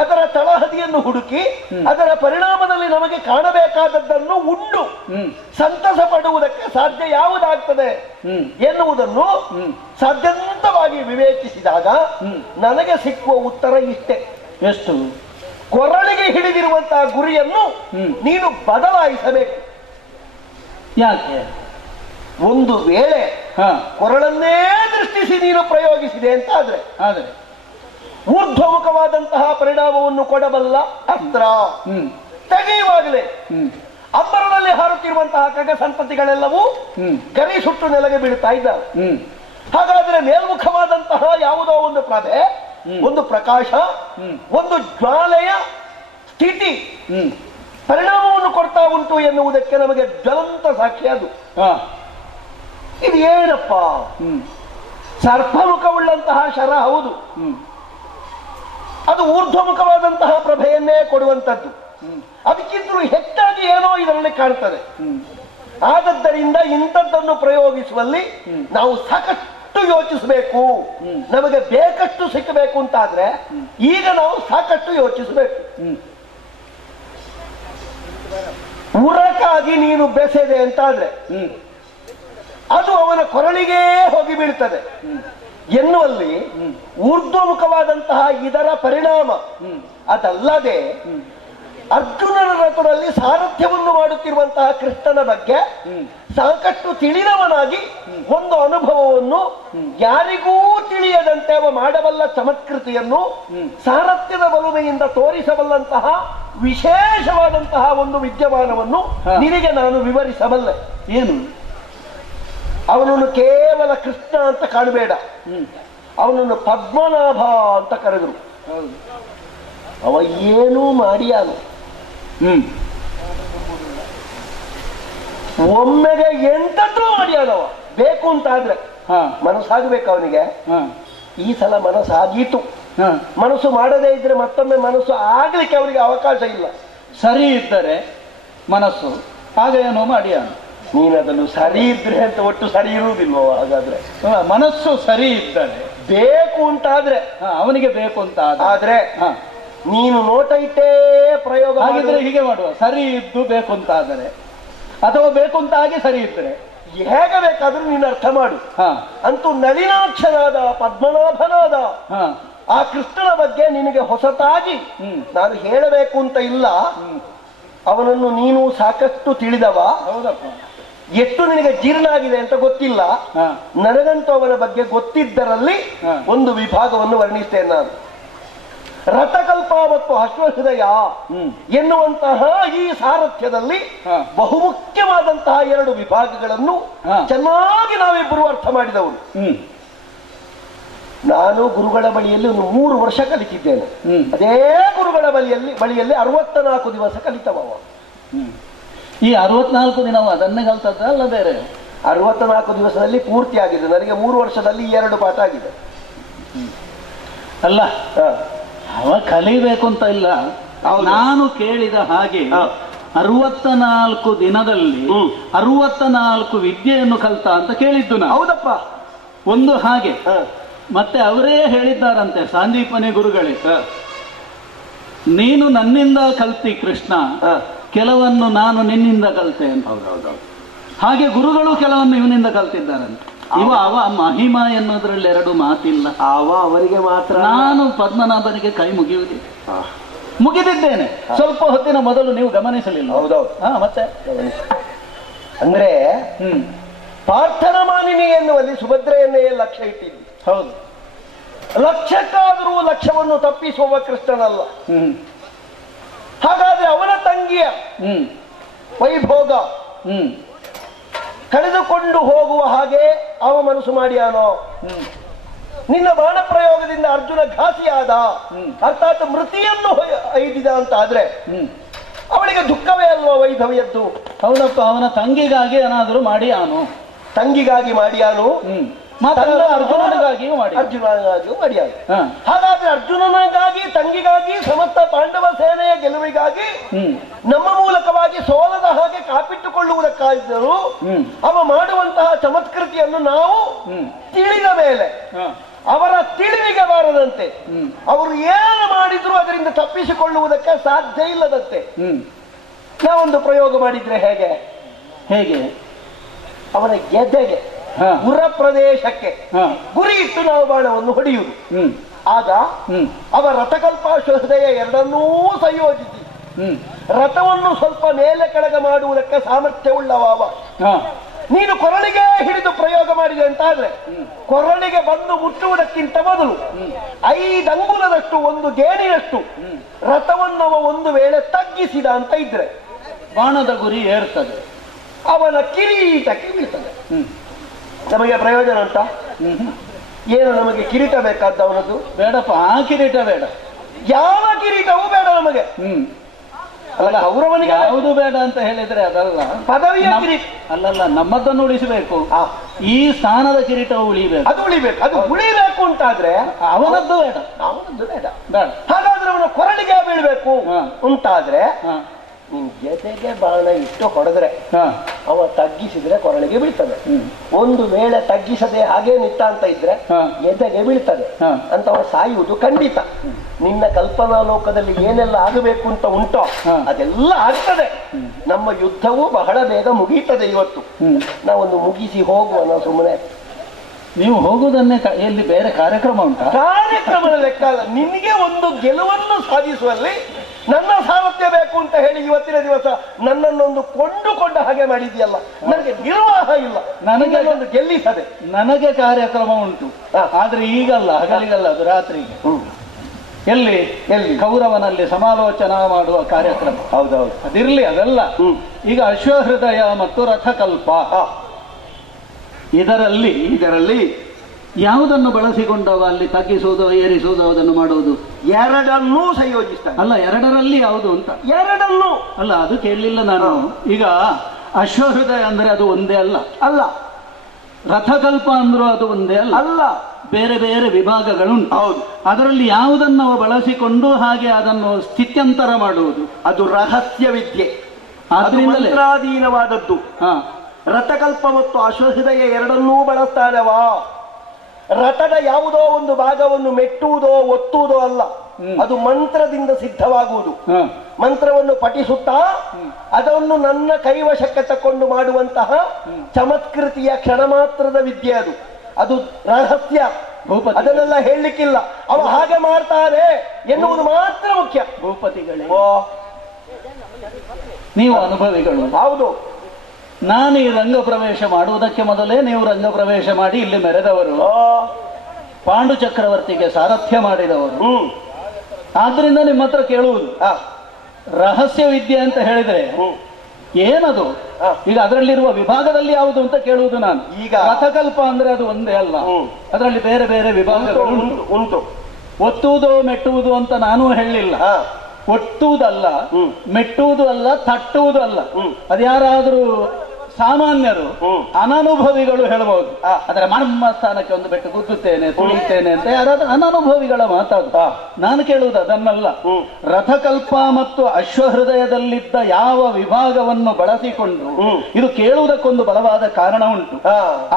ಅದರ ತಳಹದಿಯನ್ನು ಹುಡುಕಿ ಅದರ ಪರಿಣಾಮದಲ್ಲಿ ನಮಗೆ ಕಾಣಬೇಕಾದದ್ದನ್ನು ಉಂಡು ಸಂತಸ ಪಡುವುದಕ್ಕೆ ಸಾಧ್ಯ ಯಾವುದಾಗ್ತದೆ ಎನ್ನುವುದನ್ನು ಸಾಧ್ಯಂತವಾಗಿ ವಿವೇಚಿಸಿದಾಗ ನನಗೆ ಸಿಕ್ಕುವ ಉತ್ತರ ಇಷ್ಟೇ. ಎಷ್ಟು? ಕೊರಳಿಗೆ ಹಿಡಿದಿರುವಂತಹ ಗುರಿಯನ್ನು ನೀನು ಬದಲಾಯಿಸಬೇಕು. ಯಾಕೆ? ಒಂದು ವೇಳೆ ಕೊರಳನ್ನೇ ದೃಷ್ಟಿಸಿ ನೀನು ಪ್ರಯೋಗಿಸಿದೆ ಅಂತ ಆದ್ರೆ ಊರ್ಧ್ವಮುಖವಾದಂತಹ ಪರಿಣಾಮವನ್ನು ಕೊಡಬಲ್ಲ ಅಸ್ತ್ರ ತೆಗೆಯುವಾಗಲೇ ಅಂಬರದಲ್ಲಿ ಹಾರುತ್ತಿರುವಂತಹ ಖಗ ಸಂತತಿಗಳೆಲ್ಲವೂ ಗರಿ ಸುಟ್ಟು ನೆಲಗೆ ಬೀಳ್ತಾ ಇದ್ದಾರೆ. ಹಾಗಾದ್ರೆ ಮೇಲ್ಮುಖವಾದಂತಹ ಯಾವುದೋ ಒಂದು ಪ್ರಭೆ, ಒಂದು ಪ್ರಕಾಶ, ಒಂದು ಜ್ವಾಲೆಯ ಸ್ಥಿತಿ ಪರಿಣಾಮವನ್ನು ಕೊಡ್ತಾ ಉಂಟು ಎನ್ನುವುದಕ್ಕೆ ನಮಗೆ ಜ್ವಲಂತ ಸಾಕ್ಷಿ ಅದು. ಇದು ಏನಪ್ಪ? ಸರ್ಪಮುಖವುಳ್ಳಂತಹ ಶರ ಹೌದು, ಅದು ಊರ್ಧ್ವಮುಖವಾದಂತಹ ಪ್ರಭೆಯನ್ನೇ ಕೊಡುವಂಥದ್ದು. ಅದಕ್ಕಿಂತಲೂ ಹೆಚ್ಚಾಗಿ ಏನೋ ಇದರಲ್ಲಿ ಕಾಣ್ತದೆ. ಆದದ್ದರಿಂದ ಇಂಥದ್ದನ್ನು ಪ್ರಯೋಗಿಸುವಲ್ಲಿ ನಾವು ಸಾಕಷ್ಟು ಯೋಚಿಸಬೇಕು. ನಮಗೆ ಬೇಕಷ್ಟು ಸಿಕ್ಕಬೇಕು ಅಂತಾದ್ರೆ ಈಗ ನಾವು ಸಾಕಷ್ಟು ಯೋಚಿಸಬೇಕು. ಉರಕಾಗಿ ನೀನು ಬೆಸೆದೆ ಅಂತಾದ್ರೆ ಅದು ಅವನ ಕೊರಳಿಗೆ ಹೋಗಿ ಬೀಳ್ತದೆ ಎನ್ನುವಲ್ಲಿ ಊರ್ಧ್ವಮುಖವಾದಂತಹ ಇದರ ಪರಿಣಾಮ ಅದಲ್ಲದೆ ಅರ್ಜುನನ ರಥದಲ್ಲಿ ಸಾರಥ್ಯವನ್ನು ಮಾಡುತ್ತಿರುವಂತಹ ಕೃಷ್ಣನ ಬಗ್ಗೆ ಸಾಕಷ್ಟು ತಿಳಿದವನಾಗಿ ಒಂದು ಅನುಭವವನ್ನು ಯಾರಿಗೂ ತಿಳಿಯದಂತೆ ಅವ ಮಾಡಬಲ್ಲ ಚಮತ್ಕೃತಿಯನ್ನು ಸಾರಥ್ಯದ ಬಲುಮೆಯಿಂದ ತೋರಿಸಬಲ್ಲಂತಹ ವಿಶೇಷವಾದಂತಹ ಒಂದು ವಿದ್ಯಮಾನವನ್ನು ನಿನಗೆ ನಾನು ವಿವರಿಸಬಲ್ಲೆ. ಏನು? ಅವನನ್ನು ಕೇವಲ ಕೃಷ್ಣ ಅಂತ ಕಾಣಬೇಡ, ಅವನನ್ನು ಪದ್ಮನಾಭ ಅಂತ ಕರೆದರು. ಅವ ಏನೂ ಮಾಡಿಯಾನು, ಒಮ್ಮೆಗೆ ಎಂತದ್ದು ಮಾಡಿಯಾನವ. ಬೇಕು ಅಂತಾದ್ರೆ ಮನಸ್ಸಾಗಬೇಕು ಅವನಿಗೆ. ಈ ಸಲ ಮನಸ್ಸಾಗೀತು. ಮನಸ್ಸು ಮಾಡದೇ ಇದ್ರೆ ಮತ್ತೊಮ್ಮೆ ಮನಸ್ಸು ಆಗ್ಲಿಕ್ಕೆ ಅವನಿಗೆ ಅವಕಾಶ ಇಲ್ಲ. ಸರಿ ಇದ್ದರೆ ಮನಸ್ಸು ಆಗ ಏನೋ ಮಾಡಿಯಾನು. ನೀನದನ್ನು ಸರಿ ಇದ್ರೆ ಅಂತ ಒಟ್ಟು ಸರಿ ಇರುವುದಿಲ್ವ? ಹಾಗಾದ್ರೆ ಮನಸ್ಸು ಸರಿ ಇದ್ದರೆ ಬೇಕು ಅಂತಾದ್ರೆ ಅವನಿಗೆ ಬೇಕು ಅಂತ ಆದ್ರೆ ನೀನು ನೋಟ ಇಟ್ಟೇ ಪ್ರಯೋಗ ಹಾಗಿದ್ರೆ ಹೀಗೆ ಮಾಡುವ. ಸರಿ ಇದ್ದು ಬೇಕು ಅಂತ ಆದರೆ ಅಥವಾ ಬೇಕು ಅಂತ ಆಗಿ ಸರಿ ಇದ್ರೆ ಹೇಗೆ ಬೇಕಾದ್ರೂ ನೀನು ಅರ್ಥ ಮಾಡು. ಅಂತೂ ನಳಿನಾಕ್ಷನಾದ ಪದ್ಮನಾಭನಾದ ಆ ಕೃಷ್ಣನ ಬಗ್ಗೆ ನಿನಗೆ ಹೊಸತಾಗಿ ನಾನು ಹೇಳಬೇಕು ಅಂತ ಇಲ್ಲ. ಅವನನ್ನು ನೀನು ಸಾಕಷ್ಟು ತಿಳಿದವ. ಹೌದಪ್ಪ. ಎಷ್ಟು ನಿನಗೆ ಜೀರ್ಣ ಆಗಿದೆ ಅಂತ ಗೊತ್ತಿಲ್ಲ. ನನಗಂತೂ ಅವನ ಬಗ್ಗೆ ಗೊತ್ತಿದ್ದರಲ್ಲಿ ಒಂದು ವಿಭಾಗವನ್ನು ವರ್ಣಿಸ್ತೇನೆ ನಾನು. ರಥಕಲ್ಪ ಮತ್ತು ಅಶ್ವಹೃದಯ ಎನ್ನುವಂತಹ ಈ ಸಾರಥ್ಯದಲ್ಲಿ ಬಹುಮುಖ್ಯವಾದಂತಹ ಎರಡು ವಿಭಾಗಗಳನ್ನು ಚೆನ್ನಾಗಿ ನಾವಿಬ್ಬರು ಅರ್ಥ ಮಾಡಿದವರು. ನಾನು ಗುರುಗಳ ಬಳಿಯಲ್ಲಿ ಒಂದು 3 ವರ್ಷ ಕಲಿತಿದ್ದೇನೆ. ಅದೇ ಗುರುಗಳ ಬಳಿಯಲ್ಲಿ 64 ದಿವಸ ಕಲಿತವ. ಈ 64 ದಿನ ಅದನ್ನೇ ಕಲ್ತದ್ದ ಅಲ್ಲ ಬೇರೆ? 64 ದಿವಸದಲ್ಲಿ ಪೂರ್ತಿ ಆಗಿದೆ. ನನಗೆ 3 ವರ್ಷದಲ್ಲಿ 2 ಪಾಠ ಆಗಿದೆ. ಅಲ್ಲ, ಅವ ಕಲಿಬೇಕು ಅಂತ ಇಲ್ಲ. ನಾನು ಕೇಳಿದ ಹಾಗೆ 64 ದಿನದಲ್ಲಿ 64 ವಿದ್ಯೆಯನ್ನು ಕಲ್ತ ಅಂತ ಕೇಳಿದ್ದು ನಾನು. ಹೌದಪ್ಪ. ಒಂದು ಹಾಗೆ ಮತ್ತೆ ಅವರೇ ಹೇಳಿದ್ದಾರಂತೆ, ಸಾಂದೀಪನಿ ಗುರುಗಳೇ, ನೀನು ನನ್ನಿಂದ ಕಲ್ತಿ ಕೃಷ್ಣ, ಕೆಲವನ್ನು ನಾನು ನಿನ್ನಿಂದ ಕಲ್ತೆ ಅಂತ. ಹಾಗೆ ಗುರುಗಳು ಕೆಲವನ್ನು ಇವನಿಂದ ಕಲ್ತಿದ್ದಾರಂತೆ. ಅವ ಮಹಿಮ ಎನ್ನುವುದರಲ್ಲಿ 2 ಮಾತಿಲ್ಲ. ಅವರಿಗೆ ಮಾತ್ರ. ನಾನು ಪದ್ಮನಾಭನಿಗೆ ಕೈ ಮುಗಿದಿದ್ದೇನೆ ಸ್ವಲ್ಪ ಹೊತ್ತಿನ ಮೊದಲು, ನೀವು ಗಮನಿಸಲಿಲ್ಲ? ಹೌದೌದು. ಮತ್ತೆ ಅಂದ್ರೆ ಪಾರ್ಥನ ಮಾನಿನಿ ಎನ್ನುವಲ್ಲಿ ಸುಭದ್ರೆಯನ್ನೇ ಲಕ್ಷ್ಯ ಇಟ್ಟಿದ್ವಿ. ಹೌದು. ಲಕ್ಷ್ಯಕ್ಕಾದರೂ ಲಕ್ಷ್ಯವನ್ನು ತಪ್ಪಿಸುವ ಕೃಷ್ಣನಲ್ಲ. ಹಾಗಾದ್ರೆ ಅವನ ತಂಗಿಯ ವೈಭೋಗ ಕಳೆದುಕೊಂಡು ಹೋಗುವ ಹಾಗೆ ಅವ ಮನಸ್ಸು ಮಾಡಿಯಾನೋ. ನಿನ್ನ ಬಾಣ ಪ್ರಯೋಗದಿಂದ ಅರ್ಜುನ ಘಾಸಿಯಾದ, ಅರ್ಥಾತ್ ಮೃತಿಯನ್ನು ಐದಿದ ಅಂತ ಆದ್ರೆ ಅವಳಿಗೆ ದುಃಖವೇ ಅಲ್ವಾ ವೈಧವ್ಯದ್ದು? ಹೌದಪ್ಪ, ಅವನ ತಂಗಿಗಾಗಿ ಏನಾದರೂ ಮಾಡಿಯಾನು, ತಂಗಿಗಾಗಿ ಮಾಡಿಯಾನು, ಅರ್ಜುನನಿಗಾಗಿಯೂ ಮಾಡಿಯಾನು. ಹಾಗಾದ್ರೆ ಅರ್ಜುನನಿಗಾಗಿ, ತಂಗಿಗಾಗಿ, ಸಮಸ್ತ ಪಾಂಡವ ಸೇನೆಯ ಗೆಲುವಿಗಾಗಿ ನಮ್ಮ ಮೂಲಕವಾಗಿ ಸೋಲದ ಹಾಗೆ ಕಾಪಿಟ್ಟುಕೊಳ್ಳುವುದಕ್ಕಾದರೂ ಅವ ಮಾಡುವಂತಹ ಚಮತ್ಕೃತಿಯನ್ನು ನಾವು ತಿಳಿದ ಮೇಲೆ ಅವರ ತಿಳಿವಿಗೆ ಬಾರದಂತೆ, ಅವರು ಏನು ಮಾಡಿದ್ರು ಅದರಿಂದ ತಪ್ಪಿಸಿಕೊಳ್ಳುವುದಕ್ಕೆ ಸಾಧ್ಯ ಇಲ್ಲದಂತೆ ನಾವೊಂದು ಪ್ರಯೋಗ ಮಾಡಿದ್ರೆ ಹೇಗೆ? ಹೇಗೆ? ಅವನ ಎದೆಗೆ, ಉರ ಪ್ರದೇಶಕ್ಕೆ ಗುರಿ ಇಟ್ಟು ನಾವು ಬಾಣವನ್ನು ಹೊಡೆಯುವುದು. ಆಗ ಅವ ರಥಕಲ್ಪಾಶ್ವಹೃದಯ ಎರಡನ್ನೂ ಸಂಯೋಜಿಸಿ ರಥವನ್ನು ಸ್ವಲ್ಪ ಮೇಲೆ ಕೆಳಗೆ ಮಾಡುವುದಕ್ಕೆ ಸಾಮರ್ಥ್ಯವುಳ್ಳವ. ನೀನು ಕೊರಳಿಗೆ ಹಿಡಿದು ಪ್ರಯೋಗ ಮಾಡಿದೆ ಅಂತ ಆದ್ರೆ ಕೊರಳಿಗೆ ಬಂದು ಮುಟ್ಟುವುದಕ್ಕಿಂತ ಮೊದಲು 5 ಅಂಗುಲದಷ್ಟು, ಒಂದು ಗೇಣಿನಷ್ಟು ರಥವನ್ನವ ಒಂದು ವೇಳೆ ತಗ್ಗಿಸಿದ ಅಂತ ಇದ್ರೆ ಬಾಣದ ಗುರಿ ಏರ್ತದೆ, ಅವನ ಕಿರೀಟಕ್ಕೆ ಬೀಳ್ತದೆ. ನಮಗೆ ಪ್ರಯೋಜನ ಅಂತ ಏನು? ನಮಗೆ ಕಿರೀಟ ಬೇಕಾದ ಅವನದ್ದು ಬೇಡಪ್ಪ, ಆ ಕಿರೀಟ ಬೇಡ, ಯಾವ ಕಿರೀಟವೂ ಬೇಡ ನಮಗೆ. ಅಲ್ಲ, ಗೌರವನಿಗೆ ಯಾವುದು ಬೇಡ ಅಂತ ಹೇಳಿದ್ರೆ ಅದಲ್ಲ, ಪದವಿಯ ಕಿರೀಟ ಅಲ್ಲಲ್ಲ, ನಮ್ಮದನ್ನು ಉಳಿಸಬೇಕು. ಈ ಸ್ಥಾನದ ಕಿರೀಟವು ಉಳಿಬೇಕು, ಅದು ಉಳಿಬೇಕು. ಅದು ಉಳಿಬೇಕು ಅಂತಾದ್ರೆ ಅವನದ್ದು ಬೇಡ, ಅವನದ್ದು ಬೇಡ. ಹಾಗಾದ್ರೆ ಅವನ ಕೊರಳಿಗೆ ಬೀಳ್ಬೇಕು ಅಂತಾದ್ರೆ ನಿನ್ ಜೊತೆಗೆ ಬಾಣ ಇಟ್ಟು ಹೊಡೆದ್ರೆ ಅವ ತಗ್ಗಿಸಿದ್ರೆ ಕೊರಳಿಗೆ ಬೀಳ್ತದೆ. ಒಂದು ವೇಳೆ ತಗ್ಗಿಸದೆ ಹಾಗೆ ನಿಂತ ಅಂತ ಇದ್ರೆ ಎದೆಗೆ ಬೀಳ್ತದೆ ಅಂತ ಅವ ಸಾಯುವುದು ಖಂಡಿತ. ನಿನ್ನ ಕಲ್ಪನಾ ಲೋಕದಲ್ಲಿ ಏನೆಲ್ಲ ಆಗಬೇಕು ಅಂತ ಉಂಟೋ ಅದೆಲ್ಲ ಆಗ್ತದೆ. ನಮ್ಮ ಯುದ್ಧವೂ ಬಹಳ ಬೇಗ ಮುಗೀತದೆ. ಇವತ್ತು ನಾವೊಂದು ಮುಗಿಸಿ ಹೋಗುವ. ನಾವು ಸುಮ್ಮನೆ ನೀವು ಹೋಗುವುದನ್ನೇ ಎಲ್ಲಿ ಬೇರೆ ಕಾರ್ಯಕ್ರಮ ಉಂಟಾ? ಕಾರ್ಯಕ್ರಮದ ಲೆಕ್ಕ ಅಲ್ಲ, ನಿನಗೆ ಒಂದು ಗೆಲುವನ್ನು ಸಾಧಿಸುವಲ್ಲಿ ನನ್ನ ಸಾಮರ್ಥ್ಯ ಬೇಕು ಅಂತ ಹೇಳಿ ಇವತ್ತಿನ ದಿವಸ ನನ್ನನ್ನೊಂದು ಕೊಂಡುಕೊಂಡ ಹಾಗೆ ಮಾಡಿದ್ಯಲ್ಲ. ನನಗೆ ನಿರ್ವಾಹ ಇಲ್ಲ, ನನಗೆ ಒಂದು ಗೆಲ್ಲಿಸದೆ. ನನಗೆ ಕಾರ್ಯಕ್ರಮ ಉಂಟು, ಆದ್ರೆ ಈಗಲ್ಲ, ಹಗಲಿಗಲ್ಲ, ಅದು ರಾತ್ರಿಗೆ. ಎಲ್ಲಿ ಎಲ್ಲಿ ಕೌರವನಲ್ಲಿ ಸಮಾಲೋಚನಾ ಮಾಡುವ ಕಾರ್ಯಕ್ರಮ. ಹೌದೌದು, ಅದಿರ್ಲಿ, ಅದೆಲ್ಲ. ಈಗ ಅಶ್ವಹೃದಯ ಮತ್ತು ರಥಕಲ್ಪ, ಇದರಲ್ಲಿ ಯಾವುದನ್ನು ಬಳಸಿಕೊಂಡವ ಅಲ್ಲಿ ತಗ್ಗಿಸುವುದು, ಏರಿಸುವುದು, ಅದನ್ನು ಮಾಡುವುದು? ಎರಡನ್ನೂ ಸಂಯೋಜಿಸ್ತಾನೆ. ಅಲ್ಲ, ಎರಡರಲ್ಲಿ ಯಾವುದು ಅಂತ? ಎರಡನ್ನೂ ಅಲ್ಲ, ಅದು ಕೇಳಲಿಲ್ಲ ನಾನು. ಈಗ ಅಶ್ವಹೃದಯ ಅಂದ್ರೆ ಅದು ಒಂದೇ ಅಲ್ಲ, ಅಲ್ಲ. ರಥಕಲ್ಪ ಅಂದ್ರೂ ಅದು ಒಂದೇ ಅಲ್ಲ, ಅಲ್ಲ. ಬೇರೆ ಬೇರೆ ವಿಭಾಗಗಳುಂಟು. ಹೌದು. ಅದರಲ್ಲಿ ಯಾವುದನ್ನು ಬಳಸಿಕೊಂಡು ಹಾಗೆ ಅದನ್ನು ಸ್ಥಿತ್ಯಂತರ ಮಾಡುವುದು ಅದು ರಹಸ್ಯ ವಿದ್ಯೆ, ಆದ್ರಿಂದಲೇ ಮಂತ್ರಾಧೀನವಾದದ್ದು. ರಥಕಲ್ಪ ಮತ್ತು ಅಶ್ವಹೃದಯ ಎರಡನ್ನೂ ಬಳಸ್ತಾನವ. ರಥದ ಯಾವುದೋ ಒಂದು ಭಾಗವನ್ನು ಮೆಟ್ಟುವುದೋ ಒತ್ತುವುದೋ ಅಲ್ಲ, ಅದು ಮಂತ್ರದಿಂದ ಸಿದ್ಧವಾಗುವುದು. ಮಂತ್ರವನ್ನು ಪಠಿಸುತ್ತಾ ಅದನ್ನು ನನ್ನ ಕೈವಶಕ್ಕೆ ತಕೊಂಡು ಮಾಡುವಂತಹ ಚಮತ್ಕೃತಿಯ ಕ್ಷಣ ಮಾತ್ರದ ವಿದ್ಯೆ ಅದು. ಅದು ರಹಸ್ಯ, ಅದನ್ನೆಲ್ಲ ಹೇಳಲಿಕ್ಕಿಲ್ಲ. ಅವ ಹಾಗೆ ಮಾಡ್ತಾರೆ ಎನ್ನುವುದು ಮಾತ್ರ ಮುಖ್ಯ. ಭೂಪತಿಗಳೇ, ನೀವು ಅನುಭವಿಗಳು. ಹೌದು. ನಾನು ಈ ರಂಗ ಪ್ರವೇಶ ಮಾಡುವುದಕ್ಕೆ ಮೊದಲೇ ನೀವು ರಂಗ ಪ್ರವೇಶ ಮಾಡಿ ಇಲ್ಲಿ ಮೆರೆದವರು, ಪಾಂಡು ಚಕ್ರವರ್ತಿಗೆ ಸಾರಥ್ಯ ಮಾಡಿದವರು. ಆದ್ರಿಂದ ನಿಮ್ಮ ಹತ್ರ ಕೇಳುವುದು, ರಹಸ್ಯ ವಿದ್ಯೆ ಅಂತ ಹೇಳಿದ್ರೆ ಏನದು? ಈಗ ಅದರಲ್ಲಿರುವ ವಿಭಾಗದಲ್ಲಿ ಯಾವುದು ಅಂತ ಕೇಳುವುದು ನಾನು. ಈಗ ರಥಕಲ್ಪ ಅಂದ್ರೆ ಅದು ಒಂದೇ ಅಲ್ಲ, ಅದರಲ್ಲಿ ಬೇರೆ ಬೇರೆ ವಿಭಾಗಗಳು ಉಂಟು. ಒತ್ತುವುದು ಮೆಟ್ಟುವುದು ಅಂತ ನಾನೂ ಹೇಳಲಿಲ್ಲ. ಒಟ್ಟುವುದಲ್ಲ, ಮೆಟ್ಟುವುದು ಅಲ್ಲ, ತಟ್ಟುವುದು ಅಲ್ಲ. ಅದ್ಯಾರಾದ್ರೂ ಸಾಮಾನ್ಯರು ಅನನುಭವಿಗಳು ಹೇಳಬಹುದು. ಅದರ ಮರ್ಮ ಸ್ಥಾನಕ್ಕೆ ಒಂದು ಬೆಟ್ಟು ಗುದ್ದುತ್ತೇನೆ, ತುಳಿಯುತ್ತೇನೆ ಅಂತ ಯಾರಾದ್ರೂ ಅನನುಭವಿಗಳ ಮಾತಾಡ್ತಾ. ನಾನು ಕೇಳುವುದು ಅದನ್ನಲ್ಲ. ರಥಕಲ್ಪ ಮತ್ತು ಅಶ್ವಹೃದಯದಲ್ಲಿದ್ದ ಯಾವ ವಿಭಾಗವನ್ನು ಬಳಸಿಕೊಂಡು ಇದು ಕೇಳುವುದಕ್ಕೊಂದು ಬಲವಾದ ಕಾರಣ ಉಂಟು.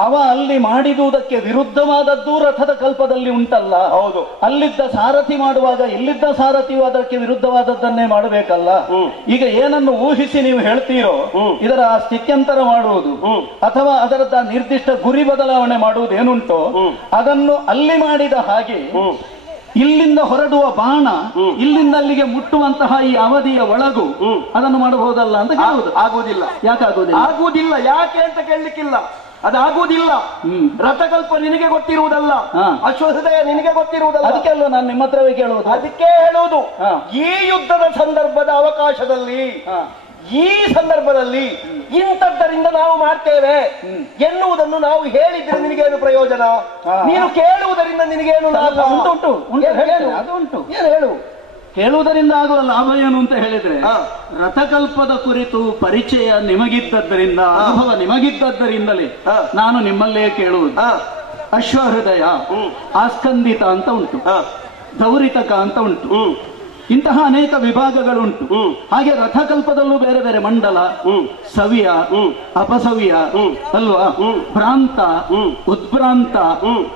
ಅವ ಅಲ್ಲಿ ಮಾಡಿದುದಕ್ಕೆ ವಿರುದ್ಧವಾದದ್ದು ರಥದ ಕಲ್ಪದಲ್ಲಿ ಉಂಟಲ್ಲ. ಹೌದು. ಅಲ್ಲಿದ್ದ ಸಾರಥಿ ಮಾಡುವಾಗ ಇಲ್ಲಿದ್ದ ಸಾರಥಿಯು ಅದಕ್ಕೆ ವಿರುದ್ಧವಾದದ್ದನ್ನೇ ಮಾಡಬೇಕಲ್ಲ. ಈಗ ಏನನ್ನು ಊಹಿಸಿ ನೀವು ಹೇಳ್ತೀರೋ ಇದರ ಸ್ಥಿತ್ಯಂತರ ಮಾಡುವುದು ಅಥವಾ ಅದರದ ನಿರ್ದಿಷ್ಟ ಗುರಿ ಬದಲಾವಣೆ ಮಾಡುವುದು ಏನುಂಟು ಅದನ್ನು ಅಲ್ಲಿ ಮಾಡಿದ ಹಾಗೆ ಇಲ್ಲಿಂದ ಹೊರಡುವ ಬಾಣ ಇಲ್ಲಿಂದ ಅಲ್ಲಿಗೆ ಮುಟ್ಟುವಂತಹ ಈ ಅವಧಿಯ ಒಳಗೂ ಅದನ್ನು ಮಾಡಬಹುದಲ್ಲ ಅಂತ ಕೇಳುವುದು. ಆಗುವುದಿಲ್ಲ. ಯಾಕೆ ಆಗುವುದಿಲ್ಲ? ಆಗುವುದಿಲ್ಲ ಯಾಕೆ ಅಂತ ಕೇಳಲಿಕ್ಕಿಲ್ಲ. ಅದಾಗುವುದಿಲ್ಲ. ರಥಕಲ್ಪ ನಿನಗೆ ಗೊತ್ತಿರುವುದಲ್ಲ, ಅಶ್ವಹೃದಯ ನಿನಗೆ ಗೊತ್ತಿರುವುದಲ್ಲ. ಅದಕ್ಕೆ ಅಲ್ವ ನಾನು ನಿಮ್ಮ ಹತ್ರವೇ ಕೇಳುವುದು. ಅದಕ್ಕೆ ಹೇಳುವುದು, ಈ ಯುದ್ಧದ ಸಂದರ್ಭದ ಅವಕಾಶದಲ್ಲಿ ಈ ಸಂದರ್ಭದಲ್ಲಿ ಇಂಥದ್ದರಿಂದ ನಾವು ಮಾಡ್ತೇವೆ ಎನ್ನುವುದನ್ನು ನಾವು ಹೇಳಿದ್ರೆ ನಿನಗೇನು ಪ್ರಯೋಜನ? ನೀನು ಕೇಳುವುದರಿಂದ ನಿನಗೇನು ಲಾಭ? ಉಂಟು ಅದು ಉಂಟು. ಏನು ಹೇಳು? ಹೇಳುವುದರಿಂದ ಆಗುವ ಲಾಭ ಏನು ಅಂತ ಹೇಳಿದ್ರೆ, ರಥಕಲ್ಪದ ಕುರಿತು ಪರಿಚಯ ನಿಮಗಿದ್ದದ್ದರಿಂದ, ಅನುಭವ ನಿಮಗಿದ್ದದ್ದರಿಂದಲೇ ನಾನು ನಿಮ್ಮಲ್ಲೇ ಕೇಳುವುದು. ಅಶ್ವಹೃದಯ, ಆಸ್ಕಂದಿತ ಅಂತ ಉಂಟು, ಗೌರಿತಕ ಅಂತ ಉಂಟು, ಇಂತಹ ಅನೇಕ ವಿಭಾಗಗಳುಂಟು. ಹಾಗೆ ರಥಕಲ್ಪದಲ್ಲೂ ಬೇರೆ ಬೇರೆ ಮಂಡಲ, ಸವ್ಯ, ಅಪಸವ್ಯ ಅಲ್ವಾ, ಭ್ರಾಂತ, ಉದ್ಭ್ರಾಂತ,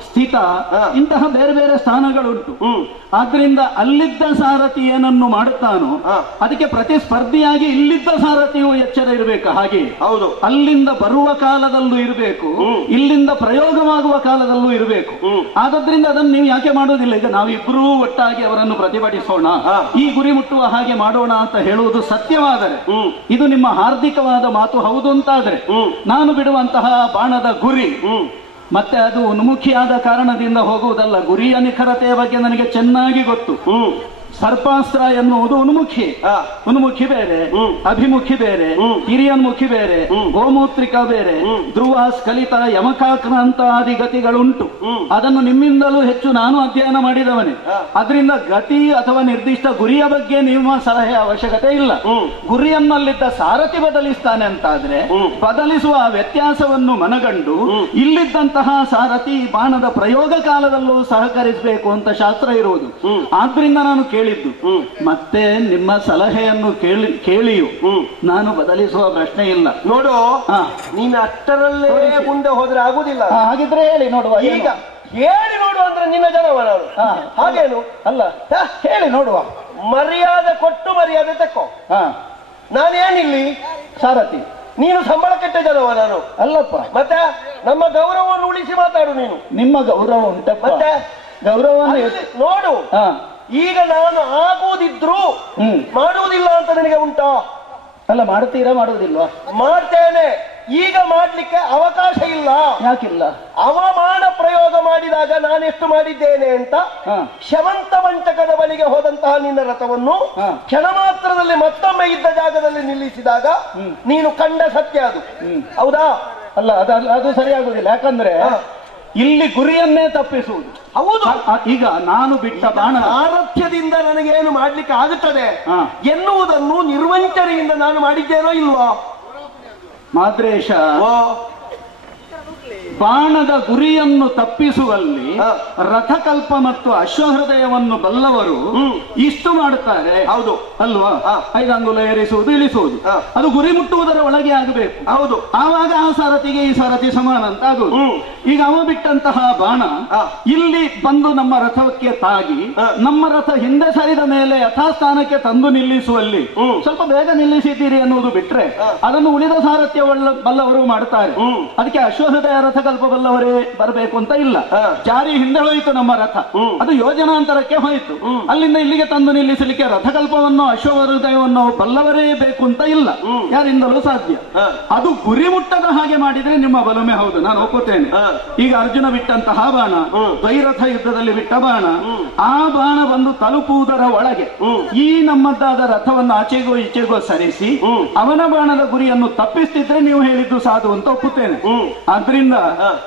ಸ್ಥಿತ, ಇಂತಹ ಬೇರೆ ಬೇರೆ ಸ್ಥಾನಗಳುಂಟು. ಆದ್ರಿಂದ ಅಲ್ಲಿದ್ದ ಸಾರಥಿ ಏನನ್ನು ಮಾಡುತ್ತಾನೋ ಅದಕ್ಕೆ ಪ್ರತಿಸ್ಪರ್ಧಿಯಾಗಿ ಇಲ್ಲಿದ್ದ ಸಾರಥಿಯು ಎಚ್ಚರ ಇರಬೇಕು. ಹಾಗೆ ಹೌದು, ಅಲ್ಲಿಂದ ಬರುವ ಕಾಲದಲ್ಲೂ ಇರಬೇಕು, ಇಲ್ಲಿಂದ ಪ್ರಯೋಗವಾಗುವ ಕಾಲದಲ್ಲೂ ಇರಬೇಕು. ಆದ್ರಿಂದ ಅದನ್ನು ನೀವು ಯಾಕೆ ಮಾಡುವುದಿಲ್ಲ? ಈಗ ನಾವಿಬ್ಬರೂ ಒಟ್ಟಾಗಿ ಅವರನ್ನು ಪ್ರತಿಭಟಿಸೋಣ, ಈ ಗುರಿ ಮುಟ್ಟುವ ಹಾಗೆ ಮಾಡೋಣ ಅಂತ ಹೇಳುವುದು ಸತ್ಯವಾದರೆ, ಇದು ನಿಮ್ಮ ಹಾರ್ದಿಕವಾದ ಮಾತು ಹೌದು ಅಂತಾದ್ರೆ, ನಾನು ಬಿಡುವಂತಹ ಬಾಣದ ಗುರಿ ಮತ್ತೆ ಅದು ಉನ್ಮುಖಿಯಾದ ಕಾರಣದಿಂದ ಹೋಗುವುದಲ್ಲ. ಗುರಿಯ ನಿಖರತೆಯ ಬಗ್ಗೆ ನನಗೆ ಚೆನ್ನಾಗಿ ಗೊತ್ತು. ಸರ್ಪಾಸ್ತ್ರ ಎನ್ನುವುದು ಉನ್ಮುಖಿ ಬೇರೆ, ಅಭಿಮುಖಿ ಬೇರೆ, ಹಿರಿಯನ್ಮುಖಿ ಬೇರೆ, ಗೋಮೂತ್ರಿಕ ಬೇರೆ, ಧ್ರುವ, ಸ್ಖಲಿತ, ಯಮಕಾಕ್ರಾಂತ ಆದಿ ಗತಿಗಳುಂಟು. ಅದನ್ನು ನಿಮ್ಮಿಂದಲೂ ಹೆಚ್ಚು ನಾನು ಅಧ್ಯಯನ ಮಾಡಿದವನೇ. ಅದರಿಂದ ಗತಿ ಅಥವಾ ನಿರ್ದಿಷ್ಟ ಗುರಿಯ ಬಗ್ಗೆ ನಿಮ್ಮ ಸಲಹೆ ಅವಶ್ಯಕತೆ ಇಲ್ಲ. ಗುರಿಯನ್ನಲ್ಲಿದ್ದ ಸಾರಥಿ ಬದಲಿಸ್ತಾನೆ ಅಂತಾದ್ರೆ ಬದಲಿಸುವ ವ್ಯತ್ಯಾಸವನ್ನು ಮನಗಂಡು ಇಲ್ಲಿದ್ದಂತಹ ಸಾರಥಿ ಬಾಣದ ಪ್ರಯೋಗ ಕಾಲದಲ್ಲೂ ಸಹಕರಿಸಬೇಕು ಅಂತ ಶಾಸ್ತ್ರ ಇರುವುದು. ಆದ್ರಿಂದ ನಾನು ಕೇಳಿದ್ದು, ಮತ್ತೆ ನಿಮ್ಮ ಸಲಹೆಯನ್ನು ಕೇಳಿಯೂ ನಾನು ಬದಲಿಸುವ ಪ್ರಶ್ನೆ ಇಲ್ಲ. ನೋಡು, ನೀನು ಅಷ್ಟರಲ್ಲೇ ಮುಂದೆ ಹೋದ್ರೆ ಆಗುದಿಲ್ಲ. ಹಾಗಿದ್ರೆ ಹೇಳಿ ನೋಡುವ. ಈಗ ಹೇಳಿ ನೋಡುವ ಅಂದ್ರೆ ನಿನ್ನ ಜನವ ನಾನು. ಹಾಗೇನು ಅಲ್ಲ, ಹೇಳಿ ನೋಡುವ. ಮರ್ಯಾದೆ ಕೊಟ್ಟು ಮರ್ಯಾದೆ ತಕ್ಕೋ. ನಾನೇನಿಲ್ಲಿ ಸಾರಥಿ, ನೀನು ಸಂಬಳ ಕಟ್ಟ ಜನವ ನಾನು ಅಲ್ಲಪ್ಪ. ಮತ್ತೆ ನಮ್ಮ ಗೌರವವನ್ನು ಉಳಿಸಿ ಮಾತಾಡು ನೀನು. ನಿಮ್ಮ ಗೌರವ ಉಂಟಪ್ಪ, ಮತ್ತೆ ಗೌರವ ನೋಡು. ಈಗ ನಾನು ಆಗುವುದಿದ್ರು ಮಾಡುವುದಿಲ್ಲ ಅಂತ ನಿನಗೆ ಉಂಟಾ? ಅಲ್ಲ, ಮಾಡ್ತೀರಾ ಮಾಡುವುದಿಲ್ವಾ? ಮಾಡ್ತೇನೆ. ಈಗ ಮಾಡ್ಲಿಕ್ಕೆ ಅವಕಾಶ ಇಲ್ಲ. ಯಾಕಿಲ್ಲ? ಅವಮಾನ ಪ್ರಯೋಗ ಮಾಡಿದಾಗ ನಾನೆಷ್ಟು ಮಾಡಿದ್ದೇನೆ ಅಂತ ಶಮಂತ ಮಂಟಕದ ಬಳಿಗೆ ಹೋದಂತಹ ನಿನ್ನ ರಥವನ್ನು ಕ್ಷಣ ಮಾತ್ರದಲ್ಲಿ ಮತ್ತೊಮ್ಮೆ ಇದ್ದ ಜಾಗದಲ್ಲಿ ನಿಲ್ಲಿಸಿದಾಗ ನೀನು ಕಂಡ ಸತ್ಯ ಅದು. ಹೌದಾ? ಅಲ್ಲ, ಅದು ಸರಿಯಾಗುವುದಿಲ್ಲ. ಯಾಕಂದ್ರೆ ಇಲ್ಲಿ ಗುರಿಯನ್ನೇ ತಪ್ಪಿಸುವುದು. ಹೌದು. ಈಗ ನಾನು ಬಿಟ್ಟ ಬಾಣ ಸಾರಥ್ಯದಿಂದ ನನಗೇನು ಮಾಡ್ಲಿಕ್ಕೆ ಆಗುತ್ತದೆ ಎನ್ನುವುದನ್ನು ನಿರ್ವಂಚನೆಯಿಂದ ನಾನು ಮಾಡಿದ್ದೇನೋ ಇಲ್ವಾ? ಮಾದ್ರೇಶ, ಬಾಣದ ಗುರಿಯನ್ನು ತಪ್ಪಿಸುವಲ್ಲಿ ರಥಕಲ್ಪ ಮತ್ತು ಅಶ್ವಹೃದಯವನ್ನು ಬಲ್ಲವರು ಇಷ್ಟು ಮಾಡುತ್ತಾರೆ. ಹೌದು ಅಲ್ವಾ? 5 ಅಂಗುಲ ಏರಿಸುವುದು ಇಳಿಸುವುದು, ಅದು ಗುರಿ ಮುಟ್ಟುವುದರ ಒಳಗೆ ಆಗಬೇಕು. ಹೌದು. ಆವಾಗ ಆ ಸಾರಥಿಗೆ ಈ ಸಾರಥಿ ಸಮಾನ ಅಂತ ಆಗುವುದು. ಈಗ ಅವ ಬಿಟ್ಟಂತಹ ಬಾಣ ಇಲ್ಲಿ ಬಂದು ನಮ್ಮ ರಥಕ್ಕೆ ತಾಗಿ ನಮ್ಮ ರಥ ಹಿಂದೆ ಸರಿದ ಮೇಲೆ ಯಥಾಸ್ಥಾನಕ್ಕೆ ತಂದು ನಿಲ್ಲಿಸುವಲ್ಲಿ ಸ್ವಲ್ಪ ಬೇಗ ನಿಲ್ಲಿಸಿದ್ದೀರಿ ಅನ್ನುವುದು ಬಿಟ್ರೆ ಅದನ್ನು ಉಳಿದ ಸಾರಥ್ಯ ಬಲ್ಲವರು ಮಾಡುತ್ತಾರೆ. ಅದಕ್ಕೆ ಅಶ್ವಹೃದಯ ರಥ ಬಲ್ಲವರೇ ಬರಬೇಕು ಅಂತ ಇಲ್ಲ. ಜಾರಿ ಹಿಂದೆ ಹೋಯಿತು ನಮ್ಮ ರಥ, ಅದು ಯೋಜನಾಂತರಕ್ಕೆ ಹೋಯಿತು. ಅಲ್ಲಿಂದ ಇಲ್ಲಿಗೆ ತಂದು ನಿಲ್ಲಿಸಲಿಕ್ಕೆ ರಥಕಲ್ಪವನ್ನು ಅಶ್ವಹೃದಯವನ್ನು ಬಲ್ಲವರೇ ಬೇಕು ಅಂತ ಇಲ್ಲ, ಯಾರಿಂದಲೂ ಸಾಧ್ಯ. ಅದು ಗುರಿ ಮುಟ್ಟದ ಹಾಗೆ ಮಾಡಿದ್ರೆ ನಿಮ್ಮ ಬಲಮೆ ಹೌದು, ನಾನು ಒಪ್ಪುತ್ತೇನೆ. ಈಗ ಅರ್ಜುನ ಬಿಟ್ಟಂತಹ ಬಾಣ, ದ್ವೈರಥ ಯುದ್ಧದಲ್ಲಿ ಬಿಟ್ಟ ಬಾಣ, ಆ ಬಾಣ ಬಂದು ತಲುಪುವುದರ ಒಳಗೆ ಈ ನಮ್ಮದ್ದಾದ ರಥವನ್ನು ಆಚೆಗೋ ಈಚೆಗೋ ಸರಿಸಿ ಅವನ ಬಾಣದ ಗುರಿಯನ್ನು ತಪ್ಪಿಸ್ತಿದ್ರೆ ನೀವು ಹೇಳಿದ್ದು ಸಾಧು ಅಂತ ಒಪ್ಪುತ್ತೇನೆ. ಆದ್ರಿಂದ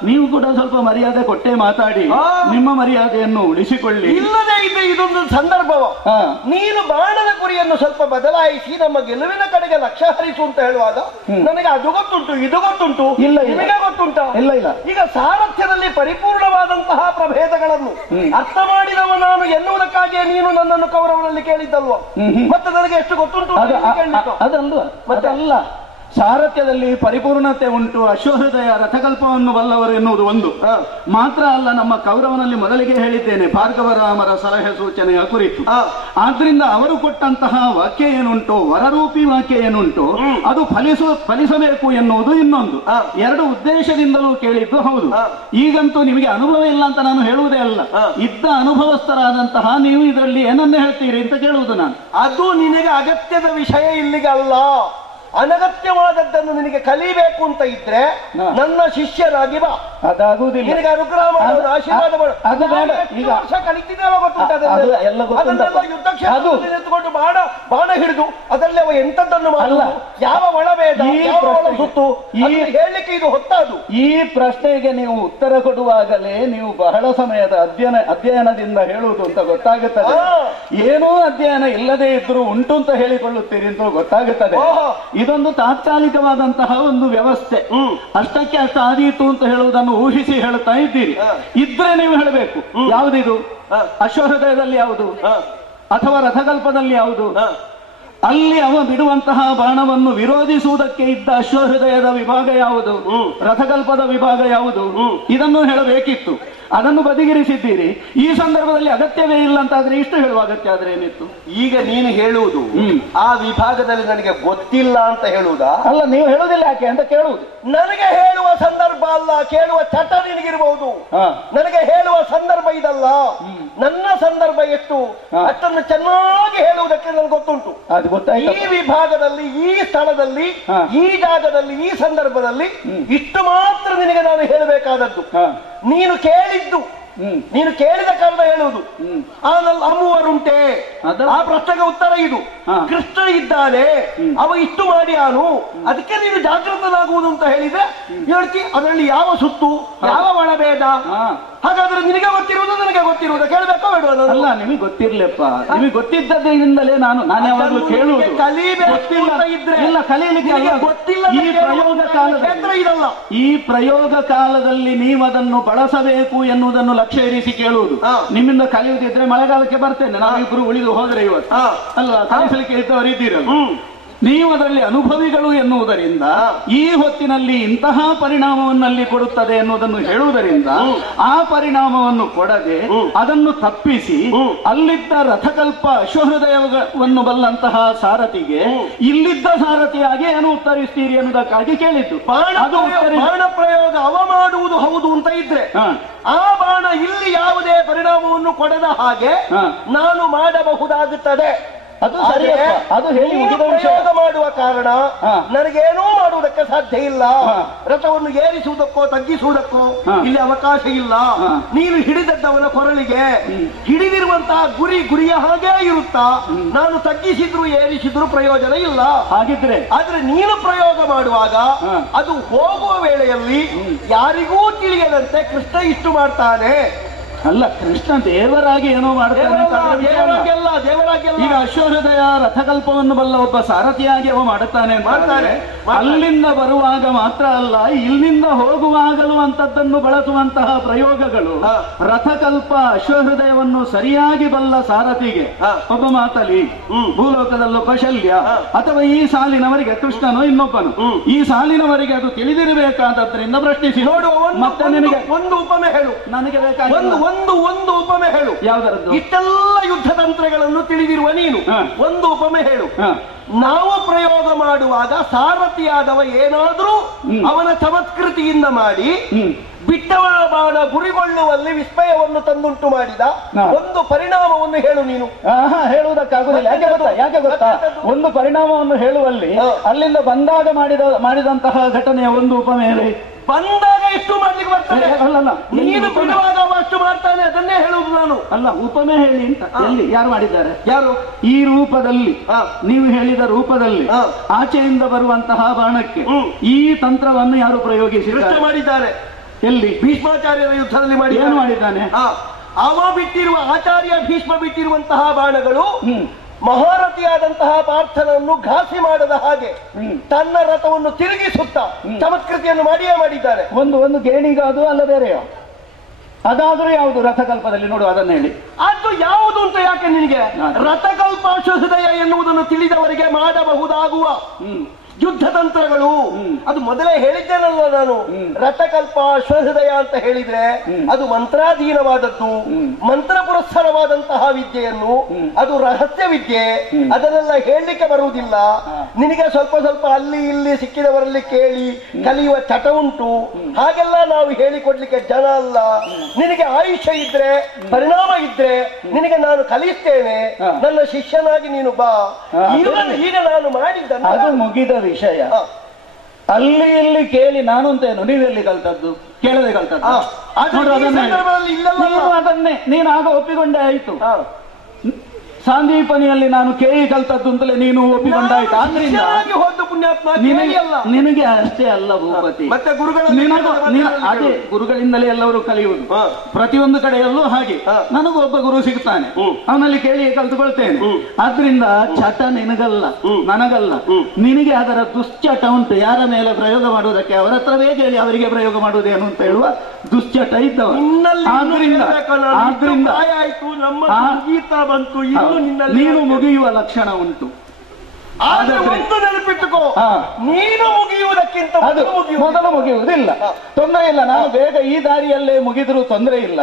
ನೀವು ಕೂಡ ಸ್ವಲ್ಪ ಮರ್ಯಾದೆ ಕೊಟ್ಟೆ ಮಾತಾಡಿ, ನಿಮ್ಮ ಮರ್ಯಾದೆಯನ್ನು ಉಳಿಸಿಕೊಳ್ಳಿ. ಇಲ್ಲದೆ ಇದೆ ಇದೊಂದು ಸಂದರ್ಭವ. ನೀನು ಬಾಣದ ಗುರಿಯನ್ನು ಸ್ವಲ್ಪ ಬದಲಾಯಿಸಿ ನಮ್ಮ ಗೆಲುವಿನ ಕಡೆಗೆ ಲಕ್ಷ್ಯ ಹರಿಸು ಅಂತ ಹೇಳುವಾಗ ನನಗೆ ಅದು ಗೊತ್ತುಂಟು, ಇದು ಗೊತ್ತುಂಟು, ಇಲ್ಲ ನಿಮಗೆ ಗೊತ್ತುಂಟಾ? ಇಲ್ಲ ಇಲ್ಲ. ಈಗ ಸಾರಥ್ಯದಲ್ಲಿ ಪರಿಪೂರ್ಣವಾದಂತಹ ಪ್ರಭೇದಗಳನ್ನು ಅರ್ಥ ಮಾಡಿದವ ನಾನು ಎನ್ನುವುದಕ್ಕಾಗಿಯೇ ನೀನು ನನ್ನನ್ನು ಕೌರವನಲ್ಲಿ ಕೇಳಿದ್ದಲ್ವ? ಮತ್ತೆ ನನಗೆ ಎಷ್ಟು ಗೊತ್ತುಂಟು ಅದಲ್ವಾ? ಮತ್ತೆ ಅಲ್ಲ, ಸಾರಥ್ಯದಲ್ಲಿ ಪರಿಪೂರ್ಣತೆ ಉಂಟು, ಅಶ್ವಹೃದಯ ರಥಕಲ್ಪವನ್ನು ಬಲ್ಲವರು ಎನ್ನುವುದು ಒಂದು ಮಾತ್ರ ಅಲ್ಲ. ನಮ್ಮ ಕೌರವನಲ್ಲಿ ಮೊದಲಿಗೆ ಹೇಳಿದ್ದೇನೆ ಭಾರ್ಗವರಾಮರ ಸಲಹೆ ಸೂಚನೆಯ ಕುರಿತು. ಆದ್ರಿಂದ ಅವರು ಕೊಟ್ಟಂತಹ ವಾಕ್ಯ ಏನುಂಟು, ವರರೂಪಿ ವಾಕ್ಯ ಏನುಂಟು, ಅದು ಫಲಿಸಬೇಕು ಎನ್ನುವುದು ಇನ್ನೊಂದು. 2 ಉದ್ದೇಶದಿಂದಲೂ ಕೇಳಿದ್ದು ಹೌದು. ಈಗಂತೂ ನಿಮಗೆ ಅನುಭವ ಇಲ್ಲ ಅಂತ ನಾನು ಹೇಳುವುದೇ ಅಲ್ಲ, ಇದ್ದ ಅನುಭವಸ್ಥರಾದಂತಹ ನೀವು ಇದರಲ್ಲಿ ಏನನ್ನ ಹೇಳ್ತೀರಿ ಅಂತ ಕೇಳುವುದು ನಾನು. ಅದು ನಿನಗೆ ಅಗತ್ಯದ ವಿಷಯ ಇಲ್ಲಿಗೆ ಅಲ್ಲ. ಅನಗತ್ಯವಾದದ್ದನ್ನು ನಿನಗೆ ಕಲಿಬೇಕು ಅಂತ ಇದ್ರೆ ನನ್ನ ಶಿಷ್ಯರಾಗಿ ಬಾ. ಅದಾಗುವುದಿಲ್ಲ. ನಿನಗೆ ಅನುಗ್ರಹ ಮಾಡೋದು, ಆಶೀರ್ವಾದ ಮಾಡೋದು. ಅದು ಬೇಡ. ಈಗ ವರ್ಷ ಕಲಿತಿದ್ದೇವೆ ಗೊತ್ತುಂಟು. ಅದನ್ನೆಲ್ಲ ಯುದ್ಧ ಕ್ಷೇತ್ರದಲ್ಲಿ ನಿಂತುಕೊಂಡು ಬಾಣ ಹಿಡಿದು ಅದರಲ್ಲಿ ಅವ ಎಂತದ್ದನ್ನು ಮಾಡಲ್ಲ. ಯಾವ ಒಳಭೇದ, ಯಾವ ಒಳ ಸುತ್ತು ಹೇಳಲಿಕ್ಕೆ ಇದು ಹೊತ್ತಾದು. ಈ ಪ್ರಶ್ನೆಗೆ ನೀವು ಉತ್ತರ ಕೊಡುವಾಗಲೇ ನೀವು ಬಹಳ ಸಮಯದ ಅಧ್ಯಯನದಿಂದ ಹೇಳುವುದು ಅಂತ ಗೊತ್ತಾಗುತ್ತದೆ. ಏನೂ ಅಧ್ಯಯನ ಇಲ್ಲದೆ ಇದ್ರೂ ಉಂಟು ಅಂತ ಹೇಳಿಕೊಳ್ಳುತ್ತೀರಿ ಅಂತ ಗೊತ್ತಾಗುತ್ತದೆ. ಇದೊಂದು ತಾತ್ಕಾಲಿಕವಾದಂತಹ ಒಂದು ವ್ಯವಸ್ಥೆ. ಅಷ್ಟಕ್ಕೆ ಅಷ್ಟು ಆದೀತು ಅಂತ ಹೇಳುವುದನ್ನು ಊಹಿಸಿ ಹೇಳುತ್ತಾ ಇದ್ದೀರಿ. ಇದ್ರೆ ನೀವು ಹೇಳಬೇಕು, ಯಾವುದಿದು? ಅಶ್ವಹೃದಯದಲ್ಲಿ ಯಾವುದು ಅಥವಾ ರಥಕಲ್ಪದಲ್ಲಿ ಯಾವುದು? ಅಲ್ಲಿ ಅವ ಬಿಡುವಂತಹ ಬಾಣವನ್ನು ವಿರೋಧಿಸುವುದಕ್ಕೆ ಇದ್ದ ಅಶ್ವಹೃದಯದ ವಿಭಾಗ ಯಾವುದು, ರಥಕಲ್ಪದ ವಿಭಾಗ ಯಾವುದು, ಇದನ್ನು ಹೇಳಬೇಕಿತ್ತು. ಅದನ್ನು ಬದಿಗಿರಿಸಿದ್ದೀರಿ. ಈ ಸಂದರ್ಭದಲ್ಲಿ ಅಗತ್ಯವೇ ಇಲ್ಲ ಅಂತಾದ್ರೆ ಇಷ್ಟು ಹೇಳುವ ಅಗತ್ಯ ಆದ್ರೆ ಏನಿತ್ತು? ಈಗ ನೀನು ಹೇಳುವುದು ಆ ವಿಭಾಗದಲ್ಲಿ ನನಗೆ ಗೊತ್ತಿಲ್ಲ ಅಂತ ಹೇಳುವುದಾ? ಅಲ್ಲ, ನೀವು ಹೇಳುವುದಿಲ್ಲ ಯಾಕೆ ಅಂತ ಕೇಳುವುದು. ನನಗೆ ಹೇಳುವ ಸಂದರ್ಭ ಅಲ್ಲ, ಕೇಳುವ ಚಟ ನಿನಗಿರಬಹುದು. ನನಗೆ ಹೇಳುವ ಸಂದರ್ಭ ಇದಲ್ಲ. ನನ್ನ ಸಂದರ್ಭ ಎಷ್ಟು ಅಷ್ಟನ್ನು ಚೆನ್ನಾಗಿ ಹೇಳುವುದಕ್ಕೆ ನನಗೆ ಗೊತ್ತುಂಟು. ಅದು ಗೊತ್ತಾಯ್ತು. ಈ ವಿಭಾಗದಲ್ಲಿ, ಈ ಸ್ಥಳದಲ್ಲಿ, ಈ ಜಾಗದಲ್ಲಿ, ಈ ಸಂದರ್ಭದಲ್ಲಿ ಇಷ್ಟು ಮಾತ್ರ ನಿನಗೆ ನಾನು ಹೇಳಬೇಕಾದದ್ದು. ನೀನು ಕೇಳಿದ ಕಾರಣ ಹೇಳುವುದು. ಅಮ್ಮುವರುಂಟೆ, ಆ ಪ್ರಶ್ನೆಗೆ ಉತ್ತರ ಇದು. ಕೃಷ್ಣ ಇದ್ದಾನೆ, ಅವ ಇಷ್ಟು ಮಾಡಿಯಾನು, ಅದಕ್ಕೆ ನೀನು ಜಾಗೃತನಾಗುವುದು ಅಂತ ಹೇಳಿದ್ರೆ ಹೇಳ್ತಿ. ಅದರಲ್ಲಿ ಯಾವ ಸುತ್ತು, ಯಾವ ಒಳಭೇದ? ಹಾಗಾದ್ರೆ ನಿನಗೆ ಗೊತ್ತಿರುವುದು ನನಗೆ ಗೊತ್ತಿರುವುದು ಕೇಳಬೇಕೋ ಬೇಡವಾ? ಅಲ್ಲ, ನಿಮಗೆ ಗೊತ್ತಿರ್ಲಪ್ಪ. ನಿಮಗೆ ಗೊತ್ತಿದ್ದದ್ರಿಂದಲೇ ನಾನು ಯಾವಾಗಲೂ ಕೇಳುವುದು. ಇಲ್ಲ, ಕಲಿಯಲಿಕ್ಕೆ ಗೊತ್ತಿಲ್ಲ. ಈ ಪ್ರಯೋಗ ಕಾಲದಲ್ಲಿ ನೀವು ಅದನ್ನು ಬಳಸಬೇಕು ಎನ್ನುವುದನ್ನು ಲಕ್ಷ್ಯ ಇರಿಸಿ ಕೇಳುವುದು. ನಿಮ್ಮಿಂದ ಕಲಿಯುವುದಿದ್ರೆ ಮಳೆಗಾಲಕ್ಕೆ ಬರ್ತೇನೆ, ನಾವಿಬ್ರು ಉಳಿದು ಹೋದ್ರೆ ಇವತ್ತು ಅಲ್ಲ, ಕಲಿಸಲಿಕ್ಕೆ ಇದ್ದವರು ಇದ್ದೀರಲ್ಲ. ನೀವು ಅದರಲ್ಲಿ ಅನುಭವಿಗಳು ಎನ್ನುವುದರಿಂದ ಈ ಹೊತ್ತಿನಲ್ಲಿ ಇಂತಹ ಪರಿಣಾಮವನ್ನಲ್ಲಿ ಕೊಡುತ್ತದೆ ಎನ್ನುವುದನ್ನು ಹೇಳುವುದರಿಂದ ಆ ಪರಿಣಾಮವನ್ನು ಕೊಡದೆ ಅದನ್ನು ತಪ್ಪಿಸಿ ಅಲ್ಲಿದ್ದ ರಥಕಲ್ಪ ಅಶ್ವಹೃದಯವನ್ನು ಬಲ್ಲಂತಹ ಸಾರಥಿಗೆ ಇಲ್ಲಿದ್ದ ಸಾರಥಿಯಾಗಿ ಏನು ಉತ್ತರಿಸ್ತೀರಿ ಎನ್ನುವುದಕ್ಕಾಗಿ ಕೇಳಿದ್ದು. ಬಾಣ ಪ್ರಯೋಗ ಅವ ಮಾಡುವುದು ಹೌದು ಅಂತ ಇದ್ರೆ ಆ ಬಾಣ ಇಲ್ಲಿ ಯಾವುದೇ ಪರಿಣಾಮವನ್ನು ಕೊಡದ ಹಾಗೆ ನಾನು ಮಾಡಬಹುದಾಗುತ್ತದೆ. ಅದು ಸರಿಯಪ್ಪ, ಅದು ಹೇಳಿ ಪ್ರಯೋಗ ಮಾಡುವ ಕಾರಣ ನನಗೇನೂ ಮಾಡುವುದಕ್ಕೆ ಸಾಧ್ಯ ಇಲ್ಲ. ರಥವನ್ನು ಏರಿಸುವುದಕ್ಕೋ ತಗ್ಗಿಸುವುದಕ್ಕೋ ಇಲ್ಲಿ ಅವಕಾಶ ಇಲ್ಲ. ನೀನು ಹಿಡಿದದ್ದವನ ಕೊರಳಿಗೆ ಹಿಡಿದಿರುವಂತಹ ಗುರಿಯ ಹಾಗೇ ಇರುತ್ತಾ. ನಾನು ತಗ್ಗಿಸಿದ್ರು ಏರಿಸಿದ್ರು ಪ್ರಯೋಜನ ಇಲ್ಲ. ಹಾಗಿದ್ರೆ ಆದ್ರೆ ನೀನು ಪ್ರಯೋಗ ಮಾಡುವಾಗ ಅದು ಹೋಗುವ ವೇಳೆಯಲ್ಲಿ ಯಾರಿಗೂ ತಿಳಿಯದಂತೆ ಕೃಷ್ಣ ಇಷ್ಟು ಮಾಡ್ತಾನೆ. ಅಲ್ಲ, ಕೃಷ್ಣ ದೇವರಾಗಿ ಏನೋ ಮಾಡ್ತಾನೆ. ಈಗ ಅಶ್ವಹೃದಯ ರಥಕಲ್ಪವನ್ನು ಬಲ್ಲ ಒಬ್ಬ ಸಾರಥಿಯಾಗಿ ಅವ ಮಾಡುತ್ತಾನೆ ಮಾಡ್ತಾರೆ. ಅಲ್ಲಿಂದ ಬರುವಾಗ ಮಾತ್ರ ಅಲ್ಲ, ಇಲ್ಲಿಂದ ಹೋಗುವಾಗಲೂ ಅಂತದ್ದನ್ನು ಬಳಸುವಂತಹ ಪ್ರಯೋಗಗಳು ರಥಕಲ್ಪ ಅಶ್ವಹೃದಯವನ್ನು ಸರಿಯಾಗಿ ಬಲ್ಲ ಸಾರಥಿಗೆ ಒಬ್ಬ ಮಾತಲಿ ಭೂಲೋಕದಲ್ಲೊಬ್ಬ ಶಲ್ಯ ಅಥವಾ ಈ ಸಾಲಿನವರಿಗೆ ಕೃಷ್ಣನೋ ಇನ್ನೊಬ್ಬನು, ಈ ಸಾಲಿನವರಿಗೆ ಅದು ತಿಳಿದಿರಬೇಕಾದದ್ರಿಂದ ಪ್ರಶ್ನಿಸಿ ನೋಡು. ಮತ್ತೆ ನಿನಗೆ ಒಂದು ಉಪಮೆ ಹೇಳು, ನನಗೆ ಬೇಕಾದ ಒಂದು ಉಪಮೆ ಹೇಳು. ಯಾವುದರದ್ದು? ಇಷ್ಟೆಲ್ಲ ಯುದ್ಧ ತಂತ್ರಗಳನ್ನು ತಿಳಿದಿರುವ ನೀನು ಒಂದು ಉಪಮೆ ಹೇಳು. ನಾವು ಪ್ರಯೋಗ ಮಾಡುವಾಗ ಸಾರಥಿಯಾದವ ಏನಾದ್ರೂ ಅವನ ಚಮತ್ಕೃತಿಯಿಂದ ಮಾಡಿ ಬಿಟ್ಟವನ ಬಾಣ ಗುರಿಗೊಳ್ಳುವಲ್ಲಿ ವಿಸ್ಮಯವನ್ನು ತಂದುಂಟು ಮಾಡಿದ ಒಂದು ಪರಿಣಾಮವನ್ನು ಹೇಳು ನೀನು. ಹೇಳುವುದಕ್ಕಾಗುದಿಲ್ಲ. ಯಾಕೆ ಗೊತ್ತಾ? ಒಂದು ಪರಿಣಾಮವನ್ನು ಹೇಳುವಲ್ಲಿ ಅಲ್ಲಿಂದ ಬಂದಾಗ ಮಾಡಿದಂತಹ ಘಟನೆಯ ಒಂದು ಉಪಮೆ ಹೇಳಿ. ಬಂದಾಗ ಎಷ್ಟು ಮಾಡ್ಲಿಕ್ಕೆ ಬರ್ತಾನೆ? ನೀನು ಬಿಡುವಾಗ ಅಷ್ಟು ಮಾಡ್ತಾನೆ, ಅದನ್ನೇ ಹೇಳುವುದು ನಾನು. ಅಲ್ಲ, ಉಪಮೆ ಹೇಳಿ ಅಂತ. ಎಲ್ಲಿ ಯಾರು ಮಾಡಿದ್ದಾರೆ? ಯಾರು? ಈ ರೂಪದಲ್ಲಿ, ನೀವು ಹೇಳಿದ ರೂಪದಲ್ಲಿ ಆಚೆಯಿಂದ ಬರುವಂತಹ ಬಾಣಕ್ಕೆ ಈ ತಂತ್ರವನ್ನು ಯಾರು ಮಾಡಿದ್ದಾರೆ? ಎಲ್ಲಿ? ಭೀಷ್ಮಾಚಾರ್ಯರ ಯುದ್ಧದಲ್ಲಿ ಮಾಡಿ. ಏನು ಮಾಡಿದ್ದಾನೆ? ಅವ ಬಿಟ್ಟಿರುವ ಆಚಾರ್ಯ ಭೀಷ್ಮ ಬಿಟ್ಟಿರುವಂತಹ ಬಾಣಗಳು ಮಹಾರಥಿಯಾದಂತಹ ಪಾರ್ಥನನ್ನು ಘಾಸಿ ಮಾಡದ ಹಾಗೆ ತನ್ನ ರಥವನ್ನು ತಿರುಗಿಸುತ್ತಾ ಚಮತ್ಕೃತಿಯನ್ನು ಮಾಡಿದ್ದಾರೆ. ಒಂದು ಗೇಣಿಗ ಅದು ಅಲ್ಲ ಬೇರೆಯೋ? ಅದಾದ್ರೂ ಯಾವುದು ರಥಕಲ್ಪದಲ್ಲಿ ನೋಡು, ಅದನ್ನು ಹೇಳಿ. ಅದು ಯಾವುದು ಅಂತ ಯಾಕೆ ನಿನಗೆ? ರಥಕಲ್ಪ ಅಶ್ವಹೃದಯ ಎನ್ನುವುದನ್ನು ತಿಳಿದವರಿಗೆ ಮಾಡಬಹುದಾಗುವ ಯುದ್ಧ ತಂತ್ರಗಳು. ಅದು ಮೊದಲೇ ಹೇಳಿದ್ದೇನಲ್ಲ ನಾನು. ರಥಕಲ್ಪ ಅಶ್ವಹೃದಯ ಅಂತ ಹೇಳಿದ್ರೆ ಅದು ಮಂತ್ರಾಧೀನವಾದದ್ದು, ಮಂತ್ರ ಪುರಸ್ಸರವಾದಂತಹ ವಿದ್ಯೆಯನ್ನು, ಅದು ರಹಸ್ಯ ವಿದ್ಯೆ, ಅದನ್ನೆಲ್ಲ ಹೇಳಲಿಕ್ಕೆ ಬರುವುದಿಲ್ಲ. ನಿನಗೆ ಸ್ವಲ್ಪ ಸ್ವಲ್ಪ ಅಲ್ಲಿ ಇಲ್ಲಿ ಸಿಕ್ಕಿದವರಲ್ಲಿ ಕೇಳಿ ಕಲಿಯುವ ಚಟ ಉಂಟು. ಹಾಗೆಲ್ಲ ನಾವು ಹೇಳಿಕೊಡ್ಲಿಕ್ಕೆ ಜನ ಅಲ್ಲ. ನಿನಗೆ ಆಯುಷ್ಯ ಇದ್ರೆ, ಪರಿಣಾಮ ಇದ್ರೆ ನಿನಗೆ ನಾನು ಕಲಿಸ್ತೇನೆ. ನನ್ನ ಶಿಷ್ಯನಾಗಿ ನೀನು ಬಾ. ಈಗ ನಾನು ಮಾಡಿದ್ದನ್ನು ಅದು ಮುಗಿದ ವಿಷಯ ಅಲ್ಲಿ ಇಲ್ಲಿ ಕೇಳಿ ನಾನು ಅಂತೇನು ನೀವೆಲ್ಲಿ ಕಲ್ತದ್ದು ಕೇಳದೆ ಕಲ್ತದ್ದು ಅದನ್ನೇ ನೀನು ಆಗ ಒಪ್ಪಿಕೊಂಡೇ ಆಯ್ತು. ಸಾಂದೀಪನಿಯಲ್ಲಿ ನಾನು ಕೇಳಿ ಕಲ್ತದ್ದು ಅಂತಲೇ ನೀನು ಒಪ್ಪಿಕೊಂಡಾಯ್ತು. ಆದ್ರಿಂದ ನಿನಗೆ ಅಷ್ಟೇ ಅಲ್ಲ ಭೂಪತಿ, ಅದೇ ಗುರುಗಳಿಂದಲೇ ಎಲ್ಲರೂ ಕಲಿಯುವುದು. ಪ್ರತಿಯೊಂದು ಕಡೆಯಲ್ಲೂ ಹಾಗೆ ನನಗೂ ಒಬ್ಬ ಗುರು ಸಿಗ್ತಾನೆ, ಅವನಲ್ಲಿ ಕೇಳಿ ಕಲ್ತುಕೊಳ್ತೇನೆ. ಆದ್ರಿಂದ ಚಟ ನಿನಗಲ್ಲ ನನಗಲ್ಲ, ನಿನಗೆ ಅದರ ದುಶ್ಚಟ ಉಂಟು. ಯಾರ ಮೇಲೆ ಪ್ರಯೋಗ ಮಾಡುವುದಕ್ಕೆ ಅವರ ಹತ್ರವೇ ಕೇಳಿ ಅವರಿಗೆ ಪ್ರಯೋಗ ಮಾಡುವುದೇನು ಅಂತ ಹೇಳುವ ದುಶ್ಚಟ ಇದ್ದವ. ನೀನು ಮುಗಿಯುವ ಲಕ್ಷಣ ಉಂಟು. ನೆನಪಿಟ್ಟುಕೋ, ನೀನು ಮುಗಿಯುವುದಕ್ಕಿಂತ ಮೊದಲು ಮುಗಿಯುವುದಿಲ್ಲ. ತೊಂದರೆ ಇಲ್ಲ, ನಾನು ಬೇಗ ಈ ದಾರಿಯಲ್ಲೇ ಮುಗಿದರೂ ತೊಂದರೆ ಇಲ್ಲ.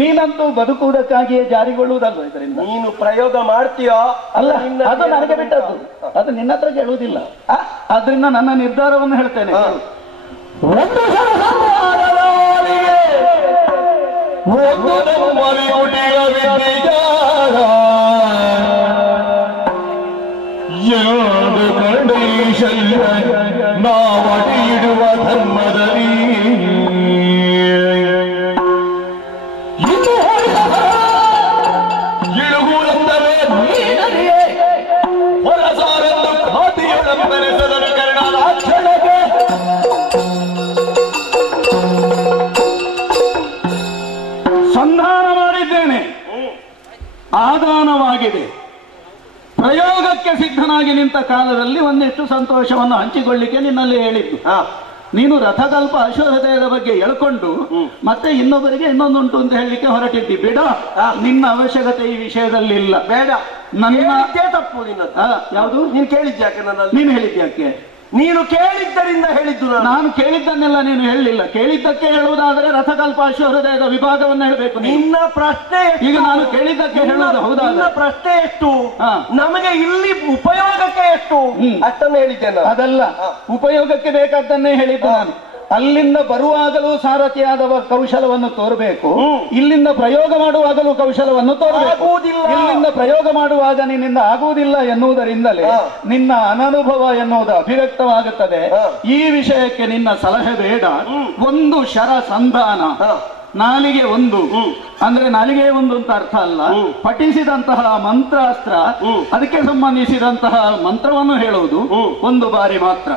ನೀನಂತೂ ಬದುಕುವುದಕ್ಕಾಗಿಯೇ ಜಾರಿಗೊಳ್ಳುವುದಲ್ವ. ಇದರಿಂದ ನೀನು ಪ್ರಯೋಗ ಮಾಡ್ತೀಯಾ ಅಲ್ಲ, ಅದು ನನಗೆ ಬಿಟ್ಟದ್ದು, ಅದು ನಿನ್ನ ಹತ್ರ ಕೇಳುವುದಿಲ್ಲ. ಆದ್ರಿಂದ ನನ್ನ ನಿರ್ಧಾರವನ್ನು ಹೇಳ್ತೇನೆ. ಎಂದು ಕಂಡೀಶಲ್ಯ ನಾವಡಿಯಿಡುವ ಧರ್ಮದಲ್ಲಿ ಇಳುಗುಳೆಂದರೆ ನೀನರಿಯೇ ಹೊರಸಾರೆಂದು ಖಾತಿಯೊಳಂಬೆರೆಸದನು ಕರ್ಣಾಕ್ಷಣಗೆ ಸಂಧಾನ ಮಾಡಿದ್ದೇನೆ, ಆದಾನವಾಗಿದೆ. ಪ್ರಯೋಗಕ್ಕೆ ಸಿದ್ಧನಾಗಿ ನಿಂತ ಕಾಲದಲ್ಲಿ ಒಂದಿಷ್ಟು ಸಂತೋಷವನ್ನು ಹಂಚಿಕೊಳ್ಳಿಕ್ಕೆ ನಿನ್ನಲ್ಲಿ ಹೇಳಿದ್ದು. ನೀನು ರಥಕಲ್ಪ ಅಶ್ವಹೃದಯದ ಬಗ್ಗೆ ಎಳ್ಕೊಂಡು ಮತ್ತೆ ಇನ್ನೊಬ್ಬರಿಗೆ ಇನ್ನೊಂದುಂಟು ಅಂತ ಹೇಳಲಿಕ್ಕೆ ಹೊರಟಿದ್ದಿ. ಬಿಡ, ನಿನ್ನ ಅವಶ್ಯಕತೆ ಈ ವಿಷಯದಲ್ಲಿ ಇಲ್ಲ. ಬೇಡ, ನನ್ನ ತಪ್ಪು ನಿನ್ನದು. ಯಾವುದು? ನೀನು ಕೇಳಿದ್ಯಾಕೆ ನನ್ನಲ್ಲಿ? ನೀನು ಹೇಳಿದ್ಯಾಕೆ? ನೀನು ಕೇಳಿದ್ದರಿಂದ ಹೇಳಿದ್ದು. ನಾನು ಕೇಳಿದ್ದನ್ನೆಲ್ಲ ನೀನು ಹೇಳಲಿಲ್ಲ. ಕೇಳಿದ್ದಕ್ಕೆ ಹೇಳುವುದಾದರೆ ರಥಕಲ್ಪ ಅಶ್ವಹೃದಯದ ವಿಭಾಗವನ್ನು ಹೇಳಬೇಕು. ನಿನ್ನ ಪ್ರಶ್ನೆ ಈಗ ನಾನು ಕೇಳಿದ್ದಕ್ಕೆ ಹೇಳುವುದು ಹೌದಾ? ನಿನ್ನ ಪ್ರಶ್ನೆ ಎಷ್ಟು, ನಮಗೆ ಇಲ್ಲಿ ಉಪಯೋಗಕ್ಕೆ ಎಷ್ಟು ಅಷ್ಟನ್ನು ಹೇಳಿದ್ದೇನೆ. ಅದಲ್ಲ, ಉಪಯೋಗಕ್ಕೆ ಬೇಕಾದ್ದನ್ನೇ ಹೇಳಿದ್ದು ನಾನು. ಅಲ್ಲಿಂದ ಬರುವಾಗಲೂ ಸಾರಥಿಯಾದವ ಕೌಶಲವನ್ನು ತೋರಬೇಕು, ಇಲ್ಲಿಂದ ಪ್ರಯೋಗ ಮಾಡುವಾಗಲೂ ಕೌಶಲವನ್ನು ತೋರಬೇಕು. ಇಲ್ಲಿಂದ ಪ್ರಯೋಗ ಮಾಡುವಾಗ ನಿನ್ನಿಂದ ಆಗುವುದಿಲ್ಲ ಎನ್ನುವುದರಿಂದಲೇ ನಿನ್ನ ಅನನುಭವ ಎನ್ನುವುದು ಅಭಿವ್ಯಕ್ತವಾಗುತ್ತದೆ. ಈ ವಿಷಯಕ್ಕೆ ನಿನ್ನ ಸಲಹೆ ಬೇಡ. ಒಂದು ಶರ ಸಂಧಾನ, ನಾಲಿಗೆ ಒಂದು ಅಂದ್ರೆ ನಾಲಿಗೆ ಒಂದು ಅಂತ ಅರ್ಥ ಅಲ್ಲ, ಪಠಿಸಿದಂತಹ ಮಂತ್ರಾಸ್ತ್ರ ಅದಕ್ಕೆ ಸಂಬಂಧಿಸಿದಂತಹ ಮಂತ್ರವನ್ನು ಹೇಳುವುದು ಒಂದು ಬಾರಿ ಮಾತ್ರ.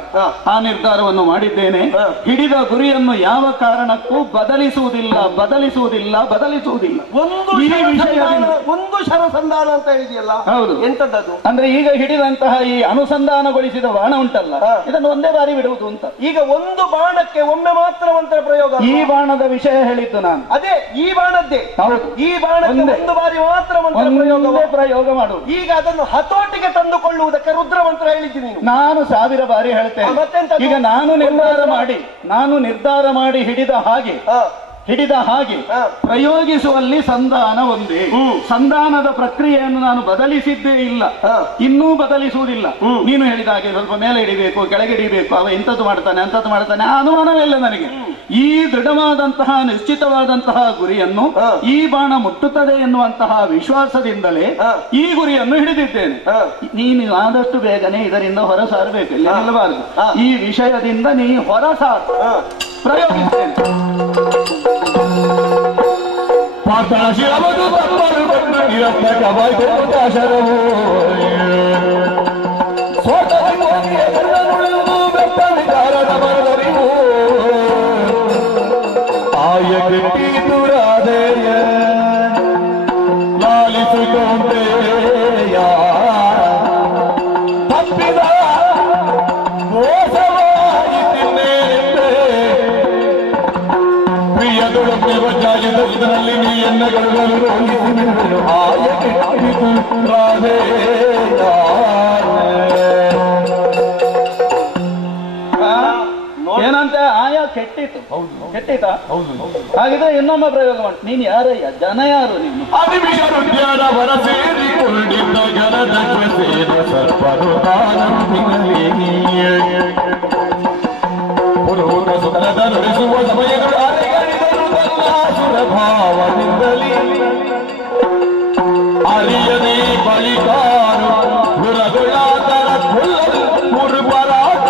ಆ ನಿರ್ಧಾರವನ್ನು ಮಾಡಿದ್ದೇನೆ. ಹಿಡಿದ ಗುರಿಯನ್ನು ಯಾವ ಕಾರಣಕ್ಕೂ ಬದಲಿಸುವುದಿಲ್ಲ. ಒಂದು ಶರಸಂಧಾನ ಅಂತ ಹೇಳಿದೆಯಲ್ಲ, ಹೌದು. ಎಂತದ್ದು ಅಂದ್ರೆ ಈಗ ಹಿಡಿದಂತಹ ಈ ಅನುಸಂಧಾನಗೊಳಿಸಿದ ಬಾಣ ಉಂಟಲ್ಲ, ಇದನ್ನು ಒಂದೇ ಬಾರಿ ಬಿಡುವುದು ಅಂತ. ಈಗ ಒಂದು ಬಾಣಕ್ಕೆ ಒಮ್ಮೆ ಮಾತ್ರ ಮಂತ್ರ ಪ್ರಯೋಗ. ಈ ಬಾಣದ ವಿಷಯ ಹೇಳಿದ್ದು ನಾನು. ಅದೇ ಈ ಬಾಣದ್ದೇ. ಈ ಬಾಣಕ್ಕೆ ಒಂದು ಬಾರಿ ಮಾತ್ರ ಮಂತ್ರ ಪ್ರಯೋಗ ಮಾಡು. ಈಗ ಅದನ್ನು ಹತೋಟಿಗೆ ತಂದುಕೊಳ್ಳುವುದಕ್ಕೆ ರುದ್ರ ಮಂತ್ರ ಹೇಳಿದ್ದೀನಿ. ನಾನು 1000 ಬಾರಿ ಹೇಳ್ತೇನೆ. ಈಗ ನಾನು ನಿರ್ಧಾರ ಮಾಡಿ ಹಿಡಿದ ಹಾಗೆ ಪ್ರಯೋಗಿಸುವಲ್ಲಿ ಸಂಧಾನ ಒಂದೇ. ಸಂಧಾನದ ಪ್ರಕ್ರಿಯೆಯನ್ನು ನಾನು ಬದಲಿಸಿದ್ದೇ ಇಲ್ಲ, ಇನ್ನೂ ಬದಲಿಸುವುದಿಲ್ಲ. ನೀನು ಹೇಳಿದ ಹಾಗೆ ಸ್ವಲ್ಪ ಮೇಲೆ ಹಿಡಿಬೇಕು, ಕೆಳಗೆ ಹಿಡಿಬೇಕು, ಅವ ಇಂಥದ್ದು ಮಾಡ್ತಾನೆ ಅಂಥದ್ದು ಮಾಡ್ತಾನೆ, ಅನುಮಾನವಿಲ್ಲ ನನಗೆ. ಈ ದೃಢವಾದಂತಹ ನಿಶ್ಚಿತವಾದಂತಹ ಗುರಿಯನ್ನು ಈ ಬಾಣ ಮುಟ್ಟುತ್ತದೆ ಎನ್ನುವಂತಹ ವಿಶ್ವಾಸದಿಂದಲೇ ಈ ಗುರಿಯನ್ನು ಹಿಡಿದಿದ್ದೇನೆ. ನೀನು ಆದಷ್ಟು ಬೇಗನೆ ಇದರಿಂದ ಹೊರಸಾರಬೇಕು, ಇಲ್ಲ ನಿಲ್ಲಬಾರದು. ಈ ವಿಷಯದಿಂದ ನೀ ಹೊರಸಾರು. ಪ್ರಯೋಗಿಸ್ತೇನೆ. ಇದರಲ್ಲಿ ನೀ ಎಣ್ಣೆಗಳು ಏನಂತೆ ಆಯಾ ಕೆಟ್ಟಿತು. ಕೆಟ್ಟಿತಾ? ಹಾಗಿದ್ರೆ ಇನ್ನೊಮ್ಮೆ ಪ್ರಯೋಗ ಮಾಡಿ. ನೀನು ಯಾರಯ್ಯ? ಜನ ಯಾರು ನೀನು? ಅಧಿವಿಷರುದ್ಯಾನವರ ಸೇರಿಕೊಂಡಿದ್ದ ಗರದ ಸರ್ಪರು ಪುರುಷ ಸುಖದ ನುಡಿಸುವ ಸಮಯಗಳು ಅರೆಗಡಿದರು ತನ್ನ ಸುರಭಾವದಿಂದಲೇ ಅರಿಯದೆ ಬಳಿಕಾರು ಗುರಗುಳಾತರ ಮುರುಪರಾಟ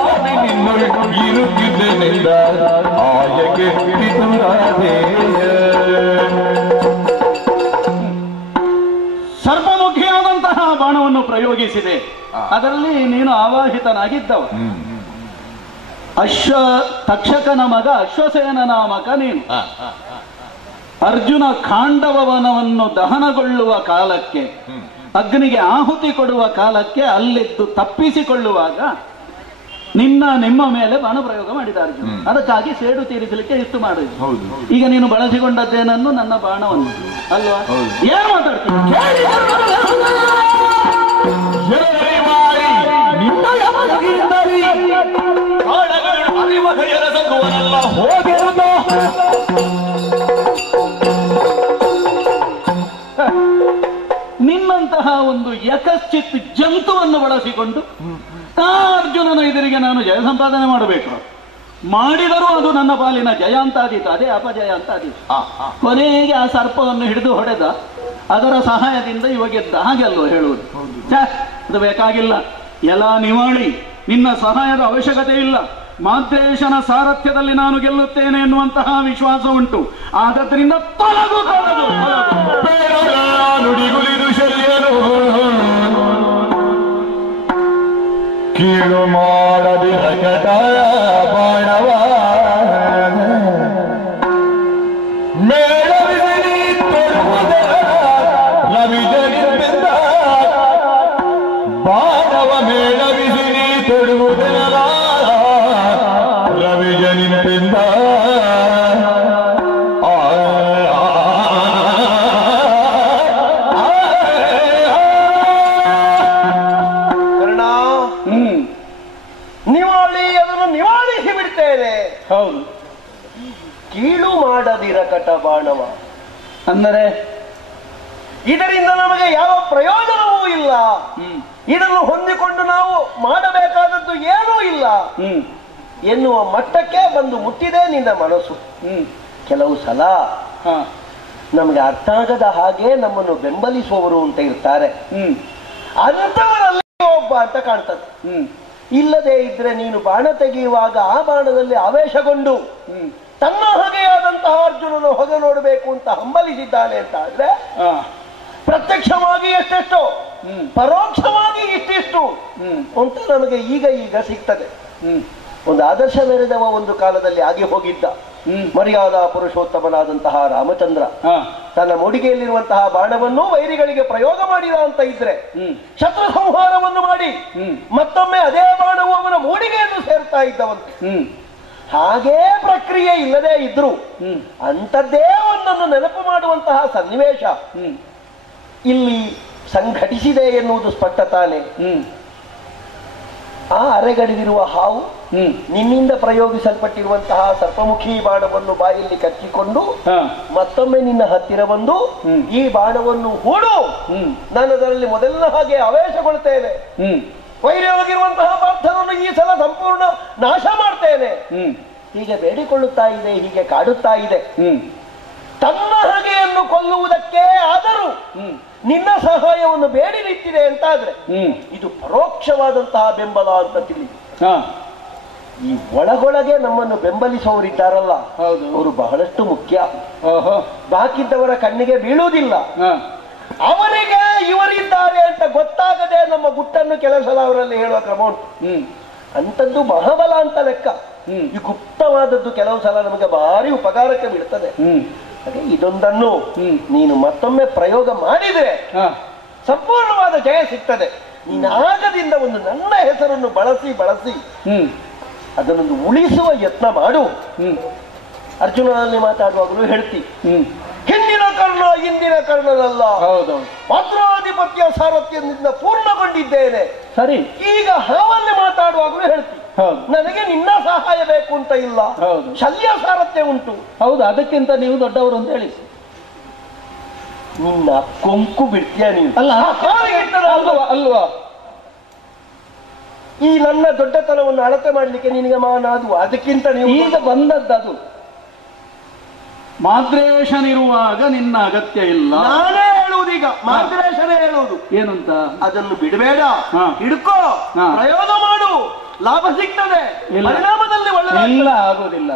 ಬಾಣವನ್ನು ಪ್ರಯೋಗಿಸಿದೆ. ಅದರಲ್ಲಿ ನೀನು ಆವಾಹಿತನಾಗಿದ್ದವ. ತಕ್ಷಕನ ಮಗ ಅಶ್ವಸೇನ ನಾಮಕ ನೀನು. ಅರ್ಜುನ ಖಾಂಡವವನವನ್ನು ದಹನಗೊಳ್ಳುವ ಕಾಲಕ್ಕೆ, ಅಗ್ನಿಗೆ ಆಹುತಿ ಕೊಡುವ ಕಾಲಕ್ಕೆ ಅಲ್ಲಿದ್ದು ತಪ್ಪಿಸಿಕೊಳ್ಳುವಾಗ ನಿಮ್ಮ ಮೇಲೆ ಬಾಣ ಪ್ರಯೋಗ ಮಾಡಿದ ಅರ್ಜುನ. ಅದಕ್ಕಾಗಿ ಸೇಡು ತೀರಿಸಲಿಕ್ಕೆ ಇಷ್ಟು ಮಾಡಿದ್ರು. ಈಗ ನೀನು ಬಳಸಿಕೊಂಡದ್ದೇನನ್ನು ನನ್ನ ಬಾಣವನ್ನು ಅಲ್ವಾ? ಏನು ಮಾತಾಡ್ತೀನಿ? ನಿನ್ನಂತಹ ಒಂದು ಯಕಶ್ಚಿತ್ ಜಂತುವನ್ನು ಬಳಸಿಕೊಂಡು ಅರ್ಜುನನ ಎದುರಿಗೆ ನಾನು ಜಯ ಸಂಪಾದನೆ ಮಾಡಬೇಕು. ಮಾಡಿದರೂ ಅದು ನನ್ನ ಪಾಲಿನ ಜಯ ಅಂತಾದೀತು, ಅದೇ ಅಪಜಯ ಅಂತಾದೀತು. ಕೊನೆಗೆ ಆ ಸರ್ಪವನ್ನು ಹಿಡಿದು ಹೊಡೆದ, ಅದರ ಸಹಾಯದಿಂದ ಇವಾಗೆದ್ದ. ಹಾಗೆ ಅಲ್ವೋ ಹೇಳುವುದು? ಅದು ಬೇಕಾಗಿಲ್ಲ. ಎಲ್ಲ ನಿವಾಳಿ, ನಿನ್ನ ಸಹಾಯದ ಅವಶ್ಯಕತೆ ಇಲ್ಲ. ಮಾದ್ರೇಶನ ಸಾರಥ್ಯದಲ್ಲಿ ನಾನು ಗೆಲ್ಲುತ್ತೇನೆ ಎನ್ನುವಂತಹ ವಿಶ್ವಾಸ ಉಂಟು. ಆದ್ದರಿಂದ ತೊಲಗು ತೊಲಗು ನುಡಿಗುಲಿದು ಶಲ್ಯನು ಕೀಳು ಮಾಡದಿರ ಕಟಾಯ ಬಾಣವ ಮೇಳವಿಸಿ ತೊಡುವುದರ ರವಿಜನಿಂದ ಬಾಣವ ಮೇಳವಿಸಿ ತೊಡುವುದರ ರವಿಜನಿಂದ ನಿವಾಳಿಸಿ ಬಿಡ್ತೇನೆ. ಹೌದು, ಕೀಳು ಮಾಡದಿರ ಕಟ ಬಾಣವ ಅಂದರೆ ಇದರಿಂದ ನಮಗೆ ಯಾವ ಪ್ರಯೋಜನವೂ ಇಲ್ಲ. ಇದನ್ನು ಹೊಂದಿಕೊಂಡು ನಾವು ಮಾಡಬೇಕಾದದ್ದು ಏನೂ ಇಲ್ಲ ಎನ್ನುವ ಮಟ್ಟಕ್ಕೆ ಬಂದು ಮುಟ್ಟಿದೆ ನಿನ್ನ ಮನಸ್ಸು. ಕೆಲವು ಸಲ ನಮಗೆ ಅರ್ಥ ಆಗದ ಹಾಗೆ ನಮ್ಮನ್ನು ಬೆಂಬಲಿಸುವವರು ಅಂತ ಇರ್ತಾರೆ. ಅಂಥವರಲ್ಲಿ ಒಬ್ಬ ಅಂತ ಕಾಣ್ತದೆ. ಇಲ್ಲದೆ ಇದ್ರೆ ನೀನು ಬಾಣ ತೆಗೆಯುವಾಗ ಆ ಬಾಣದಲ್ಲಿ ಆವೇಶಗೊಂಡು ತನ್ನ ಹಾಗೆಯಾದಂತಹ ಅರ್ಜುನನ ಹೊಗೆ ನೋಡಬೇಕು ಅಂತ ಹಂಬಲಿಸಿದ್ದಾನೆ ಅಂತ ಆದ್ರೆ ಪ್ರತ್ಯಕ್ಷವಾಗಿ ಎಷ್ಟೆಷ್ಟೋ, ಪರೋಕ್ಷವಾಗಿ ಇಷ್ಟಿಷ್ಟು ಅಂತ ನಮಗೆ ಈಗ ಸಿಗ್ತದೆ. ಒಂದು ಆದರ್ಶ ಮೆರೆದವ ಒಂದು ಕಾಲದಲ್ಲಿ ಆಗಿ ಹೋಗಿದ್ದ ಮರ್ಯಾದಾ ಪುರುಷೋತ್ತಮನಾದಂತಹ ರಾಮಚಂದ್ರ ತನ್ನ ಮುಡಿಗೆಯಲ್ಲಿರುವಂತಹ ಬಾಣವನ್ನು ವೈರಿಗಳಿಗೆ ಪ್ರಯೋಗ ಮಾಡಿದ ಅಂತ ಇದ್ರೆ ಶತ್ರು ಸಂಹಾರವನ್ನು ಮಾಡಿ ಮತ್ತೊಮ್ಮೆ ಅದೇ ಬಾಣವು ಅವನ ಮೂಡಿಗೆಯನ್ನು ಸೇರ್ತಾ ಇದ್ದವಂತೆ. ಹಾಗೇ ಪ್ರಕ್ರಿಯೆ ಇಲ್ಲದೆ ಇದ್ರು ಅಂಥದ್ದೇ ಒಂದನ್ನು ನೆನಪು ಮಾಡುವಂತಹ ಸನ್ನಿವೇಶ ಇಲ್ಲಿ ಸಂಘಟಿಸಿದೆ ಎನ್ನುವುದು ಸ್ಪಷ್ಟ ತಾನೆ. ಆ ಅರೆಗಡಿದಿರುವ ಹಾವು ನಿನ್ನಿಂದ ಪ್ರಯೋಗಿಸಲ್ಪಟ್ಟಿರುವಂತಹ ಸರ್ಪಮುಖಿ ಬಾಣವನ್ನು ಬಾಯಲ್ಲಿ ಕಚ್ಚಿಕೊಂಡು ಮತ್ತೊಮ್ಮೆ ನಿನ್ನ ಹತ್ತಿರ ಬಂದು ಈ ಬಾಣವನ್ನು ಹೂಡು, ನಾನು ಅದರಲ್ಲಿ ಮೊದಲಿನ ಹಾಗೆ ಆವೇಶಗೊಳ್ತೇನೆ, ವೈರವಾಗಿರುವಂತಹ ಪಾರ್ಥನನ್ನು ಈ ಸಲ ಸಂಪೂರ್ಣ ನಾಶ ಮಾಡ್ತೇನೆ, ಹೀಗೆ ಬೇಡಿಕೊಳ್ಳುತ್ತಾ ಇದೆ, ಹೀಗೆ ಕಾಡುತ್ತಾ ಇದೆ. ತನ್ನ ಹಾಗೆಯನ್ನು ಕೊಲ್ಲುವುದಕ್ಕೆ ಆದರೂ ನಿನ್ನ ಸಹಾಯವನ್ನು ಬೇಡಿ ನಿಂತಿದೆ ಅಂತಾದ್ರೆ ಇದು ಪರೋಕ್ಷವಾದಂತಹ ಬೆಂಬಲ ಅಂತ ತಿಳಿದು ಈ ಒಳಗೊಳಗೆ ನಮ್ಮನ್ನು ಬೆಂಬಲಿಸುವವರಿದ್ದಾರಲ್ಲ ಅವರು ಬಹಳಷ್ಟು ಮುಖ್ಯ. ಬಾಕಿದ್ದವರ ಕಣ್ಣಿಗೆ ಬೀಳುವುದಿಲ್ಲ. ಅವರಿಗೆ ಇವರಿದ್ದಾರೆ ಅಂತ ಗೊತ್ತಾಗದೆ ನಮ್ಮ ಗುಟ್ಟನ್ನು ಕೆಲವು ಸಲ ಅವರಲ್ಲಿ ಹೇಳುವ ಕ್ರಮ ಉಂಟು. ಅಂಥದ್ದು ಮಹಾಬಲ ಅಂತ ಲೆಕ್ಕ. ಈ ಗುಪ್ತವಾದದ್ದು ಕೆಲವು ಸಲ ನಮಗೆ ಭಾರಿ ಉಪಕಾರಕ್ಕೆ ಬೀಳ್ತದೆ. ಹಾಗೆ ಇದೊಂದನ್ನು ನೀನು ಮತ್ತೊಮ್ಮೆ ಪ್ರಯೋಗ ಮಾಡಿದರೆ ಸಂಪೂರ್ಣವಾದ ಜಯ ಸಿಗ್ತದೆ. ನೀನು ಆಗದಿಂದ ಒಂದು ನನ್ನ ಹೆಸರನ್ನು ಬಳಸಿ ಅದನ್ನೊಂದು ಉಳಿಸುವ ಯತ್ನ ಮಾಡು. ಅರ್ಜುನನಲ್ಲಿ ಮಾತಾಡುವಾಗಲೂ ಹೇಳ್ತಿ, ಹಿಂದಿನ ಕರ್ಣ ಇಂದಿನ ಕರ್ಣನಲ್ಲ, ಮಾತೃಾಧಿಪತ್ಯ ಸಾರಥ್ಯದಿಂದ ಪೂರ್ಣಗೊಂಡಿದ್ದೇನೆ. ಸರಿ, ಈಗ ಹಾವಲ್ಲಿ ಮಾತಾಡುವಾಗಲೂ ಹೇಳ್ತಿ, ನನಗೆ ನಿನ್ನ ಸಹಾಯ ಬೇಕು ಅಂತ ಇಲ್ಲ, ಶಲ್ಯ ಸಾರಥ್ಯ ಉಂಟು. ಹೌದು, ಅದಕ್ಕಿಂತ ನೀವು ದೊಡ್ಡವರು ಅಂತ ಹೇಳಿ ನಿನ್ನ ಕೊಂಕು ಬಿಡ್ತೀಯ ನೀನು. ಅಲ್ವಾ ಈ ನನ್ನ ದೊಡ್ಡತನವನ್ನು ಅಳತೆ ಮಾಡ್ಲಿಕ್ಕೆ ನಿನಗೆ ಮಾನ ಅದು, ಅದಕ್ಕಿಂತ ನೀವು ಈಗ ಬಂದದ್ದು. ಮಾದ್ರೇಶನಿರುವಾಗ ನಿನ್ನ ಅಗತ್ಯ ಇಲ್ಲ. ನಾನೇ ಹೇಳುವುದು, ಈಗ ಮಾದ್ರೇಶನೇ ಹೇಳುವುದು ಏನಂತ, ಅದನ್ನು ಬಿಡಬೇಡ, ಹಿಡ್ಕೋ, ಪ್ರಯೋಗ ಮಾಡು, ಲಾಭ ಸಿಗ್ತದೆ, ಪರಿಣಾಮದಲ್ಲಿ ಒಳ್ಳೆ ಇಲ್ಲ, ಆಗೋದಿಲ್ಲ,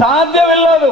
ಸಾಧ್ಯವಿಲ್ಲ ಅದು.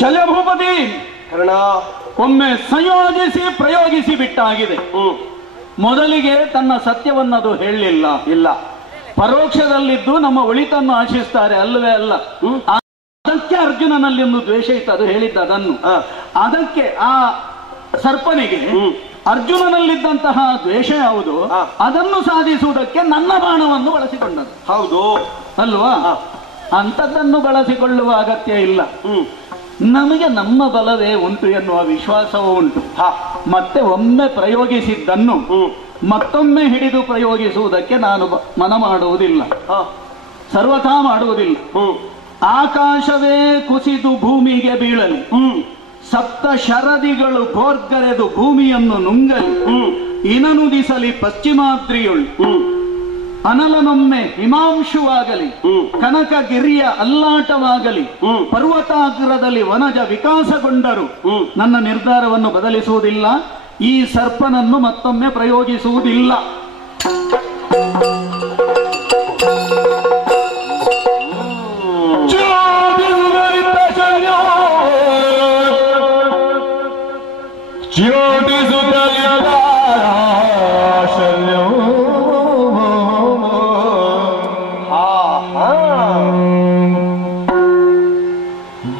ಶಲ್ಯಭೂಪತಿ ಕರ್ಣ, ಒಮ್ಮೆ ಸಂಯೋಜಿಸಿ ಪ್ರಯೋಗಿಸಿ ಬಿಟ್ಟಾಗಿದೆ. ಮೊದಲಿಗೆ ತನ್ನ ಸತ್ಯವನ್ನದು ಹೇಳಲಿಲ್ಲ. ಇಲ್ಲ, ಪರೋಕ್ಷದಲ್ಲಿದ್ದು ನಮ್ಮ ಒಳಿತನ್ನು ಆಶಿಸ್ತಾರೆ, ಅಲ್ಲವೇ ಅಲ್ಲ. ಅದಕ್ಕೆ ಅರ್ಜುನನಲ್ಲಿ ಒಂದು ದ್ವೇಷ ಇತ್ತು, ಅದು ಹೇಳಿದ್ದ ಅದನ್ನು. ಅದಕ್ಕೆ ಆ ಸರ್ಪನಿಗೆ ಅರ್ಜುನನಲ್ಲಿದ್ದಂತಹ ದ್ವೇಷ ಯಾವುದು, ಅದನ್ನು ಸಾಧಿಸುವುದಕ್ಕೆ ನನ್ನ ಬಾಣವನ್ನು ಬಳಸಿಕೊಂಡದ್ದು. ಹೌದು ಅಲ್ವಾ? ಅಂಥದ್ದನ್ನು ಬಳಸಿಕೊಳ್ಳುವ ಅಗತ್ಯ ಇಲ್ಲ. ನಮಗೆ ನಮ್ಮ ಬಲವೇ ಉಂಟು ಎನ್ನುವ ವಿಶ್ವಾಸವೂ ಉಂಟು. ಮತ್ತೆ ಒಮ್ಮೆ ಪ್ರಯೋಗಿಸಿದ್ದನ್ನು ಮತ್ತೊಮ್ಮೆ ಹಿಡಿದು ಪ್ರಯೋಗಿಸುವುದಕ್ಕೆ ನಾನು ಮನ ಮಾಡುವುದಿಲ್ಲ, ಸರ್ವಥಾ ಮಾಡುವುದಿಲ್ಲ. ಆಕಾಶವೇ ಕುಸಿದು ಭೂಮಿಗೆ ಬೀಳಲಿ, ಸಪ್ತ ಶರದಿಗಳು ಗೋರ್ಗರೆದು ಭೂಮಿಯನ್ನು ನುಂಗಲಿ, ಇನನುದಿಸಲಿ ಪಶ್ಚಿಮಾದ್ರಿಯುಳು, ಅನಲನೊಮ್ಮೆ ಹಿಮಾಂಶುವಾಗಲಿ, ಕನಕಗಿರಿಯ ಅಲ್ಲಾಟವಾಗಲಿ, ಪರ್ವತಾಗ್ರದಲ್ಲಿ ವನಜ ವಿಕಾಸಗೊಂಡರು ನನ್ನ ನಿರ್ಧಾರವನ್ನು ಬದಲಿಸುವುದಿಲ್ಲ. ಈ ಸರ್ಪನನ್ನು ಮತ್ತೊಮ್ಮೆ ಪ್ರಯೋಗಿಸುವುದಿಲ್ಲ.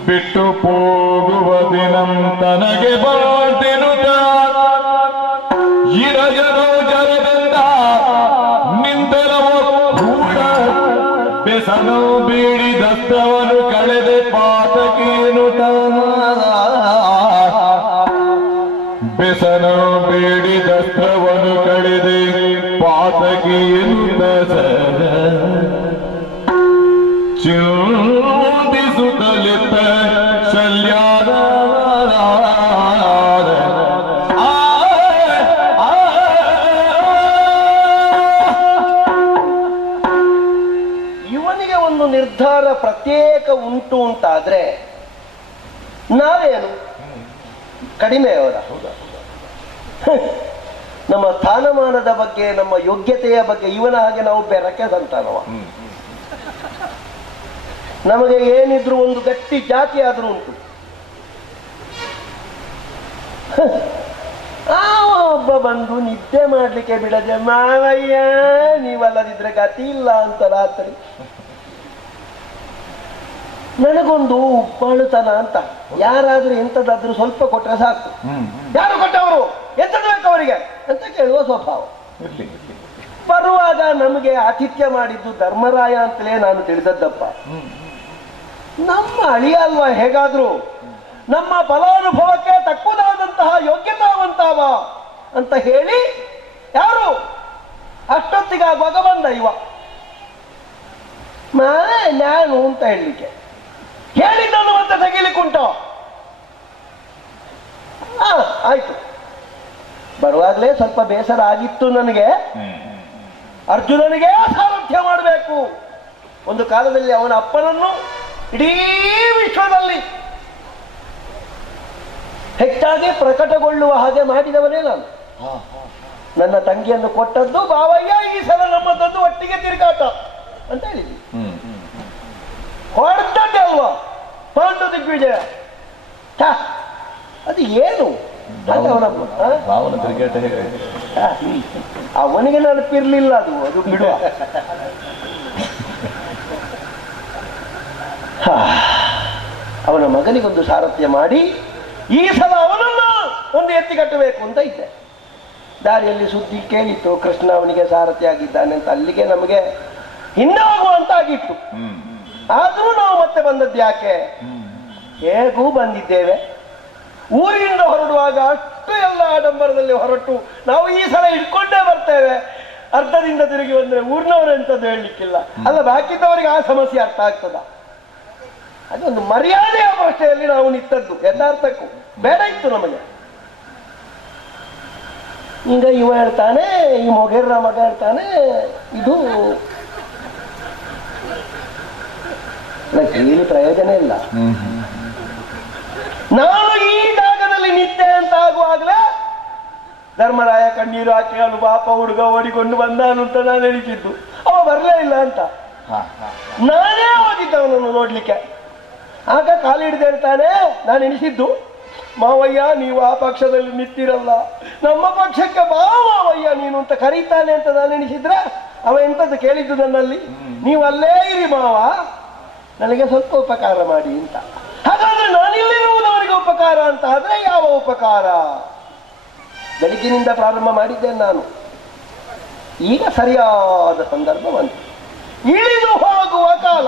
ಬಿಟ್ಟು ಹೋಗುವ ದಿನಂ ತನಗೆ ಬಾಳ್ತಿರುತ್ತ ಇರಜರೋ ಜರದಿಂದ ನಿಂತನವೋ ಕೂಡ ಬೆಸನು ಬೀಡಿದತ್ತವನು ಕಳೆದೆ ಪಾತಕೇನು ಬೆಸನು ಬೀಡಿದತ್ತವನು ಕಳೆದೆ ಪಾತಕೇನು ಚಿಂತಿಸುತ್ತಲಿತ್ತ ಶಲ್ಯಾದ ಇವನಿಗೆ ಒಂದು ನಿರ್ಧಾರ ಪ್ರತ್ಯೇಕ ಉಂಟು ಅಂತಾದ್ರೆ ನಾವೇನು ಕಡಿಮೆಯವರ? ನಮ್ಮ ಸ್ಥಾನಮಾನದ ಬಗ್ಗೆ, ನಮ್ಮ ಯೋಗ್ಯತೆಯ ಬಗ್ಗೆ ಇವನ ಹಾಗೆ ನಾವು ಬೆರಕೆ ಸಂತಾನವ. ನಮಗೆ ಏನಿದ್ರು ಒಂದು ಗಟ್ಟಿ ಜಾತಿ ಆದ್ರೂ ಉಂಟು. ಒಬ್ಬ ಬಂದು ನಿದ್ದೆ ಮಾಡ್ಲಿಕ್ಕೆ ಬಿಡದೆ, ಮಾವಯ್ಯ ನೀವಲ್ಲದಿದ್ರೆ ಗತಿ ಇಲ್ಲ ಅಂತ ರಾತ್ರಿ. ನನಗೊಂದು ಉಬ್ಬಾಳುತನ ಅಂತ. ಯಾರಾದ್ರೂ ಎಂತದಾದ್ರೂ ಸ್ವಲ್ಪ ಕೊಟ್ರೆ ಸಾಕು, ಯಾರು ಕೊಟ್ಟವರು, ಎಂತದ್ದು ಬೇಕು ಅವರಿಗೆ ಅಂತ ಕೇಳುವ ಸ್ವಭಾವ. ಬರುವಾಗ ನಮಗೆ ಆತಿಥ್ಯ ಮಾಡಿದ್ದು ಧರ್ಮರಾಯ ಅಂತಲೇ ನಾನು ತಿಳಿದದ್ದಪ್ಪ. ನಮ್ಮ ಅಳಿಯ ಅಲ್ವಾ, ಹೇಗಾದ್ರೂ ನಮ್ಮ ಫಲಾನುಭವಕ್ಕೆ ತಕ್ಕುದಾದಂತಹ ಯೋಗ್ಯತಾವಂತಾವ ಅಂತ ಹೇಳಿ ಯಾರು ಅಷ್ಟೊತ್ತಿಗಾಗುವಾಗ ಬಂದ ಇವ ನಾನು ಅಂತ ಹೇಳಲಿಕ್ಕೆ. ಹೇಳಿದ್ದನ್ನು ಮತ್ತೆ ತೆಗಿಲಿಕ್ಕುಂಟು. ಆಯ್ತು, ಬರುವಾಗಲೇ ಸ್ವಲ್ಪ ಬೇಸರ ಆಗಿತ್ತು ನನಗೆ. ಅರ್ಜುನನಿಗೆ ಸಾರಥ್ಯ ಮಾಡಬೇಕು. ಒಂದು ಕಾಲದಲ್ಲಿ ಅವನ ಅಪ್ಪನನ್ನು ಇಡೀ ವಿಶ್ವದಲ್ಲಿ ಹೆಚ್ಚಾಗಿ ಪ್ರಕಟಗೊಳ್ಳುವ ಹಾಗೆ ಮಾಡಿದವನೇ ನಾನು. ನನ್ನ ತಂಗಿಯನ್ನು ಕೊಟ್ಟದ್ದು ಬಾವಯ್ಯ, ಈ ಸಲ ನಮ್ಮದೊಂದು ಒಟ್ಟಿಗೆ ತಿರುಗಾಟ ಅಂತ ಹೇಳಿದ್ವಿ. ಹೊಡೆದದ್ದೆ ಅಲ್ವಾ ಪಾಂಡು ದಿಗ್ವಿಜಯ. ಅದು ಏನು ಅವನಿಗೆ ನೆನಪಿರ್ಲಿಲ್ಲ, ಅದು ಬಿಡುವ. ಅವನ ಮಗನಿಗೊಂದು ಸಾರಥ್ಯ ಮಾಡಿ ಈ ಸಲ ಅವನನ್ನ ಒಂದು ಎತ್ತಿ ಕಟ್ಟಬೇಕು ಅಂತ ಇದ್ದೆ. ದಾರಿಯಲ್ಲಿ ಸುದ್ದಿ ಕೇಳಿತ್ತು, ಕೃಷ್ಣ ಅವನಿಗೆ ಸಾರಥ್ಯ ಆಗಿದ್ದಾನೆ ಅಂತ. ಅಲ್ಲಿಗೆ ನಮಗೆ ಹಿಂದೆ ಹೋಗುವಂತ ಆಗಿತ್ತು. ಆದ್ರೂ ನಾವು ಮತ್ತೆ ಬಂದದ್ದು ಯಾಕೆ? ಹೇಗೂ ಬಂದಿದ್ದೇವೆ. ಊರಿಂದ ಹೊರಡುವಾಗ ಅಷ್ಟು ಎಲ್ಲ ಆಡಂಬರದಲ್ಲಿ ಹೊರಟು ನಾವು ಈ ಸಲ ಇಟ್ಕೊಂಡೇ ಬರ್ತೇವೆ. ಅರ್ಧದಿಂದ ತಿರುಗಿ ಬಂದ್ರೆ ಊರಿನವರು ಎಂತದ್ದು ಹೇಳಲಿಕ್ಕಿಲ್ಲ ಅಲ್ಲ, ಬಾಕಿದ್ದವರಿಗೆ ಆ ಸಮಸ್ಯೆ ಅರ್ಥ ಆಗ್ತದ. ಅದೊಂದು ಮರ್ಯಾದೆಯ ಪ್ರಶ್ನೆಯಲ್ಲಿ ನಾವು ನಿಂತದ್ದು, ಯಥಾರ್ಥಕ್ಕೂ ಬೇಡ ಇತ್ತು ನಮಗೆ. ಈಗ ಇವ ಹೇಳ್ತಾನೆ, ಈ ಮೊಗೇರ್ರ ಮಗ ಹೇಳ್ತಾನೆ, ಇದು ಕೇಳಿ ಪ್ರಯೋಜನ ಇಲ್ಲ. ನಾನು ಈ ಜಾಗದಲ್ಲಿ ನಿದ್ದೆ ಅಂತ ಆಗುವಾಗಲೇ ಧರ್ಮರಾಯ ಕಣ್ಣೀರು ಹಾಕಿ ಅವನು ಪಾಪ ಹುಡುಗ ಓಡಿಕೊಂಡು ಬಂದಾನು ಅಂತ ನಾನು ಎಣಿಸಿದ್ದು. ಅವ ಬರಲೇ ಇಲ್ಲ ಅಂತ ನಾನೇ ಹೋಗಿದ್ದ ಅವನನ್ನು ನೋಡ್ಲಿಕ್ಕೆ. ಆಗ ಕಾಲಿಡ್ದು ಹೇಳ್ತಾನೆ, ನಾನು ಎಣಿಸಿದ್ದು ಮಾವಯ್ಯ ನೀವು ಆ ಪಕ್ಷದಲ್ಲಿ ನಿಂತಿರಲ್ಲ, ನಮ್ಮ ಪಕ್ಷಕ್ಕೆ ಬಾ ಮಾವಯ್ಯ ನೀನು ಅಂತ ಕರೀತಾನೆ ಅಂತ ನಾನು ಎಣಿಸಿದ್ರೆ ಅವ ಎಂತದ್ದು ಕೇಳಿದ್ದು ನನ್ನಲ್ಲಿ, ನೀವು ಅಲ್ಲೇ ಇರಿ ಮಾವ, ನನಗೆ ಸ್ವಲ್ಪ ಉಪಕಾರ ಮಾಡಿ ಅಂತ. ಹಾಗಾದ್ರೆ ನಾನಿಲ್ಲಿರುವುದು ಅವರಿಗೆ ಉಪಕಾರ ಅಂತ ಆದ್ರೆ ಯಾವ ಉಪಕಾರ? ಬೆಳಗಿನಿಂದ ಪ್ರಾರಂಭ ಮಾಡಿದ್ದೇನೆ ನಾನು, ಈಗ ಸರಿಯಾದ ಸಂದರ್ಭ ಬಂತು. ಇಳಿದು ಹೋಗುವ ಕಾಲ,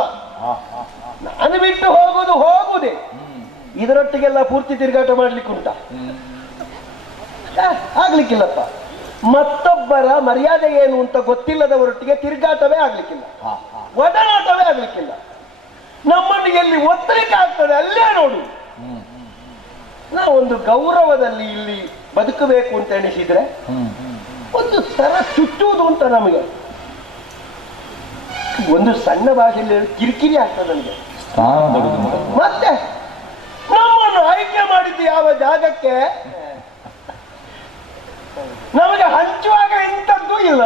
ನಾನು ಬಿಟ್ಟು ಹೋಗುದು ಹೋಗುದೇ, ಇದರೊಟ್ಟಿಗೆಲ್ಲ ಪೂರ್ತಿ ತಿರುಗಾಟ ಮಾಡ್ಲಿಕ್ಕುಂಟ? ಆಗ್ಲಿಕ್ಕಿಲ್ಲಪ್ಪ. ಮತ್ತೊಬ್ಬರ ಮರ್ಯಾದೆ ಏನು ಅಂತ ಗೊತ್ತಿಲ್ಲದವರೊಟ್ಟಿಗೆ ತಿರುಗಾಟವೇ ಆಗ್ಲಿಕ್ಕಿಲ್ಲ, ಒಡನಾಟವೇ ಆಗ್ಲಿಕ್ಕಿಲ್ಲ. ನಮ್ಮನ್ನು ಎಲ್ಲಿ ಒತ್ತಲಿಕ್ಕೆ ಆಗ್ತದೆ ಅಲ್ಲೇ ನೋಡು. ನಾವೊಂದು ಗೌರವದಲ್ಲಿ ಇಲ್ಲಿ ಬದುಕಬೇಕು ಅಂತ ಎಣಿಸಿದ್ರೆ ಒಂದು ಸರ ಚುಚ್ಚುವುದು ಅಂತ ನಮಗೆ ಒಂದು ಸಣ್ಣ ಭಾಷೆಯಲ್ಲಿ ಕಿರಿಕಿರಿ ಆಗ್ತದೆ ನನಗೆ. ಮತ್ತೆ ನಮ್ಮನ್ನು ಆಯ್ಕೆ ಮಾಡಿದ್ದು ಯಾವ ಜಾಗಕ್ಕೆ? ನಮಗೆ ಹಂಚುವಾಗ ಇಂಥದ್ದು ಇಲ್ಲ.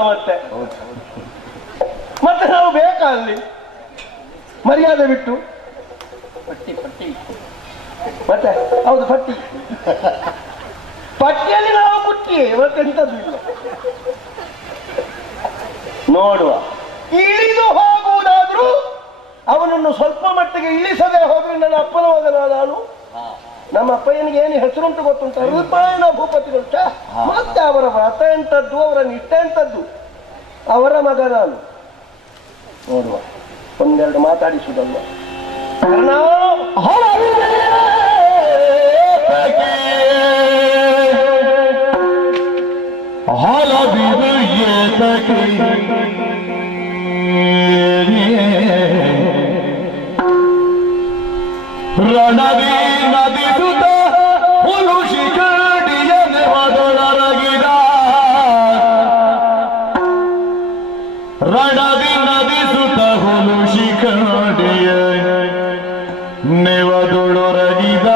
ಮತ್ತೆ ನಾವು ಬೇಕಾ ಅಲ್ಲಿ ಮರ್ಯಾದೆ ಬಿಟ್ಟು? ಪಟ್ಟಿ ಮತ್ತೆ ಹೌದು, ಪಟ್ಟಿಯಲ್ಲಿ ನಾವು ಪುಟ್ಟಿ, ಮತ್ತೆಂಥದ್ದು ಇಲ್ಲ. ನೋಡುವ, ಇಳಿದು ಹೋಗುವುದಾದ್ರೂ ಅವನನ್ನು ಸ್ವಲ್ಪ ಮಟ್ಟಿಗೆ ಇಳಿಸದೆ ಹೋದ್ರೆ ನನ್ನ ಅಪ್ಪನ ಮಗನ ನಾನು. ನಮ್ಮ ಅಪ್ಪಯ್ಯನಿಗೆ ಏನು ಹೆಸರುಂಟು ಗೊತ್ತುಂಟ? ರೂಪಾಯಣ ಭೂಪತಿಗಳು. ಮತ್ತೆ ಅವರ ವ್ರತ ಎಂತದ್ದು, ಅವರ ನಿಷ್ಠೆ ಎಂತದ್ದು, ಅವರ ಮಗ ನಾನು. ನೋಡುವ, ಒಂದೆರಡು ಮಾತಾಡಿಸುವುದಲ್ವ. ರಣವೀ ನದಿ ಸುತ ಹುಲುಷಿ ಕಡಿಯ ನೆವದೊಳರಗಿದ, ರಣವೀ ನದಿ ಸುತ ಹುಲುಷಿ ಕಡಿಯ ನೆವದೊಳರಗಿದ,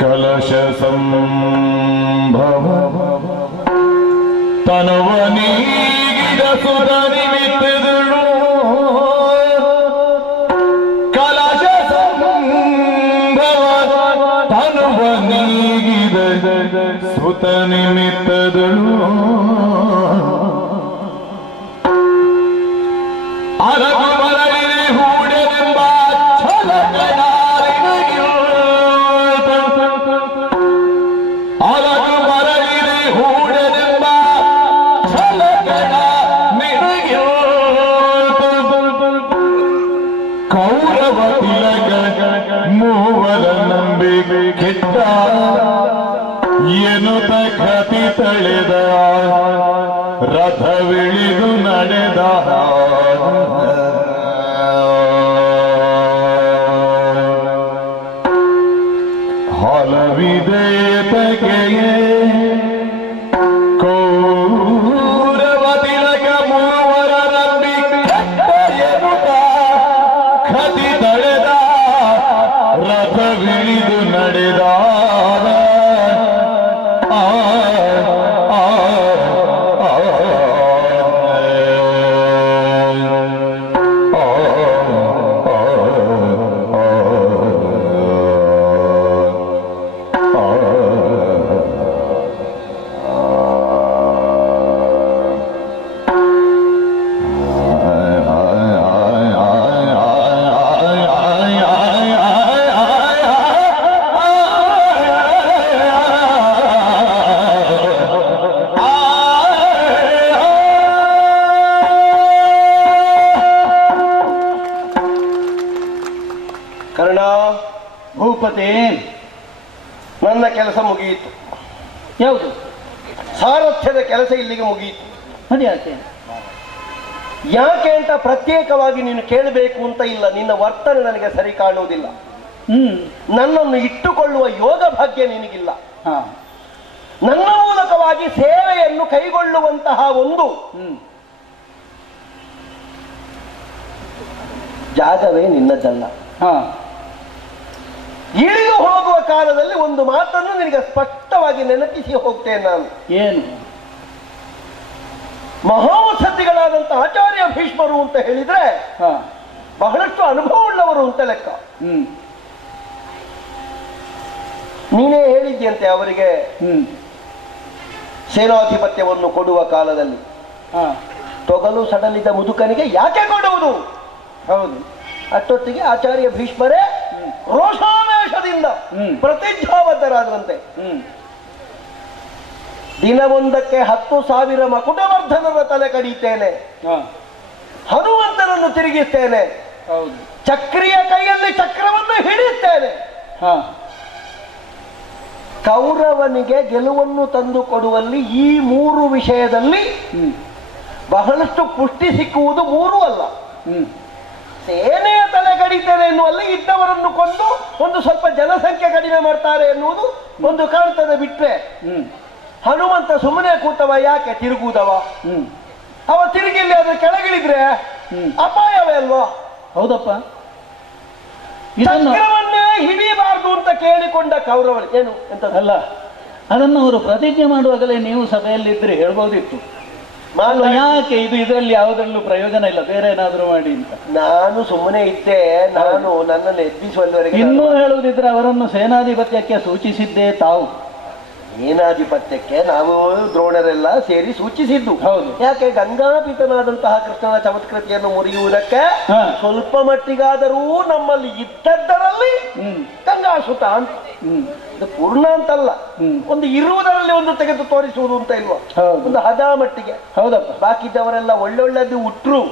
ಕಲಶ ಸಂಭವ ತನುವ ನೀಗಿದ ಸುರ ನಿಮಿತ್ತದಳು, ಕಲಶ ಸಂಭವ ತನುವ ನೀಗಿದ ಸುತ ನಿಮಿತ್ತದಳು, ಅರಗು ಮರಳಿನ ಹೂಡೆಂಬ ಛಲಕನಾರಿನಗಿರು, ಅರಗು ಮರಳಿನ ಹೂಡೆಂಬ ಛಲಕನ ನಿನಗಿರು, ಕೌರವ ತಿಲಕ ಮೂವರ ನಂಬಿಕೆ ಕೆಟ್ಟ ಎನ್ನುತ್ತ ಕತಿ ತಳೆದ, ರಥವಿಳಿದು ನಡೆದ, ಹಲವಿದೆ ತಗೆಯೇ ಕೌರವ ತಿಲಕ ಮೂವರ ನಂಬಿಕೆ ಕೆಟ್ಟ ಎನ್ನುತ್ತ ಕತಿ ತಳೆದ, ರಥವಿಳಿದು ನಡೆದ, ಕರ್ಣ. ಭೂಪತಿ, ನನ್ನ ಕೆಲಸ ಮುಗಿಯಿತು. ಯಾವುದು? ಸಾರಥ್ಯದ ಕೆಲಸ ಇಲ್ಲಿಗೆ ಮುಗಿಯಿತು. ಅದ್ಯಾಕೆ? ಯಾಕೆ ಅಂತ ಪ್ರತ್ಯೇಕವಾಗಿ ನೀನು ಕೇಳಬೇಕು ಅಂತ ಇಲ್ಲ. ನಿನ್ನ ವರ್ತನೆ ನನಗೆ ಸರಿ ಕಾಣುವುದಿಲ್ಲ. ನನ್ನನ್ನು ಇಟ್ಟುಕೊಳ್ಳುವ ಯೋಗ ಭಾಗ್ಯ ನಿನಗಿಲ್ಲ. ನನ್ನ ಮೂಲಕವಾಗಿ ಸೇವೆಯನ್ನು ಕೈಗೊಳ್ಳುವಂತಹ ಒಂದು ಜಾಗವೇ ನಿನ್ನದಲ್ಲ. ಇಳಿದು ಹೋಗುವ ಕಾಲದಲ್ಲಿ ಒಂದು ಮಾತನ್ನು ನಿನಗೆ ಸ್ಪಷ್ಟವಾಗಿ ನೆನಪಿಸಿ ಹೋಗ್ತೇನೆ ನಾನು. ಏನು? ಮಹಾವಸತಿಗಳಾದಂತಹ ಆಚಾರ್ಯ ಭೀಷ್ಮರು ಅಂತ ಹೇಳಿದ್ರೆ ಬಹಳಷ್ಟು ಅನುಭವ ಉಳ್ಳವರು ಅಂತ ಲೆಕ್ಕ. ನೀನೇ ಹೇಳಿದ್ಯಂತೆ ಅವರಿಗೆ ಸೇನಾಧಿಪತ್ಯವನ್ನು ಕೊಡುವ ಕಾಲದಲ್ಲಿ, ತೊಗಲು ಸಡಲಿದ ಮುದುಕನಿಗೆ ಯಾಕೆ ಕೊಡುವುದು? ಹೌದು. ಅಷ್ಟೊತ್ತಿಗೆ ಆಚಾರ್ಯ ಭೀಷ್ಮರೇ ರೋಷಾವೇಶದಿಂದ ಪ್ರತಿಜ್ಞಾಬದ್ಧರಾದಂತೆ, ದಿನವೊಂದಕ್ಕೆ 10,000 ಮಕುಟವರ್ಧನರ ತಲೆ ಕಡಿತೇನೆ, ಹನುಮಂತನನ್ನು ತಿರುಗಿಸ್ತೇನೆ, ಚಕ್ರಿಯ ಕೈಯಲ್ಲಿ ಚಕ್ರವನ್ನು ಹಿಡಿಯುತ್ತೇನೆ. ಕೌರವನಿಗೆ ಗೆಲುವನ್ನು ತಂದು ಕೊಡುವಲ್ಲಿ ಈ 3 ವಿಷಯದಲ್ಲಿ ಬಹಳಷ್ಟು ಪುಷ್ಟಿ ಸಿಕ್ಕುವುದು 3 ಅಲ್ಲ. ಸೇನೆಯ ತಲೆ ಕಡಿತೇನೆ ಎನ್ನುವಲ್ಲಿ ಇದ್ದವರನ್ನು ಕೊಂದು ಒಂದು ಸ್ವಲ್ಪ ಜನಸಂಖ್ಯೆ ಕಡಿಮೆ ಮಾಡ್ತಾರೆ ಎನ್ನುವುದು ಒಂದು ಕಾಣ್ತದೆ. ಬಿಟ್ರೆ ಹನುಮಂತ ಸುಮ್ಮನೆ ಕೂತವ ಯಾಕೆ? ತಿರುಗುವುದವ. ಅವ ತಿರುಗಿಲ್ಲಿ ಅದ್ರ ಕೆಳಗಿಳಿದ್ರೆ ಅಪಾಯವೇ ಅಲ್ವಾ? ಹೌದಪ್ಪ. ಚಕ್ರವನ್ನೇ ಹಿಡಿಯಬಾರದು ಅಂತ ಕೇಳಿಕೊಂಡ ಕೌರವರು ಏನು ಎಂತಲ್ಲ. ಅದನ್ನು ಅವರು ಪ್ರತಿಜ್ಞೆ ಮಾಡುವಾಗಲೇ ನೀವು ಸಭೆಯಲ್ಲಿದ್ರೆ ಹೇಳ್ಬೋದಿತ್ತು, ಯಾಕೆ ಇದು ಇದರಲ್ಲಿ ಯಾವುದರಲ್ಲೂ ಪ್ರಯೋಜನ ಇಲ್ಲ, ಬೇರೆ ಏನಾದ್ರೂ ಮಾಡಿ ಅಂತ. ನಾನು ಸುಮ್ಮನೆ ಇದ್ದೆ. ನಾನು ನನ್ನನ್ನು ಎಬ್ಬಿಸುವಲ್ಲಿವರೆಗೆ ಇನ್ನೂ ಹೇಳುವುದಿದ್ರೆ ಅವರನ್ನು ಸೇನಾಧಿಪತ್ಯಕ್ಕೆ ಸೂಚಿಸಿದ್ದೇ ತಾವು. ಸೇನಾಧಿಪತ್ಯಕ್ಕೆ ನಾವು ದ್ರೋಣರೆಲ್ಲ ಸೇರಿ ಸೂಚಿಸಿದ್ದು. ಹೌದು. ಯಾಕೆ? ಗಂಗಾಪಿತನಾದಂತಹ ಕೃಷ್ಣನ ಚಮತ್ಕೃತಿಯನ್ನು ಮುರಿಯುವುದಕ್ಕೆ ಸ್ವಲ್ಪ ಮಟ್ಟಿಗಾದರೂ ನಮ್ಮಲ್ಲಿ ಇದ್ದದ್ದರಲ್ಲಿ ಗಂಗಾಸುತ ಅಂತ, ಇದು ಪೂರ್ಣ ಅಂತಲ್ಲ, ಒಂದು ಇರುವುದರಲ್ಲಿ ಒಂದು ತೆಗೆದು ತೋರಿಸುವುದು ಅಂತ ಇಲ್ವಾ, ಒಂದು ಹದ ಮಟ್ಟಿಗೆ. ಹೌದಪ್ಪ. ಬಾಕಿದ್ದವರೆಲ್ಲ ಒಳ್ಳೊಳ್ಳೆದು ಉಟ್ರು,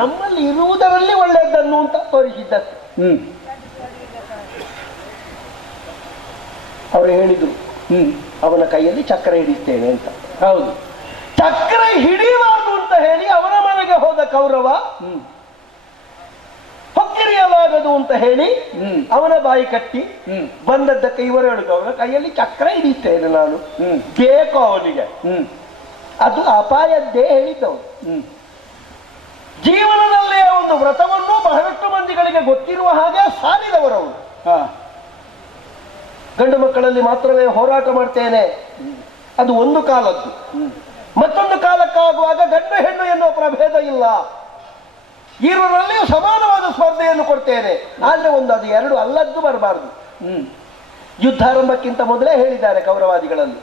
ನಮ್ಮಲ್ಲಿ ಇರುವುದರಲ್ಲಿ ಒಳ್ಳೆಯದನ್ನು ಅಂತ ತೋರಿಸಿದ್ದಕ್ಕೆ ಅವರು ಹೇಳಿದ್ರು, ಅವನ ಕೈಯಲ್ಲಿ ಚಕ್ರ ಹಿಡಿಸ್ತೇನೆ ಅಂತ. ಹೌದು. ಚಕ್ರ ಹಿಡಿಯಬಾರದು ಅಂತ ಹೇಳಿ ಅವನ ಮನೆಗೆ ಹೋದ ಕೌರವ ಹೊಕ್ಕಿರಿಯಲಾಗದು ಅಂತ ಹೇಳಿ ಅವನ ಬಾಯಿ ಕಟ್ಟಿ ಬಂದದ್ದಕ್ಕೆ ಇವರು ಹೇಳುದು, ಅವನ ಕೈಯಲ್ಲಿ ಚಕ್ರ ಹಿಡಿಸ್ತೇನೆ ನಾನು, ಬೇಕು ಅವನಿಗೆ. ಅದು ಅಪಾಯದ್ದೇ ಹೇಳಿದ್ದವು. ಜೀವನದಲ್ಲೇ ಒಂದು ವ್ರತವನ್ನು ಬಹಳಷ್ಟು ಮಂದಿಗಳಿಗೆ ಗೊತ್ತಿರುವ ಹಾಗೆ ಸಾರಿದವರವರು. ಗಂಡು ಮಕ್ಕಳಲ್ಲಿ ಮಾತ್ರವೇ ಹೋರಾಟ ಮಾಡ್ತೇನೆ, ಅದು ಒಂದು ಕಾಲದ್ದು. ಮತ್ತೊಂದು ಕಾಲಕ್ಕಾಗುವಾಗ ಗಂಡು ಹೆಣ್ಣು ಎನ್ನುವ ಪ್ರಭೇದ ಇಲ್ಲ, ಇರುವರಲ್ಲಿಯೂ ಸಮಾನವಾದ ಸ್ಪರ್ಧೆಯನ್ನು ಕೊಡ್ತೇನೆ. ಆದ್ರೆ ಒಂದು ಅದು 2 ಅಲ್ಲದ್ದು ಬರಬಾರದು. ಯುದ್ಧಾರಂಭಕ್ಕಿಂತ ಮೊದಲೇ ಹೇಳಿದ್ದಾರೆ ಕೌರವಾದಿಗಳಲ್ಲಿ,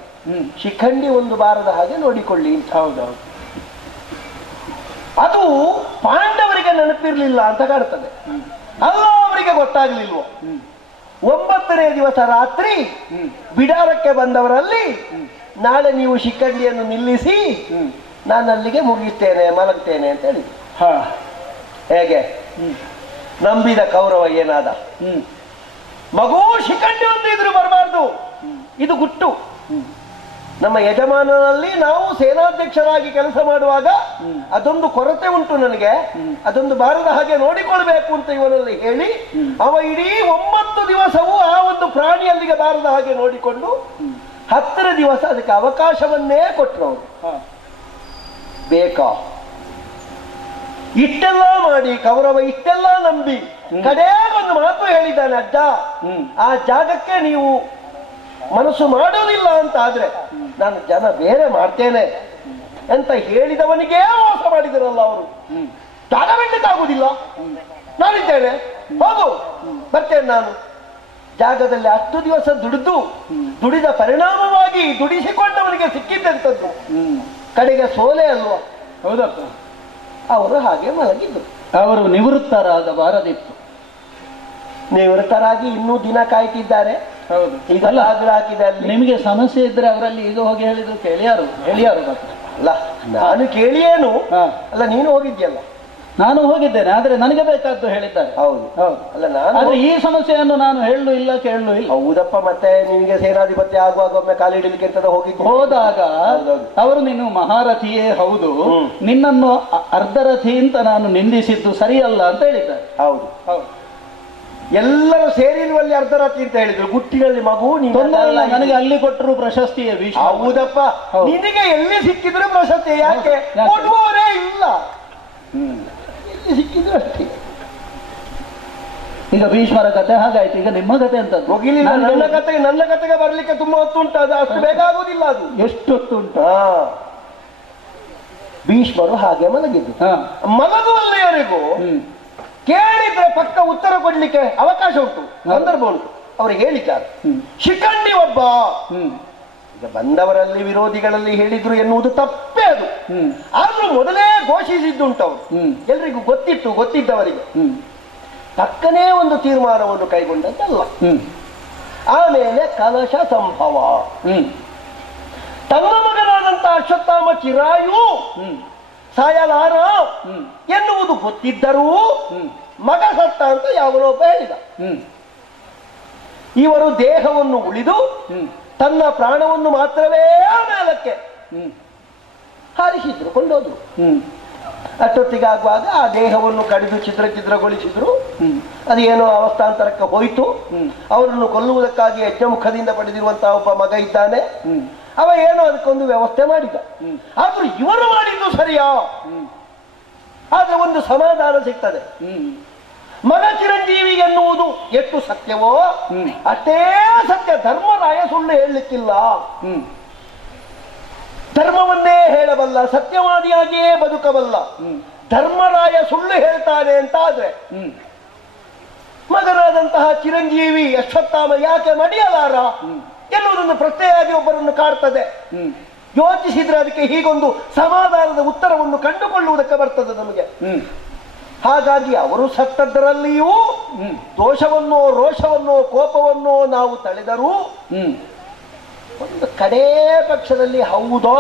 ಶಿಖಂಡಿ ಒಂದು ಬಾರದ ಹಾಗೆ ನೋಡಿಕೊಳ್ಳಿ. ಹೌದೌದು. ಅದು ಪಾಂಡವರಿಗೆ ನೆನಪಿರ್ಲಿಲ್ಲ ಅಂತ ಕಾಣ್ತದೆ, ಅಲ್ಲ ಅವರಿಗೆ ಗೊತ್ತಾಗ್ಲಿಲ್ವೋ. 9ನೇ ದಿವಸ ರಾತ್ರಿ ಬಿಡಾರಕ್ಕೆ ಬಂದವರಲ್ಲಿ ನಾಳೆ ನೀವು ಶಿಖಂಡಿಯನ್ನು ನಿಲ್ಲಿಸಿ ನಾನು ಅಲ್ಲಿಗೆ ಮುಗಿಸ್ತೇನೆ, ಮಲಗ್ತೇನೆ ಅಂತ ಹೇಳಿದ್ರು. ಹೇಗೆ ನಂಬಿದ ಕೌರವ ಏನಾದ? ಮಗು ಶಿಖಂಡಿ ಒಂದು ಇದ್ರು ಬರಬಾರ್ದು, ಇದು ಗುಟ್ಟು. ನಮ್ಮ ಯಜಮಾನನಲ್ಲಿ ನಾವು ಸೇನಾಧ್ಯಕ್ಷರಾಗಿ ಕೆಲಸ ಮಾಡುವಾಗ ಅದೊಂದು ಕೊರತೆ ಉಂಟು ನನಗೆ, ಅದೊಂದು ಬಾರದ ಹಾಗೆ ನೋಡಿಕೊಳ್ಬೇಕು ಅಂತ ಇವನಲ್ಲಿ ಹೇಳಿ ಅವ ಇಡೀ 9 ದಿವಸವೂ ಆ ಒಂದು ಪ್ರಾಣಿ ಅಲ್ಲಿಗೆ ಬಾರದ ಹಾಗೆ ನೋಡಿಕೊಂಡು 10ನೇ ದಿವಸ ಅದಕ್ಕೆ ಅವಕಾಶವನ್ನೇ ಕೊಟ್ಟರು ಅವರು. ಬೇಕಾ ಇಷ್ಟೆಲ್ಲ ಮಾಡಿ ಕೌರವ ಇಷ್ಟೆಲ್ಲ ನಂಬಿ ಕಡೆಗೊಂದು ಮಾತು ಹೇಳಿದ್ದಾನೆ, ಅಜ್ಜ ಆ ಜಾಗಕ್ಕೆ ನೀವು ಮನಸ್ಸು ಮಾಡೋದಿಲ್ಲ ಅಂತ ಆದ್ರೆ ನಾನು ಜನ ಬೇರೆ ಮಾಡ್ತೇನೆ ಅಂತ ಹೇಳಿದವನಿಗೇ ಮೋಸ ಮಾಡಿದರಲ್ಲ ಅವರು. ಜಾಗ ಬಿಡ್ಲಿಕ್ಕಾಗುವುದಿಲ್ಲ, ನಾನಿದ್ದೇನೆ, ಹೋಗು ಬರ್ತೇನೆ ನಾನು. ಜಾಗದಲ್ಲಿ 10 ದಿವಸ ದುಡಿದ ಪರಿಣಾಮವಾಗಿ ದುಡಿಸಿಕೊಂಡವನಿಗೆ ಸಿಕ್ಕಿದ್ದಂಥದ್ದು ಕಡೆಗೆ ಸೋಲೆ ಅಲ್ವಾ? ಹೌದಪ್ಪ. ಅವರು ಹಾಗೆ ಮಲಗಿದ್ರು. ಅವರು ನಿವೃತ್ತರಾಗಬಾರದಿತ್ತು. ನಿವೃತ್ತರಾಗಿ ಇನ್ನೂ ದಿನ ಕಾಯ್ತಿದ್ದಾರೆ. ಹೌದು. ಈಗ ಹಾಕಿದೆ. ನಿಮಗೆ ಸಮಸ್ಯೆ ಇದ್ರೆ ಅವರಲ್ಲಿ ಈಗ ಹೋಗಿ ಹೇಳಿದ್ರು ಹೇಳಿಯಾರು ಅಲ್ಲ, ನಾನು ಕೇಳಿಯೇನು ಅಲ್ಲ, ನೀನು ಹೋಗಿದ್ಯಲ್ಲ. ನಾನು ಹೋಗಿದ್ದೇನೆ, ಆದ್ರೆ ನನಗೆ ಬೇಕಾದ್ದು ಹೇಳಿದ್ದಾರೆ. ಹೌದು ಹೌದು. ಅಲ್ಲ ನಾನು ಈ ಸಮಸ್ಯೆಯನ್ನು ನಾನು ಹೇಳಲು ಇಲ್ಲ, ಕೇಳಲು ಇಲ್ಲ. ಹೌದಪ್ಪ. ಮತ್ತೆ ನಿಮಗೆ ಸೇನಾಧಿಪತಿ ಆಗುವಾಗ ಒಮ್ಮೆ ಕಾಲಿಡಲಿಕ್ಕೆ ಅಂತ ಹೋದಾಗ ಅವರು ನೀನು ಮಹಾರಥಿಯೇ ಹೌದು, ನಿನ್ನನ್ನು ಅರ್ಧರಥಿ ಅಂತ ನಾನು ನಿಂದಿಸಿದ್ದು ಸರಿಯಲ್ಲ ಅಂತ ಹೇಳಿದ್ದಾರೆ. ಹೌದು ಹೌದು. ಎಲ್ಲರೂ ಸೇರಿರುವಲ್ಲಿ ಅರ್ಧರಾತ್ರಿ ಅಂತ ಹೇಳಿದ್ರು. ಗುಟ್ಟಿನಲ್ಲಿ ಮಗು ನನಗೆ ಅಲ್ಲಿ ಕೊಟ್ಟರು ಪ್ರಶಸ್ತಿಯೇ. ಹೌದಪ್ಪ. ನಿನಗೆ ಎಲ್ಲಿ ಸಿಕ್ಕಿದ್ರು ಪ್ರಶಸ್ತಿ, ಯಾಕೆ ಕೊಡುವವರೇ ಇಲ್ಲ. ಎಲ್ಲಿ ಸಿಕ್ಕಿದ್ರು ಅಷ್ಟೇ. ಈಗ ಭೀಷ್ಮರ ಕತೆ ಹಾಗಾಯ್ತು, ಈಗ ನಿಮ್ಮ ಕತೆ ಅಂತ ಮುಗಿಲಿಲ್ಲ. ನನ್ನ ಕತೆಗೆ ಬರ್ಲಿಕ್ಕೆ ತುಂಬಾ ಹೊತ್ತು ಉಂಟು, ಅದು ಅಷ್ಟು ಬೇಕಾಗುವುದಿಲ್ಲ. ಅದು ಎಷ್ಟು ಹೊತ್ತು ಉಂಟು? ಭೀಷ್ಮರು ಹಾಗೆ ಮಲಗಿದ್ದು. ಮಲಗುವಲ್ಲಿಯವರೆಗೂ ಕೇಳಿದ್ರೆ ಪಕ್ಕ ಉತ್ತರ ಕೊಡ್ಲಿಕ್ಕೆ ಅವಕಾಶ ಉಂಟು, ಸಂದರ್ಭ ಉಂಟು. ಅವ್ರಿಗೆ ಹೇಳಿದ್ದಾರೆ ಶಿಖಂಡಿ ಒಬ್ಬ. ಈಗ ಬಂದವರಲ್ಲಿ ವಿರೋಧಿಗಳಲ್ಲಿ ಹೇಳಿದ್ರು ಎನ್ನುವುದು ತಪ್ಪೇ ಅದು. ಆದ್ರೂ ಮೊದಲೇ ಘೋಷಿಸಿದ್ದುಂಟು ಅವರು, ಎಲ್ರಿಗೂ ಗೊತ್ತಿದ್ದವರಿಗೆ. ಪಕ್ಕನೇ ಒಂದು ತೀರ್ಮಾನವನ್ನು ಕೈಗೊಂಡದ್ದಲ್ಲ. ಆಮೇಲೆ ಕಲಶ ಸಂಭವ. ತನ್ನ ಮಗನಾದಂತಹ ಅಶ್ವತ್ಥಾಮ ಚಿರಾಯು ಸಾಯಲಾರ ಎನ್ನುವುದು ಗೊತ್ತಿದ್ದರೂ ಮಗ ಸತ್ತ ಅಂತ ಯಾವನೊಬ್ಬ ಹೇಳಿದ. ಇವರು ದೇಹವನ್ನು ಉಳಿದು ತನ್ನ ಪ್ರಾಣವನ್ನು ಮಾತ್ರವೇ ಮೇಲಕ್ಕೆ ಹಾರಿಸಿದ್ರು, ಕೊಂಡೋದ್ರು. ಅಷ್ಟೊತ್ತಿಗಾಗುವಾಗ ಆ ದೇಹವನ್ನು ಕಡಿದು ಚಿತ್ರಗೊಳಿಸಿದ್ರು. ಅದೇನೋ ಅವಸ್ಥಾಂತರಕ್ಕೆ ಹೋಯಿತು. ಅವರನ್ನು ಕೊಲ್ಲುವುದಕ್ಕಾಗಿ ಯಜ್ಞಮುಖದಿಂದ ಪಡೆದಿರುವಂತಹ ಒಬ್ಬ ಮಗ ಇದ್ದಾನೆ. ಅವ ಏನೋ ಅದಕ್ಕೊಂದು ವ್ಯವಸ್ಥೆ ಮಾಡಿದ. ಆದ್ರೂ ಇವರು ಮಾಡಿದ್ದು ಸರಿಯಾ? ಆದ್ರೆ ಒಂದು ಸಮಾಧಾನ ಸಿಗ್ತದೆ. ಮಗ ಚಿರಂಜೀವಿ ಎನ್ನುವುದು ಎಷ್ಟು ಸತ್ಯವೋ ಅಷ್ಟೇ ಸತ್ಯ. ಧರ್ಮರಾಯ ಸುಳ್ಳು ಹೇಳಲಿಕ್ಕಿಲ್ಲ. ಧರ್ಮವನ್ನೇ ಹೇಳಬಲ್ಲ, ಸತ್ಯವಾದಿಯಾಗಿಯೇ ಬದುಕಬಲ್ಲ. ಧರ್ಮರಾಯ ಸುಳ್ಳು ಹೇಳ್ತಾನೆ ಅಂತ ಆದ್ರೆ ಮಗನಾದಂತಹ ಚಿರಂಜೀವಿ ಅಶ್ವತ್ಥಾಮ ಯಾಕೆ ಮಡಿಯಲಾರ ಎನ್ನುವುದನ್ನು ಪ್ರಶ್ನೆಯಾಗಿ ಒಬ್ಬರನ್ನು ಕಾಡ್ತದೆ. ಯೋಚಿಸಿದ್ರೆ ಅದಕ್ಕೆ ಹೀಗೊಂದು ಸಮಾಧಾನದ ಉತ್ತರವನ್ನು ಕಂಡುಕೊಳ್ಳುವುದಕ್ಕೆ ಬರ್ತದೆ ನಮಗೆ. ಹಾಗಾಗಿ ಅವರು ಸತ್ತದ್ದರಲ್ಲಿಯೂ ದೋಷವನ್ನೋ ರೋಷವನ್ನೋ ಕೋಪವನ್ನೋ ನಾವು ತಳೆದರೂ ಒಂದು ಕಡೇ ಪಕ್ಷದಲ್ಲಿ ಹೌದೋ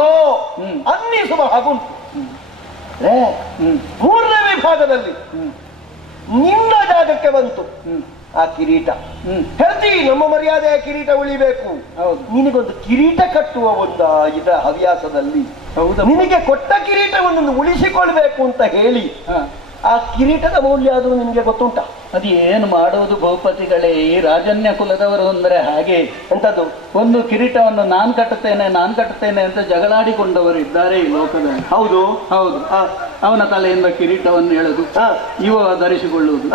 ಅನ್ನಿಸುವ ಹಾಗುಂಟು. ಮೂರನೇ ವಿಭಾಗದಲ್ಲಿ ನಿನ್ನ ಜಾಗಕ್ಕೆ ಬಂತು ಆ ಕಿರೀಟ. ಹೇಳ್ತಿ ನಮ್ಮ ಮರ್ಯಾದೆಯ ಕಿರೀಟ ಉಳಿಬೇಕು. ನಿನಗೊಂದು ಕಿರೀಟ ಕಟ್ಟುವ ಒಂದು ಇದ ಹವ್ಯಾಸದಲ್ಲಿ ನಿನಗೆ ಕೊಟ್ಟ ಕಿರೀಟವನ್ನು ಉಳಿಸಿಕೊಳ್ಬೇಕು ಅಂತ ಹೇಳಿ ಆ ಕಿರೀಟದ ಮೌಲ್ಯ ಅದು ನಿಮಗೆ ಗೊತ್ತುಂಟ? ಅದು ಏನು ಮಾಡುವುದು ಭೂಪತಿಗಳೇ, ಈ ರಾಜನ್ಯ ಕುಲದವರು ಅಂದ್ರೆ ಹಾಗೆ. ಎಂತದ್ದು ಒಂದು ಕಿರೀಟವನ್ನು ನಾನ್ ಕಟ್ಟುತ್ತೇನೆ ಅಂತ ಜಗಳಾಡಿಕೊಂಡವರು ಇದ್ದಾರೆ ಈ ಲೋಕದಲ್ಲಿ. ಹೌದು. ಅವನ ತಲೆಯಿಂದ ಕಿರೀಟವನ್ನು ಎಳೆದು ಇವ ಧರಿಸಿಕೊಳ್ಳುವುದು,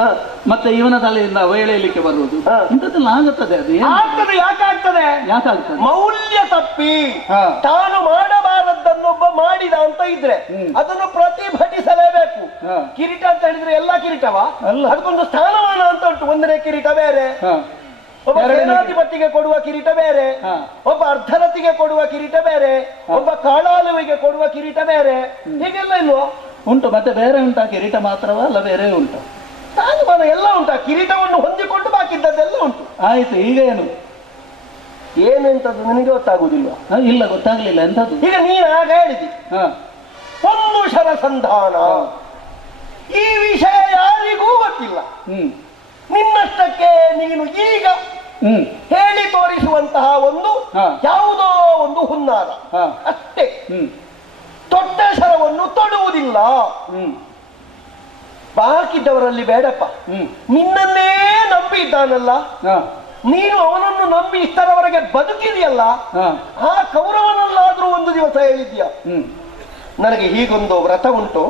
ಮತ್ತೆ ಇವನ ತಲೆಯಿಂದ ಅವ ಎಳೆಯಲಿಕ್ಕೆ ಬರುವುದು, ಇಂಥದ್ದೆಲ್ಲ ಆಗುತ್ತದೆ. ಅದು ಯಾಕಾಗ್ತದೆ? ಮೌಲ್ಯ ತಪ್ಪಿ ತಾನು ಮಾಡಬಾರದನ್ನೊಬ್ಬ ಮಾಡಿದ ಅಂತ ಇದ್ರೆ ಅದನ್ನು ಪ್ರತಿಭಟಿಸಲೇಬೇಕು. ಕಿರೀಟ ಅಂತ ಹೇಳಿದ್ರೆ ಎಲ್ಲಾ ಕಿರೀಟವಾ? ಅದಕ್ಕೊಂದು ಸ್ಥಾನಮಾನ ಅಂತ ಉಂಟು. ಒಂದನೇ ಕಿರೀಟ ಬೇರೆ, ಒಬ್ಬ ಸೇನಾಧಿಪತಿಗೆ ಕೊಡುವ ಕಿರೀಟ ಬೇರೆ, ಒಬ್ಬ ಅರ್ಧರತಿಗೆ ಕೊಡುವ ಕಿರೀಟ ಬೇರೆ, ಒಬ್ಬ ಕಾಳಾಲುವಿಗೆ ಕೊಡುವ ಕಿರೀಟ ಬೇರೆ. ಹೀಗೆಲ್ಲ ಇಲ್ವಾ? ಉಂಟು. ಮತ್ತೆ ಬೇರೆ ಉಂಟಾ? ಕಿರೀಟ ಮಾತ್ರವಾ ಅಲ್ಲ ಬೇರೆ ಉಂಟು? ಸ್ಥಾನಮಾನ ಎಲ್ಲ ಉಂಟಾ? ಕಿರೀಟವನ್ನು ಹೊಂದಿಕೊಂಡು ಬಾಕಿದ್ದದ್ದೆಲ್ಲ ಉಂಟು. ಆಯ್ತು, ಈಗ ಏನೆಂತದ್ದು ನಿನಗೆ ಗೊತ್ತಾಗುದಿಲ್ಲ? ಇಲ್ಲ, ಗೊತ್ತಾಗ್ಲಿಲ್ಲ. ಎಂತದ್ದು? ಈಗ ನೀನು ಆಗ ಹೇಳಿದಿ ಒಂದು ಶರಸಂಧಾನ. ಈ ವಿಷಯ ಯಾರಿಗೂ ಗೊತ್ತಿಲ್ಲ. ನಿನ್ನಷ್ಟಕ್ಕೆ ನೀನು ಈಗ ಹೇಳಿ ತೋರಿಸುವಂತಹ ಒಂದು ಯಾವುದೋ ಒಂದು ಹುನ್ನಾರ ಅಷ್ಟೇ. ತೊಟ್ಟ ಶರವನ್ನು ತೊಡುವುದಿಲ್ಲ. ಬಾಕಿದ್ದವರಲ್ಲಿ ಬೇಡಪ್ಪ. ನಿನ್ನನ್ನೇ ನಂಬಿ ಇದ್ದಾನಲ್ಲ, ನೀನು ಅವನನ್ನು ನಂಬಿ ಇಷ್ಟರವರೆಗೆ ಬದುಕಿದೆಯಲ್ಲ, ಆ ಕೌರವನಲ್ಲಾದ್ರೂ ಒಂದು ದಿವಸ ಹೇಳಿದ್ಯ ನನಗೆ ಹೀಗೊಂದು ವ್ರತ ಉಂಟು,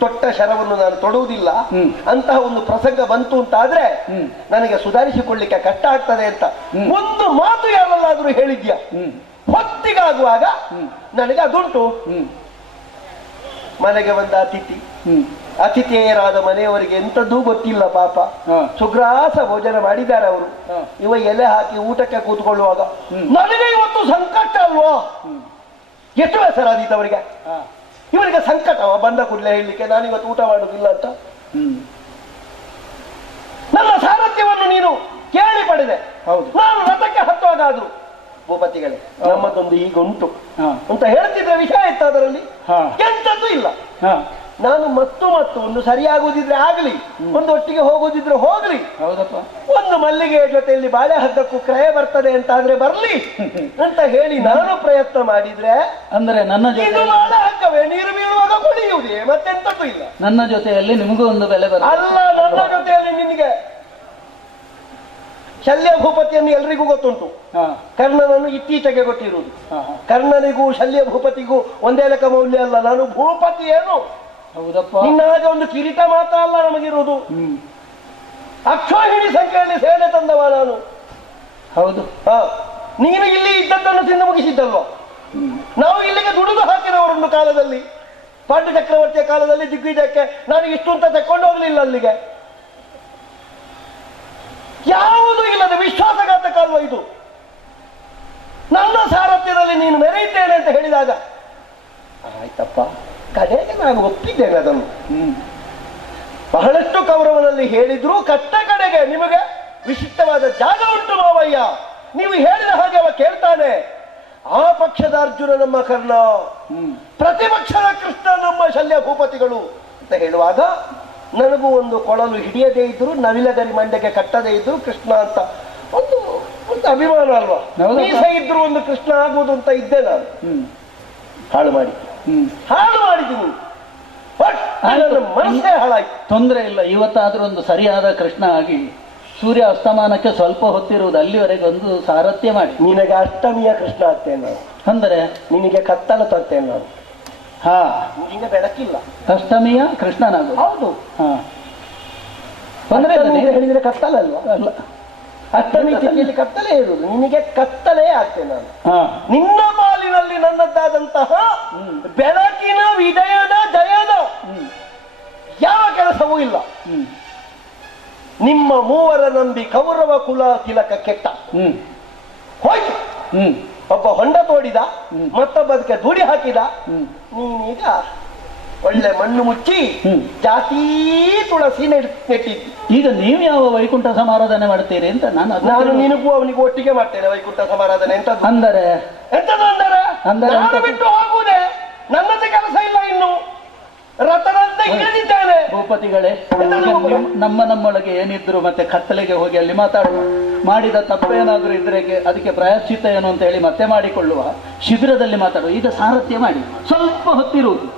ತೊಟ್ಟ ಶರವನ್ನು ನಾನು ತೊಡುವುದಿಲ್ಲ ಅಂತಹ ಒಂದು ಪ್ರಸಂಗ ಬಂತು ಅಂತಾದ್ರೆ ನನಗೆ ಸುಧಾರಿಸಿಕೊಳ್ಳಿಕ್ಕೆ ಕಷ್ಟ ಆಗ್ತದೆ ಅಂತ ಒಂದು ಮಾತು ಯಾರಲ್ಲಾದ್ರೂ ಹೇಳಿದ್ಯಾ? ಹೊತ್ತಿಗಾಗುವಾಗ ನನಗೆ ಅದುಂಟು. ಮನೆಗೆ ಬಂದ ಅತಿಥಿಯರಾದ ಮನೆಯವರಿಗೆ ಎಂತದ್ದೂ ಗೊತ್ತಿಲ್ಲ ಪಾಪ. ಸುಗ್ರಾಸ ಭೋಜನ ಮಾಡಿದ್ದಾರೆ ಅವರು. ಇವ ಎಲೆ ಹಾಕಿ ಊಟಕ್ಕೆ ಕೂತ್ಕೊಳ್ಳುವಾಗ ನನಗೆ ಇವತ್ತು ಸಂಕಟ ಅಲ್ವಾ? ಎಷ್ಟು ಹೆಸರಾದೀತು ಅವರಿಗೆ. ಇವರಿಗೆ ಸಂಕಟವ ಬಂದ ಕೂಡಲೇ ಹೇಳಲಿಕ್ಕೆ ನಾನಿವತ್ತು ಊಟ ಮಾಡುವುದಿಲ್ಲ ಅಂತ. ನನ್ನ ಸಾರಥ್ಯವನ್ನು ನೀನು ಕೇಳಿ ಪಡೆದೆ. ನಾನು ರಥಕ್ಕೆ ಹತ್ತುವಾಗಾದ್ರು ಭೂಪತಿಗಳೇ ನಮ್ಮದೊಂದು ಈಗ ಉಂಟು ಅಂತ ಹೇಳ್ತಿದ್ರೆ ವಿಷಯ ಇತ್ತು. ಅದರಲ್ಲಿ ಎಂತದ್ದು ಇಲ್ಲ. ನಾನು ಮತ್ತು ಒಂದು ಸರಿಯಾಗುವುದಿದ್ರೆ ಆಗ್ಲಿ, ಒಂದು ಒಟ್ಟಿಗೆ ಹೋಗುದಿದ್ರೆ ಹೋಗ್ಲಿ, ಒಂದು ಮಲ್ಲಿಗೆ ಜೊತೆಯಲ್ಲಿ ಬಾಳೆ ಹಗ್ಗಕ್ಕೂ ಕ್ರಯ ಬರ್ತದೆ ಅಂತ ಆದ್ರೆ ಬರ್ಲಿ ಅಂತ ಹೇಳಿ ನಾನು ಪ್ರಯತ್ನ ಮಾಡಿದ್ರೆ ಅಂದ್ರೆ ನನ್ನ ಬಾಳೆ ಹಗ್ಗವೇ ನೀರು ಬೀಳುವಾಗ ಕುಡಿಯುವುದೇ, ಮತ್ತೆಂತದ್ದು ಇಲ್ಲ. ನನ್ನ ಜೊತೆಯಲ್ಲಿ ನಿಮಗೂ ಒಂದು ಬೆಲೆ ಬರ್ತದೆ. ಅಲ್ಲ, ನನ್ನ ಜೊತೆಯಲ್ಲಿ ನಿನಗೆ ಶಲ್ಯ ಭೂಪತಿಯನ್ನು ಎಲ್ರಿಗೂ ಗೊತ್ತುಂಟು. ಕರ್ಣನನ್ನು ಇತ್ತೀಚೆಗೆ ಗೊತ್ತಿರುವುದು. ಕರ್ಣನಿಗೂ ಶಲ್ಯ ಭೂಪತಿಗೂ ಒಂದೇ ಲೆಕ್ಕ ಮೌಲ್ಯ ಅಲ್ಲ. ನಾನು ಭೂಪತಿ ಏನು ನಿನ್ನ ಹಾಗೆ ಒಂದು ಕಿರೀಟ ಮಾತ್ರ ಅಲ್ಲ ನಮಗಿರುವುದು. ಅಕ್ಷೋಹಿಣಿ ಸಂಖ್ಯೆಯಲ್ಲಿ ಸೇನೆ ತಂದವ ನಾನು. ಹೌದು. ನೀನು ಇಲ್ಲಿ ಇದ್ದದ್ದನ್ನು ತಿಂದು ಮುಗಿಸಿದ್ದಲ್ವ? ನಾವು ಇಲ್ಲಿಗೆ ದುಡಿದು ಹಾಕಿದವರೊಂದು ಕಾಲದಲ್ಲಿ, ಪಾಂಡು ಚಕ್ರವರ್ತಿಯ ಕಾಲದಲ್ಲಿ ದಿಗ್ವಿಜಯಕ್ಕೆ ನಾನು ಇಷ್ಟು ಅಂತ ತಕೊಂಡು ಹೋಗ್ಲಿಲ್ಲ ಅಲ್ಲಿಗೆ. ಯಾವುದೂ ಇಲ್ಲದ ವಿಶ್ವಾಸಘಾತಕ ಅಲ್ವ ಇದು? ನನ್ನ ಸಾರಥ್ಯದಲ್ಲಿ ನೀನು ಮೆರೆಯುತ್ತೇನೆ ಅಂತ ಹೇಳಿದಾಗ ಆಯ್ತಪ್ಪ, ಕಡೆಗೆ ನಾನು ಒಪ್ಪಿದ್ದೇನೆ ಅದನ್ನು. ಬಹಳಷ್ಟು ಕೌರವನಲ್ಲಿ ಹೇಳಿದ್ರು ಕಟ್ಟ ಕಡೆಗೆ ನಿಮಗೆ ವಿಶಿಷ್ಟವಾದ ಜಾಗ ಉಂಟು ಮಾವಯ್ಯ, ನೀವು ಹೇಳಿದ ಹಾಗೆ ಅವ ಕೇಳ್ತಾನೆ. ಆ ಪಕ್ಷದ ಅರ್ಜುನ ನಮ್ಮ ಕರ್ಣ, ಪ್ರತಿಪಕ್ಷದ ಕೃಷ್ಣ ನಮ್ಮ ಶಲ್ಯ ಭೂಪತಿಗಳು ಅಂತ ಹೇಳುವಾಗ ನನಗೂ ಒಂದು ಕೊಳಲು ಹಿಡಿಯದೇ ಇದ್ರು, ನವಿಲಗರಿ ಮಂಡೆಗೆ ಕಟ್ಟದೇ ಇದ್ರು ಕೃಷ್ಣ ಅಂತ ಒಂದು ಒಂದು ಅಭಿಮಾನ ಅಲ್ವಾ? ಮೀಸ ಇದ್ರು ಒಂದು ಕೃಷ್ಣ ಆಗುವುದು ಅಂತ ಇದ್ದೆ ನಾನು. ಹಾಳು ಮಾಡಿದ್ದೀನಿ, ಮನಸ್ಸೇ ಹಾಳಾಯ್ತು. ತೊಂದರೆ ಇಲ್ಲ, ಇವತ್ತಾದ್ರೂ ಒಂದು ಸರಿಯಾದ ಕೃಷ್ಣ ಆಗಿ ಸೂರ್ಯ ಅಸ್ತಮಾನಕ್ಕೆ ಸ್ವಲ್ಪ ಹೊತ್ತಿರುವುದು ಅಲ್ಲಿವರೆಗೆ ಒಂದು ಸಾರಥ್ಯ ಮಾಡಿ. ನಿನಗೆ ಅಷ್ಟಮಿಯ ಕೃಷ್ಣ ಆಗ್ತೇನೆ ನಾನು, ಅಂದರೆ ನಿನಗೆ ಕತ್ತಲ ತರ್ತೇನೆ ನಾನು. ಹಾ, ನಿನಗೆ ಬೆಳಕಿಲ್ಲ. ಅಷ್ಟಮಿಯ ಕೃಷ್ಣನಾಗು. ಹೌದು. ಹಾ, ತೊಂದರೆ ಹೇಳಿದ್ರೆ ಕತ್ತಲಲ್ವಾ? ಅಲ್ಲ, ಅಷ್ಟಮಿ ತಿಥಿಯಲ್ಲಿ ಕತ್ತಲೇ ಇರುವುದು, ನಿನಗೆ ಕತ್ತಲೇ ಆಗ್ತೇನೆ ನಾನು. ನಿನ್ನ ಪಾಲಿನಲ್ಲಿ ನನ್ನದ್ದಾದಂತಹ ಬೆಳಕಿನ ವಿಜಯದ ಜಯದ ಯಾವ ಕೆಲಸವೂ ಇಲ್ಲ. ನಿಮ್ಮ ಮೂವರ ನಂಬಿ ಕೌರವ ಕುಲ ತಿಲಕ ಕೆಟ್ಟ ಹೋಯ್ತು. ಒಬ್ಬ ಹೊಂಡ ತೋಡಿದ, ಮತ್ತೊಬ್ಬ ಅದಕ್ಕೆ ದುಡಿ ಹಾಕಿದ. ನೀನೀಗ ಒಳ್ಳೆ ಮಣ್ಣು ಮುಚ್ಚಿ ಜಾತಿ ತುಳಸಿ ನೆಟ್ಟಿದ್ದಿ. ಈಗ ನೀವು ಯಾವ ವೈಕುಂಠ ಸಮಾರಾಧನೆ ಮಾಡ್ತೀರಿ ಅಂತ ನಾನು ನಿನಗೂ ಅವನಿಗೂ ಒಟ್ಟಿಗೆ ಮಾಡ್ತೇನೆ ವೈಕುಂಠ ಸಮಾರಾಧನೆ. ಎಂತದ್ದು ಅಂದರೆ ನಾನು ಬಿಟ್ಟು ಹೋಗುವುದೇ, ನನ್ನದೇ ಕೆಲಸ ಇಲ್ಲ. ಇನ್ನು ರಥದಂತೆ ಇಳಿದಿದ್ದೇನೆ. ಭೂಪತಿಗಳೇ, ನಮ್ಮೊಳಗೆ ಏನಿದ್ರು ಮತ್ತೆ ಕತ್ತಲೆಗೆ ಹೋಗಿ ಅಲ್ಲಿ ಮಾಡಿದ ತಪ್ಪೇನಾದ್ರೂ ಇದ್ರೆ ಅದಕ್ಕೆ ಪ್ರಾಯಶ್ಚಿತ್ತ ಏನು ಅಂತ ಹೇಳಿ ಮತ್ತೆ ಮಾಡಿಕೊಳ್ಳುವ ಶಿಬಿರದಲ್ಲಿ ಮಾತಾಡುವ. ಈಗ ಸಾರಥ್ಯ ಮಾಡಿ ಸ್ವಲ್ಪ ಹೊತ್ತಿರುವುದು.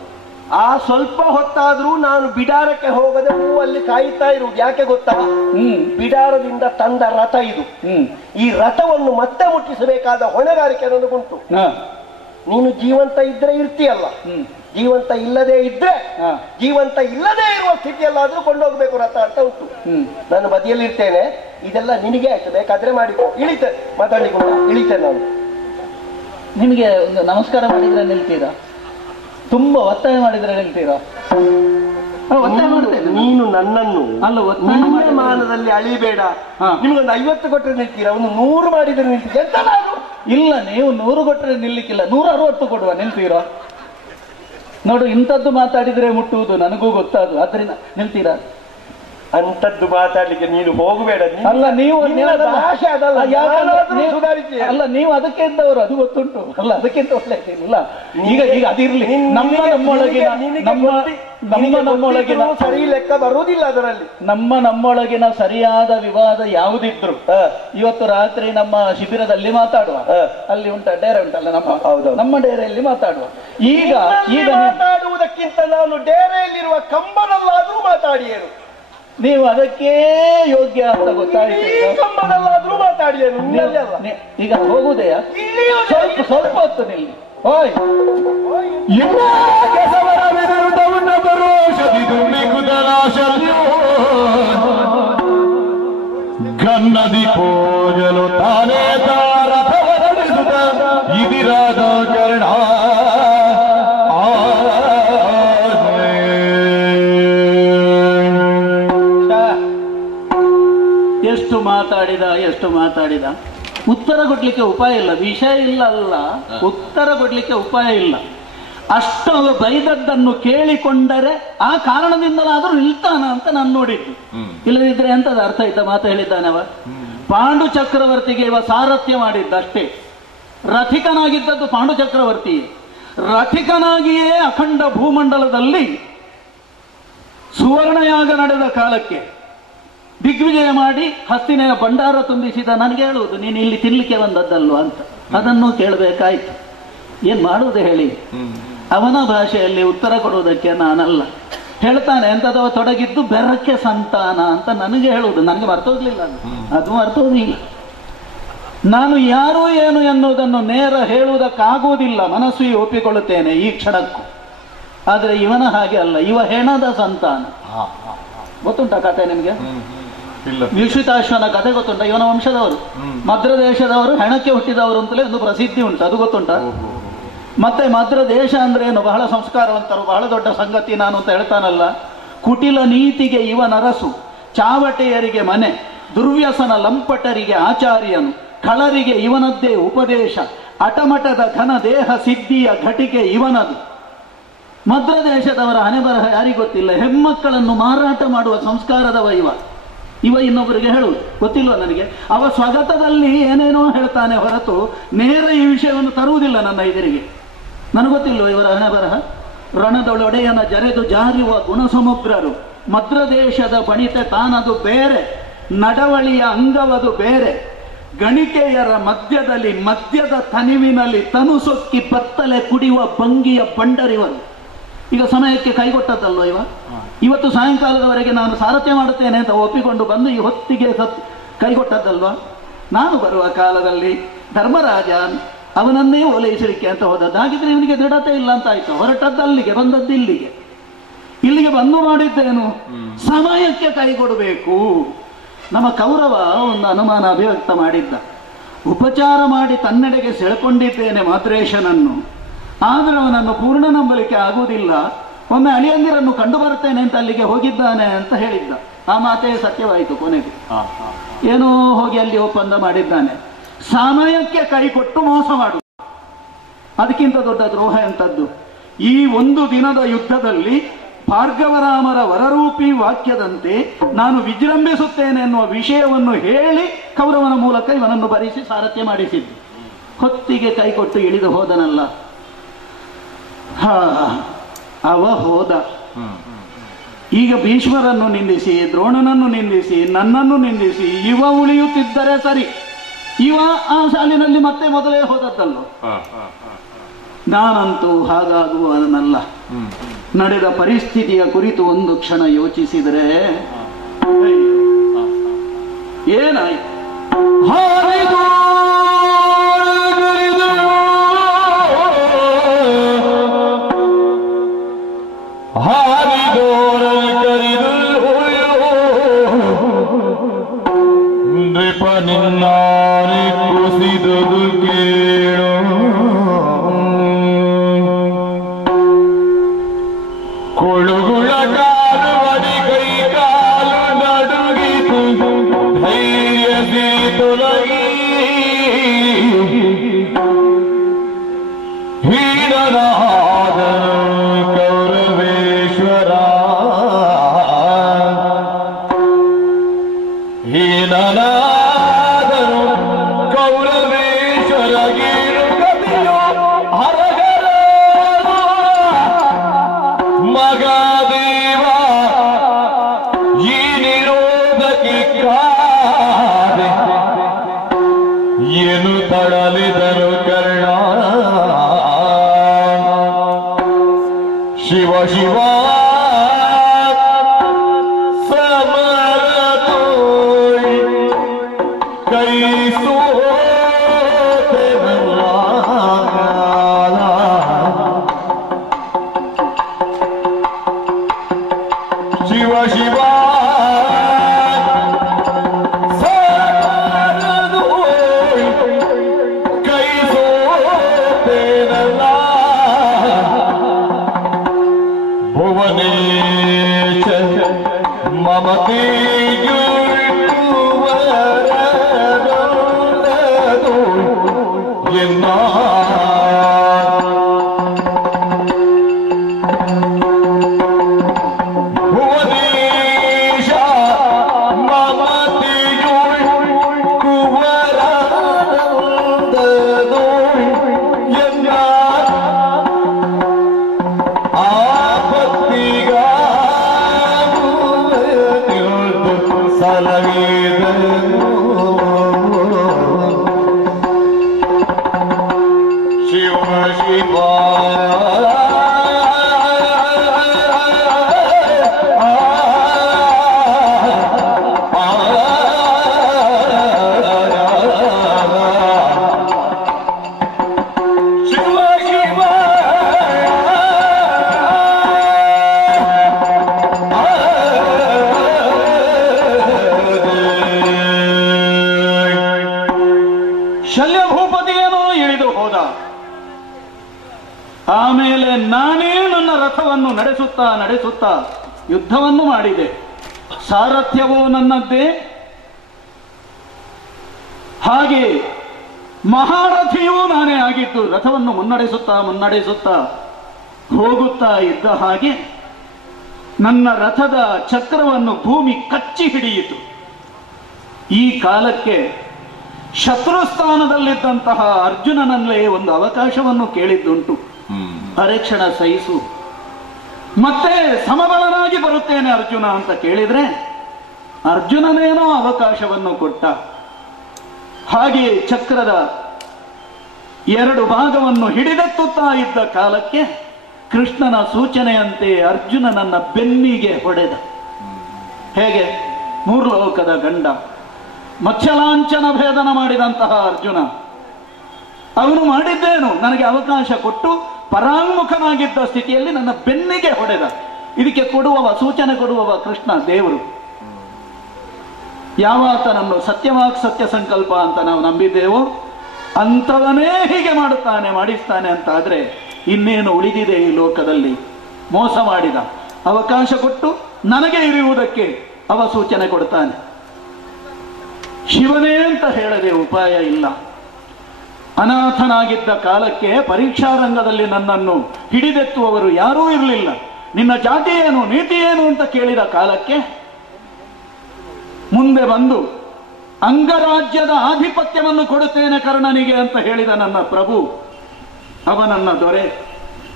ಆ ಸ್ವಲ್ಪ ಹೊತ್ತಾದ್ರೂ ನಾನು ಬಿಡಾರಕ್ಕೆ ಹೋಗದೆ ಅಲ್ಲಿ ಕಾಯುತ್ತಾ ಇರುವುದು. ಯಾಕೆ ಗೊತ್ತಾ? ಬಿಡಾರದಿಂದ ತಂದ ರಥ ಇದು. ಈ ರಥವನ್ನು ಮತ್ತೆ ಮುಟ್ಟಿಸಬೇಕಾದ ಹೊಣೆಗಾರಿಕೆ ನನಗುಂಟು. ನೀನು ಜೀವಂತ ಇದ್ರೆ ಇರ್ತೀಯಲ್ಲ, ಜೀವಂತ ಇಲ್ಲದೆ ಇದ್ರೆ ಜೀವಂತ ಇಲ್ಲದೆ ಇರುವ ಸ್ಥಿತಿಯಲ್ಲಾದ್ರೂ ಕೊಂಡೋಗ್ಬೇಕು ರಥ ಅಂತ ಉಂಟು. ನಾನು ಬದಿಯಲ್ಲಿ ಇರ್ತೇನೆ, ಇದೆಲ್ಲ ನಿನಗೆ ಆಯ್ತು, ಬೇಕಾದ್ರೆ ಮಾಡಿಕೊ. ಮಾತಾಡ್ಲಿಕ್ಕೆ ಇಳಿತೇನೆ ನಾನು. ನಿಮಗೆ ಒಂದು ನಮಸ್ಕಾರ ಮಾಡಿದ್ರೆ ನಿಲ್ತೀರಾ? ತುಂಬಾ ಒತ್ತಾಯ ಮಾಡಿದ್ರೆ ನಿಲ್ತೀರಾ? ನೀನು ನನ್ನನ್ನು ಮಾನದಲ್ಲಿ ಅಳಿಬೇಡ. ನಿಮ್ಗೊಂದು 50 ಕೊಟ್ಟರೆ ನಿಲ್ತೀರಾ, ಒಂದು 100 ಮಾಡಿದ್ರೆ ನಿಲ್ತೀರ ಎಂತ? ನಾನು ಇಲ್ಲ, ನೀವು 100 ಕೊಟ್ಟರೆ ನಿಲ್ಲಿಕ್ಕಿಲ್ಲ, 160 ಕೊಡುವ, ನಿಲ್ತೀರಾ? ನೋಡು, ಇಂಥದ್ದು ಮಾತಾಡಿದ್ರೆ ಮುಟ್ಟುವುದು ನನಗೂ ಗೊತ್ತಾದು, ಆದ್ರಿಂದ ನಿಲ್ತೀರಾ? ಅಂತದ್ದು ಮಾತಾಡ್ಲಿಕ್ಕೆ ನೀನು ಹೋಗಬೇಡ. ಅಲ್ಲ, ನೀವು ಸುಧಾರಿಸಿ. ಅಲ್ಲ, ನೀವು ಅದಕ್ಕೆ ಇದ್ದವರು, ಅದು ಗೊತ್ತುಂಟು. ಅಲ್ಲ, ಅದಕ್ಕಿಂತ ಒಳ್ಳೆಯದಿಲ್ಲ. ಈಗ ಅದಿರ್ಲಿ, ನಮ್ಮೊಳಗಿನ ಸರಿ ಲೆಕ್ಕ ಬರುವುದಿಲ್ಲ ಅದರಲ್ಲಿ. ನಮ್ಮೊಳಗಿನ ಸರಿಯಾದ ವಿವಾದ ಯಾವುದಿದ್ರು ಇವತ್ತು ರಾತ್ರಿ ನಮ್ಮ ಶಿಬಿರದಲ್ಲಿ ಮಾತಾಡುವ. ಅಲ್ಲಿ ಡೇರೆ ಉಂಟಲ್ಲ, ನಮ್ಮ ಡೇರೆಯಲ್ಲಿ ಮಾತಾಡುವ. ಈಗ ಮಾತಾಡುವುದಕ್ಕಿಂತ ನಾನು ಡೇರೆಯಲ್ಲಿರುವ ಕಂಬನಲ್ಲಾದ್ರೂ ಮಾತಾಡಿ ಏನು, ನೀವು ಅದಕ್ಕೇ ಯೋಗ್ಯ ಅಂತ ಗೊತ್ತಾಯಿತು. ಮಾತಾಡಿ ಈಗ ಹೋಗುವುದೇ ಸ್ವಲ್ಪ ಹೊತ್ತು ನಿಲ್ಲಿ. ಗನ್ನದಿ ಪೋಜಲು ತಾನೇ ತಾರಥವರಿಸುತ್ತ ಇದಿರಾದ ಕರ್ಣ. ಎಷ್ಟು ಮಾತಾಡಿದ ಉತ್ತರ ಕೊಡ್ಲಿಕ್ಕೆ ಉಪಾಯ ಇಲ್ಲ. ವಿಷಯ ಇಲ್ಲ ಅಲ್ಲ, ಉತ್ತರ ಕೊಡ್ಲಿಕ್ಕೆ ಉಪಾಯ ಇಲ್ಲ. ಅಷ್ಟು ಬೈದದ್ದನ್ನು ಕೇಳಿಕೊಂಡರೆ ಆ ಕಾರಣದಿಂದಲಾದ್ರೂ ನಿಲ್ತಾನ ಅಂತ ನಾನು ನೋಡಿದ್ದು. ಇಲ್ಲದಿದ್ರೆ ಎಂತದ ಅರ್ಥ ಇದ್ದ ಮಾತು ಹೇಳಿದ್ದಾನೆ ಅವ. ಪಾಂಡು ಚಕ್ರವರ್ತಿಗೆ ಇವ ಸಾರಥ್ಯ ಮಾಡಿದ್ದಷ್ಟೇ. ರಥಿಕನಾಗಿದ್ದದ್ದು ಪಾಂಡು ಚಕ್ರವರ್ತಿ. ರಥಿಕನಾಗಿಯೇ ಅಖಂಡ ಭೂಮಂಡಲದಲ್ಲಿ ಸುವರ್ಣಯಾಗ ನಡೆದ ಕಾಲಕ್ಕೆ ದಿಗ್ವಿಜಯ ಮಾಡಿ ಹಸ್ತಿನೆಯ ಭಂಡಾರ ತುಂಬಿಸಿದ ನನಗೆ ಹೇಳುವುದು, ನೀನು ಇಲ್ಲಿ ತಿನ್ಲಿಕ್ಕೆ ಬಂದದ್ದಲ್ವ ಅಂತ. ಅದನ್ನು ಕೇಳಬೇಕಾಯ್ತು. ಏನ್ ಮಾಡುವುದು ಹೇಳಿ? ಅವನ ಭಾಷೆಯಲ್ಲಿ ಉತ್ತರ ಕೊಡುವುದಕ್ಕೆ ನಾನಲ್ಲ. ಹೇಳ್ತಾನೆ ಎಂತದವ ತೊಡಗಿದ್ದು ಬೆರಕೆ ಸಂತಾನ ಅಂತ ನನಗೆ ಹೇಳುವುದು. ನನಗೆ ಮರ್ತೋಗ್ಲಿಲ್ಲ, ಅದು ಮರ್ತೋದಿಲ್ಲ. ನಾನು ಯಾರು ಏನು ಎನ್ನುವುದನ್ನು ನೇರ ಹೇಳುವುದಕ್ಕಾಗುವುದಿಲ್ಲ, ಮನಸ್ಸು ಒಪ್ಪಿಕೊಳ್ಳುತ್ತೇನೆ ಈ ಕ್ಷಣಕ್ಕೂ. ಆದ್ರೆ ಇವನ ಹಾಗೆ ಅಲ್ಲ, ಇವ ಹೆಣದ ಸಂತಾನ. ಗೊತ್ತುಂಟ ಕತೆ ನಿಮ್ಗೆ? ವಿಶ್ವಿತಾಶ್ವನ ಕಥೆ ಗೊತ್ತುಂಟ? ಇವನ ವಂಶದವರು, ಮದ್ರ ದೇಶದವರು, ಹೆಣಕ್ಕೆ ಹುಟ್ಟಿದವರು ಅಂತಲೇ ಒಂದು ಪ್ರಸಿದ್ಧಿ ಉಂಟು. ಅದು ಗೊತ್ತುಂಟ? ಮತ್ತೆ ಮದ್ರ ದೇಶ ಅಂದ್ರೆ ಏನು? ಬಹಳ ಸಂಸ್ಕಾರವಂತರು, ಬಹಳ ದೊಡ್ಡ ಸಂಗತಿ ನಾನು ಅಂತ ಹೇಳ್ತಾನಲ್ಲ. ಕುಟಿಲ ನೀತಿಗೆ ಇವ ನರಸು, ಚಾವಟೆಯರಿಗೆ ಮನೆ, ದುರ್ವ್ಯಸನ ಲಂಪಟರಿಗೆ ಆಚಾರ್ಯನು, ಖಳರಿಗೆ ಇವನದ್ದೇ ಉಪದೇಶ, ಅಟಮಟದ ಘನ ದೇಹ ಸಿದ್ಧಿಯ ಘಟಿಕೆ ಇವನದು. ಮದ್ರ ದೇಶದವರ ಹಣೆಬರಹ ಯಾರಿಗೂ ಗೊತ್ತಿಲ್ಲ. ಹೆಮ್ಮಕ್ಕಳನ್ನು ಮಾರಾಟ ಮಾಡುವ ಸಂಸ್ಕಾರದವ ಇವ ಇನ್ನೊಬ್ಬರಿಗೆ ಹೇಳುವುದು ಗೊತ್ತಿಲ್ವ ನನಗೆ. ಅವ ಸ್ವಗತದಲ್ಲಿ ಏನೇನೋ ಹೇಳ್ತಾನೆ ಹೊರತು ನೇರ ಈ ವಿಷಯವನ್ನು ತರುವುದಿಲ್ಲ ನನ್ನ ಎದುರಿಗೆ. ನನಗೊತ್ತಿಲ್ವ ಇವರ ಹಣೆಬರಹ. ರಣದೊಳೊಡೆಯನ ಜರೆದು ಜಾರಿರುವ ಗುಣಸಮುದ್ರರು, ಮದ್ರದೇಶದ ಬಣಿತೆ ತಾನದು ಬೇರೆ, ನಡವಳಿಯ ಅಂಗವದು ಬೇರೆ, ಗಣಿಕೆಯರ ಮಧ್ಯದಲ್ಲಿ ಮದ್ಯದ ತನಿವಿನಲ್ಲಿ ತನು ಸೊಕ್ಕಿ ಬತ್ತಲೆ ಕುಡಿಯುವ ಭಂಗಿಯ ಬಂಡರಿವರು. ಈಗ ಸಮಯಕ್ಕೆ ಕೈಗೊಟ್ಟದ್ದಲ್ವ ಇವತ್ತು ಸಾಯಂಕಾಲದವರೆಗೆ ನಾನು ಸಾರಥ್ಯ ಮಾಡುತ್ತೇನೆ ಅಂತ ಒಪ್ಪಿಕೊಂಡು ಬಂದು ಈ ಹೊತ್ತಿಗೆ ಕೈಗೊಟ್ಟದ್ದಲ್ವ. ನಾನು ಬರುವ ಕಾಲದಲ್ಲಿ ಧರ್ಮರಾಜ ಅವನನ್ನೇ ಓಲೈಸಲಿಕ್ಕೆ ಅಂತ ಹೋದದ್ದು. ಹಾಗಿದ್ರೆ ಇವನಿಗೆ ದೃಢತೆ ಇಲ್ಲ ಅಂತ ಆಯ್ತು. ಹೊರಟದ್ದಲ್ಲಿಗೆ ಬಂದದ್ದು ಇಲ್ಲಿಗೆ ಬಂದು ಮಾಡಿದ್ದೇನು, ಸಮಯಕ್ಕೆ ಕೈಗೊಡಬೇಕು. ನಮ್ಮ ಕೌರವ ಒಂದು ಅನುಮಾನ ಅಭಿವ್ಯಕ್ತ ಮಾಡಿದ್ದ. ಉಪಚಾರ ಮಾಡಿ ತನ್ನೆಡೆಗೆ ಸೆಳೆಕೊಂಡಿದ್ದೇನೆ ಮಾದ್ರೇಶನನ್ನು, ಆದರೆ ಅವನನ್ನು ಪೂರ್ಣ ನಂಬಲಿಕ್ಕೆ ಆಗುವುದಿಲ್ಲ. ಒಮ್ಮೆ ಅಳಿಯಂದಿರನ್ನು ಕಂಡು ಬರ್ತೇನೆ ಅಂತ ಅಲ್ಲಿಗೆ ಹೋಗಿದ್ದಾನೆ ಅಂತ ಹೇಳಿದ್ದ. ಆ ಮಾತೇ ಸತ್ಯವಾಯಿತು. ಕೊನೆಗೆ ಏನೋ ಹೋಗಿ ಅಲ್ಲಿ ಒಪ್ಪಂದ ಮಾಡಿದ್ದಾನೆ. ಸಮಯಕ್ಕೆ ಕೈ ಕೊಟ್ಟು ಮೋಸ ಮಾಡು, ಅದಕ್ಕಿಂತ ದೊಡ್ಡ ದ್ರೋಹ ಎಂಥದ್ದು. ಈ ಒಂದು ದಿನದ ಯುದ್ಧದಲ್ಲಿ ಭಾರ್ಗವರಾಮರ ವರರೂಪಿ ವಾಕ್ಯದಂತೆ ನಾನು ವಿಜೃಂಭಿಸುತ್ತೇನೆ ಎನ್ನುವ ವಿಷಯವನ್ನು ಹೇಳಿ ಕೌರವನ ಮೂಲಕ ಇವನನ್ನು ಭರಿಸಿ ಸಾರಥ್ಯ ಮಾಡಿಸಿದ್ದು. ಹೊತ್ತಿಗೆ ಕೈಕೊಟ್ಟು ಇಳಿದು ಹೋದನಲ್ಲ. ಅವ ಹೋದ. ಈಗ ಭೀಷ್ಮರನ್ನು ನಿಂದಿಸಿ, ದ್ರೋಣನನ್ನು ನಿಂದಿಸಿ, ನನ್ನನ್ನು ನಿಂದಿಸಿ ಇವ ಉಳಿಯುತ್ತಿದ್ದರೆ ಸರಿ. ಇವ ಆ ಸಾಲಿನಲ್ಲಿ ಮತ್ತೆ ಮೊದಲೇ ಹೋದದ್ದಲ್ಲೋ. ನಾನಂತೂ ಹಾಗಾಗುವನಲ್ಲ. ನಡೆದ ಪರಿಸ್ಥಿತಿಯ ಕುರಿತು ಒಂದು ಕ್ಷಣ ಯೋಚಿಸಿದರೆ ಏನಾಯ್ತು? ನಿನ್ನಾರಿ ಕುಸಿದುದು ಕೇಳು, ಕೊಳುಗುಳ ಕಾಲು ಮಡಿ ಕೈ ಕಾಲು ನಡುಗಿತು, ಧೈರ್ಯದಿ ತೊಲಗಿ ಹೀನನಾದ ಕೌರವೇಶ್ವರ, ಹೀನನ ತಡಲಿದರು ಕರ್ಣ. ಶಿವ ಶಿವ ಸಮರದೋ ಕೈ ಸೋತೆನಲ್ಲ. ಶಿವ ಶಿವ ಮಮತೆ ಎನ್ನ ಭುವನೇಶ ಮಮತೆಯು ಕುವರದೋ ಎನ್ನ ಆಪತ್ತಿಗ ಶಿವ ಶಿವ ಶಲ್ಯಭೂಪತಿಯೇನೋ ಇಳಿದು ಹೋದ. ಆಮೇಲೆ ನಾನೇ ನನ್ನ ರಥವನ್ನು ನಡೆಸುತ್ತಾ ಯುದ್ಧವನ್ನು ಮಾಡಿದೆ. ಸಾರಥ್ಯವೂ ನನ್ನದ್ದೇ, ಹಾಗೆ ಮಹಾರಥಿಯೂ ನಾನೇ ಆಗಿದ್ದು ರಥವನ್ನು ಮುನ್ನಡೆಸುತ್ತಾ ಹೋಗುತ್ತಾ ಇದ್ದ ಹಾಗೆ ನನ್ನ ರಥದ ಚಕ್ರವನ್ನು ಭೂಮಿ ಕಚ್ಚಿ ಹಿಡಿಯಿತು. ಈ ಕಾಲಕ್ಕೆ ಶತ್ರುಸ್ಥಾನದಲ್ಲಿದ್ದಂತಹ ಅರ್ಜುನನಲ್ಲೇ ಒಂದು ಅವಕಾಶವನ್ನು ಕೇಳಿದ್ದುಂಟು. ಪರೀಕ್ಷಣ ಸಹಿಸು, ಮತ್ತೆ ಸಮಬಲನಾಗಿ ಬರುತ್ತೇನೆ ಅರ್ಜುನ ಅಂತ ಕೇಳಿದ್ರೆ ಅರ್ಜುನನೇನೋ ಅವಕಾಶವನ್ನು ಕೊಟ್ಟ. ಹಾಗೆ ಚಕ್ರದ 2 ಭಾಗವನ್ನು ಹಿಡಿದೆತ್ತುತ್ತಾ ಇದ್ದ ಕಾಲಕ್ಕೆ ಕೃಷ್ಣನ ಸೂಚನೆಯಂತೆ ಅರ್ಜುನನನ್ನ ಬೆನ್ನಿಗೆ ಹೊಡೆದ. ಹೇಗೆ? 3 ಲೋಕದ ಗಂಡ, ಮತ್ಸ್ಯಲಾಂಛನ ಭೇದನ ಮಾಡಿದಂತಹ ಅರ್ಜುನ ಅವನು ಮಾಡಿದ್ದೇನು? ನನಗೆ ಅವಕಾಶ ಕೊಟ್ಟು ಪರಾಂಗುಖನಾಗಿದ್ದ ಸ್ಥಿತಿಯಲ್ಲಿ ನನ್ನ ಬೆನ್ನಿಗೆ ಹೊಡೆದ. ಇದಕ್ಕೆ ಸೂಚನೆ ಕೊಡುವವ ಕೃಷ್ಣ ದೇವರು. ಯಾವಾತನನ್ನು ಸತ್ಯವಾಕ್ ಸತ್ಯ ಸಂಕಲ್ಪ ಅಂತ ನಾವು ನಂಬಿದ್ದೇವೋ ಅಂಥವನೇ ಹೀಗೆ ಮಾಡಿಸ್ತಾನೆ ಅಂತ ಆದ್ರೆ ಇನ್ನೇನು ಉಳಿದಿದೆ ಈ ಲೋಕದಲ್ಲಿ? ಮೋಸ ಮಾಡಿದ, ಅವಕಾಶ ಕೊಟ್ಟು ನನಗೆ ಇರುವುದಕ್ಕೆ ಅವ ಸೂಚನೆ ಕೊಡ್ತಾನೆ. ಶಿವನೇ ಅಂತ ಹೇಳದೆ ಉಪಾಯ ಇಲ್ಲ. ಅನಾಥನಾಗಿದ್ದ ಕಾಲಕ್ಕೆ ಪರೀಕ್ಷಾ ರಂಗದಲ್ಲಿ ನನ್ನನ್ನು ಹಿಡಿದೆತ್ತುವವರು ಯಾರೂ ಇರಲಿಲ್ಲ. ನಿನ್ನ ಜಾತಿ ಏನು, ನೀತಿ ಏನು ಅಂತ ಕೇಳಿದ ಕಾಲಕ್ಕೆ ಮುಂದೆ ಬಂದು ಅಂಗರಾಜ್ಯದ ಆಧಿಪತ್ಯವನ್ನು ಕೊಡುತ್ತೇನೆ ಕರ್ಣನಿಗೆ ಅಂತ ಹೇಳಿದ ನನ್ನ ಪ್ರಭು, ಅವ ನನ್ನ ದೊರೆ,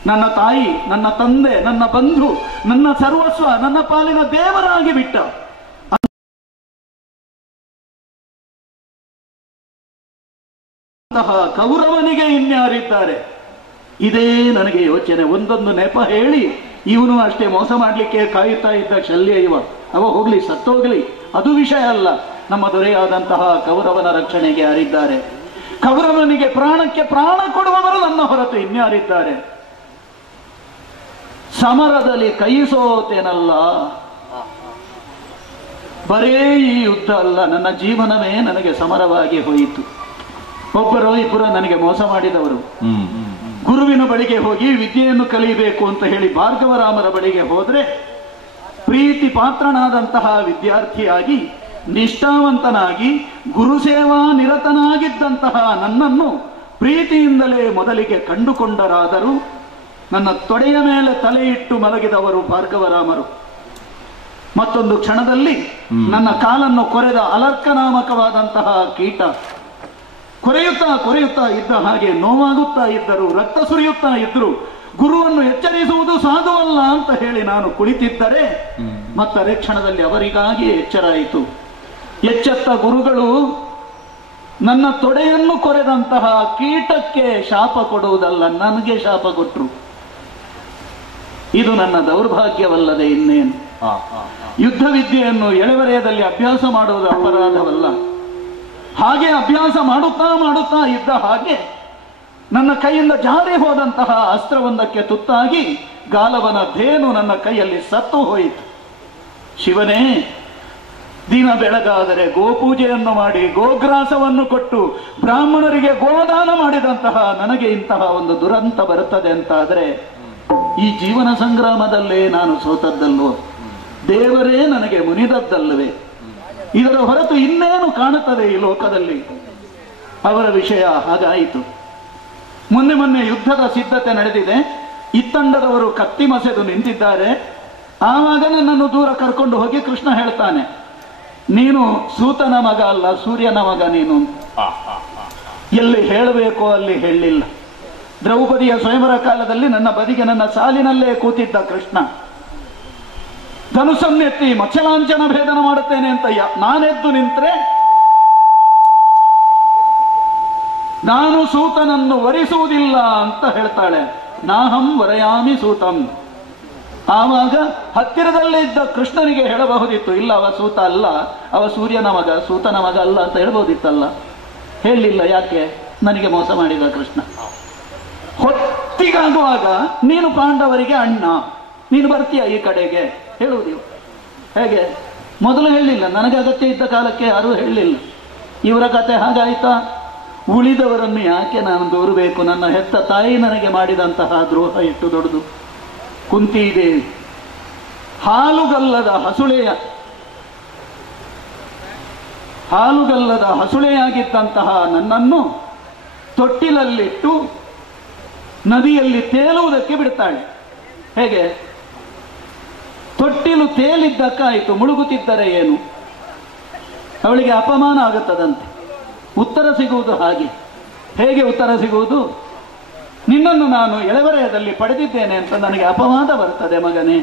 ನನ್ನ ತಾಯಿ, ನನ್ನ ತಂದೆ, ನನ್ನ ಬಂಧು, ನನ್ನ ಸರ್ವಸ್ವ, ನನ್ನ ಪಾಲಿನ ದೇವರಾಗಿ ಬಿಟ್ಟ. ಕೌರವನಿಗೆ ಇನ್ಯಾರಿದ್ದಾರೆ? ಇದೇ ನನಗೆ ಯೋಚನೆ. ಒಂದೊಂದು ನೆಪ ಹೇಳಿ ಇವನು ಅಷ್ಟೇ ಮೋಸ ಮಾಡಲಿಕ್ಕೆ ಕಾಯುತ್ತಾ ಇದ್ದ ಶಲ್ಯ ಅವ ಹೋಗ್ಲಿ, ಸತ್ತೋಗ್ಲಿ, ಅದು ವಿಷಯ ಅಲ್ಲ. ನಮ್ಮ ದೊರೆಯಾದಂತಹ ಕೌರವನ ರಕ್ಷಣೆಗೆ ಯಾರಿದ್ದಾರೆ? ಕೌರವನಿಗೆ ಪ್ರಾಣಕ್ಕೆ ಪ್ರಾಣ ಕೊಡುವವರು ನನ್ನ ಹೊರತು ಇನ್ಯಾರಿದ್ದಾರೆ? ಸಮರದಲ್ಲಿ ಕೈ ಸೋತೇನಲ್ಲ, ಬರೇ ಈ ಯುದ್ಧ ಅಲ್ಲ, ನನ್ನ ಜೀವನವೇ ನನಗೆ ಸಮರವಾಗಿ ಹೋಯಿತು. ಒಬ್ಬರೋ ಇಬ್ಬರು ನನಗೆ ಮೋಸ ಮಾಡಿದವರು ಗುರುವಿನ ಬಳಿಗೆ ಹೋಗಿ ವಿದ್ಯೆಯನ್ನು ಕಲಿಯಬೇಕು ಅಂತ ಹೇಳಿ ಭಾರ್ಗವರಾಮರ ಬಳಿಗೆ ಹೋದ್ರೆ ಪ್ರೀತಿ ಪಾತ್ರನಾದಂತಹ ವಿದ್ಯಾರ್ಥಿಯಾಗಿ ನಿಷ್ಠಾವಂತನಾಗಿ ಗುರುಸೇವಾ ನಿರತನಾಗಿದ್ದಂತಹ ನನ್ನನ್ನು ಪ್ರೀತಿಯಿಂದಲೇ ಮೊದಲಿಗೆ ಕಂಡುಕೊಂಡರಾದರೂ ನನ್ನ ತೊಡೆಯ ಮೇಲೆ ತಲೆ ಇಟ್ಟು ಮಲಗಿದವರು ಭಾರ್ಗವರಾಮರು. ಮತ್ತೊಂದು ಕ್ಷಣದಲ್ಲಿ ನನ್ನ ಕಾಲನ್ನು ಕೊರೆದ ಅಲರ್ಕ ನಾಮಕವಾದಂತಹ ಕೀಟ ಕೊರೆಯುತ್ತಾ ಇದ್ದ ಹಾಗೆ ನೋವಾಗುತ್ತಾ ಇದ್ದರು, ರಕ್ತ ಸುರಿಯುತ್ತಾ ಇದ್ರು. ಗುರುವನ್ನು ಎಚ್ಚರಿಸುವುದು ಸಾಧುವಲ್ಲ ಅಂತ ಹೇಳಿ ನಾನು ಕುಳಿತಿದ್ದರೆ ಮತ್ತದೇ ಕ್ಷಣದಲ್ಲಿ ಅವರಿಗಾಗಿ ಎಚ್ಚರಾಯಿತು. ಎಚ್ಚೆತ್ತ ಗುರುಗಳು ನನ್ನ ತೊಡೆಯನ್ನು ಕೊರೆದಂತಹ ಕೀಟಕ್ಕೆ ಶಾಪ ಕೊಡುವುದಲ್ಲ, ನನಗೆ ಶಾಪ ಕೊಟ್ಟರು. ಇದು ನನ್ನ ದೌರ್ಭಾಗ್ಯವಲ್ಲದೆ ಇನ್ನೇನು? ಯುದ್ಧ ವಿದ್ಯೆಯನ್ನು ಎಳೆವರೆಯದಲ್ಲಿ ಅಭ್ಯಾಸ ಮಾಡುವುದು ಅಪರಾಧವಲ್ಲ. ಹಾಗೆ ಅಭ್ಯಾಸ ಮಾಡುತ್ತಾ ಇದ್ದ ಹಾಗೆ ನನ್ನ ಕೈಯಿಂದ ಜಾರಿ ಹೋದಂತಹ ಅಸ್ತ್ರವೊಂದಕ್ಕೆ ತುತ್ತಾಗಿ ಗಾಲವನ ಧೇನು ನನ್ನ ಕೈಯಲ್ಲಿ ಸತ್ತು ಹೋಯಿತು. ಶಿವನೇ, ದಿನ ಬೆಳಗಾದರೆ ಗೋಪೂಜೆಯನ್ನು ಮಾಡಿ ಗೋಗ್ರಾಸವನ್ನು ಕೊಟ್ಟು ಬ್ರಾಹ್ಮಣರಿಗೆ ಗೋದಾನ ಮಾಡಿದಂತಹ ನನಗೆ ಇಂತಹ ಒಂದು ದುರಂತ ಬರುತ್ತದೆ ಅಂತಾದರೆ ಈ ಜೀವನ ಸಂಗ್ರಾಮದಲ್ಲೇ ನಾನು ಸೋತದ್ದಲ್ವೋ? ದೇವರೇ ನನಗೆ ಮುನಿದದ್ದಲ್ಲವೇ? ಇದರ ಹೊರತು ಇನ್ನೇನು ಕಾಣುತ್ತದೆ ಈ ಲೋಕದಲ್ಲಿ? ಅವರ ವಿಷಯ ಹಾಗಾಯಿತು. ಮೊನ್ನೆ ಯುದ್ಧದ ಸಿದ್ಧತೆ ನಡೆದಿದೆ. ಇತ್ತಂಡದವರು ಕತ್ತಿ ಮಸೆದು ನಿಂತಿದ್ದಾರೆ. ಆವಾಗ ನನ್ನನ್ನು ದೂರ ಕರ್ಕೊಂಡು ಹೋಗಿ ಕೃಷ್ಣ ಹೇಳ್ತಾನೆ, ನೀನು ಸೂತನ ಮಗ ಅಲ್ಲ, ಸೂರ್ಯನ ಮಗ ನೀನು. ಎಲ್ಲಿ ಹೇಳಬೇಕೋ ಅಲ್ಲಿ ಹೇಳಲಿಲ್ಲ. ದ್ರೌಪದಿಯ ಸ್ವಯಂವರ ಕಾಲದಲ್ಲಿ ನನ್ನ ಬದಿಗೆ ನನ್ನ ಸಾಲಿನಲ್ಲೇ ಕೂತಿದ್ದ ಕೃಷ್ಣ ಧನುಸನ್ನೆತ್ತಿ ಮತ್ಸ್ಯಲಾಂಛನ ಭೇದನ ಮಾಡುತ್ತೇನೆ ಅಂತ ನಾನೆದ್ದು ನಿಂತ್ರೆ ನಾನು ಸೂತನನ್ನು ವರಿಸುವುದಿಲ್ಲ ಅಂತ ಹೇಳ್ತಾಳೆ. ನಾಹಂ ವರಯಾಮಿ ಸೂತಂ. ಆವಾಗ ಹತ್ತಿರದಲ್ಲೇ ಇದ್ದ ಕೃಷ್ಣನಿಗೆ ಹೇಳಬಹುದಿತ್ತು, ಇಲ್ಲ ಅವ ಸೂತ ಅಲ್ಲ, ಅವ ಸೂರ್ಯನ ಮಗ, ಸೂತನ ಮಗ ಅಲ್ಲ ಅಂತ ಹೇಳ್ಬೋದಿತ್ತಲ್ಲ. ಹೇಳಲಿಲ್ಲ. ಯಾಕೆ? ನನಗೆ ಮೋಸ ಮಾಡಿದ ಕೃಷ್ಣ. ಹೊತ್ತಿಗಾಗುವಾಗ ನೀನು ಪಾಂಡವರಿಗೆ ಅಣ್ಣ, ನೀನು ಬರ್ತೀಯ ಈ ಕಡೆಗೆ ಹೇಳುವುದಿಲ್ಲ. ಹೇಗೆ? ಮೊದಲು ಹೇಳಲಿಲ್ಲ. ನನಗೆ ಅಗತ್ಯ ಇದ್ದ ಕಾಲಕ್ಕೆ ಯಾರೂ ಹೇಳಲಿಲ್ಲ. ಇವರ ಕತೆ ಹಾಗಾಯ್ತಾ? ಉಳಿದವರನ್ನು ಯಾಕೆ ನಾನು ದೂರಬೇಕು? ನನ್ನ ಹೆತ್ತ ತಾಯಿ ನನಗೆ ಮಾಡಿದಂತಹ ದ್ರೋಹ ಎಷ್ಟು ದೊಡ್ಡದು. ಕುಂತಿದೇವಿ ಹಾಲುಗಲ್ಲದ ಹಾಲುಗಲ್ಲದ ಹಸುಳೆಯಾಗಿದ್ದಂತಹ ನನ್ನನ್ನು ತೊಟ್ಟಿಲಲ್ಲಿಟ್ಟು ನದಿಯಲ್ಲಿ ತೇಲುವುದಕ್ಕೆ ಬಿಡ್ತಾಳೆ. ಹೇಗೆ? ತೊಟ್ಟಿಲು ತೇಲಿದ್ದಕ್ಕಾಯಿತು, ಮುಳುಗುತ್ತಿದ್ದರೆ ಏನು? ಅವಳಿಗೆ ಅಪಮಾನ ಆಗುತ್ತದಂತೆ. ಉತ್ತರ ಸಿಗುವುದು ಹಾಗೆ. ಹೇಗೆ ಉತ್ತರ ಸಿಗುವುದು? ನಿನ್ನನ್ನು ನಾನು ಎಳವರೆಯದಲ್ಲಿ ಪಡೆದಿದ್ದೇನೆ ಅಂತ ನನಗೆ ಅಪವಾದ ಬರ್ತದೆ ಮಗನೇ.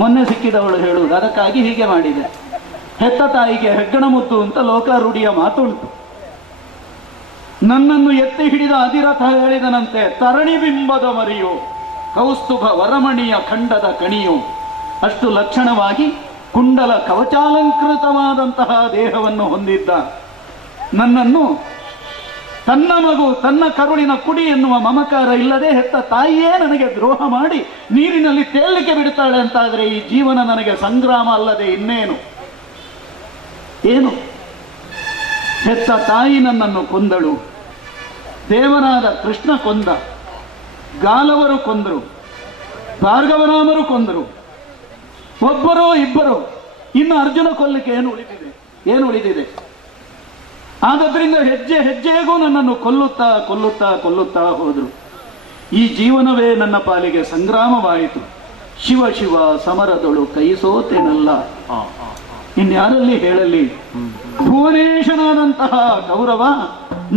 ಮೊನ್ನೆ ಸಿಕ್ಕಿದವಳು ಹೇಳುವುದು, ಅದಕ್ಕಾಗಿ ಹೀಗೆ ಮಾಡಿದೆ. ಹೆತ್ತ ತಾಯಿಗೆ ಹೆಗ್ಗಣ ಮುದ್ದು ಅಂತ ಲೋಕಾರೂಢಿಯ ಮಾತುಂಟು. ನನ್ನನ್ನು ಎತ್ತಿ ಹಿಡಿದ ಅಧಿರಥ ಹೇಳಿದನಂತೆ, ತರಣಿ ಬಿಂಬದ ಮರಿಯು ಕೌಸ್ತುಭ ವರಮಣಿಯ ಖಂಡದ ಕಣಿಯು. ಅಷ್ಟು ಲಕ್ಷಣವಾಗಿ ಕುಂಡಲ ಕವಚಾಲಂಕೃತವಾದಂತಹ ದೇಹವನ್ನು ಹೊಂದಿದ್ದ ನನ್ನನ್ನು ತನ್ನ ಮಗು, ತನ್ನ ಕರುಳಿನ ಕುಡಿ ಎನ್ನುವ ಮಮಕಾರ ಇಲ್ಲದೆ ಹೆತ್ತ ತಾಯಿಯೇ ನನಗೆ ದ್ರೋಹ ಮಾಡಿ ನೀರಿನಲ್ಲಿ ತೇಲಿಕ್ಕೆ ಬಿಡುತ್ತಾಳೆ ಅಂತಾದರೆ ಈ ಜೀವನ ನನಗೆ ಸಂಗ್ರಾಮ ಅಲ್ಲದೆ ಇನ್ನೇನು? ಏನು? ಹೆತ್ತ ತಾಯಿ ನನ್ನನ್ನು ಕೊಂದಳು, ದೇವರಾದ ಕೃಷ್ಣ ಕೊಂದ, ಗಾಲವರು ಕೊಂದರು, ಭಾರ್ಗವರಾಮರು ಕೊಂದರು, ಒಬ್ಬರೋ ಇಬ್ಬರು. ಇನ್ನು ಅರ್ಜುನ ಕೊಲ್ಲಿಕ್ಕೆ ಏನು ಉಳಿದಿದೆ? ಆದದ್ರಿಂದ ಹೆಜ್ಜೆ ಹೆಜ್ಜೆಗೂ ನನ್ನನ್ನು ಕೊಲ್ಲುತ್ತಾ ಕೊಲ್ಲುತ್ತಾ ಕೊಲ್ಲುತ್ತಾ ಹೋದರು. ಈ ಜೀವನವೇ ನನ್ನ ಪಾಲಿಗೆ ಸಂಗ್ರಾಮವಾಯಿತು. ಶಿವ ಶಿವ ಸಮರದೊಳು ಕೈ ಸೋತೆನಲ್ಲ. ಇನ್ಯಾರಲ್ಲಿ ಹೇಳಲಿ? ಭುವನೇಶನಾದಂತಹ ಕೌರವ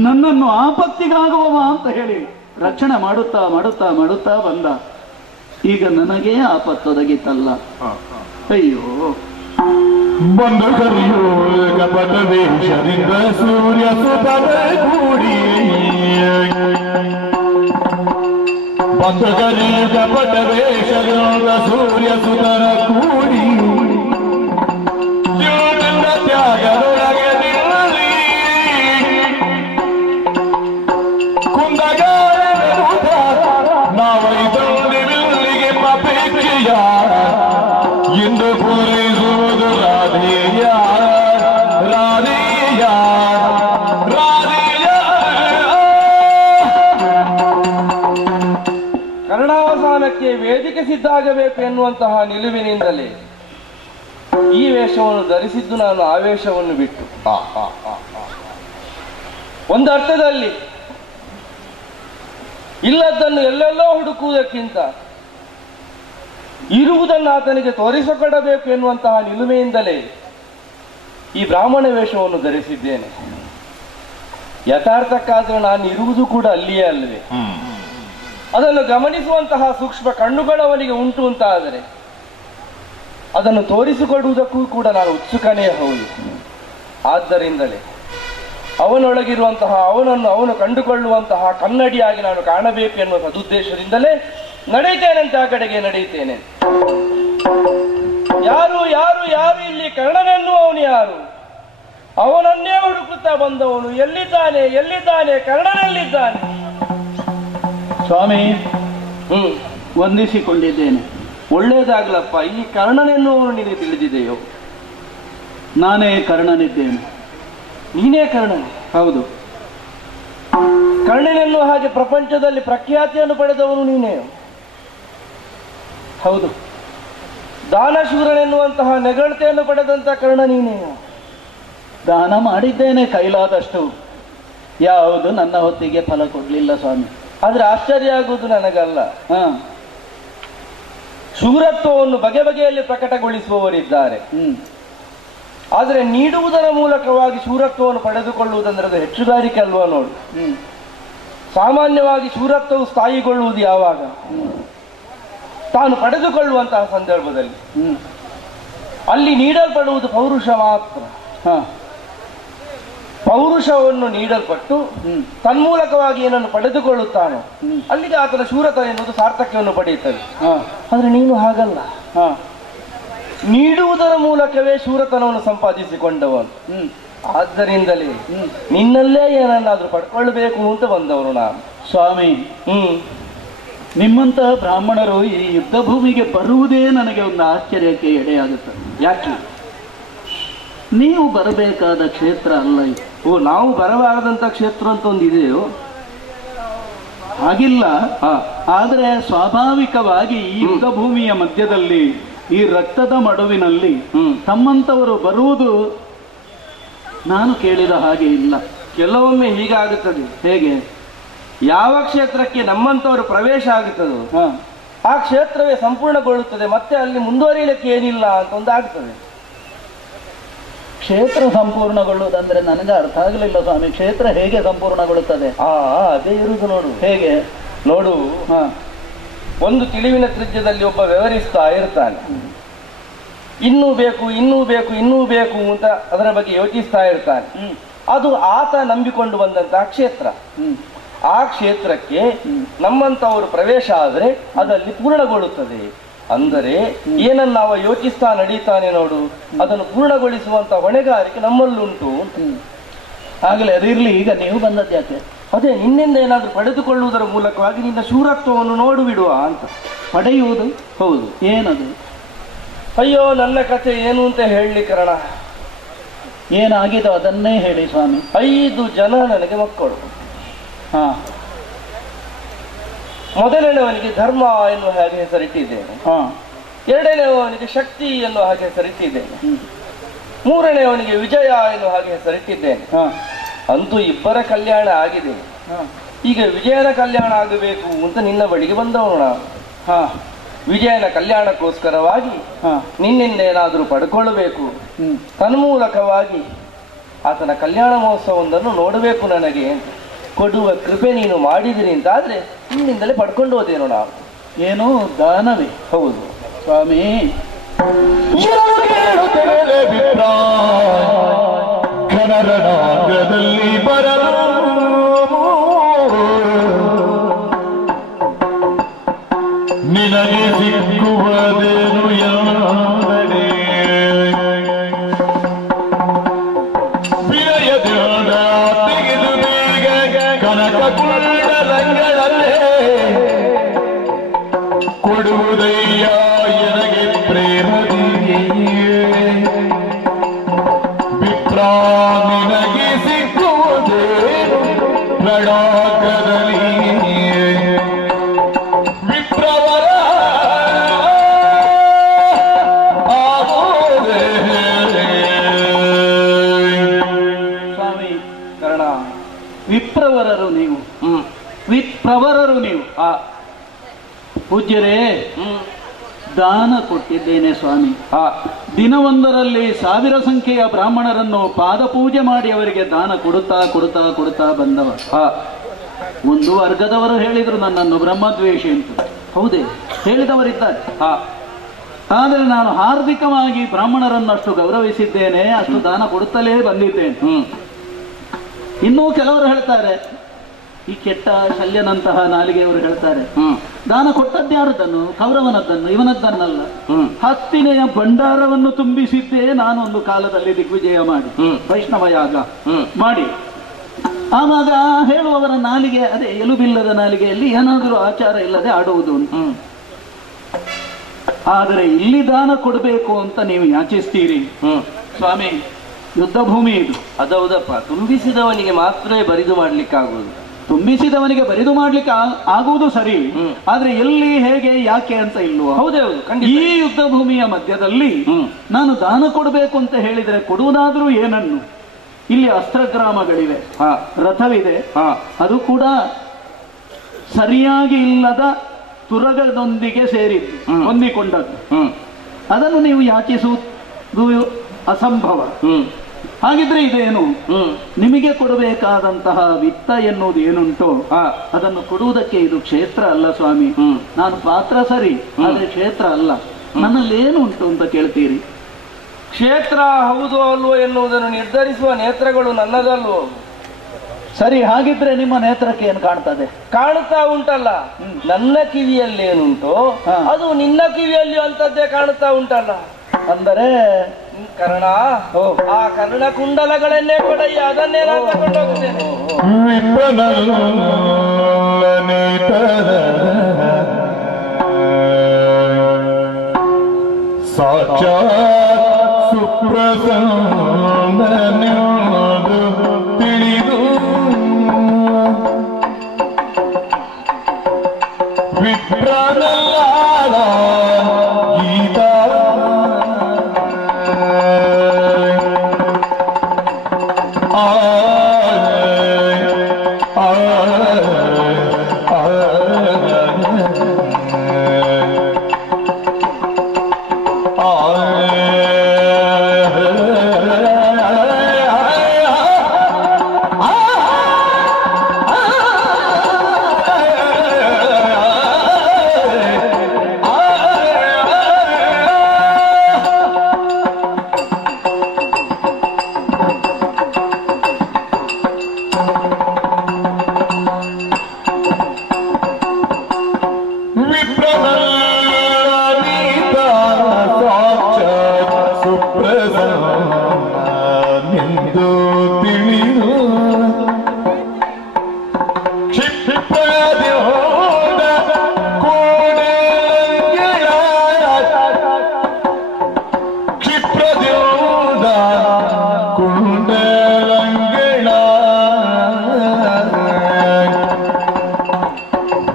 ನನ್ನನ್ನು ಆಪತ್ತಿಗಾಗುವವ ಅಂತ ಹೇಳಿ ರಕ್ಷಣೆ ಮಾಡುತ್ತಾ ಮಾಡುತ್ತಾ ಮಾಡುತ್ತಾ ಬಂದ. ಈಗ ನನಗೇ ಆಪತ್ತೊದಗಿತಲ್ಲ. ಅಯ್ಯೋ, ಬಂದು ಕರೆಯೋ ಕಪಟ ವೇಷದಿಂದ ಸೂರ್ಯ ಸುತರ ಕೂಡಿ, ಬಂದು ಕರೆಯೋ ಕಪಟ ವೇಷದಿಂದ ಸೂರ್ಯ ಸುತರ ಕೂಡಿ, ಜೀವನದ ತ್ಯಾಗದೊಳಗೆ ನಿಲ್ಲಲಿ ಕುಂದಗಾರೂತ ನಾವೈದೊಂದಿವಿಲ್ಲಿಗೆ ಅಪೇಕ್ಷೆಯ ಎಂದು ಪೂರೈಸುವುದು ರಾಧೇಯ ರಾಧೇಯ ರಾಧೇಯ. ಕರ್ಣಾವಸಾನಕ್ಕೆ ವೇದಿಕೆ ಸಿದ್ಧಾಗಬೇಕು ಎನ್ನುವಂತಹ ನಿಲುವಿನಿಂದಲೇ ಈ ವೇಷವನ್ನು ಧರಿಸಿದ್ದು ನಾನು ಆವೇಶವನ್ನು ಬಿಟ್ಟು. ಒಂದು ಅರ್ಥದಲ್ಲಿ ಇಲ್ಲದನ್ನು ಎಲ್ಲೆಲ್ಲೋ ಹುಡುಕುವುದಕ್ಕಿಂತ ಇರುವುದನ್ನು ಆತನಿಗೆ ತೋರಿಸಿಕೊಡಬೇಕು ಎನ್ನುವಂತಹ ನಿಲುಮೆಯಿಂದಲೇ ಈ ಬ್ರಾಹ್ಮಣ ವೇಷವನ್ನು ಧರಿಸಿದ್ದೇನೆ. ಯಥಾರ್ಥಕ್ಕಾದರೂ ನಾನು ಇರುವುದು ಕೂಡ ಅಲ್ಲಿಯೇ ಅಲ್ಲವೇ? ಅದನ್ನು ಗಮನಿಸುವಂತಹ ಸೂಕ್ಷ್ಮ ಕಣ್ಣುಗಳವನಿಗೆ ಉಂಟು ಅಂತ ಆದರೆ ಅದನ್ನು ತೋರಿಸಿಕೊಡುವುದಕ್ಕೂ ಕೂಡ ನಾನು ಉತ್ಸುಕನೇ ಹೌದು. ಆದ್ದರಿಂದಲೇ ಅವನೊಳಗಿರುವಂತಹ ಅವನು ಕಂಡುಕೊಳ್ಳುವಂತಹ ಕನ್ನಡಿಯಾಗಿ ನಾನು ಕಾಣಬೇಕು ಎನ್ನುವ ಸದುದ್ದೇಶದಿಂದಲೇ ನಡೆಯುತ್ತೇನಂತೆ ಆ ಕಡೆಗೆ ನಡೆಯುತ್ತೇನೆ. ಯಾರು ಯಾರು ಯಾರು ಇಲ್ಲಿ ಕರ್ಣನೆನ್ನುವವನು ಯಾರು? ಅವನನ್ನೇ ಹುಡುಕುತ್ತಾ ಬಂದವನು. ಎಲ್ಲಿದ್ದಾನೆ ಎಲ್ಲಿದ್ದಾನೆ? ಕರ್ಣನಲ್ಲಿದ್ದಾನೆ. ಸ್ವಾಮಿ, ವಂದಿಸಿಕೊಂಡಿದ್ದೇನೆ. ಒಳ್ಳೇದಾಗ್ಲಪ್ಪ. ಈ ಕರ್ಣನೆನ್ನುವನು ನಿನಗೆ ತಿಳಿದಿದೆಯೋ? ನಾನೇ ಕರ್ಣನಿದ್ದೇನೆ. ನೀನೇ ಕರ್ಣನೆ? ಹೌದು. ಕರ್ಣನೆನ್ನುವ ಹಾಗೆ ಪ್ರಪಂಚದಲ್ಲಿ ಪ್ರಖ್ಯಾತಿಯನ್ನು ಪಡೆದವನು ನೀನೇ? ಹೌದು. ದಾನಶೂರನೆನ್ನುವಂತಹ ನೆಗಳತೆಯನ್ನು ಪಡೆದಂತಹ ಕರ್ಣ ನೀನೇ? ದಾನ ಮಾಡಿದ್ದೇನೆ ಕೈಲಾದಷ್ಟು. ಯಾವುದು ನನ್ನ ಹೊತ್ತಿಗೆ ಫಲ ಕೊಡ್ಲಿಲ್ಲ ಸ್ವಾಮಿ. ಆದ್ರೆ ಆಶ್ಚರ್ಯ ಆಗುವುದು ನನಗಲ್ಲ. ಶೂರತ್ವವನ್ನು ಬಗೆ ಬಗೆಯಲ್ಲಿ ಪ್ರಕಟಗೊಳಿಸುವವರಿದ್ದಾರೆ. ಆದರೆ ನೀಡುವುದರ ಮೂಲಕವಾಗಿ ಶೂರತ್ವವನ್ನು ಪಡೆದುಕೊಳ್ಳುವುದಂದ್ರೆ ಅದು ಹೆಚ್ಚುಗಾರಿಕೆ ಅಲ್ವಾ? ನೋಡು, ಸಾಮಾನ್ಯವಾಗಿ ಶೂರತ್ವವು ಸ್ಥಾಯಿಗೊಳ್ಳುವುದು ಯಾವಾಗ? ತಾನು ಪಡೆದುಕೊಳ್ಳುವಂತಹ ಸಂದರ್ಭದಲ್ಲಿ. ಅಲ್ಲಿ ನೀಡಲ್ಪಡುವುದು ಪೌರುಷ ಮಾತ್ರ. ಪೌರುಷವನ್ನು ನೀಡಲ್ಪಟ್ಟು ತನ್ಮೂಲಕವಾಗಿ ಏನನ್ನು ಪಡೆದುಕೊಳ್ಳುತ್ತಾನೋ ಅಲ್ಲಿಗೆ ಆತನ ಶೂರತ ಎನ್ನುವುದು ಸಾರ್ಥಕ್ಯವನ್ನು ಪಡೆಯುತ್ತದೆ. ಆದ್ರೆ ನೀನು ಹಾಗಲ್ಲ. ನೀಡುವುದರ ಮೂಲಕವೇ ಶೂರತನವನ್ನು ಸಂಪಾದಿಸಿಕೊಂಡವನು. ಆದ್ದರಿಂದಲೇ ನಿನ್ನಲ್ಲೇ ಏನನ್ನಾದ್ರೂ ಪಡ್ಕೊಳ್ಬೇಕು ಅಂತ ಬಂದವರು ನಾನು. ಸ್ವಾಮಿ, ನಿಮ್ಮಂತಹ ಬ್ರಾಹ್ಮಣರು ಈ ಯುದ್ಧ ಭೂಮಿಗೆ ಬರುವುದೇ ನನಗೆ ಒಂದು ಆಶ್ಚರ್ಯಕ್ಕೆ ಎಡೆಯಾಗುತ್ತದೆ. ಯಾಕೆ? ನೀವು ಬರಬೇಕಾದ ಕ್ಷೇತ್ರ ಅಲ್ಲ ಇದು. ಓ, ನಾವು ಬರಬಾರದಂತ ಕ್ಷೇತ್ರ ಅಂತ ಒಂದು ಇದೆಯೋ? ಹಾಗಿಲ್ಲ. ಆದರೆ ಸ್ವಾಭಾವಿಕವಾಗಿ ಈ ಯುದ್ಧ ಭೂಮಿಯ ಮಧ್ಯದಲ್ಲಿ, ಈ ರಕ್ತದ ಮಡುವಿನಲ್ಲಿ ತಮ್ಮಂತವರು ಬರುವುದು ನಾನು ಕೇಳಿದ ಹಾಗೆ ಇಲ್ಲ. ಕೆಲವೊಮ್ಮೆ ಹೀಗಾಗುತ್ತದೆ. ಹೇಗೆ? ಯಾವ ಕ್ಷೇತ್ರಕ್ಕೆ ನಮ್ಮಂತವರು ಪ್ರವೇಶ ಆಗುತ್ತದೋ ಆ ಕ್ಷೇತ್ರವೇ ಸಂಪೂರ್ಣಗೊಳ್ಳುತ್ತದೆ, ಮತ್ತೆ ಅಲ್ಲಿ ಮುಂದುವರಿಯಲಿಕ್ಕೆ ಏನಿಲ್ಲ ಅಂತ ಒಂದು ಆಗ್ತದೆ. ಕ್ಷೇತ್ರ ಸಂಪೂರ್ಣಗೊಳ್ಳುವುದಂದ್ರೆ ನನಗೆ ಅರ್ಥ ಆಗಲಿಲ್ಲ ಸ್ವಾಮಿ. ಕ್ಷೇತ್ರ ಹೇಗೆ ಸಂಪೂರ್ಣಗೊಳ್ಳುತ್ತದೆ? ಅದೇ ಇರುವುದು ನೋಡು. ಹೇಗೆ? ನೋಡು, ಒಂದು ತಿಳಿವಿನ ತ್ರಿಜ್ಯದಲ್ಲಿ ಒಬ್ಬ ವ್ಯವಹರಿಸ್ತಾ ಇರ್ತಾನೆ. ಇನ್ನೂ ಬೇಕು ಇನ್ನೂ ಬೇಕು ಇನ್ನೂ ಬೇಕು ಅಂತ ಅದರ ಬಗ್ಗೆ ಯೋಚಿಸ್ತಾ ಇರ್ತಾನೆ. ಅದು ಆತ ನಂಬಿಕೊಂಡು ಬಂದಂತಹ ಕ್ಷೇತ್ರ. ಆ ಕ್ಷೇತ್ರಕ್ಕೆ ನಮ್ಮಂತವರು ಪ್ರವೇಶ ಆದರೆ ಅದಲ್ಲಿ ಪೂರ್ಣಗೊಳ್ಳುತ್ತದೆ. ಅಂದರೆ ಏನನ್ನು ನಾವು ಯೋಚಿಸ್ತಾ ನಡೀತಾನೆ ನೋಡು, ಅದನ್ನು ಪೂರ್ಣಗೊಳಿಸುವಂತ ಹೊಣೆಗಾರಿಕೆ ನಮ್ಮಲ್ಲುಂಟು. ಆಗಲೇ ಅದಿರ್ಲಿ, ಈಗ ನೀವು ಬಂದದ್ದು ಯಾಕೆ? ಅದೇ ನಿನ್ನಿಂದ ಏನಾದರೂ ಪಡೆದುಕೊಳ್ಳುವುದರ ಮೂಲಕವಾಗಿ ನಿನ್ನ ಶೂರತ್ವವನ್ನು ನೋಡಿಬಿಡುವ ಅಂತ. ಪಡೆಯುವುದು? ಹೌದು. ಏನದು? ಅಯ್ಯೋ, ನನ್ನ ಕಥೆ ಏನು ಅಂತ ಹೇಳಲಿಕ್ಕರಣ. ಏನಾಗಿದೋ ಅದನ್ನೇ ಹೇಳಿ ಸ್ವಾಮಿ. 5 ಜನ ನನಗೆ ಮಕ್ಕಳು. ಮೊದಲನೇವನಿಗೆ ಧರ್ಮ ಎನ್ನುವ ಹಾಗೆ ಹೆಸರಿಟ್ಟಿದ್ದೇನೆ. ಎರಡನೇವನಿಗೆ ಶಕ್ತಿ ಎನ್ನುವ ಹಾಗೆ ಹೆಸರಿಟ್ಟಿದ್ದೇನೆ. ಮೂರನೇವನಿಗೆ ವಿಜಯ ಎನ್ನುವ ಹಾಗೆ ಹೆಸರಿಟ್ಟಿದ್ದೇನೆ. ಅಂತೂ ಇಬ್ಬರ ಕಲ್ಯಾಣ ಆಗಿದೆ. ಈಗ ವಿಜಯನ ಕಲ್ಯಾಣ ಆಗಬೇಕು ಅಂತ ನಿನ್ನ ಬಳಿಗೆ ಬಂದವನು ನಾನು. ವಿಜಯನ ಕಲ್ಯಾಣಕ್ಕೋಸ್ಕರವಾಗಿ ನಿನ್ನಿಂದ ಏನಾದರೂ ಪಡ್ಕೊಳ್ಳಬೇಕು, ತನ್ಮೂಲಕವಾಗಿ ಆತನ ಕಲ್ಯಾಣ ಮಹೋತ್ಸವವೊಂದನ್ನು ನೋಡಬೇಕು ನನಗೆ ಅಂತ ಕೊಡುವ ಕೃಪೆ ನೀನು ಮಾಡಿದಿರಿ ಅಂತಾದ್ರೆ ನಿನ್ನಿಂದಲೇ ಪಡ್ಕೊಂಡು ಹೋದೇನು ನಾವು. ಏನು ದಾನವೇ? ಹೌದು ಸ್ವಾಮಿ. ಕನ್ನಡದಲ್ಲಿ ಬರಲು ನಿನಗೆ ಸಿಕ್ಕುವುದೇನು ಯಾರಡೆ ವಿನಯದಿಂದ ತೆಗೆದು ಬೇಗ ಕನಕ ಕುಳ್ಳರಂಗಳಲ್ಲೇ ಕೊಡುವುದಯ್ಯ ಎನಗೆ ಪ್ರೇಮದಿಗೆ ವಿಪ್ರಾ ನಿನಗೆ ಸಿಕ್ಕುವುದೇನು ಲಡಾಖದಲ್ಲಿ ವಿಪ್ರವರ ಸ್ವಾಮಿ ಕರ್ಣ, ವಿಪ್ರವರರು ನೀವು, ವಿಪ್ರವರರು ನೀವು. ಪೂಜ್ಯರೇ, ದಾನ ಕೊಟ್ಟಿದ್ದೇನೆ ಸ್ವಾಮಿ. ದಿನವೊಂದರಲ್ಲಿ 1000 ಸಂಖ್ಯೆಯ ಬ್ರಾಹ್ಮಣರನ್ನು ಪಾದಪೂಜೆ ಮಾಡಿ ಅವರಿಗೆ ದಾನ ಕೊಡುತ್ತಾ ಕೊಡುತ್ತಾ ಕೊಡುತ್ತಾ ಬಂದವ. ಒಂದು ವರ್ಗದವರು ಹೇಳಿದ್ರು ನನ್ನನ್ನು ಬ್ರಹ್ಮದ್ವೇಷಿ ಅಂತ. ಹೌದೇ, ಹೇಳಿದವರಿದ್ದಾರೆ. ಆದರೆ ನಾನು ಹಾರ್ದಿಕವಾಗಿ ಬ್ರಾಹ್ಮಣರನ್ನಷ್ಟು ಗೌರವಿಸಿದ್ದೇನೆ, ಅಷ್ಟು ದಾನ ಕೊಡುತ್ತಲೇ ಬಂದಿದ್ದೇನೆ. ಇನ್ನೂ ಕೆಲವರು ಹೇಳ್ತಾರೆ, ಈ ಕೆಟ್ಟ ಶಲ್ಯನಂತಹ ನಾಲಿಗೆಯವರು ಹೇಳ್ತಾರೆ, ದಾನ ಕೊಟ್ಟದ್ಯಾರದನ್ನು, ಕೌರವನದ್ದನ್ನು, ಇವನದ್ದನ್ನಲ್ಲ. ಹತ್ತಿನೆಯ ಭಂಡಾರವನ್ನು ತುಂಬಿಸಿದ್ದೇ ನಾನು ಒಂದು ಕಾಲದಲ್ಲಿ ದಿಗ್ವಿಜಯ ಮಾಡಿ, ವೈಷ್ಣವ ಯಾಗ ಮಾಡಿ. ಆವಾಗ ಹೇಳುವವರ ನಾಲಿಗೆ ಅದೇ ಎಲುಬಿಲ್ಲದ ನಾಲಿಗೆಯಲ್ಲಿ ಏನಾದರೂ ಆಚಾರ ಇಲ್ಲದೆ ಆಡುವುದು. ಆದರೆ ಇಲ್ಲಿ ದಾನ ಕೊಡಬೇಕು ಅಂತ ನೀವು ಯಾಚಿಸ್ತೀರಿ ಸ್ವಾಮಿ. ಯುದ್ಧ ಭೂಮಿ ಇದು. ಅದೌದಪ್ಪ, ತುಂಬಿಸಿದವನಿಗೆ ಮಾತ್ರ ಬರಿದು ಮಾಡ್ಲಿಕ್ಕಾಗುವುದು. ತುಂಬಿಸಿದವನಿಗೆ ಬರಿದು ಮಾಡ್ಲಿಕ್ಕೆ ಆಗುವುದು ಸರಿ, ಆದ್ರೆ ಎಲ್ಲಿ ಹೇಗೆ ಯಾಕೆ ಅಂತ ಇಲ್ವಾ? ಹೌದೇ ಹೌದು. ಈ ಯುದ್ಧ ಭೂಮಿಯ ಮಧ್ಯದಲ್ಲಿ ನಾನು ದಾನ ಕೊಡಬೇಕು ಅಂತ ಹೇಳಿದ್ರೆ ಕೊಡುವುದಾದ್ರೂ ಏನನ್ನು? ಇಲ್ಲಿ ಅಸ್ತ್ರಗ್ರಾಮಗಳಿವೆ, ರಥವಿದೆ, ಅದು ಕೂಡ ಸರಿಯಾಗಿ ಇಲ್ಲದ ತುರಗದೊಂದಿಗೆ ಸೇರಿದ್ದು, ಹೊಂದಿಕೊಂಡದ್ದು. ಅದನ್ನು ನೀವು ಯಾಚಿಸುವುದು ಅಸಂಭವ. ಹಾಗಿದ್ರೆ ಇದೇನು? ನಿಮಗೆ ಕೊಡಬೇಕಾದಂತಹ ವಿತ್ತ ಎನ್ನುವುದು ಏನುಂಟೋ ಅದನ್ನು ಕೊಡುವುದಕ್ಕೆ ಇದು ಕ್ಷೇತ್ರ ಅಲ್ಲ ಸ್ವಾಮಿ. ನಾನು ಪಾತ್ರ ಸರಿ, ಆದ್ರೆ ಕ್ಷೇತ್ರ ಅಲ್ಲ. ನನ್ನಲ್ಲಿ ಏನು ಉಂಟು ಅಂತ ಕೇಳ್ತೀರಿ? ಕ್ಷೇತ್ರ ಹೌದು ಅಲ್ವೋ ಎನ್ನುವುದನ್ನು ನಿರ್ಧರಿಸುವ ನೇತ್ರಗಳು ನನ್ನದಲ್ವೋ? ಸರಿ, ಹಾಗಿದ್ರೆ ನಿಮ್ಮ ನೇತ್ರಕ್ಕೆ ಏನು ಕಾಣ್ತದೆ? ಕಾಣುತ್ತಾ ಉಂಟಲ್ಲ, ನನ್ನ ಕಿವಿಯಲ್ಲಿ ಏನುಂಟು ಅದು ನಿನ್ನ ಕಿವಿಯಲ್ಲಿ ಅಂತದ್ದೇ ಕಾಣುತ್ತಾ ಉಂಟಲ್ಲ. ಅಂದರೆ ಕರ್ಣ, ಆ ಕರ್ಣ ಕುಂಡಲಗಳನ್ನೇ ಕೊಡಯ್ಯ, ಅದನ್ನೇ ನಾನು ತಗೊಂಡೋಗುತ್ತೇನೆ. ಸಾಕ್ಷಾತ್ ಸುಪ್ರಸನ್ನನೆಂದು ತಿಳಿದು ವಿಪ್ರನಲ್ಲಾದ ಗೀತಾ ಎಂದು ತಿಳಿದು ಕ್ಷಿಪ್ರದ್ಯೋತ ಕೋಡೆಗಳ ಕ್ಷಿಪ್ರದ್ಯೋತ ಕುಂಡಲಂಗಳ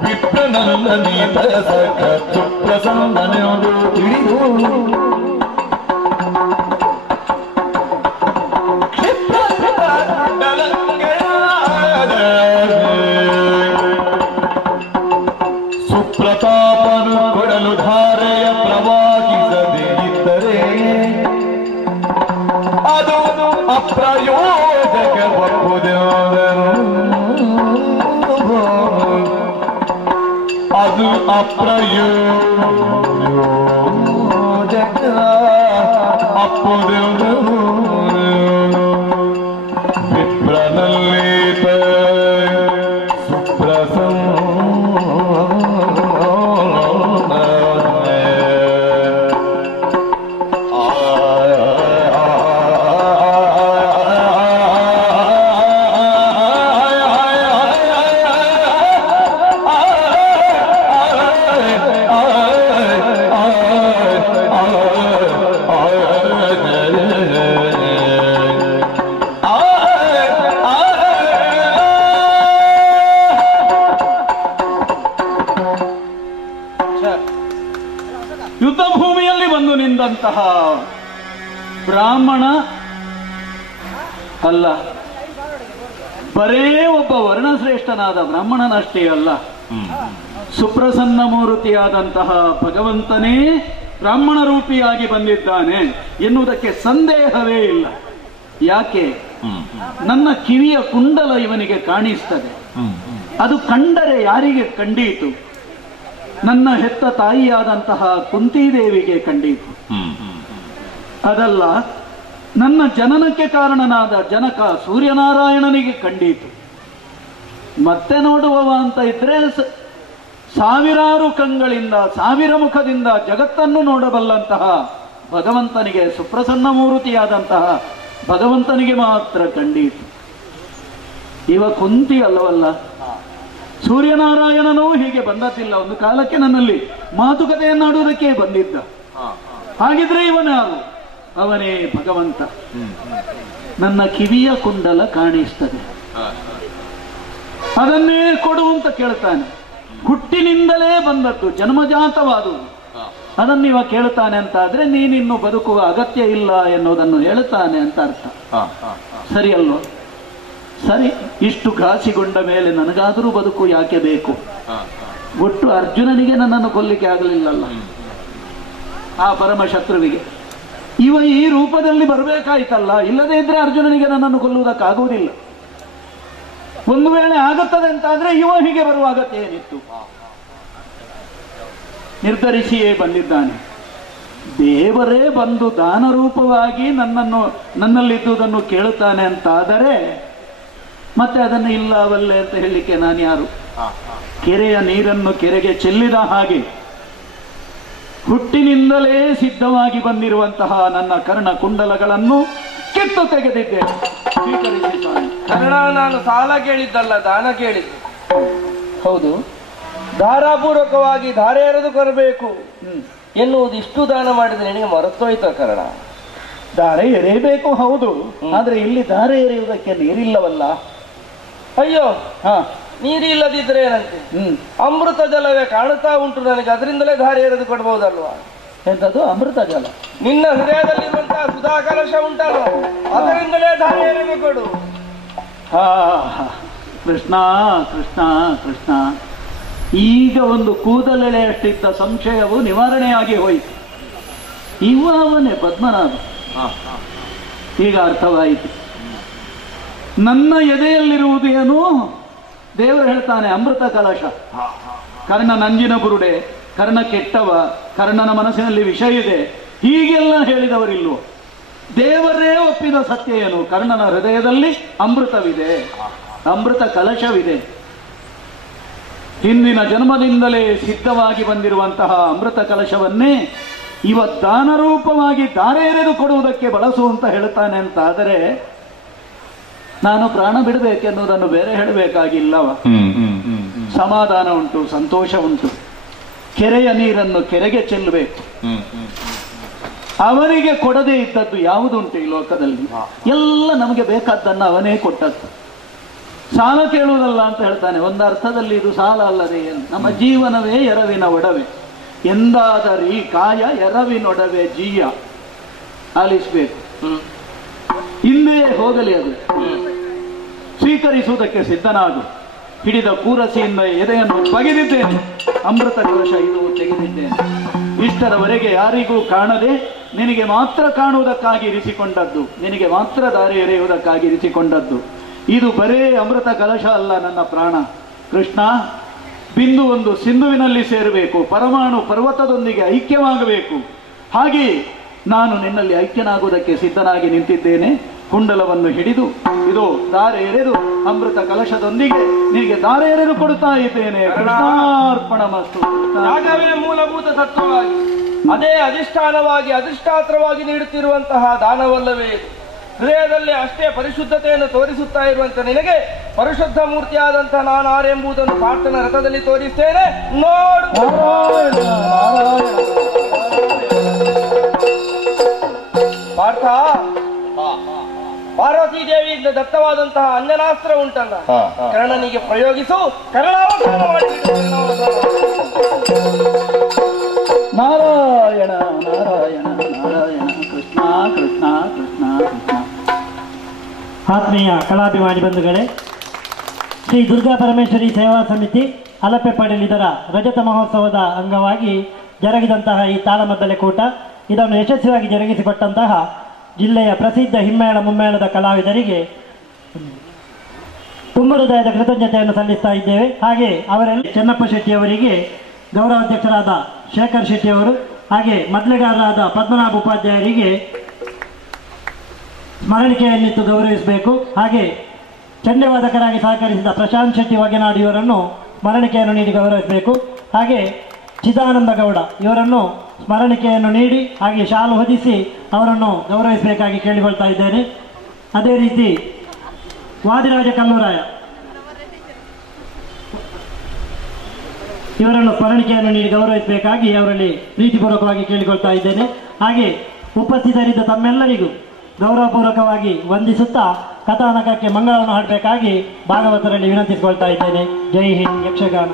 ವಿಪ್ರನಲ್ಲ ನೀತ ಸಕ ಸುಪ್ರಸನ್ನನೆಂದು ತಿಳಿದು ಸುಪ್ರತಾಪನು ಕೊಡಲು ಧಾರೆಯ ಪ್ರವಾಹಿಸದೇ ಇದ್ದರೆ ಅದು ಅಪ್ರಯೋಜಕವಾಗುವುದಾದರೂ ಅದು ಅಪ್ರಯೋಜಕ ಅಪ್ಪುವುದಾದರೂ ವಿಪ್ರನಲ್ಲೀತ ಸುಪ್ರಸನ್ನ ಯುದ್ಧ ಭೂಮಿಯಲ್ಲಿ ಬಂದು ನಿಂತಹ ಬ್ರಾಹ್ಮಣ ಅಲ್ಲ, ಬರೇ ಒಬ್ಬ ವರ್ಣಶ್ರೇಷ್ಠನಾದ ಬ್ರಾಹ್ಮಣನಷ್ಟೇ ಅಲ್ಲ, ಸುಪ್ರಸನ್ನ ಮೂರ್ತಿಯಾದಂತಹ ಭಗವಂತನೇ ಬ್ರಾಹ್ಮಣ ರೂಪಿಯಾಗಿ ಬಂದಿದ್ದಾನೆ ಎನ್ನುವುದಕ್ಕೆ ಸಂದೇಹವೇ ಇಲ್ಲ. ಯಾಕೆ? ನನ್ನ ಕಿವಿಯ ಕುಂಡಲ ಇವನಿಗೆ ಕಾಣಿಸ್ತದೆ. ಅದು ಕಂಡರೆ ಯಾರಿಗೆ ಕಂಡೀತು? ನನ್ನ ಹೆತ್ತ ತಾಯಿಯಾದಂತಹ ಕುಂತಿದೇವಿಗೆ ಕಂಡೀತು. ಅದಲ್ಲ, ನನ್ನ ಜನನಕ್ಕೆ ಕಾರಣನಾದ ಜನಕ ಸೂರ್ಯನಾರಾಯಣನಿಗೆ ಕಂಡೀತು. ಮತ್ತೆ ನೋಡುವವ ಅಂತ ಇದ್ರೆ ಸಾವಿರಾರು ಕಂಗಳಿಂದ ಸಾವಿರ ಮುಖದಿಂದ ಜಗತ್ತನ್ನು ನೋಡಬಲ್ಲಂತಹ ಭಗವಂತನಿಗೆ, ಸುಪ್ರಸನ್ನ ಮೂರ್ತಿಯಾದಂತಹ ಭಗವಂತನಿಗೆ ಮಾತ್ರ ಕಂಡೀತು. ಇವ ಕುಂತಿ ಅಲ್ಲವಲ್ಲ, ಸೂರ್ಯನಾರಾಯಣನೂ ಹೀಗೆ ಬಂದದ್ದಿಲ್ಲ. ಒಂದು ಕಾಲಕ್ಕೆ ನನ್ನಲ್ಲಿ ಮಾತುಕತೆಯನ್ನಾಡುವುದಕ್ಕೆ ಬಂದಿದ್ದ. ಹಾಗಿದ್ರೆ ಇವನ್ಯಾರು? ಅವನೇ ಭಗವಂತ. ನನ್ನ ಕಿವಿಯ ಕುಂಡಲ ಕಾಣಿಸ್ತದೆ, ಅದನ್ನೇ ಕೊಡು ಅಂತ ಕೇಳ್ತಾನೆ. ಹುಟ್ಟಿನಿಂದಲೇ ಬಂದದ್ದು, ಜನ್ಮಜಾತವಾದುದು. ಅದನ್ನಿವ ಕೇಳ್ತಾನೆ ಅಂತ ಆದ್ರೆ ನೀನಿನ್ನು ಬದುಕುವ ಅಗತ್ಯ ಇಲ್ಲ ಎನ್ನುವುದನ್ನು ಹೇಳ್ತಾನೆ ಅಂತ ಅರ್ಥ. ಸರಿ ಅಲ್ವೋ? ಸರಿ, ಇಷ್ಟು ಘಾಸಿಗೊಂಡ ಮೇಲೆ ನನಗಾದರೂ ಬದುಕು ಯಾಕೆ ಬೇಕು? ಒಟ್ಟು ಅರ್ಜುನನಿಗೆ ನನ್ನನ್ನು ಕೊಲ್ಲಿಕ್ಕೆ ಆಗಲಿಲ್ಲಲ್ಲ, ಆ ಪರಮ ಶತ್ರುವಿಗೆ. ಇವ ಈ ರೂಪದಲ್ಲಿ ಬರಬೇಕಾಯ್ತಲ್ಲ, ಇಲ್ಲದೇ ಇದ್ರೆ ಅರ್ಜುನನಿಗೆ ನನ್ನನ್ನು ಕೊಲ್ಲುವುದಕ್ಕಾಗುವುದಿಲ್ಲ. ಒಂದು ವೇಳೆ ಆಗುತ್ತದೆ ಅಂತಾದ್ರೆ ಇವ ಹೀಗೆ ಬರುವ ಅಗತ್ಯ ಏನಿತ್ತು? ನಿರ್ಧರಿಸಿಯೇ ಬಂದಿದ್ದಾನೆ. ದೇವರೇ ಬಂದು ದಾನರೂಪವಾಗಿ ನನ್ನಲ್ಲಿದ್ದುದನ್ನು ಕೇಳುತ್ತಾನೆ ಅಂತಾದರೆ ಮತ್ತೆ ಅದನ್ನು ಇಲ್ಲವಲ್ಲೇ ಅಂತ ಹೇಳಲಿಕ್ಕೆ ನಾನು ಯಾರು? ಕೆರೆಯ ನೀರನ್ನು ಕೆರೆಗೆ ಚೆಲ್ಲಿದ ಹಾಗೆ ಹುಟ್ಟಿನಿಂದಲೇ ಸಿದ್ಧವಾಗಿ ಬಂದಿರುವಂತಹ ನನ್ನ ಕರ್ಣ ಕುಂಡಲಗಳನ್ನು ಕಿತ್ತು ತೆಗೆದಿದ್ದೇನೆ. ಸ್ವೀಕರಿಸಿದ್ದಾನೆ. ಕರ್ಣ, ನಾನು ಸಾಲ ಕೇಳಿದ್ದಲ್ಲ, ದಾನ ಕೇಳಿದ್ದು. ಹೌದು, ಧಾರಾಪೂರ್ವಕವಾಗಿ ಧಾರೆ ಎರೆದು ಕೊರಬೇಕು ಎನ್ನುವುದು ಇಷ್ಟು ದಾನ ಮಾಡಿದ್ರೆ ನಿನಗೆ ಮರೆತೋಯ್ತ ಕರ್ಣ? ಧಾರೆ ಎರೆಯಬೇಕು, ಹೌದು. ಆದ್ರೆ ಇಲ್ಲಿ ಧಾರೆ ಎರೆಯುವುದಕ್ಕೆ ನೀರಿಲ್ಲವಲ್ಲ. ಅಯ್ಯೋ, ನೀರಿಲ್ಲದಿದ್ರೆ ಏನಂತೆ? ಅಮೃತ ಜಲವೇ ಕಾಣುತ್ತಾ ಉಂಟು ನನಗೆ, ಅದರಿಂದಲೇ ಧಾರೆ ಎರೆದು ಕೊಡ್ಬಹುದಲ್ವಾ? ಎಂತದು ಅಮೃತ ಜಲ? ನಿನ್ನ ಹೃದಯದಲ್ಲಿರುವಂತಹ ಸುಧಾ ಕಲಶ ಉಂಟಲ್ಲ, ಅದರಿಂದಲೇ ಧಾರೆ ಎರೆದು ಕೊಡು. ಕೃಷ್ಣ ಕೃಷ್ಣ ಕೃಷ್ಣ. ಈಗ ಒಂದು ಕೂದಲೆಳೆಯಷ್ಟಿದ್ದ ಸಂಶಯವು ನಿವಾರಣೆಯಾಗಿ ಹೋಯಿತು. ಅವನೇ ಪದ್ಮನಾಭ. ಈಗ ಅರ್ಥವಾಯಿತು. ನನ್ನ ಎದೆಯಲ್ಲಿರುವುದು ಏನು? ದೇವರು ಹೇಳ್ತಾನೆ ಅಮೃತ ಕಲಶ. ಕರ್ಣ ನಂಜಿನ ಬುರುಡೆ, ಕರ್ಣ ಕೆಟ್ಟವ, ಕರ್ಣನ ಮನಸ್ಸಿನಲ್ಲಿ ವಿಷ ಇದೆ, ಹೀಗೆಲ್ಲ ಹೇಳಿದವರಿಲ್ವೋ? ದೇವರೇ ಒಪ್ಪಿದ ಸತ್ಯ ಏನು? ಕರ್ಣನ ಹೃದಯದಲ್ಲಿ ಅಮೃತವಿದೆ, ಅಮೃತ ಕಲಶವಿದೆ. ಹಿಂದಿನ ಜನ್ಮದಿಂದಲೇ ಸಿದ್ಧವಾಗಿ ಬಂದಿರುವಂತಹ ಅಮೃತ ಕಲಶವನ್ನೇ ಇವ ದಾನರೂಪವಾಗಿ ಧಾರೆ ಎರೆದು ಕೊಡುವುದಕ್ಕೆ ಬಳಸು ಅಂತ ಹೇಳ್ತಾನೆ ಅಂತ ಆದರೆ ನಾನು ಪ್ರಾಣ ಬಿಡಬೇಕೆನ್ನುವುದನ್ನು ಬೇರೆ ಹೇಳಬೇಕಾಗಿಲ್ಲವ. ಸಮಾಧಾನ ಉಂಟು, ಸಂತೋಷ ಉಂಟು. ಕೆರೆಯ ನೀರನ್ನು ಕೆರೆಗೆ ಚೆಲ್ಲಬೇಕು. ಅವನಿಗೆ ಕೊಡದೇ ಇದ್ದದ್ದು ಯಾವುದುಂಟು ಈ ಲೋಕದಲ್ಲಿ? ಎಲ್ಲ ನಮಗೆ ಬೇಕಾದ್ದನ್ನು ಅವನೇ ಕೊಟ್ಟದ್ದು. ಸಾಲ ಕೇಳುವುದಲ್ಲ ಅಂತ ಹೇಳ್ತಾನೆ. ಒಂದು ಅರ್ಥದಲ್ಲಿ ಇದು ಸಾಲ ಅಲ್ಲದೆ ಏನು? ನಮ್ಮ ಜೀವನವೇ ಎರವಿನ ಒಡವೆ. ಎಂದಾದರಿ ಕಾಯ ಎರವಿನೊಡವೆ ಜೀಯ ಆಲಿಸಬೇಕು. ಹಿಂದೆ ಹೋಗಲಿ ಅದು, ಸ್ವೀಕರಿಸುವುದಕ್ಕೆ ಸಿದ್ಧನಾಗು. ಹಿಡಿದ ಕೂರಸಿಯಿಂದ ಎದೆಯನ್ನು ಬಗೆದಿದ್ದೇನೆ, ಅಮೃತ ಕಲಶ ಇದು ತೆಗೆದಿದ್ದೇನೆ. ಇಷ್ಟರವರೆಗೆ ಯಾರಿಗೂ ಕಾಣದೆ ನಿನಗೆ ಮಾತ್ರ ಕಾಣುವುದಕ್ಕಾಗಿ ಇರಿಸಿಕೊಂಡದ್ದು, ನಿನಗೆ ಮಾತ್ರ ದಾರಿ ಎರೆಯುವುದಕ್ಕಾಗಿ ಇರಿಸಿಕೊಂಡದ್ದು. ಇದು ಬರೇ ಅಮೃತ ಕಲಶ ಅಲ್ಲ ನನ್ನ ಪ್ರಾಣ ಕೃಷ್ಣ. ಬಿಂದು ಒಂದು ಸಿಂಧುವಿನಲ್ಲಿ ಸೇರಬೇಕು, ಪರಮಾಣು ಪರ್ವತದೊಂದಿಗೆ ಐಕ್ಯವಾಗಬೇಕು. ಹಾಗೆ ನಾನು ನಿನ್ನಲ್ಲಿ ಐಕ್ಯನಾಗುವುದಕ್ಕೆ ಸಿದ್ಧನಾಗಿ ನಿಂತಿದ್ದೇನೆ. ಕುಂಡಲವನ್ನು ಹಿಡಿದು ಇದು ದಾರೆ ಎರೆದು ಅಮೃತ ಕಲಶದೊಂದಿಗೆ ನಿನಗೆ ದಾರೆ ಎರೆದು ಕೊಡ್ತಾ ಇದ್ದೇನೆ. ಕೃಷ್ಣಾರ್ಪಣ ಮಸ್ತು. ರಾಗವೇ ಮೂಲಭೂತ ತತ್ವವಾಗಿ, ಅದೇ ಅಧಿಷ್ಠಾನವಾಗಿ ಅಧಿಷ್ಠಾತ್ರವಾಗಿ ನೀಡುತ್ತಿರುವಂತಹ ದಾನವಲ್ಲವೇ ಇದು. ಹೃದಯದಲ್ಲಿ ಅಷ್ಟೇ ಪರಿಶುದ್ಧತೆಯನ್ನು ತೋರಿಸುತ್ತಾ ಇರುವಂತೆ ನಿನಗೆ ಪರಿಶುದ್ಧ ಮೂರ್ತಿಯಾದಂತಹ ನಾನು ಆರೆಂಬುದನ್ನು ಪಾರ್ಥನ ರಥದಲ್ಲಿ ತೋರಿಸ್ತೇನೆ, ನೋಡು. ಪಾರ್ಥ, ಪಾರ್ವತೀ ದೇವಿಯಿಂದ ದತ್ತವಾದಂತಹ ಅಂಜನಾಸ್ತ್ರ ಉಂಟಲ್ಲ, ಕರ್ಣನಿಗೆ ಪ್ರಯೋಗಿಸು. ಕರ್ಣಾವತಾರ ಮಾಡಿಬಿಡು. ನಾರಾಯಣ ನಾರಾಯಣ ನಾರಾಯಣ ಕೃಷ್ಣ ಕೃಷ್ಣ ಕೃಷ್ಣ ಕೃಷ್ಣ. ಆತ್ಮೀಯ ಕಲಾಭಿಮಾನಿ ಬಂಧುಗಳೇ, ಶ್ರೀ ದುರ್ಗಾ ಪರಮೇಶ್ವರಿ ಸೇವಾ ಸಮಿತಿ ಅಲಪೆ ಪಡೆಯಲಿದರ ರಜತ ಮಹೋತ್ಸವದ ಅಂಗವಾಗಿ ಜರುಗಿದಂತಹ ಈ ತಾಳಮದ್ದಲೆ ಕೂಟ, ಇದನ್ನು ಯಶಸ್ವಿಯಾಗಿ ಜರುಗಿಸಿಕೊಟ್ಟಂತಹ ಜಿಲ್ಲೆಯ ಪ್ರಸಿದ್ಧ ಹಿಮ್ಮೇಳ ಮುಮ್ಮೇಳದ ಕಲಾವಿದರಿಗೆ ತುಂಬ ಹೃದಯದ ಕೃತಜ್ಞತೆಯನ್ನು ಸಲ್ಲಿಸ್ತಾ ಇದ್ದೇವೆ. ಹಾಗೆ ಅವರಲ್ಲಿ ಚೆನ್ನಪ್ಪ ಶೆಟ್ಟಿಯವರಿಗೆ, ಗೌರವಾಧ್ಯಕ್ಷರಾದ ಶೇಖರ್ ಶೆಟ್ಟಿಯವರು, ಹಾಗೆ ಮೊದಲಿಗಾರರಾದ ಪದ್ಮನಾಭ ಉಪಾಧ್ಯಾಯರಿಗೆ ಸ್ಮರಣಿಕೆಯನ್ನಿತ್ತು ಗೌರವಿಸಬೇಕು. ಹಾಗೆ ಚಂಡವಾದಕರಾಗಿ ಸಹಕರಿಸಿದ ಪ್ರಶಾಂತ್ ಶೆಟ್ಟಿ ವಗೆನಾಡು ಇವರನ್ನು ಸ್ಮರಣಿಕೆಯನ್ನು ನೀಡಿ ಗೌರವಿಸಬೇಕು. ಹಾಗೆ ಚಿದಾನಂದ ಗೌಡ ಇವರನ್ನು ಸ್ಮರಣಿಕೆಯನ್ನು ನೀಡಿ ಹಾಗೆ ಶಾಲು ಹೊದಿಸಿ ಅವರನ್ನು ಗೌರವಿಸಬೇಕಾಗಿ ಕೇಳಿಕೊಳ್ತಾ ಇದ್ದೇನೆ. ಅದೇ ರೀತಿ ವಾದಿರಾಜ ಕಲ್ಲೂರಾಯ ಇವರನ್ನು ಸ್ಮರಣಿಕೆಯನ್ನು ನೀಡಿ ಗೌರವಿಸಬೇಕಾಗಿ ಅವರಲ್ಲಿ ಪ್ರೀತಿಪೂರ್ವಕವಾಗಿ ಕೇಳಿಕೊಳ್ತಾ ಇದ್ದೇನೆ. ಹಾಗೆ ಉಪಸ್ಥಿತರಿದ್ದ ತಮ್ಮೆಲ್ಲರಿಗೂ ಗೌರವಪೂರ್ವಕವಾಗಿ ವಂದಿಸುತ್ತಾ ಕಥಾನಕಕ್ಕೆ ಮಂಗಳವನ್ನು ಹಾಡಬೇಕಾಗಿ ಭಾಗವತರಲ್ಲಿ ವಿನಂತಿಸಿಕೊಳ್ತಾ ಇದ್ದೇನೆ. ಜೈ ಹಿಂದ್. ಯಕ್ಷಗಾನ